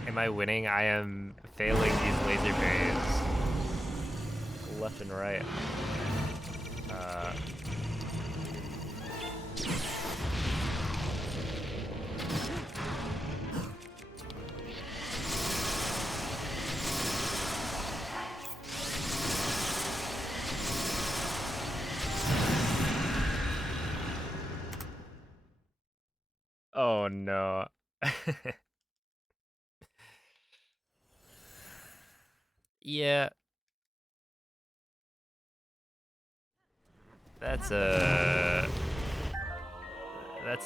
Am I winning? I am failing these laser parries left and right. Oh no. Yeah. That's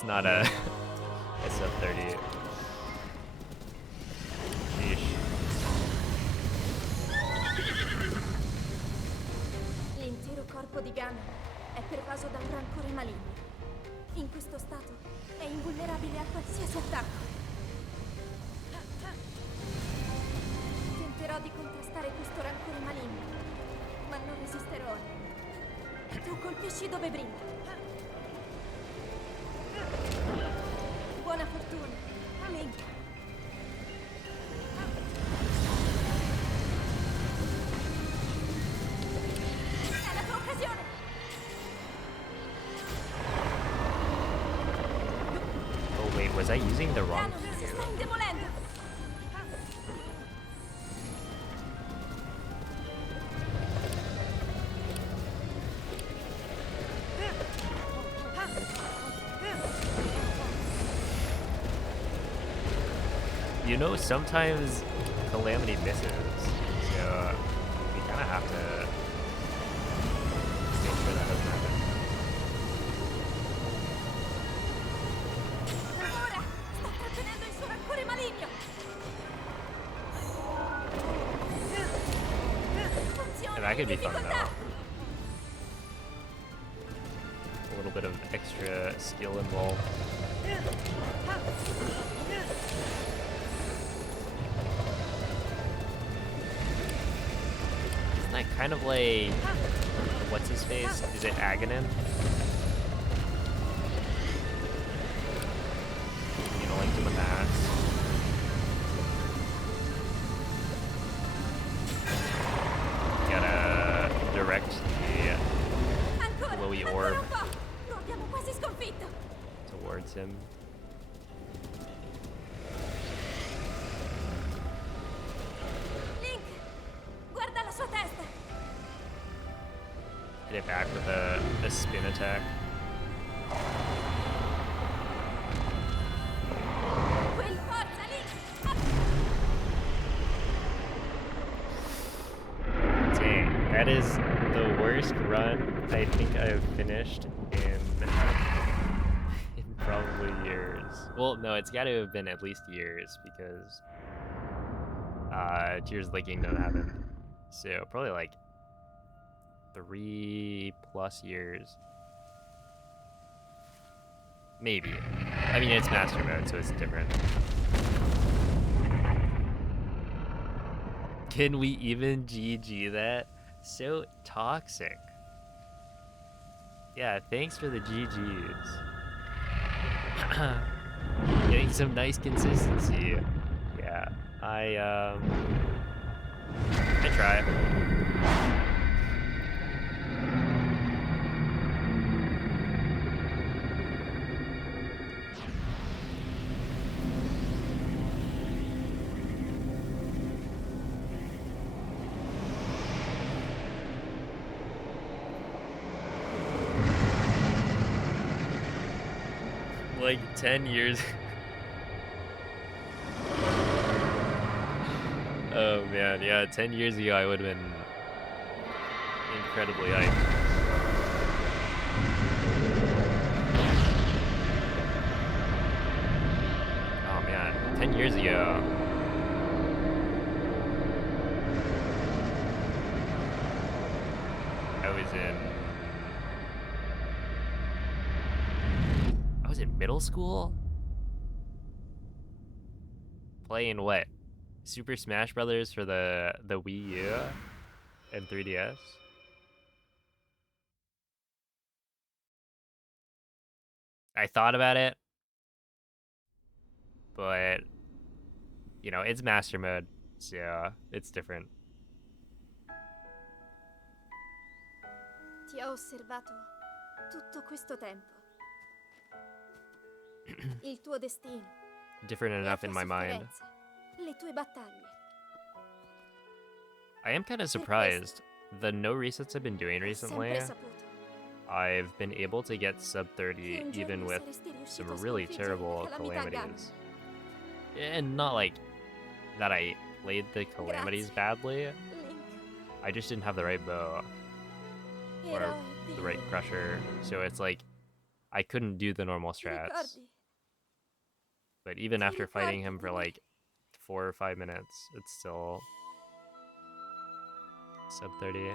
not a SF30. Sheesh. L'intero corpo di Ganon è pervaso da un rancore maligno. In questo stato è invulnerabile a qualsiasi attacco. Tenterò di contrastare questo rancore maligno, ma non resisterò. Tu colpisci dove brilla. Buona fortuna, Link. È la tua occasione. Oh wait, was I using the wrong? Ganon si sta indebolendo. You know, sometimes Calamity misses, so we kind of have to make sure that doesn't happen. Ora sta trattenendo il suo rancore maligno. Funziona. Am That could be fun difficoltà. though. A little bit of extra skill involved. Isn't that kind of like what's his face? Is it Aghanim? You know, Link to the Past. Gotta direct the Ancora, glowy ancora orb un po'. Lo abbiamo quasi sconfitto. towards him. Link, guarda la sua testa. Hit it back with a spin attack. Quel forza, Link. Dang, that is the worst run I think I've finished in probably years. Well, no, it's got to have been at least years because Tears of the Kingdom happened. So probably like 3+ years. Maybe. I mean, it's master mode, so it's different. Can we even GG that? So toxic. Yeah, thanks for the GGs. Getting some nice consistency. Yeah, I try. Like 10 years. Oh man, yeah, 10 years ago I would have been incredibly hyped. Oh man, 10 years ago. I was in middle school? Playing what? Super Smash Brothers for the Wii U and 3DS? I thought about it, but you know, it's master mode, so it's different. Ti ho osservato tutto questo tempo. Il tuo destino. Different le enough tue in my mind. sofferenze, le tue battaglie. I am kind of surprised. The no resets I've been doing recently, Ho sempre saputo I've been able to get sub che 30 un even giorno with saresti riuscito some a really sconfiggere terrible le calamità calamities. And not like that I played the calamities Grazie. badly. Link, I just didn't have the right bow or eroe the right di crusher. So it's like I couldn't do the normal Ti strats. ricordi? But even Ti after fighting him ricordi for di me? like 4 or 5 minutes, it's still sub 30.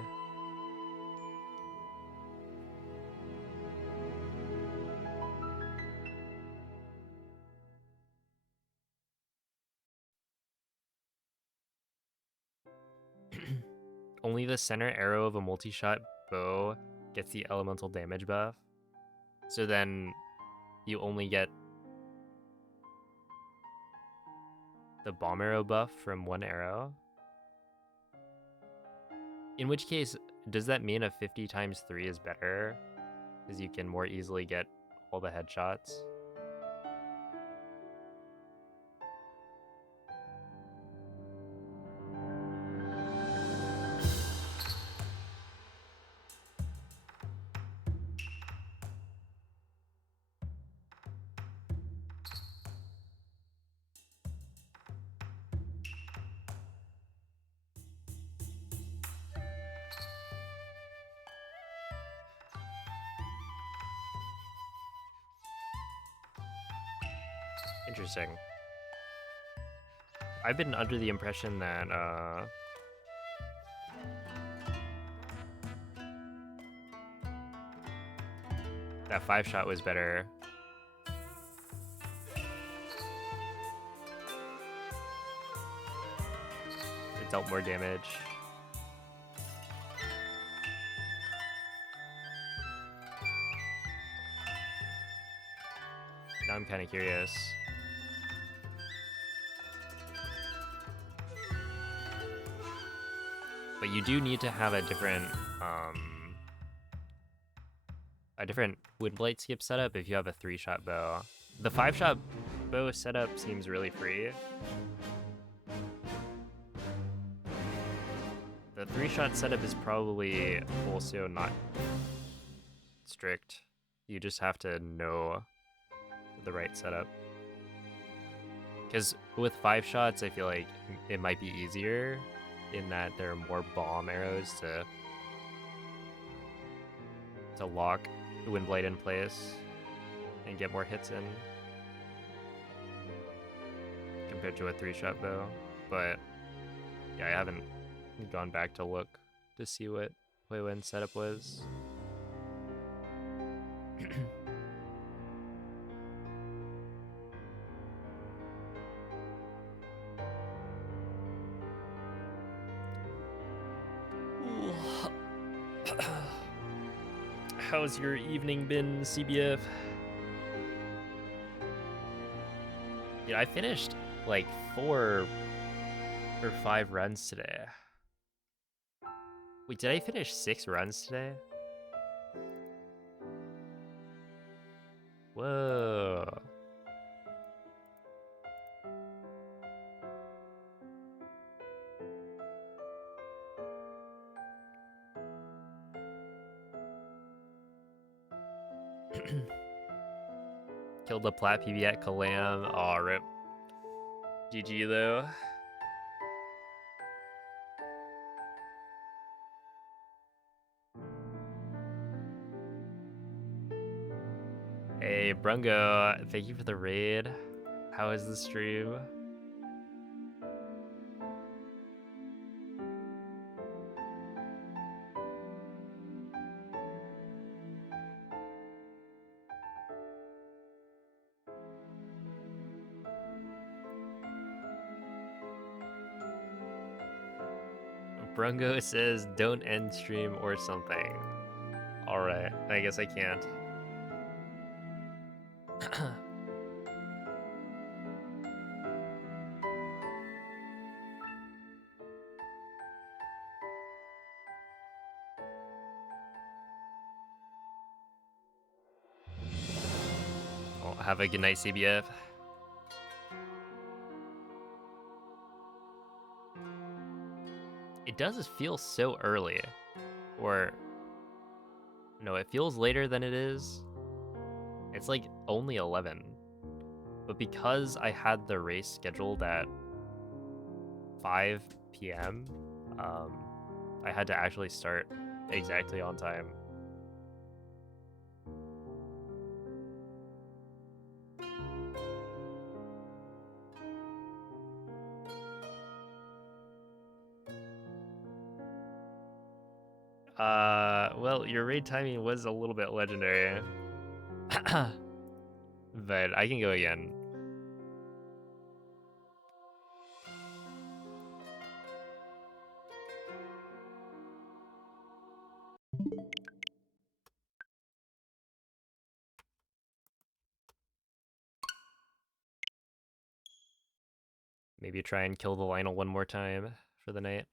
Only the center arrow of a multi-shot bow gets the elemental damage buff. So then you only get the bomb arrow buff from one arrow. In which case, does that mean a 50 times 3 is better? Because you can more easily get all the headshots? Interesting. I've been under the impression that That 5-shot was better. It dealt more damage. Now I'm kind of curious. But you do need to have a different wind blade skip setup if you have a 3-shot bow. The 5-shot bow setup seems really free. The 3-shot setup is probably also not strict. You just have to know the right setup. Because with 5 shots, I feel like it might be easier in that there are more bomb arrows to lock the wind blade in place and get more hits in compared to a 3-shot bow. But yeah, I haven't gone back to look to see what Huiwen's setup was. How's your evening been, CBF? Yeah, I finished like 4 or 5 runs today. Wait, did I finish 6 runs today? Whoa. Killed the plat PB at Kalam. Aw, rip. GG though. Hey, Brungo, thank you for the raid. How is the stream? Brungo says don't end stream or something. Alright, I guess I can't. Well, have a good night, CBF. It does feel so early. Or... no, it feels later than it is. It's like only 11. But because I had the race scheduled at 5 p.m., I had to actually start exactly on time. Well, your raid timing was a little bit legendary. But I can go again. Maybe try and kill the Lionel one more time for the night.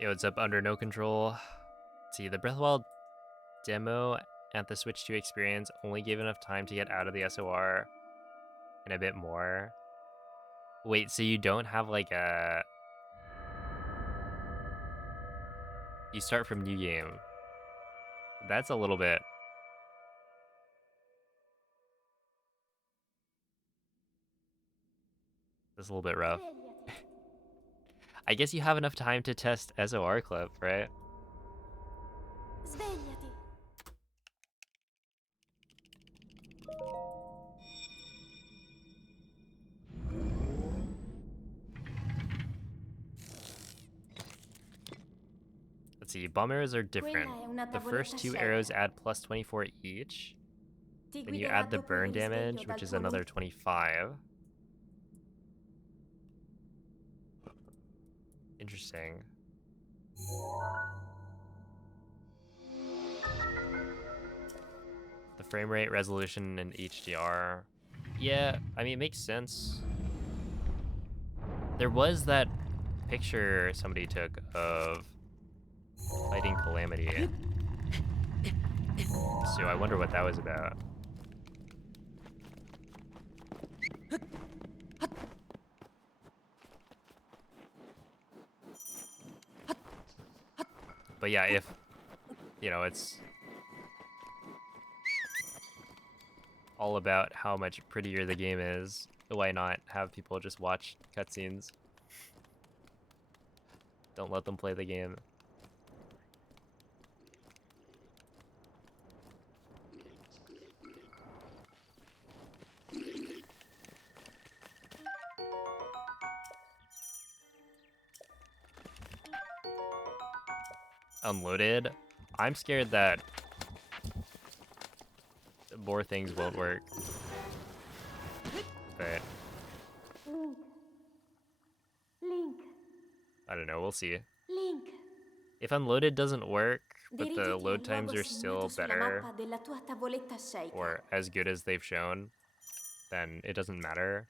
Yo, what's up, Under No Control? Let's see, the Breath of the Wild demo at the Switch 2 experience only gave enough time to get out of the SOR and a bit more. Wait, so you don't have like a... You start from new game. That's a little bit... That's a little bit rough. Svegliati. I guess you have enough time to test SOR clip, right? Svegliati. Let's see, bomb arrows are different. Quella è una The first tavoletta two scelta. arrows add plus 24 each. Ti Then you guiderà add the dopo burn il risveglio damage, dal which is tuo another lutto. 25. Interesting. The frame rate, resolution, and HDR. Yeah, I mean, it makes sense. There was that picture somebody took of fighting Calamity. So I wonder what that was about. But yeah, if, you know, it's all about how much prettier the game is, why not have people just watch cutscenes? Don't let them play the game. Unloaded. I'm scared that more things won't work. But Link. Link. I don't know, we'll see. Link. If unloaded doesn't work, but the Dirigiti al load times logo are still assegnato sulla better mappa della tua tavoletta scelta. or as good as they've shown, then it doesn't matter.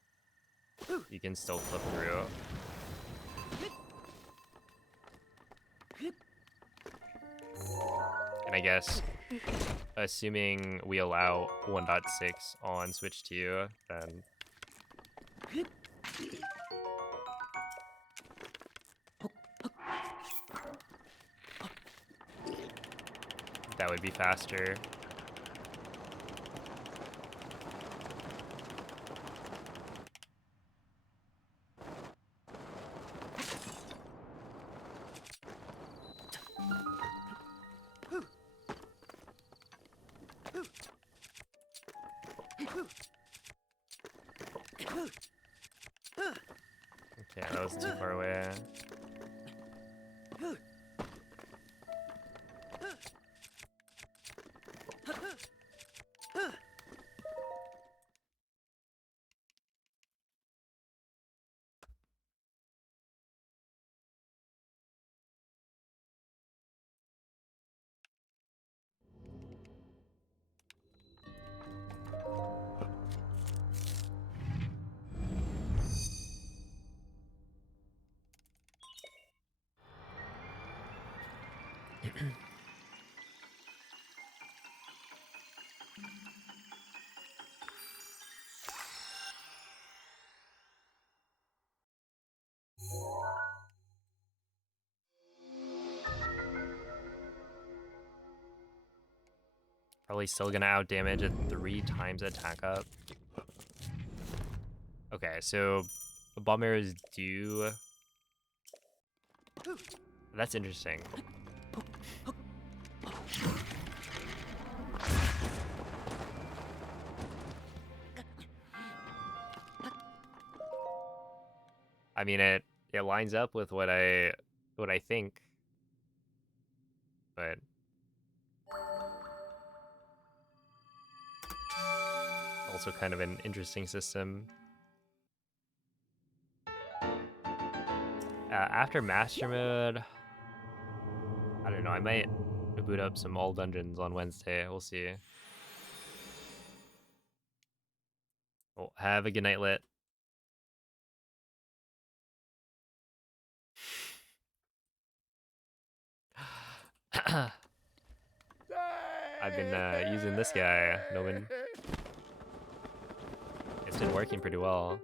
You can still flip through. And I guess, assuming we allow 1.6 on Switch 2, then that would be faster. Okay, that was too far away. Probably still gonna outdamage at 3 times attack up. Okay, so bomb arrows do... That's interesting. I mean, it lines up with what I think, but also kind of an interesting system. After Master Mode, I don't know, I might boot up some all dungeons on Wednesday. We'll see. Well, have a good night, Lit. I've been using this guy, Noman. It's been working pretty well.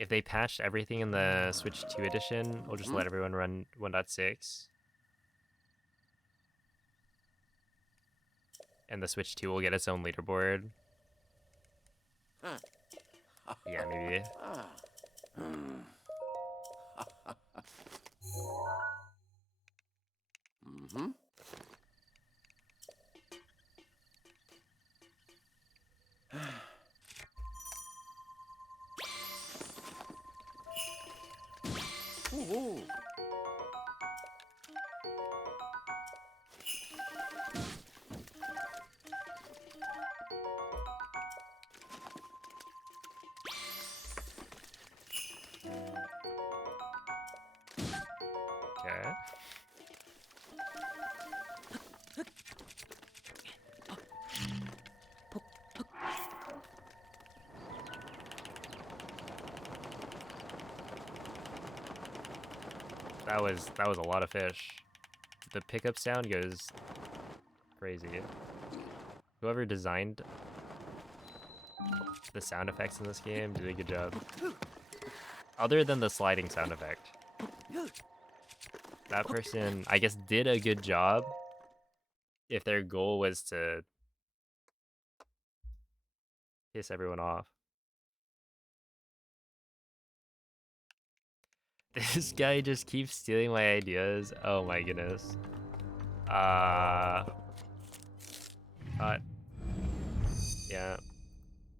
If they patched everything in the Switch 2 edition, we'll just let everyone run 1.6. And the Switch 2 will get its own leaderboard. Yeah, maybe. Mm-hmm. Ooh. Okay. That was a lot of fish. The pickup sound goes crazy. Whoever designed the sound effects in this game did a good job. Other than the sliding sound effect. That person, I guess, did a good job if their goal was to piss everyone off. This guy just keeps stealing my ideas. Oh my goodness. Yeah,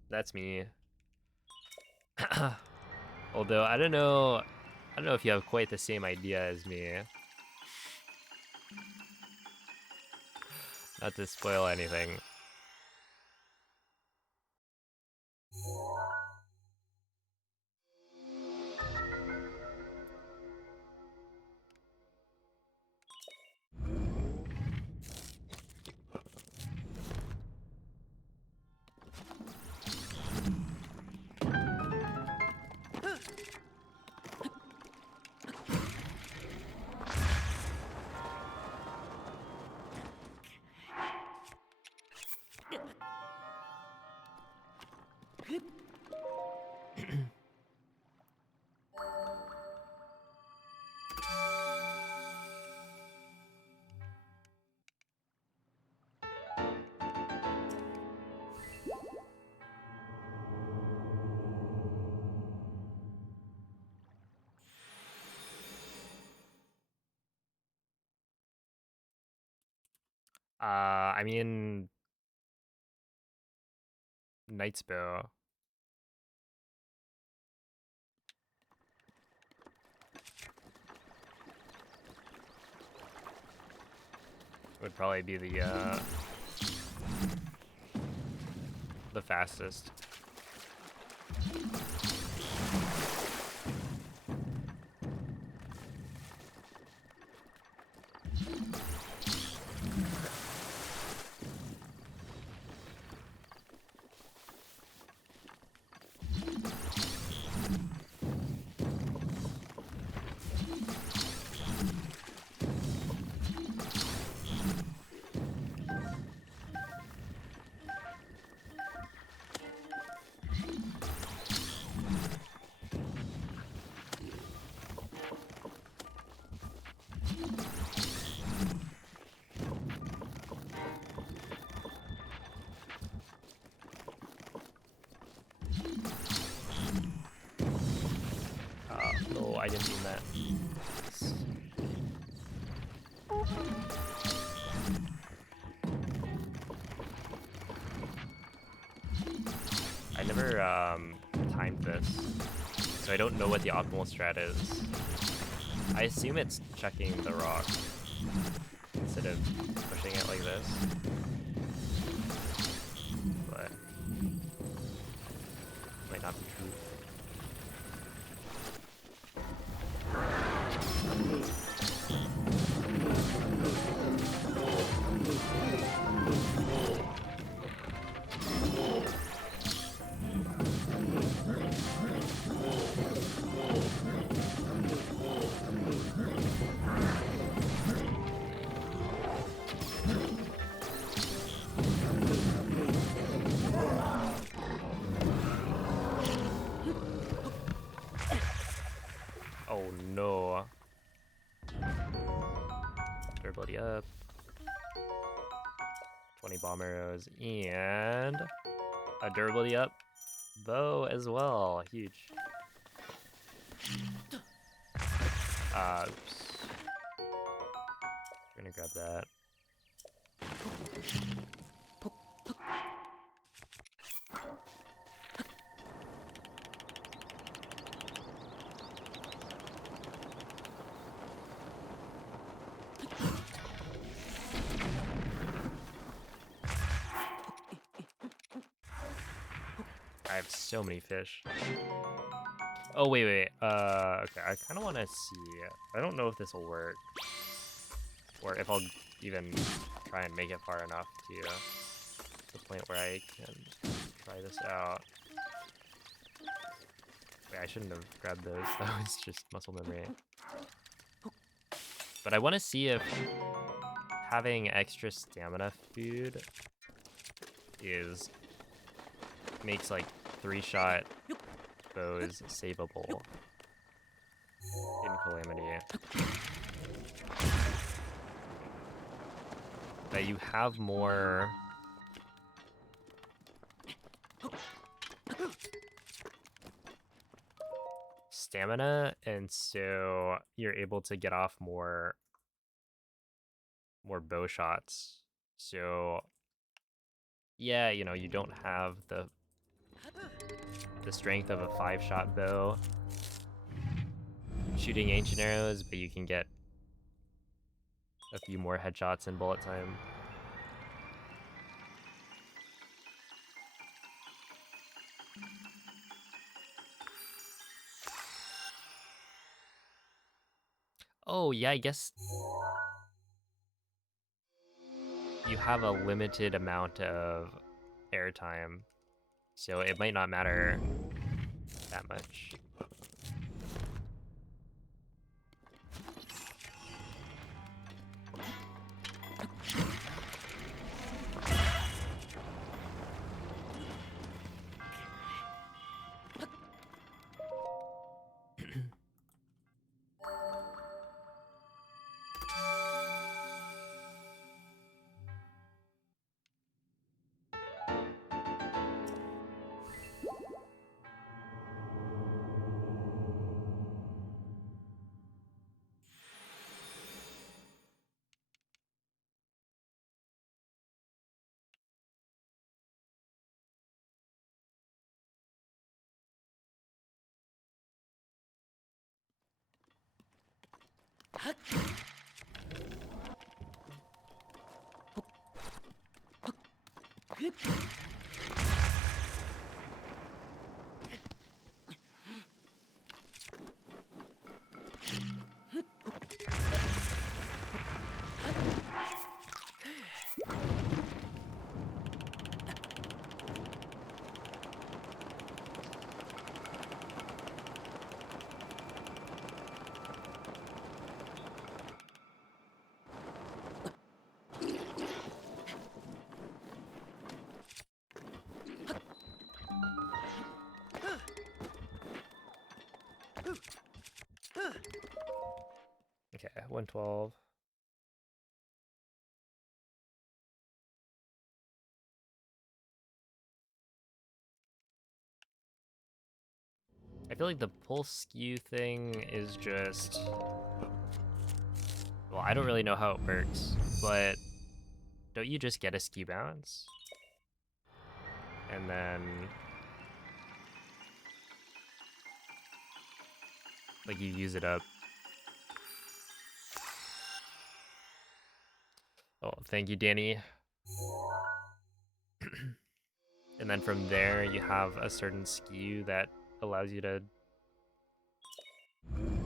that's me. Although I don't know if you have quite the same idea as me. Not to spoil anything. I mean, Knight's Bow. Would probably be the fastest. No, I didn't mean that. I never timed this, so I don't know what the optimal strat is. I assume it's checking the rock instead of pushing it like this. But might not be true. no. Durability up. 20 bomb arrows and a durability up bow as well. Huge. Oops. We're gonna grab that. I have so many fish. Oh, wait. Okay, I kind of want to see. I don't know if this will work. Or if I'll even try and make it far enough to the point where I can try this out. Wait, I shouldn't have grabbed those. That was just muscle memory. But I want to see if having extra stamina food makes like 3-shot bows savable in Calamity. That you have more stamina, and so you're able to get off more bow shots. So yeah, you know, you don't have the strength of a 5-shot bow shooting ancient arrows, but you can get a few more headshots in bullet time. Oh yeah, I guess you have a limited amount of airtime, so it might not matter that much. Okay, 112. I feel like the pulse skew thing is just... Well, I don't really know how it works, but don't you just get a skew bounce? And then... like, you use it up. Oh, thank you, Danny. And then from there, you have a certain skew that allows you to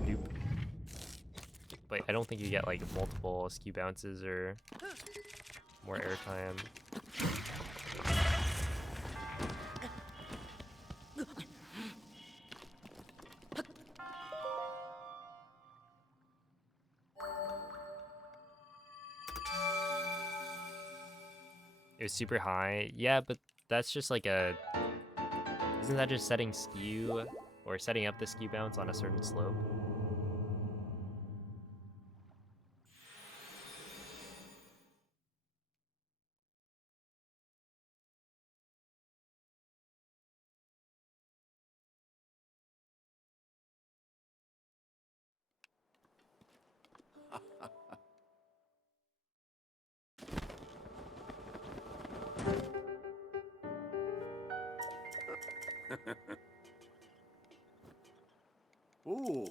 dupe. But I don't think you get like multiple skew bounces or more airtime. It was super high. Yeah, but that's just like a... Isn't that just setting skew or setting up the skew bounce on a certain slope? Ooh.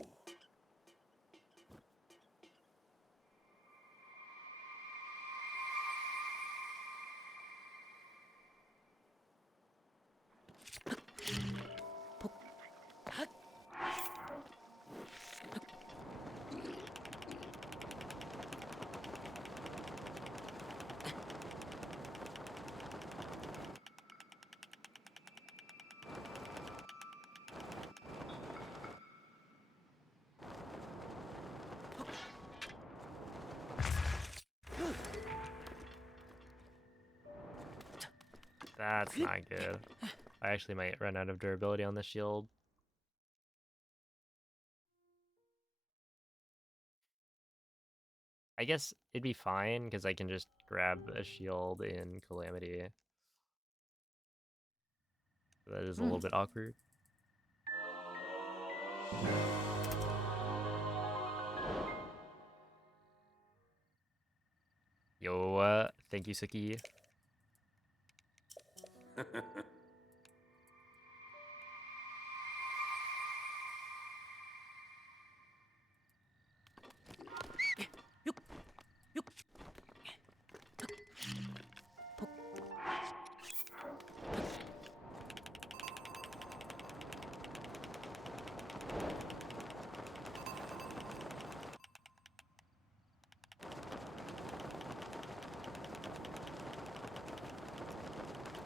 That's not good. I actually might run out of durability on the shield. I guess it'd be fine because I can just grab a shield in Calamity. That is a little bit awkward. Yo, thank you, Suki.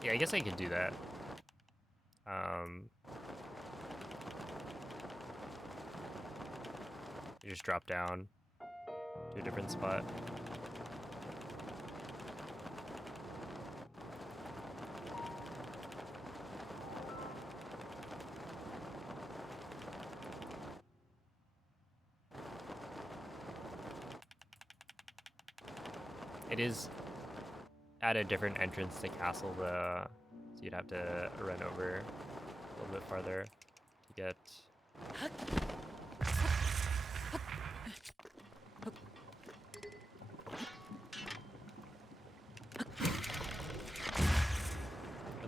Yeah, I guess I could do that. You just drop down to a different spot. It is at a different entrance to Castle, so you'd have to run over a little bit farther to get.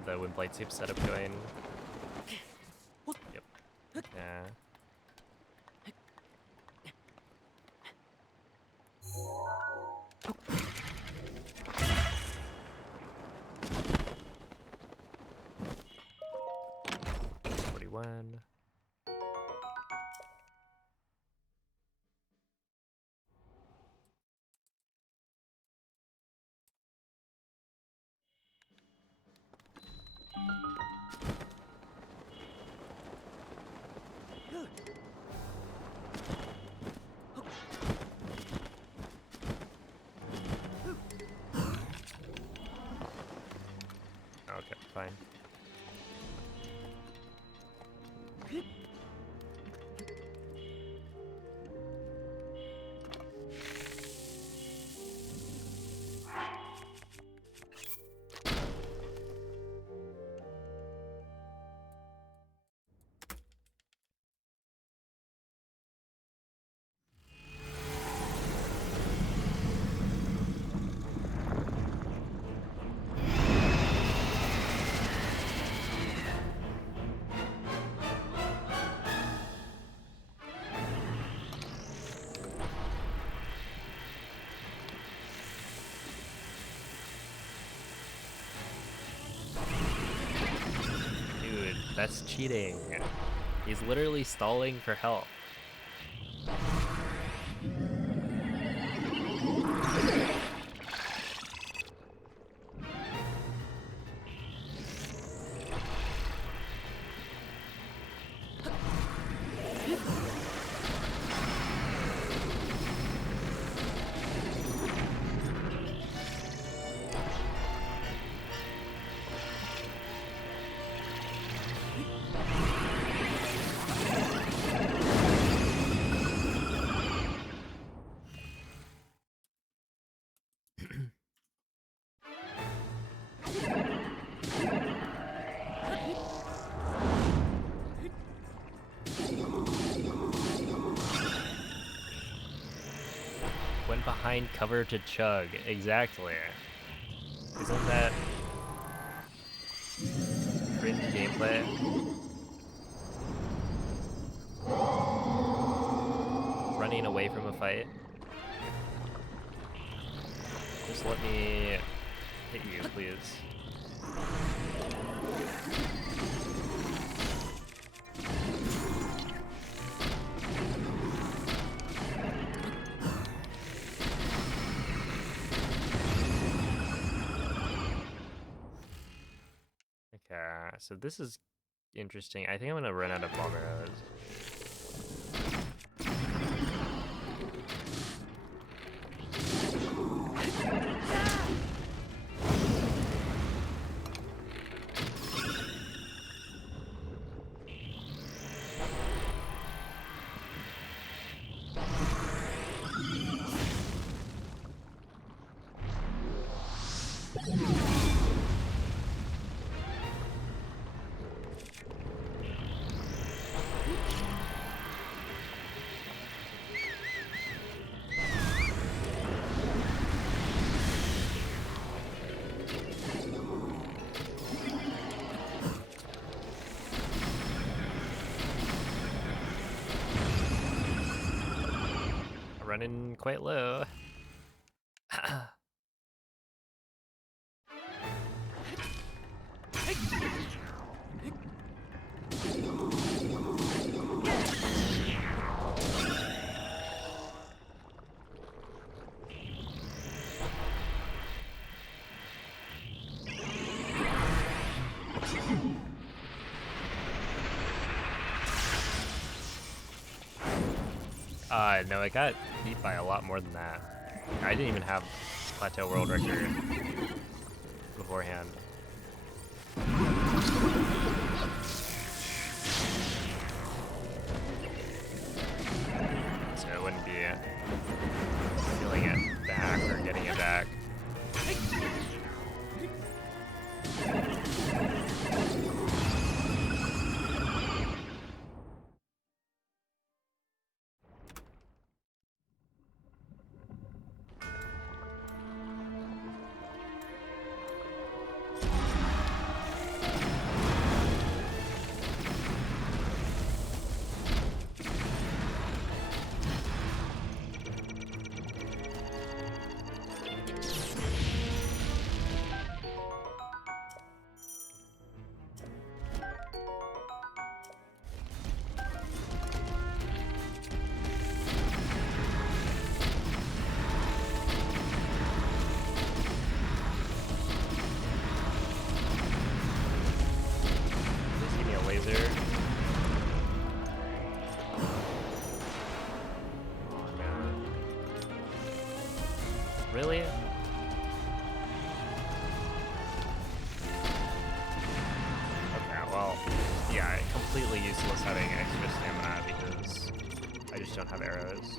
The Windblight Soup setup going. Yep. Yeah. One. Okay, fine. That's cheating. He's literally stalling for help. Went behind cover to chug. Exactly. Isn't that cringe gameplay? running away from a fight. Just let me hit you, please. Okay, so this is interesting. I think I'm gonna run out of bomb arrows. Running quite low. No, it got beat by a lot more than that. I didn't even have Plateau World Record beforehand. So it wouldn't be stealing it back or getting it back. Really? Okay, well, yeah, completely useless having extra stamina because I just don't have arrows.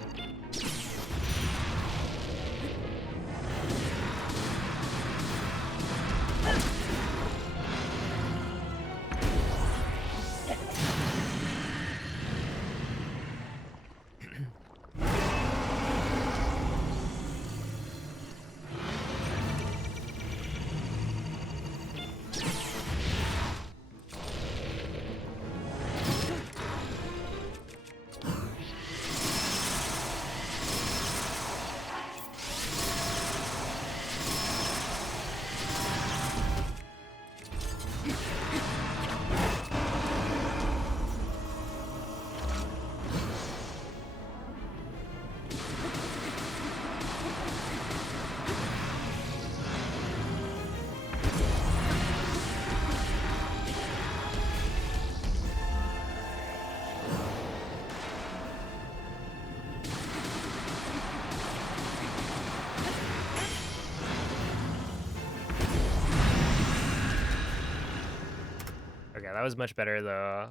Okay, that was much better though.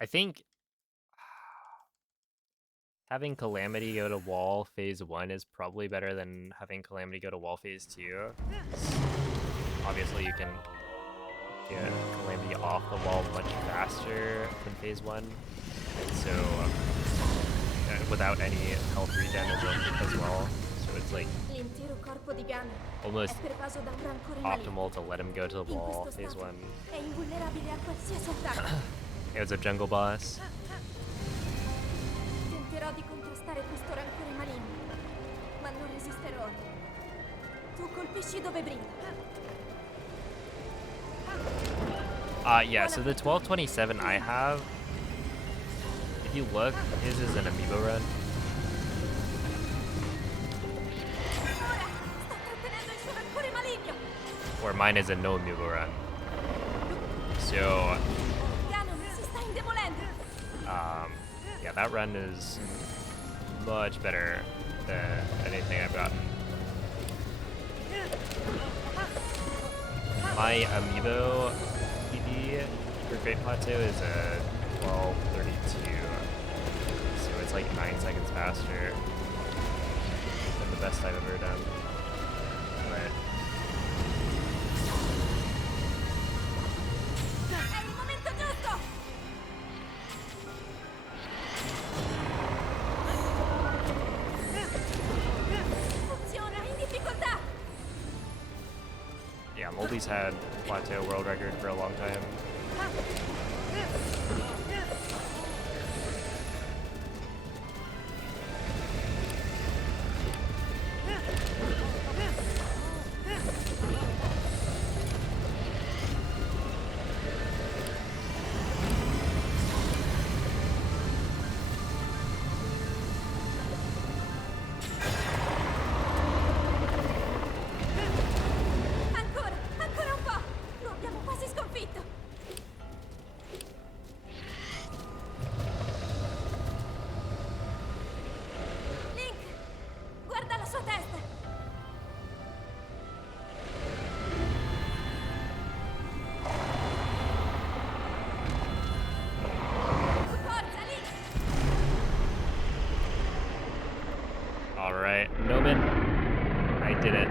I think having Calamity go to wall phase 1 is probably better than having Calamity go to wall phase 2. Obviously you can get Calamity off the wall much faster than phase 1. And so without any health regen as well. So it's like L'intero corpo di Ganon almost è pervaso da un rancore maligno. optimal to let him go to the In wall questo phase stato 1. è invulnerabile a qualsiasi attacco. It was a jungle boss. Tenterò di contrastare arrestare questo rancore maligno, ma non resisterò. Tu colpisci dove brilla. Yeah, so the 1227 I have, if you look, his is an amiibo run. Ora sta trattenendo il suo rancore maligno. Where mine is a no amiibo run. So, Ganon si sta indebolendo. yeah, that run is much better than anything I've gotten. My amiibo PB for Great Plateau is a 1232, so it's like 9 seconds faster than the best I've ever done. But È il momento giusto. Funziona, in difficoltà. yeah, Moldy's had Plateau world record for a long time. Ancora un po'. Lo abbiamo quasi sconfitto. Link, guarda la sua testa. Forza, Link. Alright, Noman, I did it.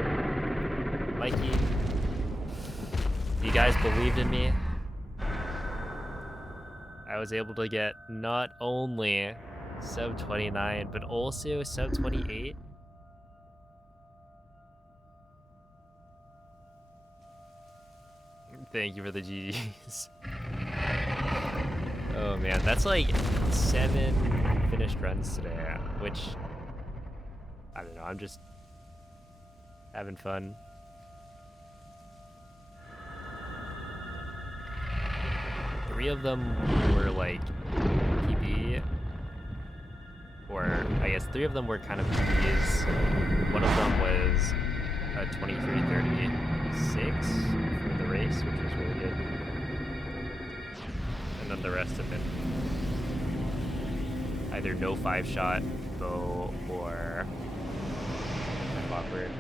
Mikey, you guys believed in me. I was able to get not only sub 29, but also sub 28. Thank you for the GGs. Oh man, that's like 7 finished runs today, which, I don't know, I'm just having fun. Three of them were like PB, or I guess 3 of them were kind of PBs. One of them was a 23:36 for the race, which was really good. And then the rest have been either no 5-shot, bow, or kind of awkward.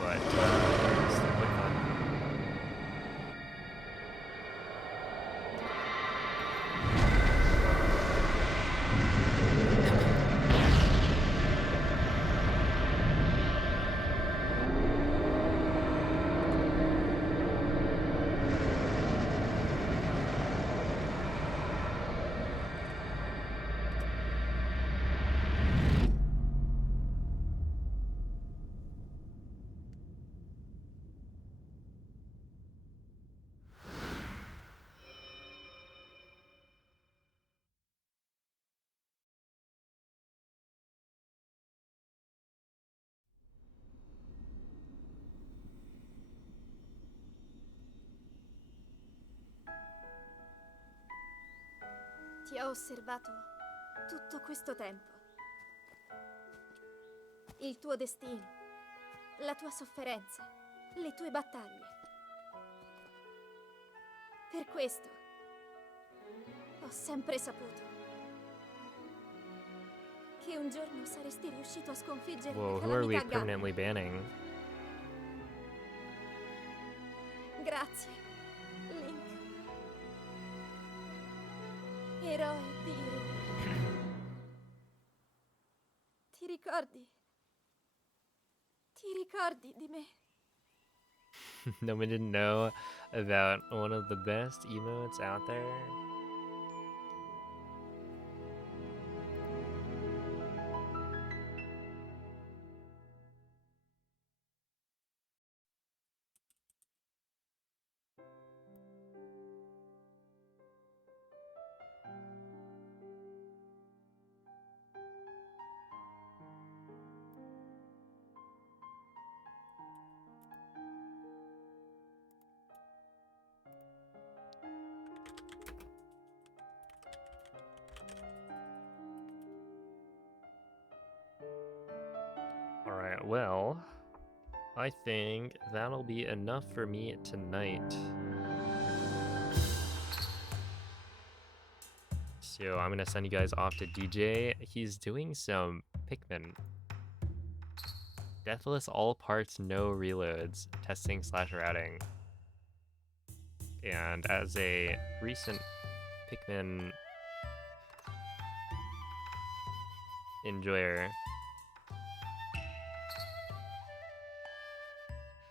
But still quite fun. Ti ho osservato tutto questo tempo. Il tuo destino, la tua sofferenza, le tue battaglie. Per questo ho sempre saputo che un giorno saresti riuscito a sconfiggere Whoa, la who are we calamità Ganon. permanently banning? Grazie, Link. Eroe di Hyrule. Ti ricordi? Ti ricordi di me? No one didn't know about one of the best emotes out there. I think that'll be enough for me tonight. So I'm gonna send you guys off to DJ. He's doing some Pikmin. Deathless all parts, no reloads, testing / routing. And as a recent Pikmin enjoyer,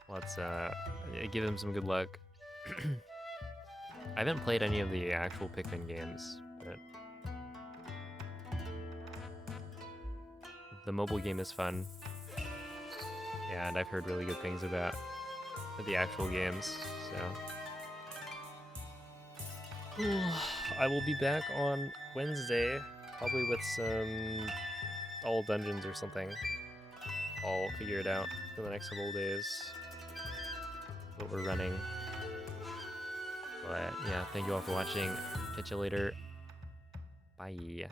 let's give him some good luck. I haven't played any of the actual Pikmin games, but the mobile game is fun, and I've heard really good things about the actual games, so I will be back on Wednesday, probably with some all dungeons or something. I'll figure it out for the next couple of days, what we're running. But yeah, thank you all for watching. Catch you later. Bye.